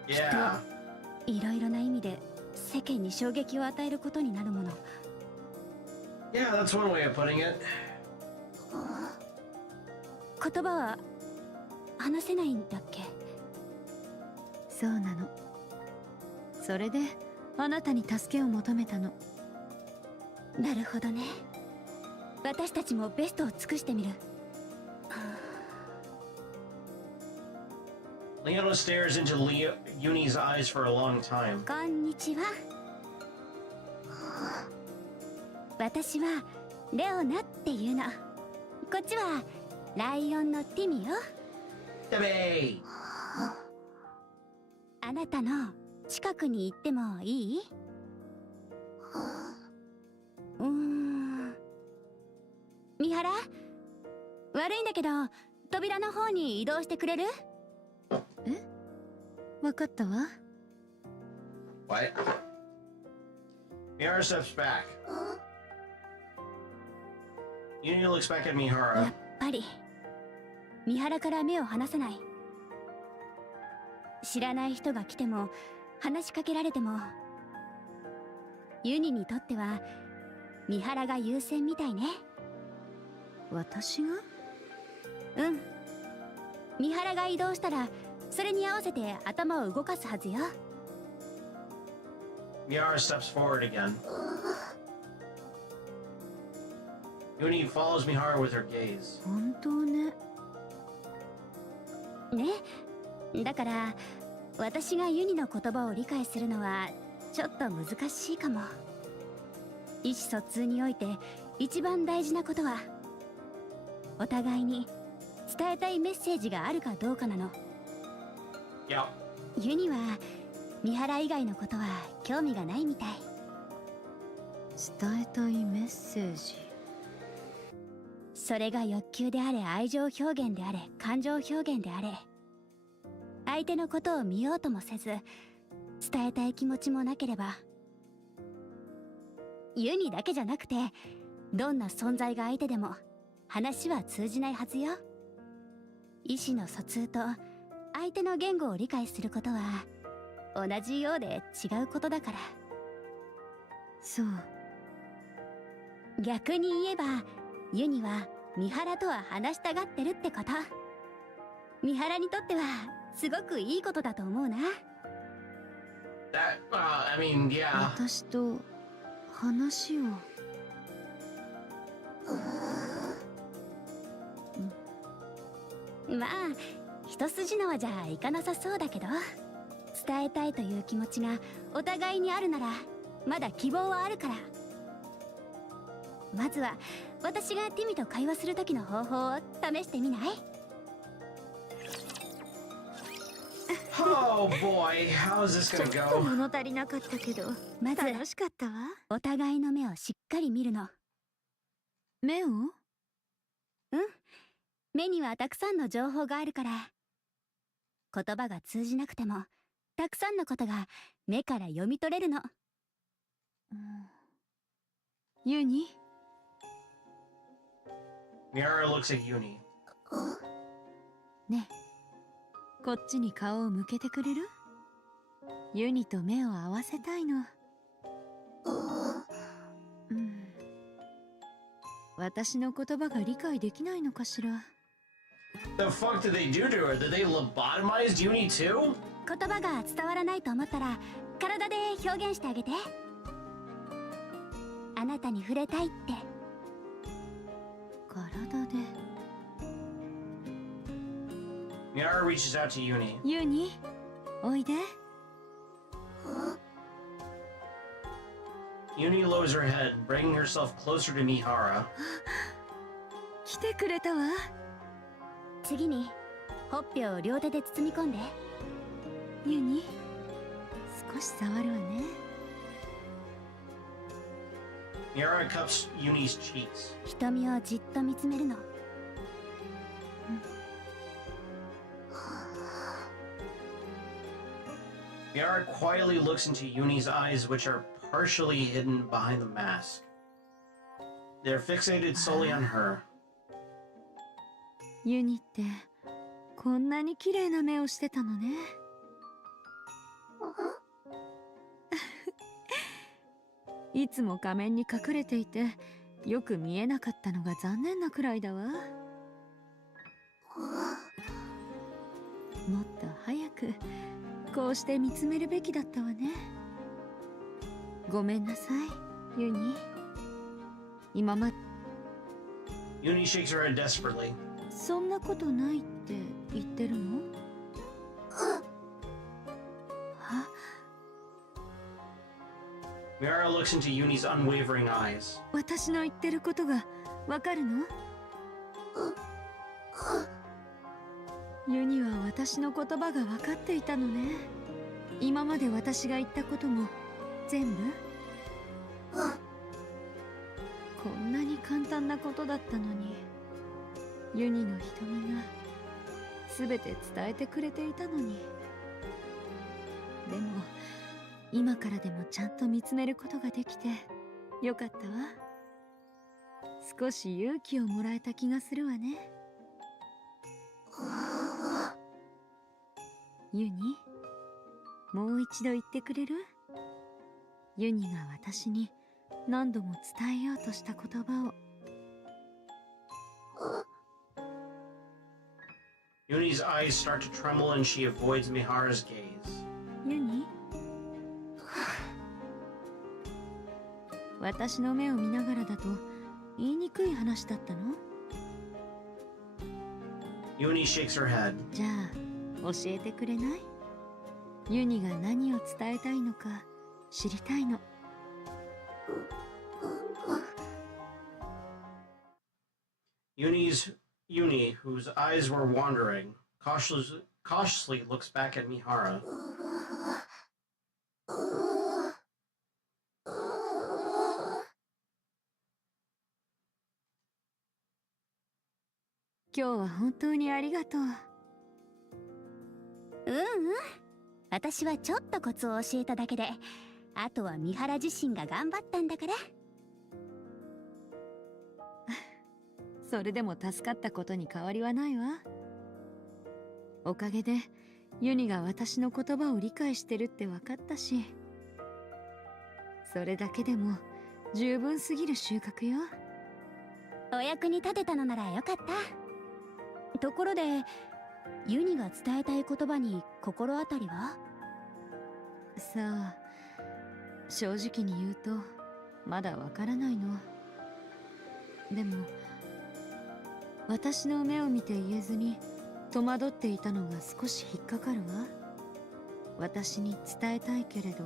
Yeah. いろいろな意味で世間に衝撃を与えることになるもの。Yeah, that's one way of putting it. 言葉は話せないんだっけ？そうなの。それであなたに助けを求めたの。なるほどね。私たちもベストを尽くしてみる。Leona stares into Uni's eyes for a long time. こんにちは。私はレオナっていうの。こっちはライオンのティミよ。Timmy! あなたの近くに行ってもいい？三原、悪いんだけど扉の方に移動してくれる？え？わかったわ。What? Mihara steps back. Uni looks back at や Mihara. っぱり三原から目を離さない。知らない人が来ても話しかけられてもユニにとっては三原が優先みたいね。私が？うん。三原が移動したらそれに合わせて頭を動かすはずよ。Mihara steps forward again. Uni follows Mihara with her gaze. 本当ね。ね。だから私がユニの言葉を理解するのはちょっと難しいかも。意思疎通において一番大事なことはお互いに伝えたいメッセージがあるかどうかなの。Yep. ユニは三原以外のことは興味がないみたい。伝えたいメッセージ。それが欲求であれ、愛情表現であれ、感情表現であれ、相手のことを見ようともせず伝えたい気持ちもなければ、ユニだけじゃなくてどんな存在が相手でも話は通じないはずよ。意思の疎通と相手の言語を理解することは同じようで違うことだから。そう。逆に言えばユニは三原とは話したがってるってこと。三原にとってはすごくいいことだと思うな。That, I mean, yeah. 私と話を。まあ一筋縄じゃいかなさそうだけど、伝えたいという気持ちがお互いにあるならまだ希望はあるから。まずは私がティミと会話する時の方法を試してみない？ Oh boy, how is this ちょ gonna っと go? 物足りなかったけど、まず楽しかったわ。お互いの目をしっかり見るの。目を？うん。目にはたくさんの情報があるから、言葉が通じなくてもたくさんのことが目から読み取れるの。ユニ？ Mihara looks at Uni. ねえ、こっちに顔を向けてくれる？ユニと目を合わせたいの。私の言葉が理解できないのかしら。The fuck did they do to her? Did they lobotomize Uni too? 言葉が伝わらないと思ったら体で表現してあげて。あなたに触れたいって。体で。Miara reaches out to Uni. ユニ、おいで。Uni lowers her head, bringing herself closer to Mihara. 来てくれたわ。次にほっぺを両手で包み込んで。ユニ、少し触るわね。Miara cups Uni's cheeks. 瞳をじっと見つめるの。Miara quietly looks into Uni's eyes, which are partially hidden behind the mask. They're fixated solely on her. ユニってこんなに綺麗な目をしてたのね。いつも仮面に隠れていてよく見えなかったのが残念なくらいだわ。もっと早くこうして見つめるべきだったわね。ごめんなさい、ユニ。今まで Uni shakes her head desperately. そんなことないって言ってるの？は？ Miara looks into Uni's unwavering eyes. 私の言ってることがわかるの？ユニは私の言葉が分かっていたのね。今まで私が言ったことも全部？こんなに簡単なことだったのに、ユニの瞳が全て伝えてくれていたのに。でも今からでもちゃんと見つめることができてよかったわ。少し勇気をもらえた気がするわね。ユニ、もう一度言ってくれる？ユニが私に何度も伝えようとした言葉を。Uni's eyes start to tremble and she avoids Mihara's gaze. ユニ、私の目を見ながらだと言いにくい話だったの？ Uni shakes her head. じゃあ教えてくれない？ユニが何を伝えたいのか知りたいの。Uni, whose eyes were wandering, cautiously looks back at Mihara. 今日は本当にありがとう。私はちょっとコツを教えただけで、あとは三原自身が頑張ったんだから。それでも助かったことに変わりはないわ。おかげでユニが私の言葉を理解してるって分かったし、それだけでも十分すぎる収穫よ。お役に立てたのならよかった。ところでユニが伝えたい言葉に心当たりは？さあ、正直に言うとまだわからないの。でも私の目を見て言えずに戸惑っていたのが少し引っかかるわ。私に伝えたいけれど、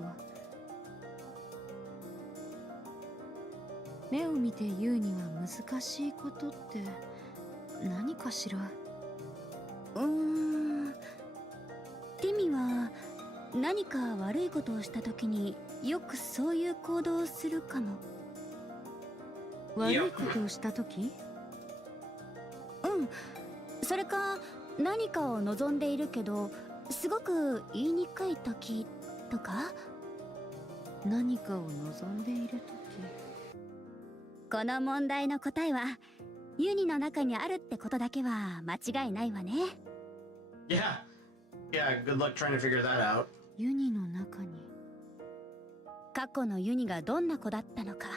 目を見て言うには難しいことって何かしら？ティミは何か悪いことをした時によくそういう行動をするかも。悪いことをした時？それか何かを望んでいるけどすごく言いにくい時とか。何かを望んでいる時。この問題の答えはユニの中にあるってことだけは間違いないわね。Yeah, good luck trying to figure that out. ユニの中に。過去のユニがどんな子だったのか、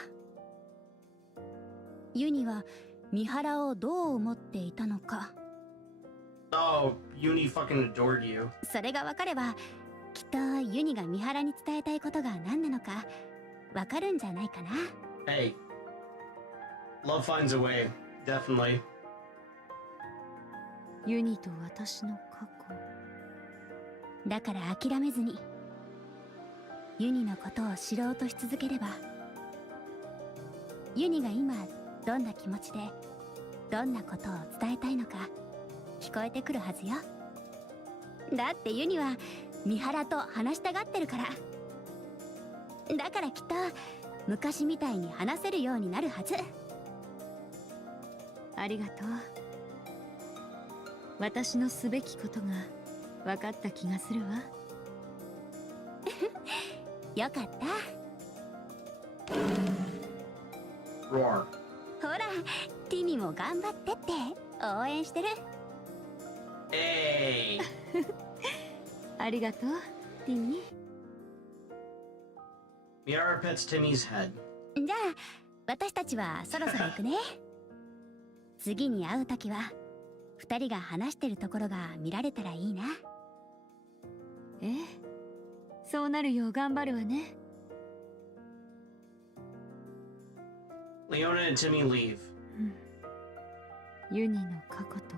ユニは三原をどう思っていたのか、Oh, Uni fucking adored you. それが分かればきっとユニが三原に伝えたいことが何なのか分かるんじゃないかな。 Hey, love finds a way, definitely. ユニと私の過去。だから諦めずにユニのことを知ろうとし続ければ、ユニが今どんな気持ちでどんなことを伝えたいのか聞こえてくるはずよ。だってユニは三原と話したがってるから。だからきっと昔みたいに話せるようになるはず。ありがとう。私のすべきことが分かった気がするわ。よかった。 Roar. ほらティミも頑張ってって応援してる。 Hey. ありがとう、ティミ。 Miara pets Timmy's head. じゃあ私たちはそろそろ行くね。次に会うときは二人が話してるところが見られたらいいな。ええ、そうなるよう頑張るわね。 Leona and Timmy leave. ユニの過去と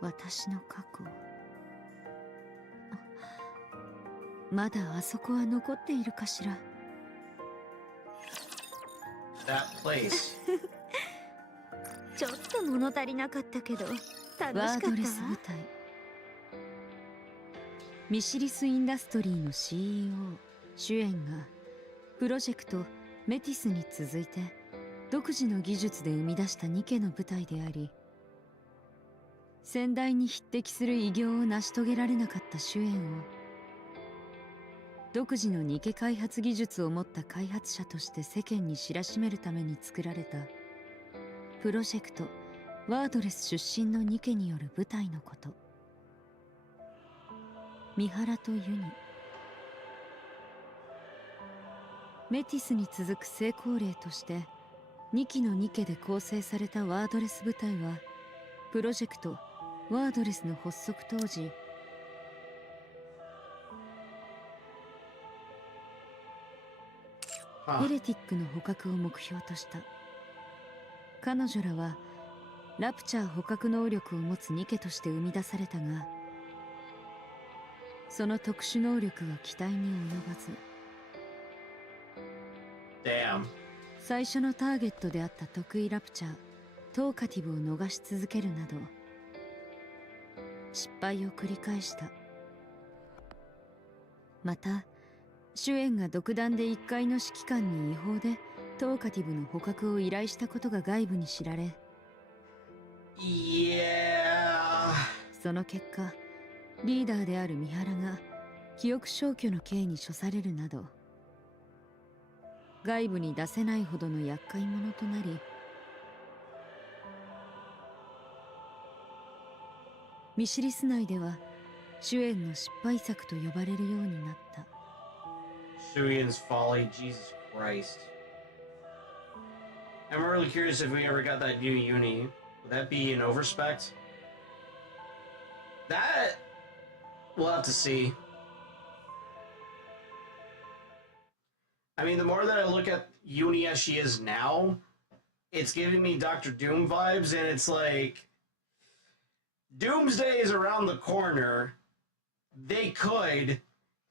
私の過去。まだあそこは残っているかしら。 That place. ちょっと物足りなかったけど楽しかったわ。ワードレス部隊。ミシリス・インダストリーの CEO シュエンがプロジェクトメティスに続いて独自の技術で生み出したニケの部隊であり、先代に匹敵する偉業を成し遂げられなかったシュエンを独自のニケ開発技術を持った開発者として世間に知らしめるために作られたプロジェクトワードレス出身のニケによる部隊のこと。三原とユニ、メティスに続く成功例として2機のニケで構成されたワードレス部隊はプロジェクトワードレスの発足当時ヘレティックの捕獲を目標とした。彼女らはラプチャー捕獲能力を持つニケとして生み出されたが、その特殊能力は期待に及ばず、Damn. 最初のターゲットであった得意ラプチャートーカティブを逃し続けるなど失敗を繰り返した。またシュエンが独断で1階の指揮官に違法でトーカティブの捕獲を依頼したことが外部に知られ、 Yeah. その結果リーダーである三原が記憶消去の刑に処されるなど外部に出せないほどの厄介者となり、ミシリス内ではシュエンの失敗作と呼ばれるようになった。 Shuyan's folly, Jesus Christ. I'm really curious if we ever got that new uni. Would that be an overspec? That we'll have to see. I mean, the more that I look at uni as she is now, it's giving me Dr. Doom vibes, and it's like Doomsday is around the corner.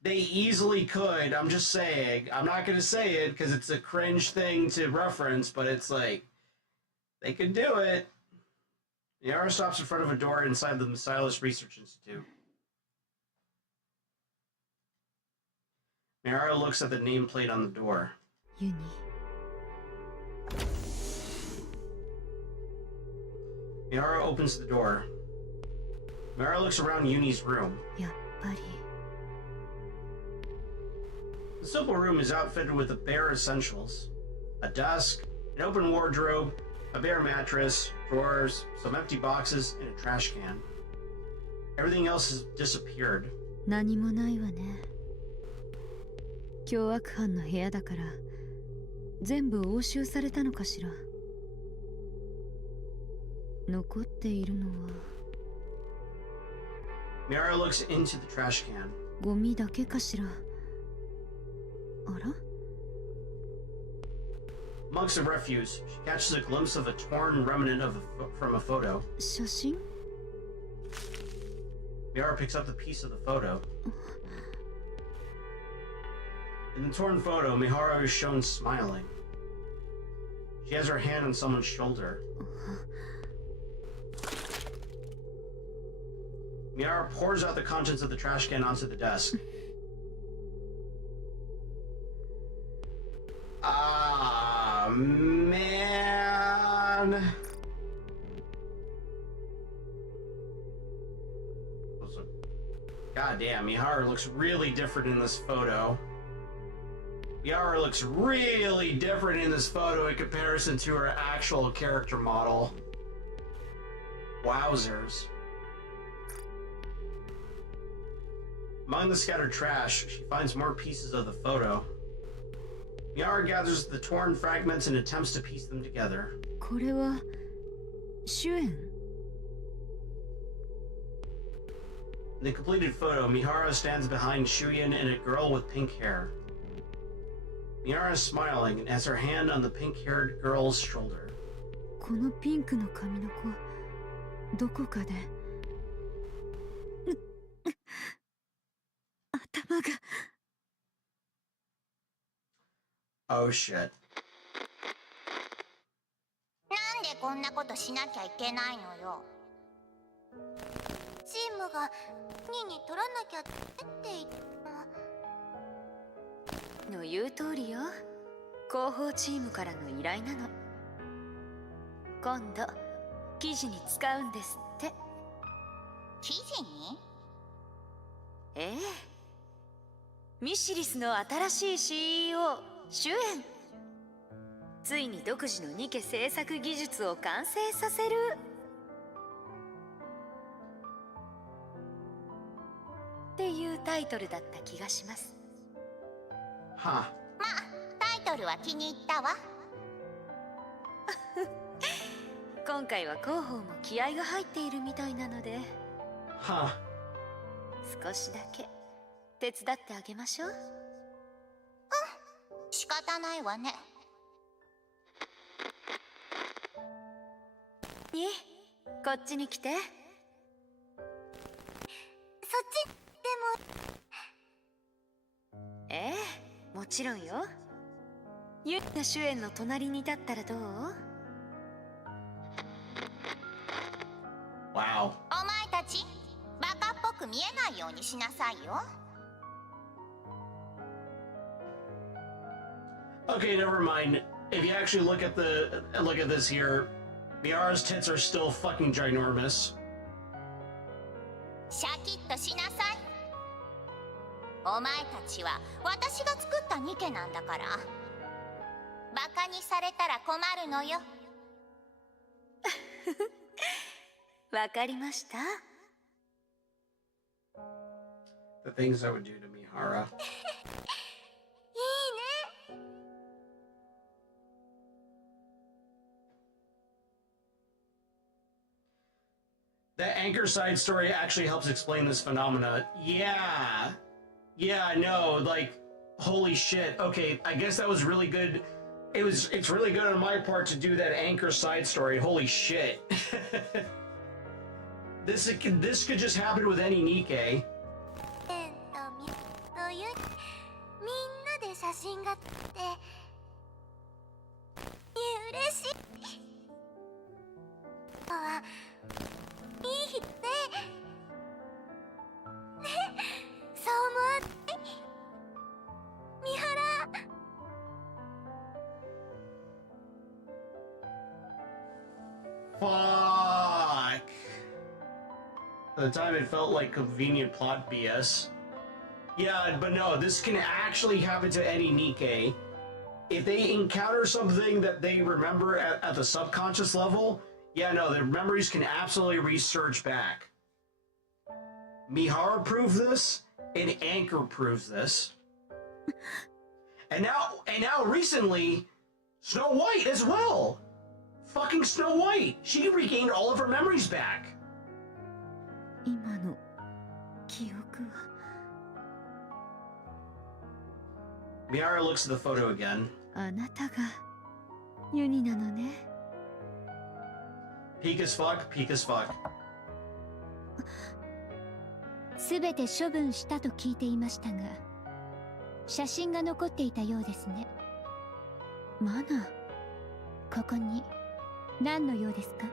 They easily could. I'm just saying. I'm not going to say it because it's a cringe thing to reference, but it's like, they could do it. Yara stops in front of a door inside the Silas Research Institute. Miara looks at the nameplate on the door. ユニ、 Miara opens the door. Miara looks around Uni's room. やっぱり The simple room is outfitted with the bare essentials. A desk, an open wardrobe, a bare mattress, drawers, some empty boxes, and a trash can. Everything else has disappeared. 何もないわね。凶悪犯の部屋だから全部押収されたのかしら。残っているのは Miara looks into the trash can. ゴミだけかしら。あら Amongst the refuse, she catches a glimpse of a torn remnant from a photo. 写真 Miara picks up the piece of the photo. In the torn photo, Mihara is shown smiling. She has her hand on someone's shoulder. Mihara pours out the contents of the trash can onto the desk. Ah, man. God damn, Mihara looks really different in this photo. Mihara looks really different in this photo in comparison to her actual character model. Wowzers. Among the scattered trash, she finds more pieces of the photo. Mihara gathers the torn fragments and attempts to piece them together. これは主演 In the completed photo, Mihara stands behind Shuyen and a girl with pink hair. Mihara is smiling and has her hand on the pink-haired girl's shoulder. このピンクの髪の子どこかで頭が Oh shit. なんでこんなことしなきゃいけないのよ。チームが2に取らなきゃって言ったの言う通りよ。広報チームからの依頼なの。今度記事に使うんですって。記事に？ええ。ミシリスの新しい CEO 主演。ついに独自のニケ制作技術を完成させる。っていうタイトルだった気がします。はあ。まあ、タイトルは気に入ったわ。今回は広報も気合が入っているみたいなので、はあ。少しだけ手伝ってあげましょう。仕方ないわね。に、こっちに来て。そっちでも。ええ、もちろんよ。ユリが主演の隣に立ったらどう？ Wow. お前たちバカっぽく見えないようにしなさいよ。Okay, never mind. If you actually look at this here, Miara's tits are still fucking ginormous. シャキッとしなさい。お前たちは私が作ったニケなんだから。バカにされたら困るのよ。わかりました。The things I would do to Mihara. いいね。The anchor side story actually helps explain this phenomena. Yeah. Yeah, I know, like, holy shit. Okay, I guess that was really good. It's really good on my part to do that anchor side story. Holy shit. This could just happen with any Nikke. というみんなで写真が撮って嬉しい。はいい日ね。ね、そう思わない？三原。Fuck. At the time, it felt like convenient plot BS. Yeah, but no, this can actually happen to any Nikke. If they encounter something that they remember at the subconscious level, yeah, no, their memories can absolutely resurge back. Mihara proved this, and Anchor proves this. And now recently, Snow White as well. Fucking Snow White. She regained all of her memories back. 今の記憶は。 Miara looks at the photo again. あなたがユニなのね。 Peak as fuck, peak as fuck. すべて処分したと聞いていましたが、写真が残っていたようですね。マナ。ここに何の用ですか？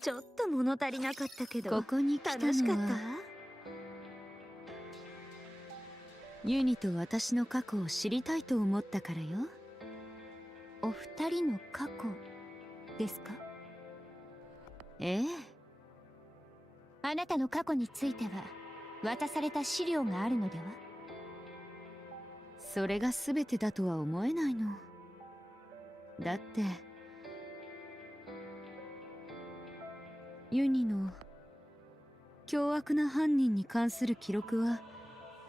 ちょっと物足りなかったけど、ここに来たのは楽しかったわ。ユニと私の過去を知りたいと思ったからよ。お二人の過去ですか？ええ。あなたの過去については渡された資料があるのでは？それが全てだとは思えないの。だってユニの凶悪な犯人に関する記録は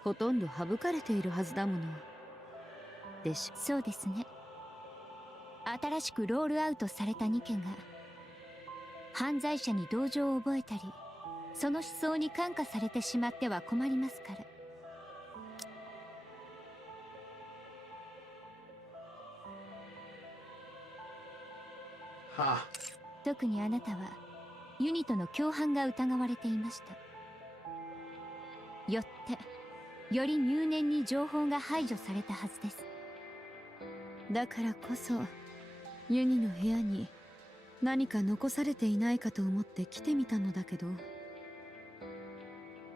ほとんど省かれているはずだもの。でしょ。そうですね。新しくロールアウトされたニケが犯罪者に同情を覚えたり、その思想に感化されてしまっては困りますから。はあ。特にあなたはユニとの共犯が疑われていました。よってより入念に情報が排除されたはずです。だからこそユニの部屋に何か残されていないかと思って来てみたのだけど、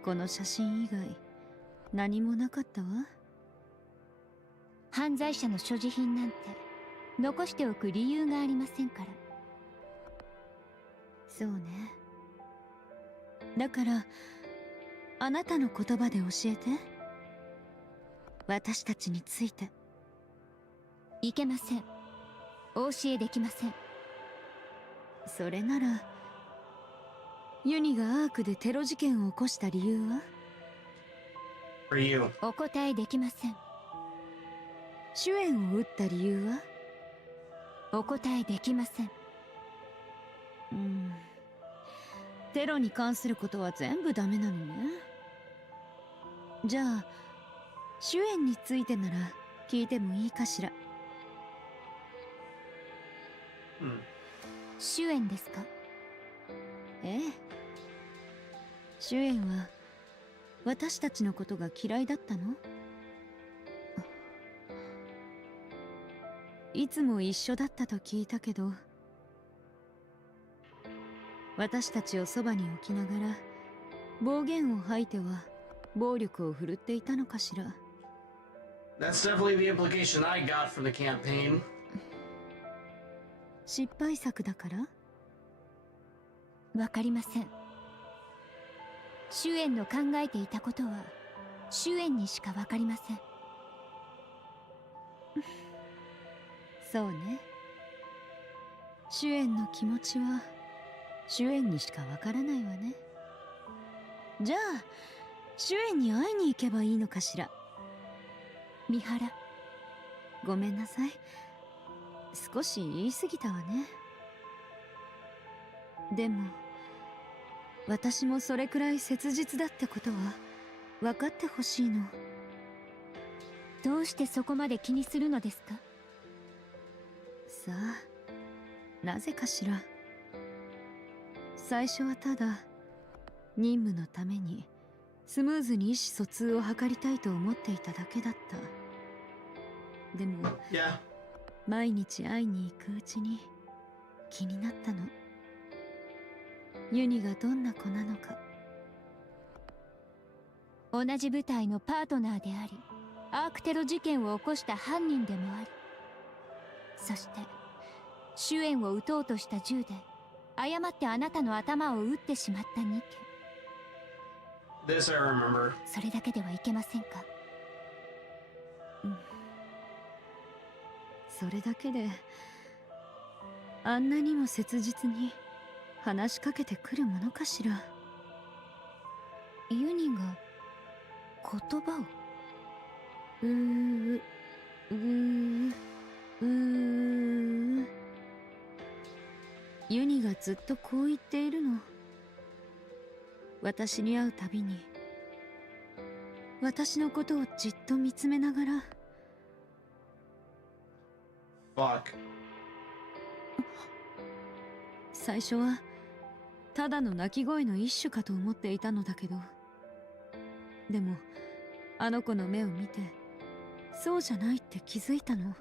この写真以外何もなかったわ。犯罪者の所持品なんて残しておく理由がありませんから。そうね。だからあなたの言葉で教えて。私たちについて。いけません。お教えできません。それならユニがアークでテロ事件を起こした理由は？ For you. お答えできません。主演を撃った理由は？お答えできません。テロに関することは全部ダメなのね。じゃあ主演についてなら聞いてもいいかしら。主演ですか？ええ。主演は私たちのことが嫌いだったの？いつも一緒だったと聞いたけど、私たちをそばに置きながら暴言を吐いては暴力を振るっていたのかしら。 That's definitely the implication I got from the campaign. 失敗作だから？わかりません。主演の考えていたことは主演にしかわかりません。そうね。主演の気持ちは主演にしかわからないわね。じゃあ主演に会いに行けばいいのかしら。三原、ごめんなさい。少し言い過ぎたわね。でも私もそれくらい切実だってことは分かってほしいの。どうしてそこまで気にするのですか？さあ、なぜかしら。最初はただ任務のためにスムーズに意思疎通を図りたいと思っていただけだった。でも、Yeah. 毎日会いに行くうちに気になったの。ユニがどんな子なのか。同じ部隊のパートナーであり、アークテロ事件を起こした犯人でもあり、そして主演を撃とうとした銃で誤ってあなたの頭を撃ってしまったニケ。 This I remember. それだけではいけませんか？それだけであんなにも切実に話しかけてくるものかしら。ユニが言葉を？ユニがずっとこう言っているの。私に会うたびに私のことをじっと見つめながら。 Fuck. 最初はただの鳴き声の一種かと思っていたのだけど、でもあの子の目を見てそうじゃないって気づいたの。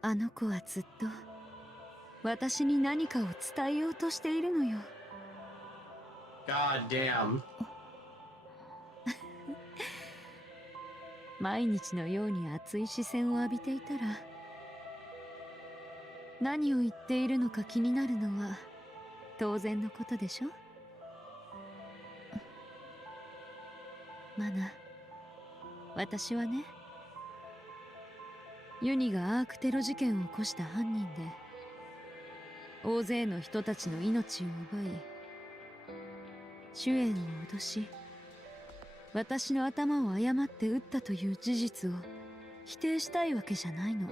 あの子はずっと私に何かを伝えようとしているのよ。 God damn. 毎日のように熱い視線を浴びていたら、何を言っているのか気になるのは当然のことでしょ。マナ、私はね、ユニがアークテロ事件を起こした犯人で、大勢の人たちの命を奪い、主演を脅し、私の頭を誤って撃ったという事実を否定したいわけじゃないの。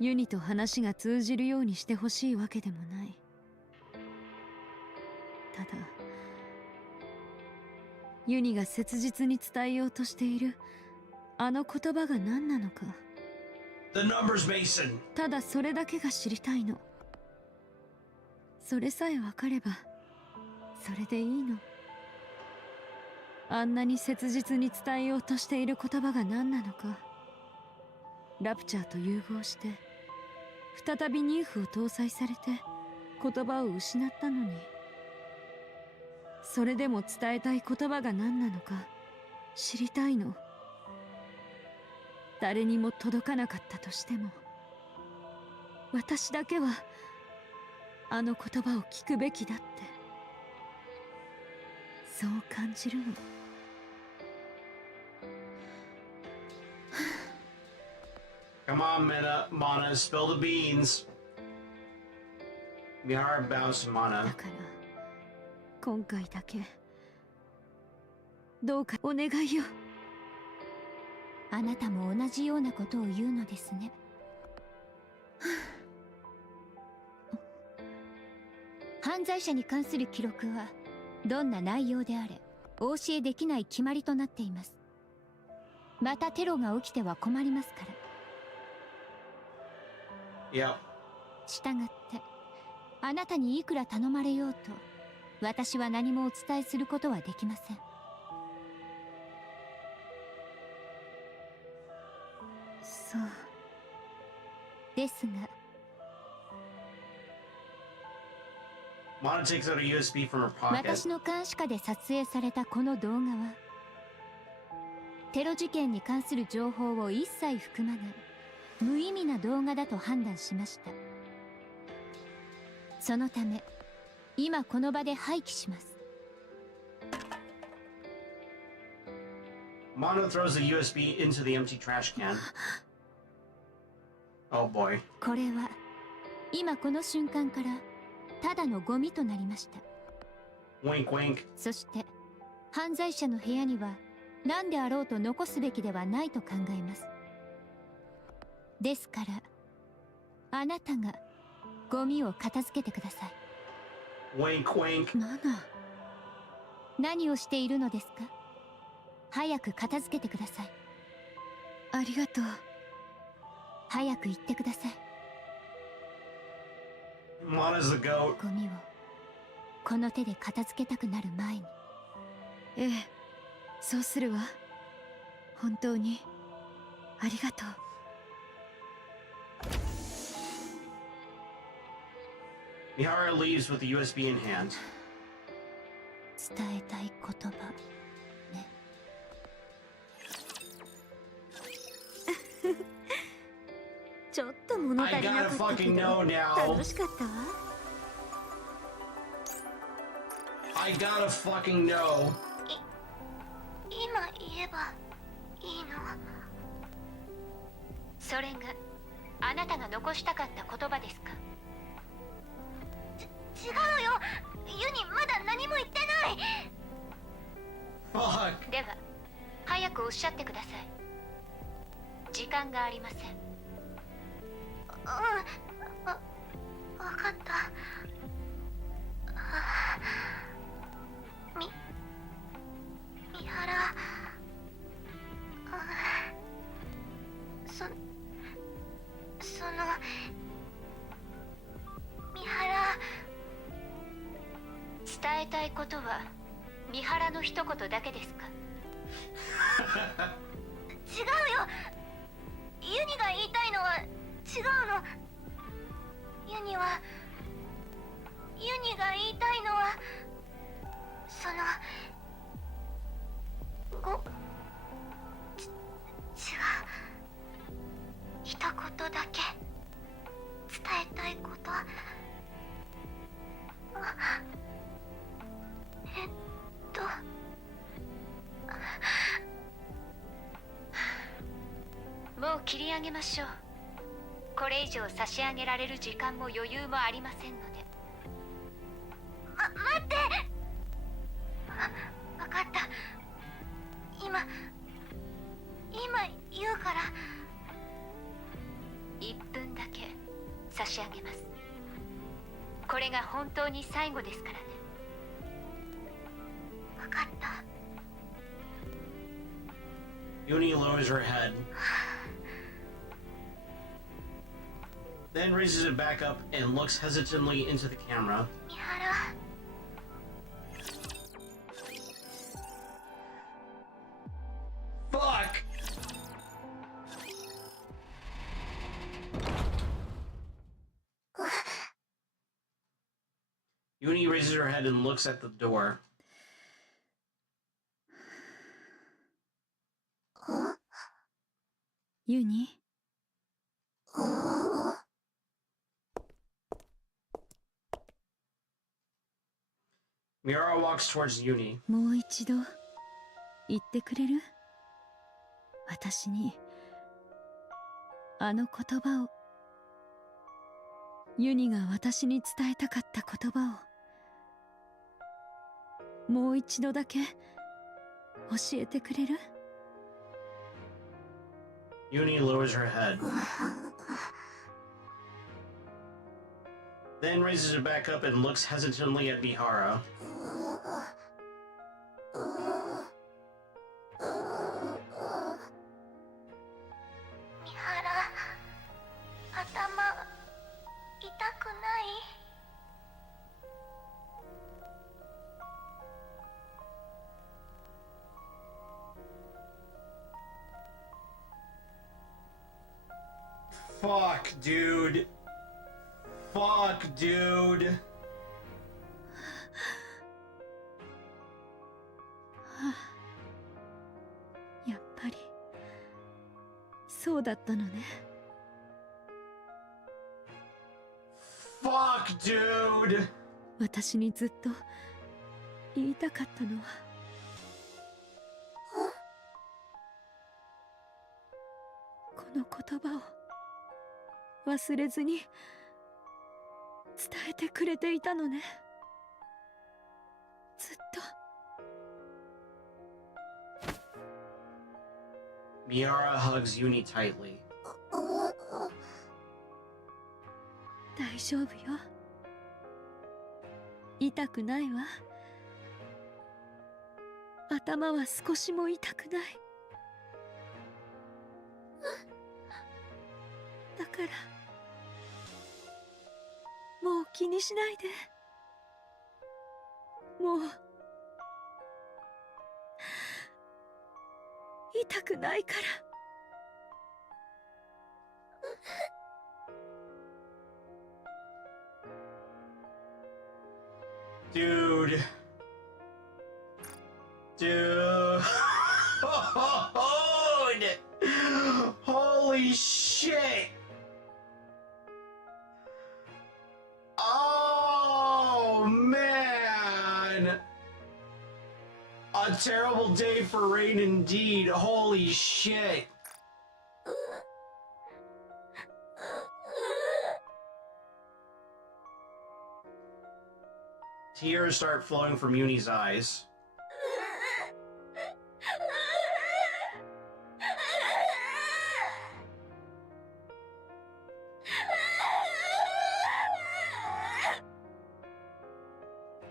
ユニと話が通じるようにしてほしいわけでもない。ただユニが切実に伝えようとしているあの言葉が何なのか、 The numbers mason. ただそれだけが知りたいの。それさえ分かればそれでいいの。あんなに切実に伝えようとしている言葉が何なのか。ラプチャーと融合して再びニーフを搭載されて言葉を失ったのに、それでも伝えたい言葉が何なのか知りたいの。誰にも届かなかったとしても、私だけはあの言葉を聞くべきだって、そう感じるの。Come on, Mana, spill the beans. Mihara bows to だ Mana. から今回だけどうかお願いよ。あなたも同じようなことを言うのですね。犯罪者に関する記録はどんな内容であれお教えできない決まりとなっています。またテロが起きては困りますから。 Yep. したがってあなたにいくら頼まれようと私は何もお伝えすることはできません。そうですが Mana takes out a USB from her pocket. 私の監視下で撮影されたこの動画はテロ事件に関する情報を一切含まない無意味な動画だと判断しました。そのため今この場で廃棄します。 Mana throws the USB into the empty trash can. Oh boy. これは今この瞬間からただのゴミとなりました。 Wink, wink. そして犯罪者の部屋には何であろうと残すべきではないと考えます。ですからあなたがゴミを片付けてください。 Wink, wink. マナ、何をしているのですか。早く片付けてください。ありがとう。早く言ってください。 Mana's the goat. ゴミをこの手で片付けたくなる前に。ええ、そうするわ。本当にありがとう。 Mihara leaves with the USB in hand. 伝えたい言葉ね。ちょっと物足りなかったけ I gotta fucking know ど now. 楽しかったわ。 I gotta fucking know. 今言えばいいの。それがあなたが残したかった言葉ですか。違うよ、ユニまだ何も言ってない。 Fuck. では早くおっしゃってください。時間がありません。私えたいことは三原の一言だけですか？違うよ。ユニが言いたいのは違うの。ユニが言いたいのはその違う、一言だけ伝えたいこと。もう切り上げましょう。これ以上差し上げられる時間も余裕もありませんので。待って。わかった。今言うから。1分だけ差し上げます。これが本当に最後ですからね。わかった。Uni lowers her head, then raises it back up and looks hesitantly into the camera. 三原。Fuck! Uni raises her head and looks at the door. Uni? Miara walks towards Uni. もう一度言ってくれる？私にあの言葉を、ユニが私に伝えたかった言葉をもう一度だけ教えてくれる？Uni lowers her head, then raises it back up and looks hesitantly at Mihara. 三原、頭痛くない？ Fuck, dude. Fuck, dude. やっぱりそうだったのね。Fuck, dude. 私にずっと言いたかったのは、この言葉を忘れずに伝えてくれていたのね。ずっと。Miara hugs Uni tightly. 大丈夫よ。痛くないわ。頭は少しも痛くない。だからもう気にしないで。もう痛くないから。Dude. Dude. Holy shit. Oh, man. A terrible day for Rain indeed. Holy shit. Tears start flowing from Uni's eyes.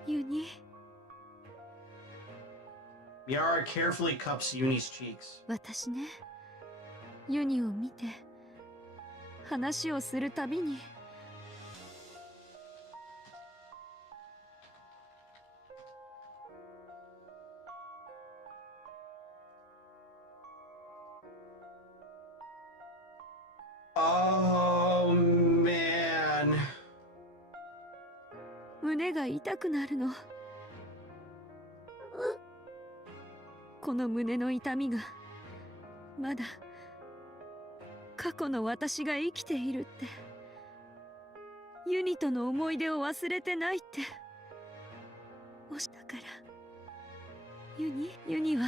Uni? Miara carefully cups Uni's cheeks. 私ね、ユニを見て話をするたびに胸が痛くなるの。この胸の痛みがまだ過去の私が生きているって、ユニとの思い出を忘れてないっておしたから。ユニは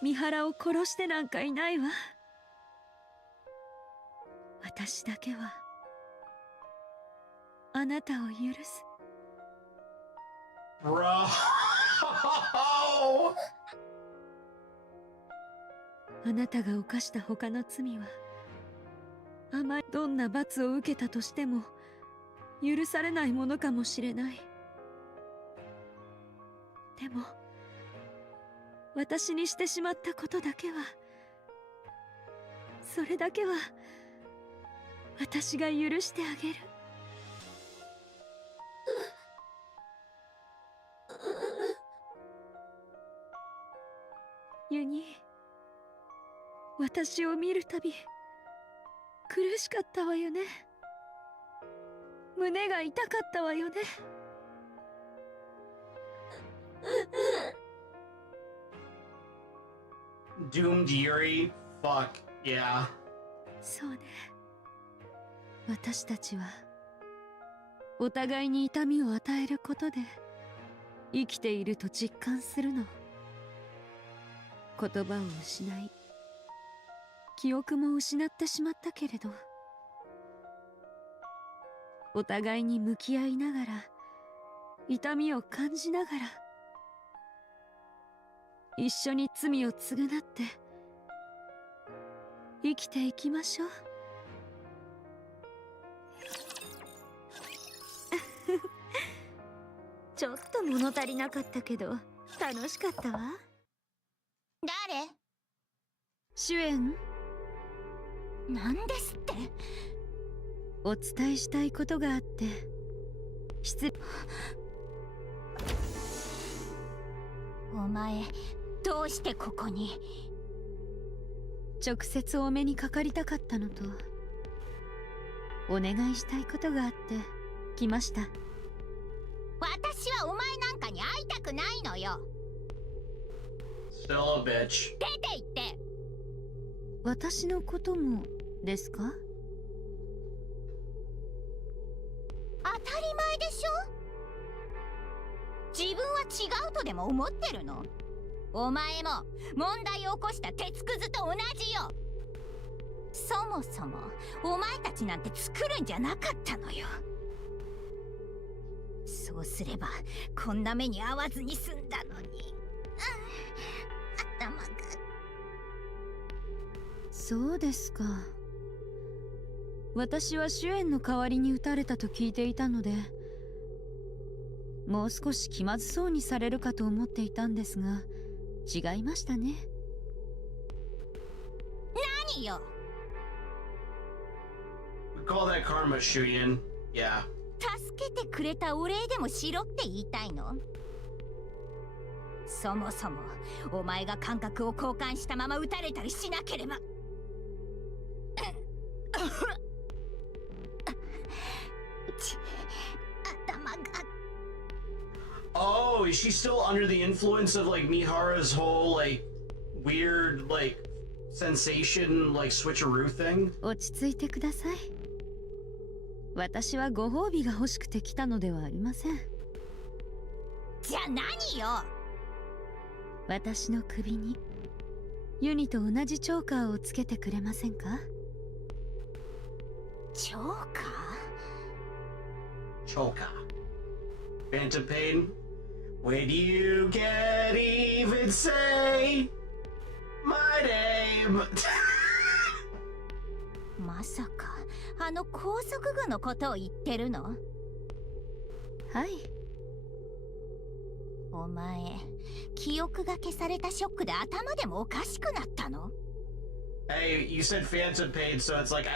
三原を殺してなんかいないわ。私だけはあなたを許す。Bro. あなたが犯した他の罪はどんな罰を受けたとしても許されないものかもしれない。でも私にしてしまったことだけは、それだけは私が許してあげる。ユニ、私を見るたび苦しかったわよね。胸が痛かったわよね。Doomed Yuri? Fuck, yeah. そうね。私たちはお互いに痛みを与えることで生きていると実感するの。言葉を失い、記憶も失ってしまったけれど、お互いに向き合いながら、痛みを感じながら、一緒に罪を償って生きていきましょう。ちょっと物足りなかったけど楽しかったわ。誰？主演、なんですって？お伝えしたいことがあってお前どうしてここに？直接お目にかかりたかったのと、お願いしたいことがあって来ました。私はお前なんかに会いたくないのよ。 Still a bitch. 出て行って。私のこともですか？当たり前でしょ。自分は違うとでも思ってるの？お前も問題を起こした鉄くずと同じよ。そもそもお前たちなんて作るんじゃなかったのよ。そうすればこんな目に遭わずに済んだのに。頭が。そうですか。私は主演の代わりに撃たれたと聞いていたので、もう少し気まずそうにされるかと思っていたんですが、違いましたね。何よ。 We call that karma, Shuyin. Yeah. 助けてくれたお礼でもしろって言いたいの？そもそもお前が感覚を交換したまま撃たれたりしなければ。頭が。 Oh, is she still under the influence of like Mihara's whole like weird like sensation like switcheroo thing? 落ち着いてください。私はご褒美が欲しくて来たのではありません。じゃあ何よ。私の首にユニと同じチョーカーをつけてくれませんか？チョーカー？ Choka. Phantom pain? When you can't even say my name. まさかあの高速具のことを言ってるの？はい。お前記憶が消されたショックで頭でもおかしくなったの？ Hey, you said phantom pain, so it's like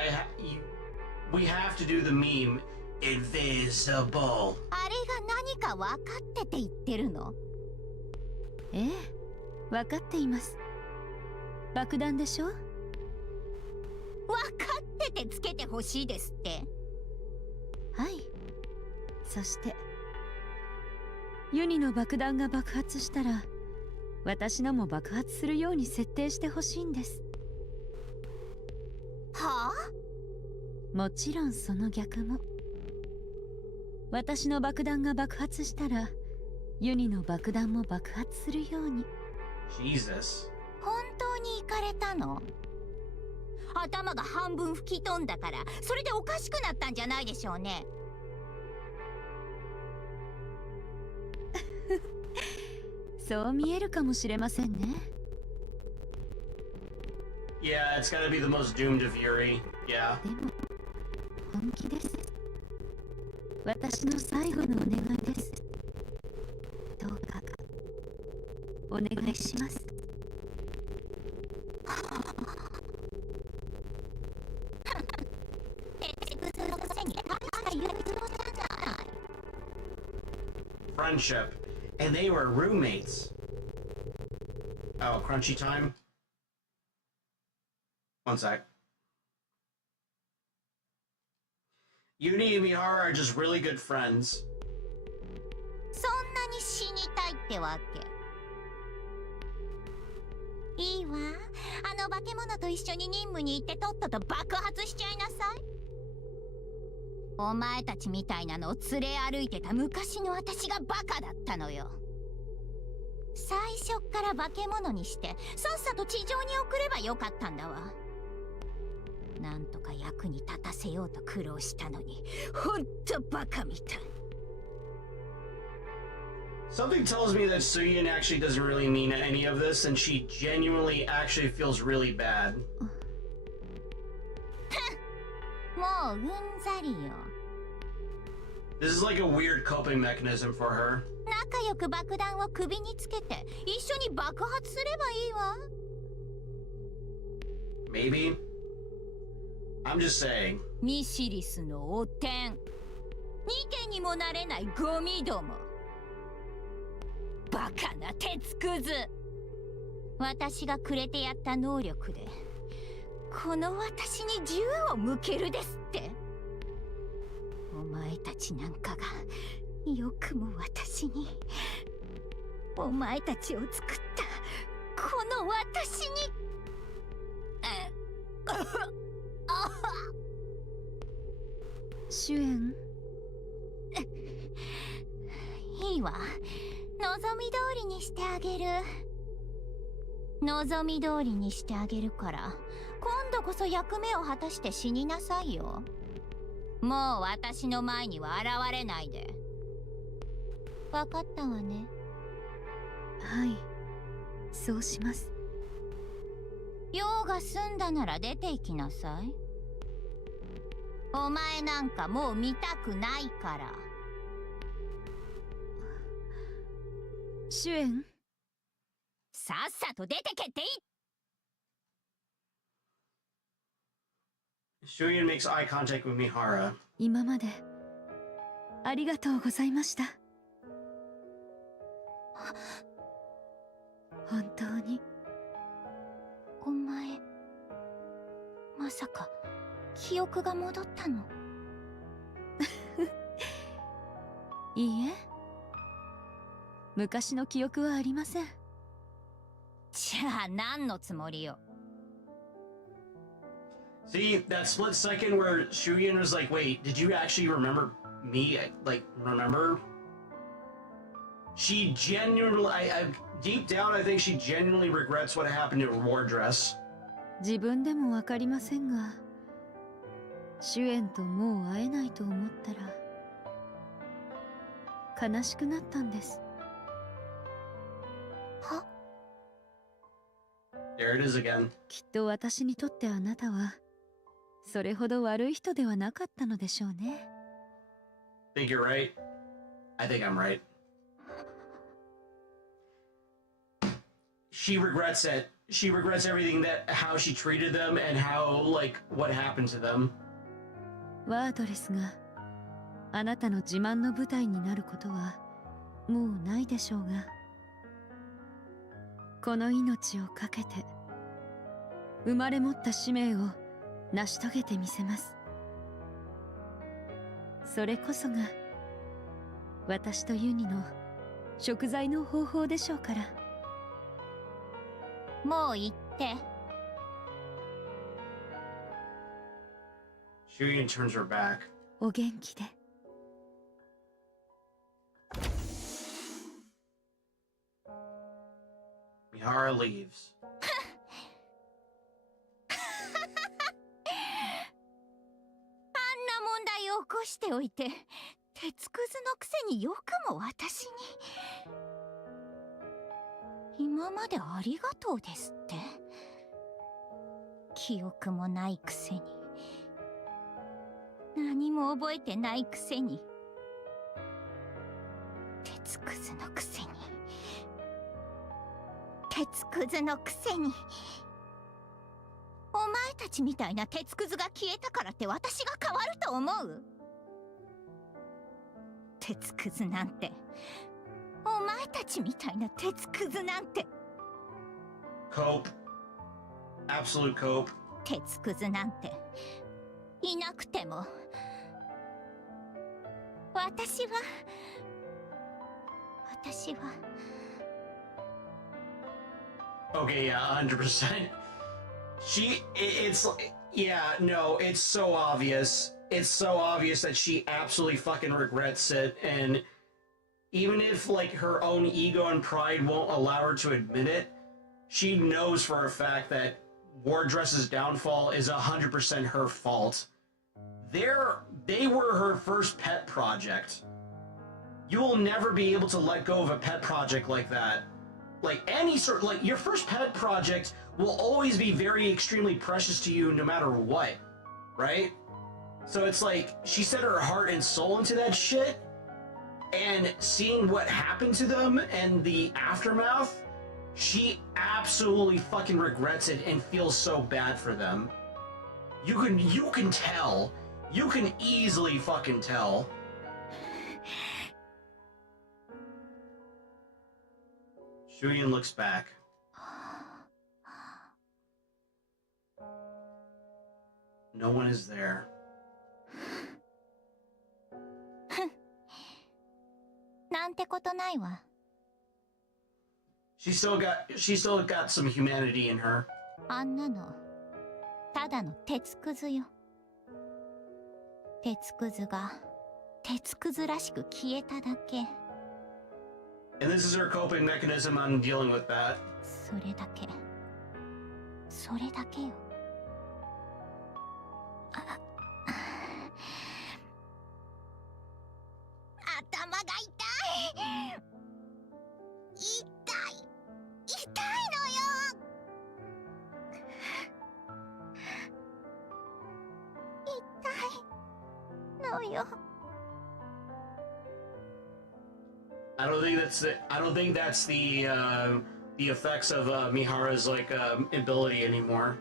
we have to do the meme. Invisible. あれが何か分かってて言ってるの？ええ、分かっています。爆弾でしょ？分かっててつけてほしいですって。はい。そしてユニの爆弾が爆発したら私のも爆発するように設定してほしいんです。はあ？もちろんその逆も。私の爆弾が爆発したらユニの爆弾も爆発するように。 Jesus. 本当に行かれたの？頭が半分吹き飛んだからそれでおかしくなったんじゃないでしょうね。そう見えるかもしれませんね。 Yeah, it's gotta be the most doomed of Yuri. Yeah. でも本気です。私の最後のお願いです。どうかお願いします。Friendship. And they were roommates. Oh, crunchy time? One sec. Uni and Mihara are just really good friends. そんなに死にたいってわけ？いいわ。あの化け物と一緒に任務に行ってとっとと爆発しちゃいなさい。お前たちみたいなのを連れ歩いてた昔の私がバカだったのよ。最初っから化け物にしてさっさと地上に送ればよかったんだわ。なんとか役に立たせようと苦労したのに、ほんとバカみたい。Something tells me that Suyin actually doesn't really mean any of this, and she genuinely actually feels really bad. もううんざりよ。This is like a weird coping mechanism for her. 仲良く爆弾を首につけて一緒に爆発すればいいわ。Maybe? I'm just saying. ミシリスの汚点。ニケにもなれないゴミども。バカな鉄くず。私がくれてやった能力でこの私に銃を向けるですって。お前たちなんかがよくも私に、お前たちを作ったこの私に。主演。いいわ。望み通りにしてあげる。望み通りにしてあげるから、今度こそ役目を果たして死になさいよ。もう私の前には現れないで。わかったわね。はい、そうします。用が済んだなら出て行きなさい。お前なんかもう見たくないから。主演。さっさと出てけっていい。Shuyin makes eye contact with Mihara. 今までありがとうございました。本当に。お前、まさか記憶が戻ったの？いいえ、昔の記憶はありません。じゃあ何のつもりよ。 See, that split second where Shuyin was like, wait, did you actually remember me? Like, remember? She genuinely, deep down, I think she genuinely regrets what happened to her war dress. 自分でもわかりませんが、主演ともう会えないと思ったら悲しくなったんです。は？ There it is again. きっと私にとってあなたはそれほど悪い人ではなかったのでしょうね。Think you're right? I think I'm right. She regrets it. She regrets everything that how she treated them and how like what happened to them. ワードレスがあなたの自慢の舞台になることはもうないでしょうが、この命をかけて生まれ持った使命を成し遂げてみせます。それこそが私とユニの食材の方法でしょうから。もう言って。Shuyin turns her back. お元気で。Mihara leaves. 問題を起こしておいて、鉄くずのくせによくも私に。今までありがとうですって。記憶もないくせに、何も覚えてないくせに、鉄くずのくせに、鉄くずのくせに。お前たちみたいな鉄くずが消えたからって私が変わると思う？鉄くずなんて、お前たちみたいな鉄くずなんて。Cope. Absolute cope. 鉄くずなんていなくても、私は Okay, yeah, 100%. It's yeah, no, it's so obvious. It's so obvious that she absolutely fucking regrets it, and even if, like, her own ego and pride won't allow her to admit it, she knows for a fact that Wardress's downfall is 100% her fault. They were her first pet project. You will never be able to let go of a pet project like that. Like, any sort, like, your first pet project will always be very extremely precious to you no matter what, right? So it's like, she set her heart and soul into that shit, and seeing what happened to them and the aftermath, she absolutely fucking regrets it and feels so bad for them. You can tell. You can easily fucking tell. Shuyin looks back. No one is there. なんてことないわ。She still got some humanity in her. あんなのただの鉄くずよ。鉄くずが鉄くずらしく消えただけ。And this is her coping mechanism on dealing with that. それだけ。それだけよ。頭が痛い。痛いのよ。I don't think that's the effects of Mihara's like ability anymore.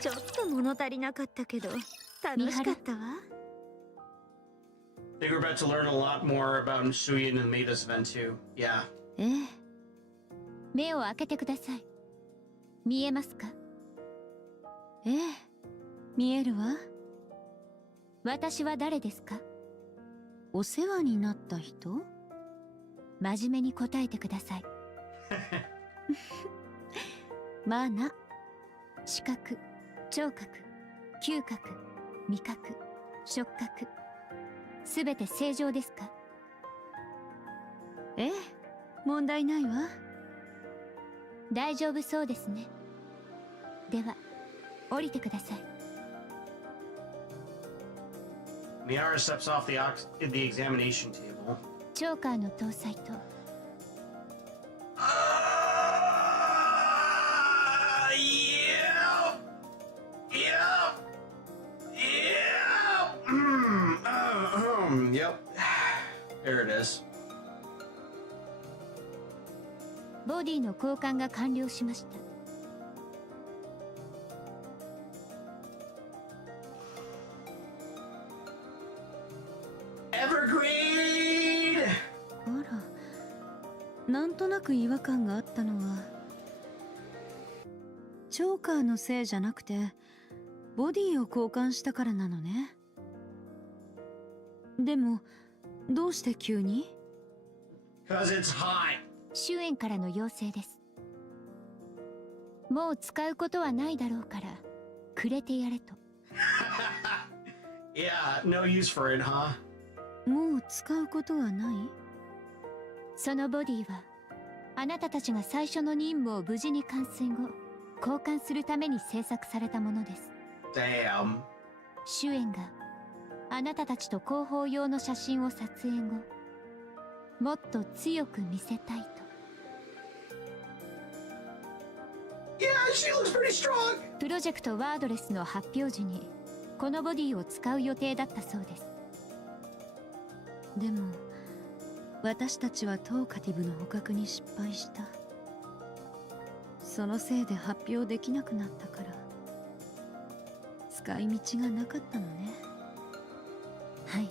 ちょっと物足りなかったけど楽しかったわ。I think we're about to learn a lot more about Suyin and Meida's event too. Yeah. ええ。目を開けてください。見えますか？ええ、見えるわ。私は誰ですか？お世話になった人？真面目に答えてください。まあな。視覚、聴覚、嗅覚、味覚、触覚、すべて正常ですか？ええ、問題ないわ。大丈夫そうですね。では、降りてください。Mihara steps off the examination table. チョーカーの搭載とYep. There it is. ボディの交換が完了しました。Evergreen! あら、なんとなく違和感があったのはチョーカーのせいじゃなくてボディを交換したからなのね。でもどうして急に？ Cause it's hot. 主演からの要請です。もう使うことはないだろうからくれてやれと。Yeah, no use for it, huh? もう使うことはない？そのボディはあなたたちが最初の任務を無事に完遂後交換するために制作されたものです。 Damn. 主演があなたたちと広報用の写真を撮影後もっと強く見せたいと。 Yeah, she looks pretty strong. プロジェクトワードレスの発表時にこのボディを使う予定だったそうです。でも私たちはトーカティブの捕獲に失敗した。そのせいで発表できなくなったから使い道がなかったのね。はい。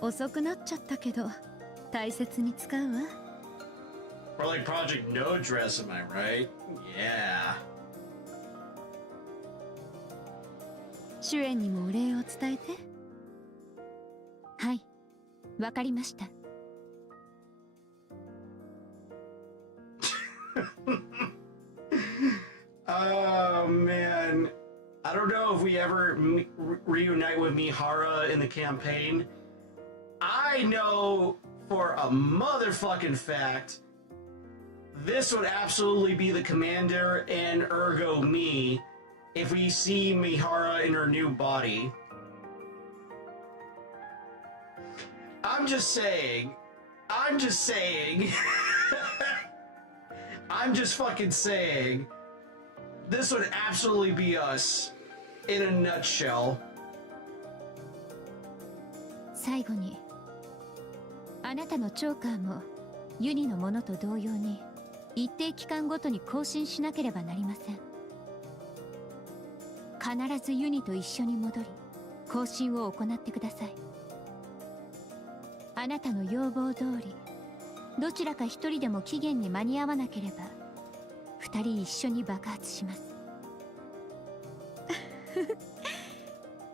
遅くなっちゃったけど大切に使うわ。 Or like Project No Dress, am I right? Yeah. 主演にもお礼を伝えて。はい、わかりました。Oh man, I don't know if we ever reunite with Mihara in the campaign. I know for a motherfucking fact this would absolutely be the commander and ergo me if we see Mihara in her new body. I'm just saying. I'm just fucking saying. This would absolutely be us in a nutshell. 最後にあなたのチョーカーもユニのものと同様に一定期間ごとに更新しなければなりません。必ずユニと一緒に戻り更新を行ってください。あなたの要望通りどちらか一人でも期限に間に合わなければ二人一緒に爆発します。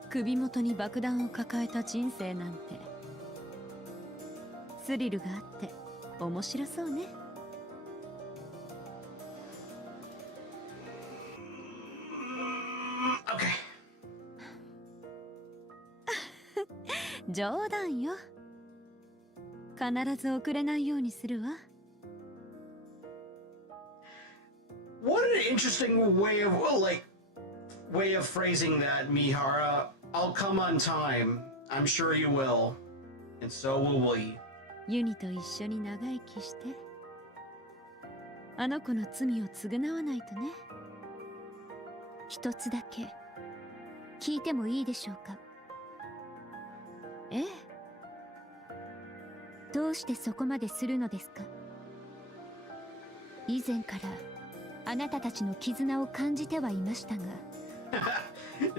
首元に爆弾を抱えた人生なんてスリルがあって面白そうね。Okay. 冗談よ。必ず遅れないようにするわ。What an interesting way of phrasing that, Mihara. I'll come on time. I'm sure you will. And so will we. ユニと一緒に長生きしてあの子の罪を償わないとね。一つだけ聞いてもいいでしょうか？ええ。どうしてそこまでするのですか？以前からあなたたちの絆を感じてはいましたが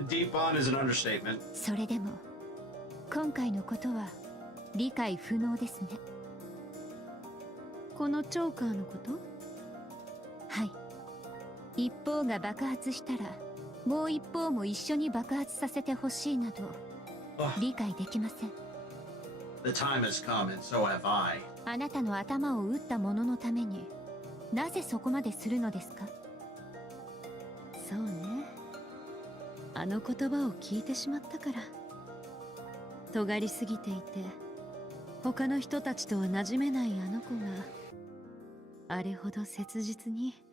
Deep on is an understatement. それでも今回のことは理解不能ですね。このチョーカーのこと？はい。一方が爆発したらもう一方も一緒に爆発させてほしいなど理解できません。 The time has come and so have I. あなたの頭を打った者のためになぜそこまでするのですか？そうね。あの言葉を聞いてしまったから。尖りすぎていて他の人たちとは馴染めないあの子があれほど切実に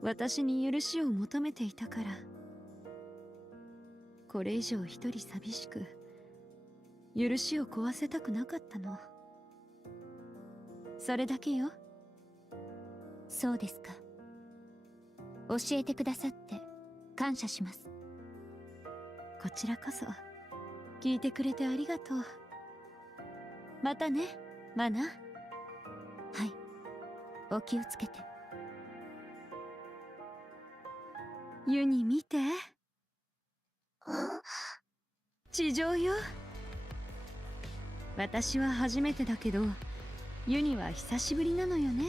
私に許しを求めていたから、これ以上一人寂しく許しを壊せたくなかったの。それだけよ。そうですか。教えてくださって感謝します。こちらこそ聞いてくれてありがとう。またね、マナ。はい。お気をつけて。ユニ見て。地上よ。私は初めてだけどユニは久しぶりなのよね。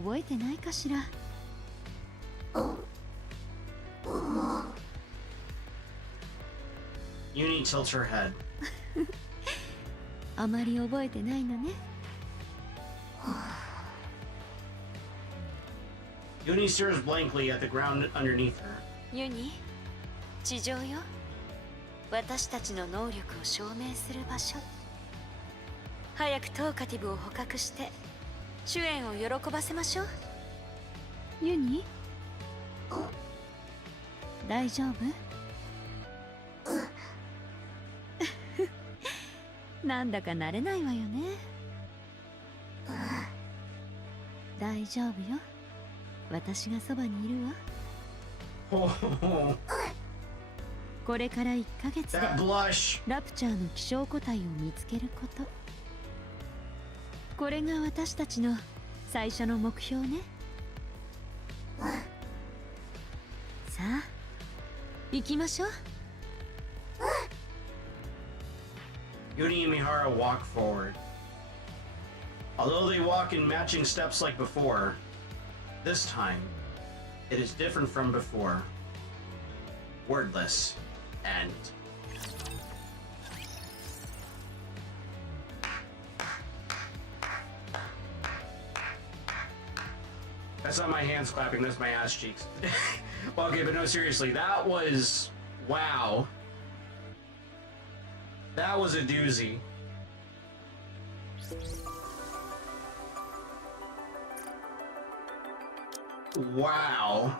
覚えてないかしら。Uni tilts her head. あまり覚えてないのね。Uni stares blankly at the ground underneath her. ユニ、地上よ。私たちの能力を証明する場所。早くトーカティブを捕獲して主演を喜ばせましょう。ユニ、大丈夫？なんだか慣れないわよね。大丈夫よ。私がそばにいるわ。これから1ヶ月で That blush. ラプチャーの希少個体を見つけること。これが私たちの最初の目標ね。さあ、行きましょう。Uni and Mihara walk forward. Although they walk in matching steps like before, this time, it is different from before. Wordless. End. That's not my hands clapping, that's my ass cheeks. Okay, but no, seriously, that was... Wow. That was a doozy. Wow.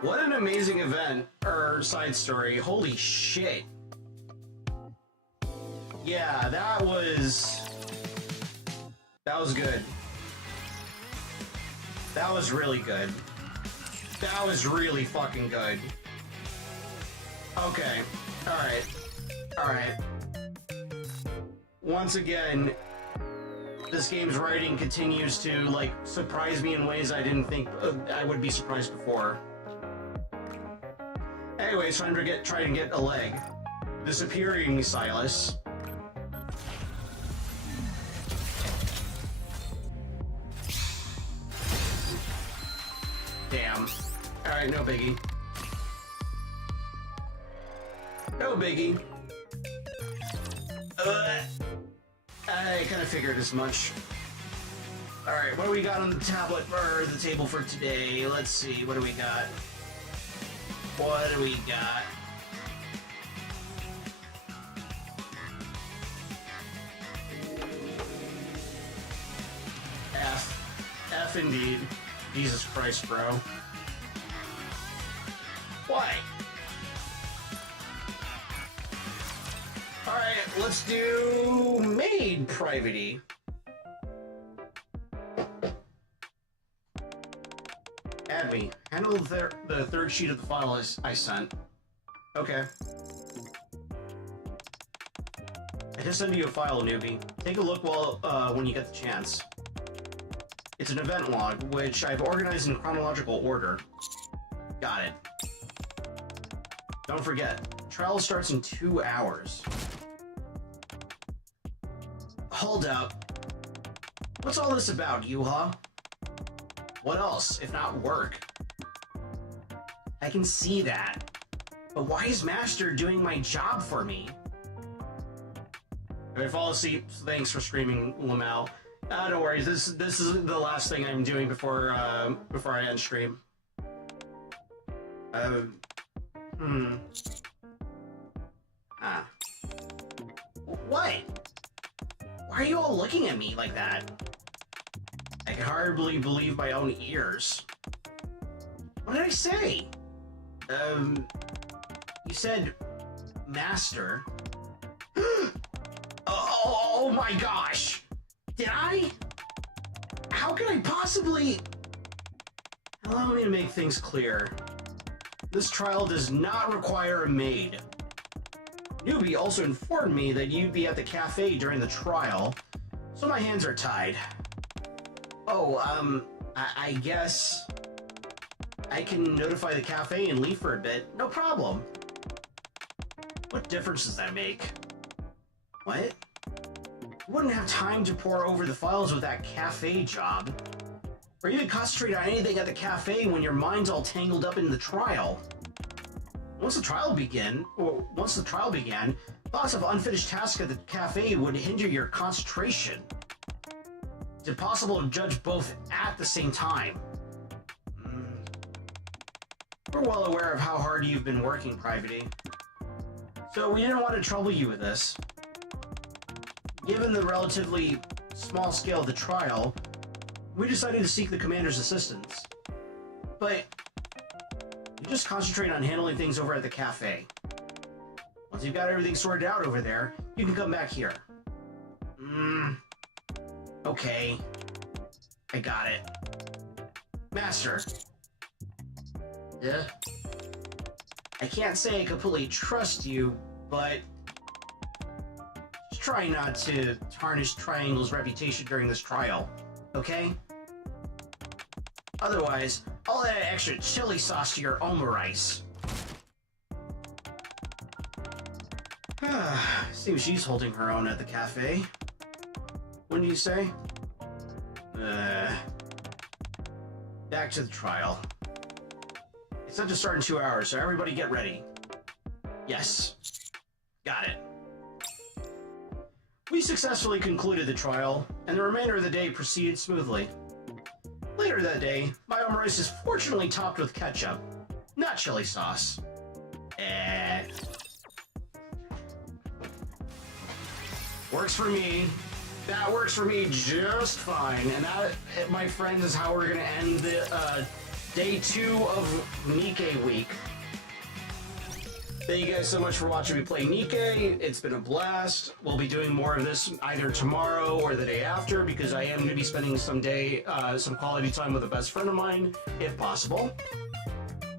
What an amazing event, or side story. Holy shit. Yeah, that was good. That was really good. That was really fucking good. Okay. Alright. Once again, this game's writing continues to, like, surprise me in ways I didn't think I would be surprised before. Anyways, try and get a leg. Disappearing Silas. Damn. Alright, no biggie. No biggie. I kind of figured as much. Alright, what do we got on the tablet, or the table for today? Let's see, what do we got? What do we got? F indeed. Jesus Christ, bro. Why? Alright, let's do maid privatey. Add me. Handle the third sheet of the file I sent. Okay. I just sent you a file, newbie. Take a look when you get the chance. It's an event log, which I've organized in chronological order. Got it. Don't forget, trial starts in 2 hours. Hold up. What's all this about, Yuha? What else, if not work? I can see that. But why is Master doing my job for me? If I fall asleep, thanks for screaming, Lamel. Don't worry, this is the last thing I'm doing before I end stream. What? Why are you all looking at me like that? I can hardly believe my own ears. What did I say? You said Master. Oh my gosh! Did I? How could I possibly? Allow me to make things clear. This trial does not require a maid. Newbie also informed me that you'd be at the cafe during the trial, so my hands are tied. Oh, I guess I can notify the cafe and leave for a bit. No problem. What difference does that make? What? wouldn't have time to pore over the files with that cafe job. Or even concentrate on anything at the cafe when your mind's all tangled up in the trial. Once the trial began, thoughts of unfinished tasks at the cafe would hinder your concentration. It's impossible to judge both at the same time. We're well aware of how hard you've been working, Private. So we didn't want to trouble you with this. Given the relatively small scale of the trial, we decided to seek the commander's assistance. But you just concentrate on handling things over at the cafe. Once you've got everything sorted out over there, you can come back here. Okay. I got it. Master. Yeah? I can't say I completely trust you, but just try not to tarnish Triangle's reputation during this trial, okay? Otherwise, I'll add extra chili sauce to your omurice. Seems she's holding her own at the cafe. What do you say? Back to the trial. It's set to start in 2 hours, so everybody get ready. Yes. Got it. We successfully concluded the trial, and the remainder of the day proceeded smoothly. Later that day, my omurice is fortunately topped with ketchup, not chili sauce. Works for me. That works for me just fine. And that, my friends, is how we're gonna end the day 2 of Nikke week. Thank you guys so much for watching me play Nikke. It's been a blast. We'll be doing more of this either tomorrow or the day after, because I am going to be spending some quality time with a best friend of mine, if possible.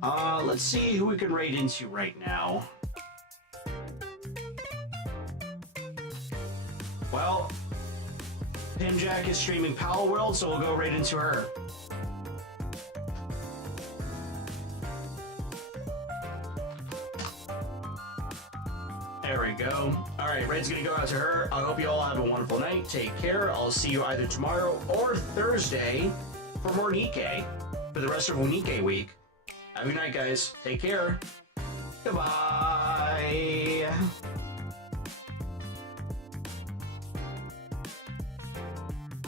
Let's see who we can raid into right now. Well, Pimjack is streaming Pal World, so we'll go right into her. There we go. Alright, raid's gonna go out to her. I hope you all have a wonderful night. Take care. I'll see you either tomorrow or Thursday for more Nikke, for the rest of Nikke week. Have a good night, guys. Take care. Goodbye.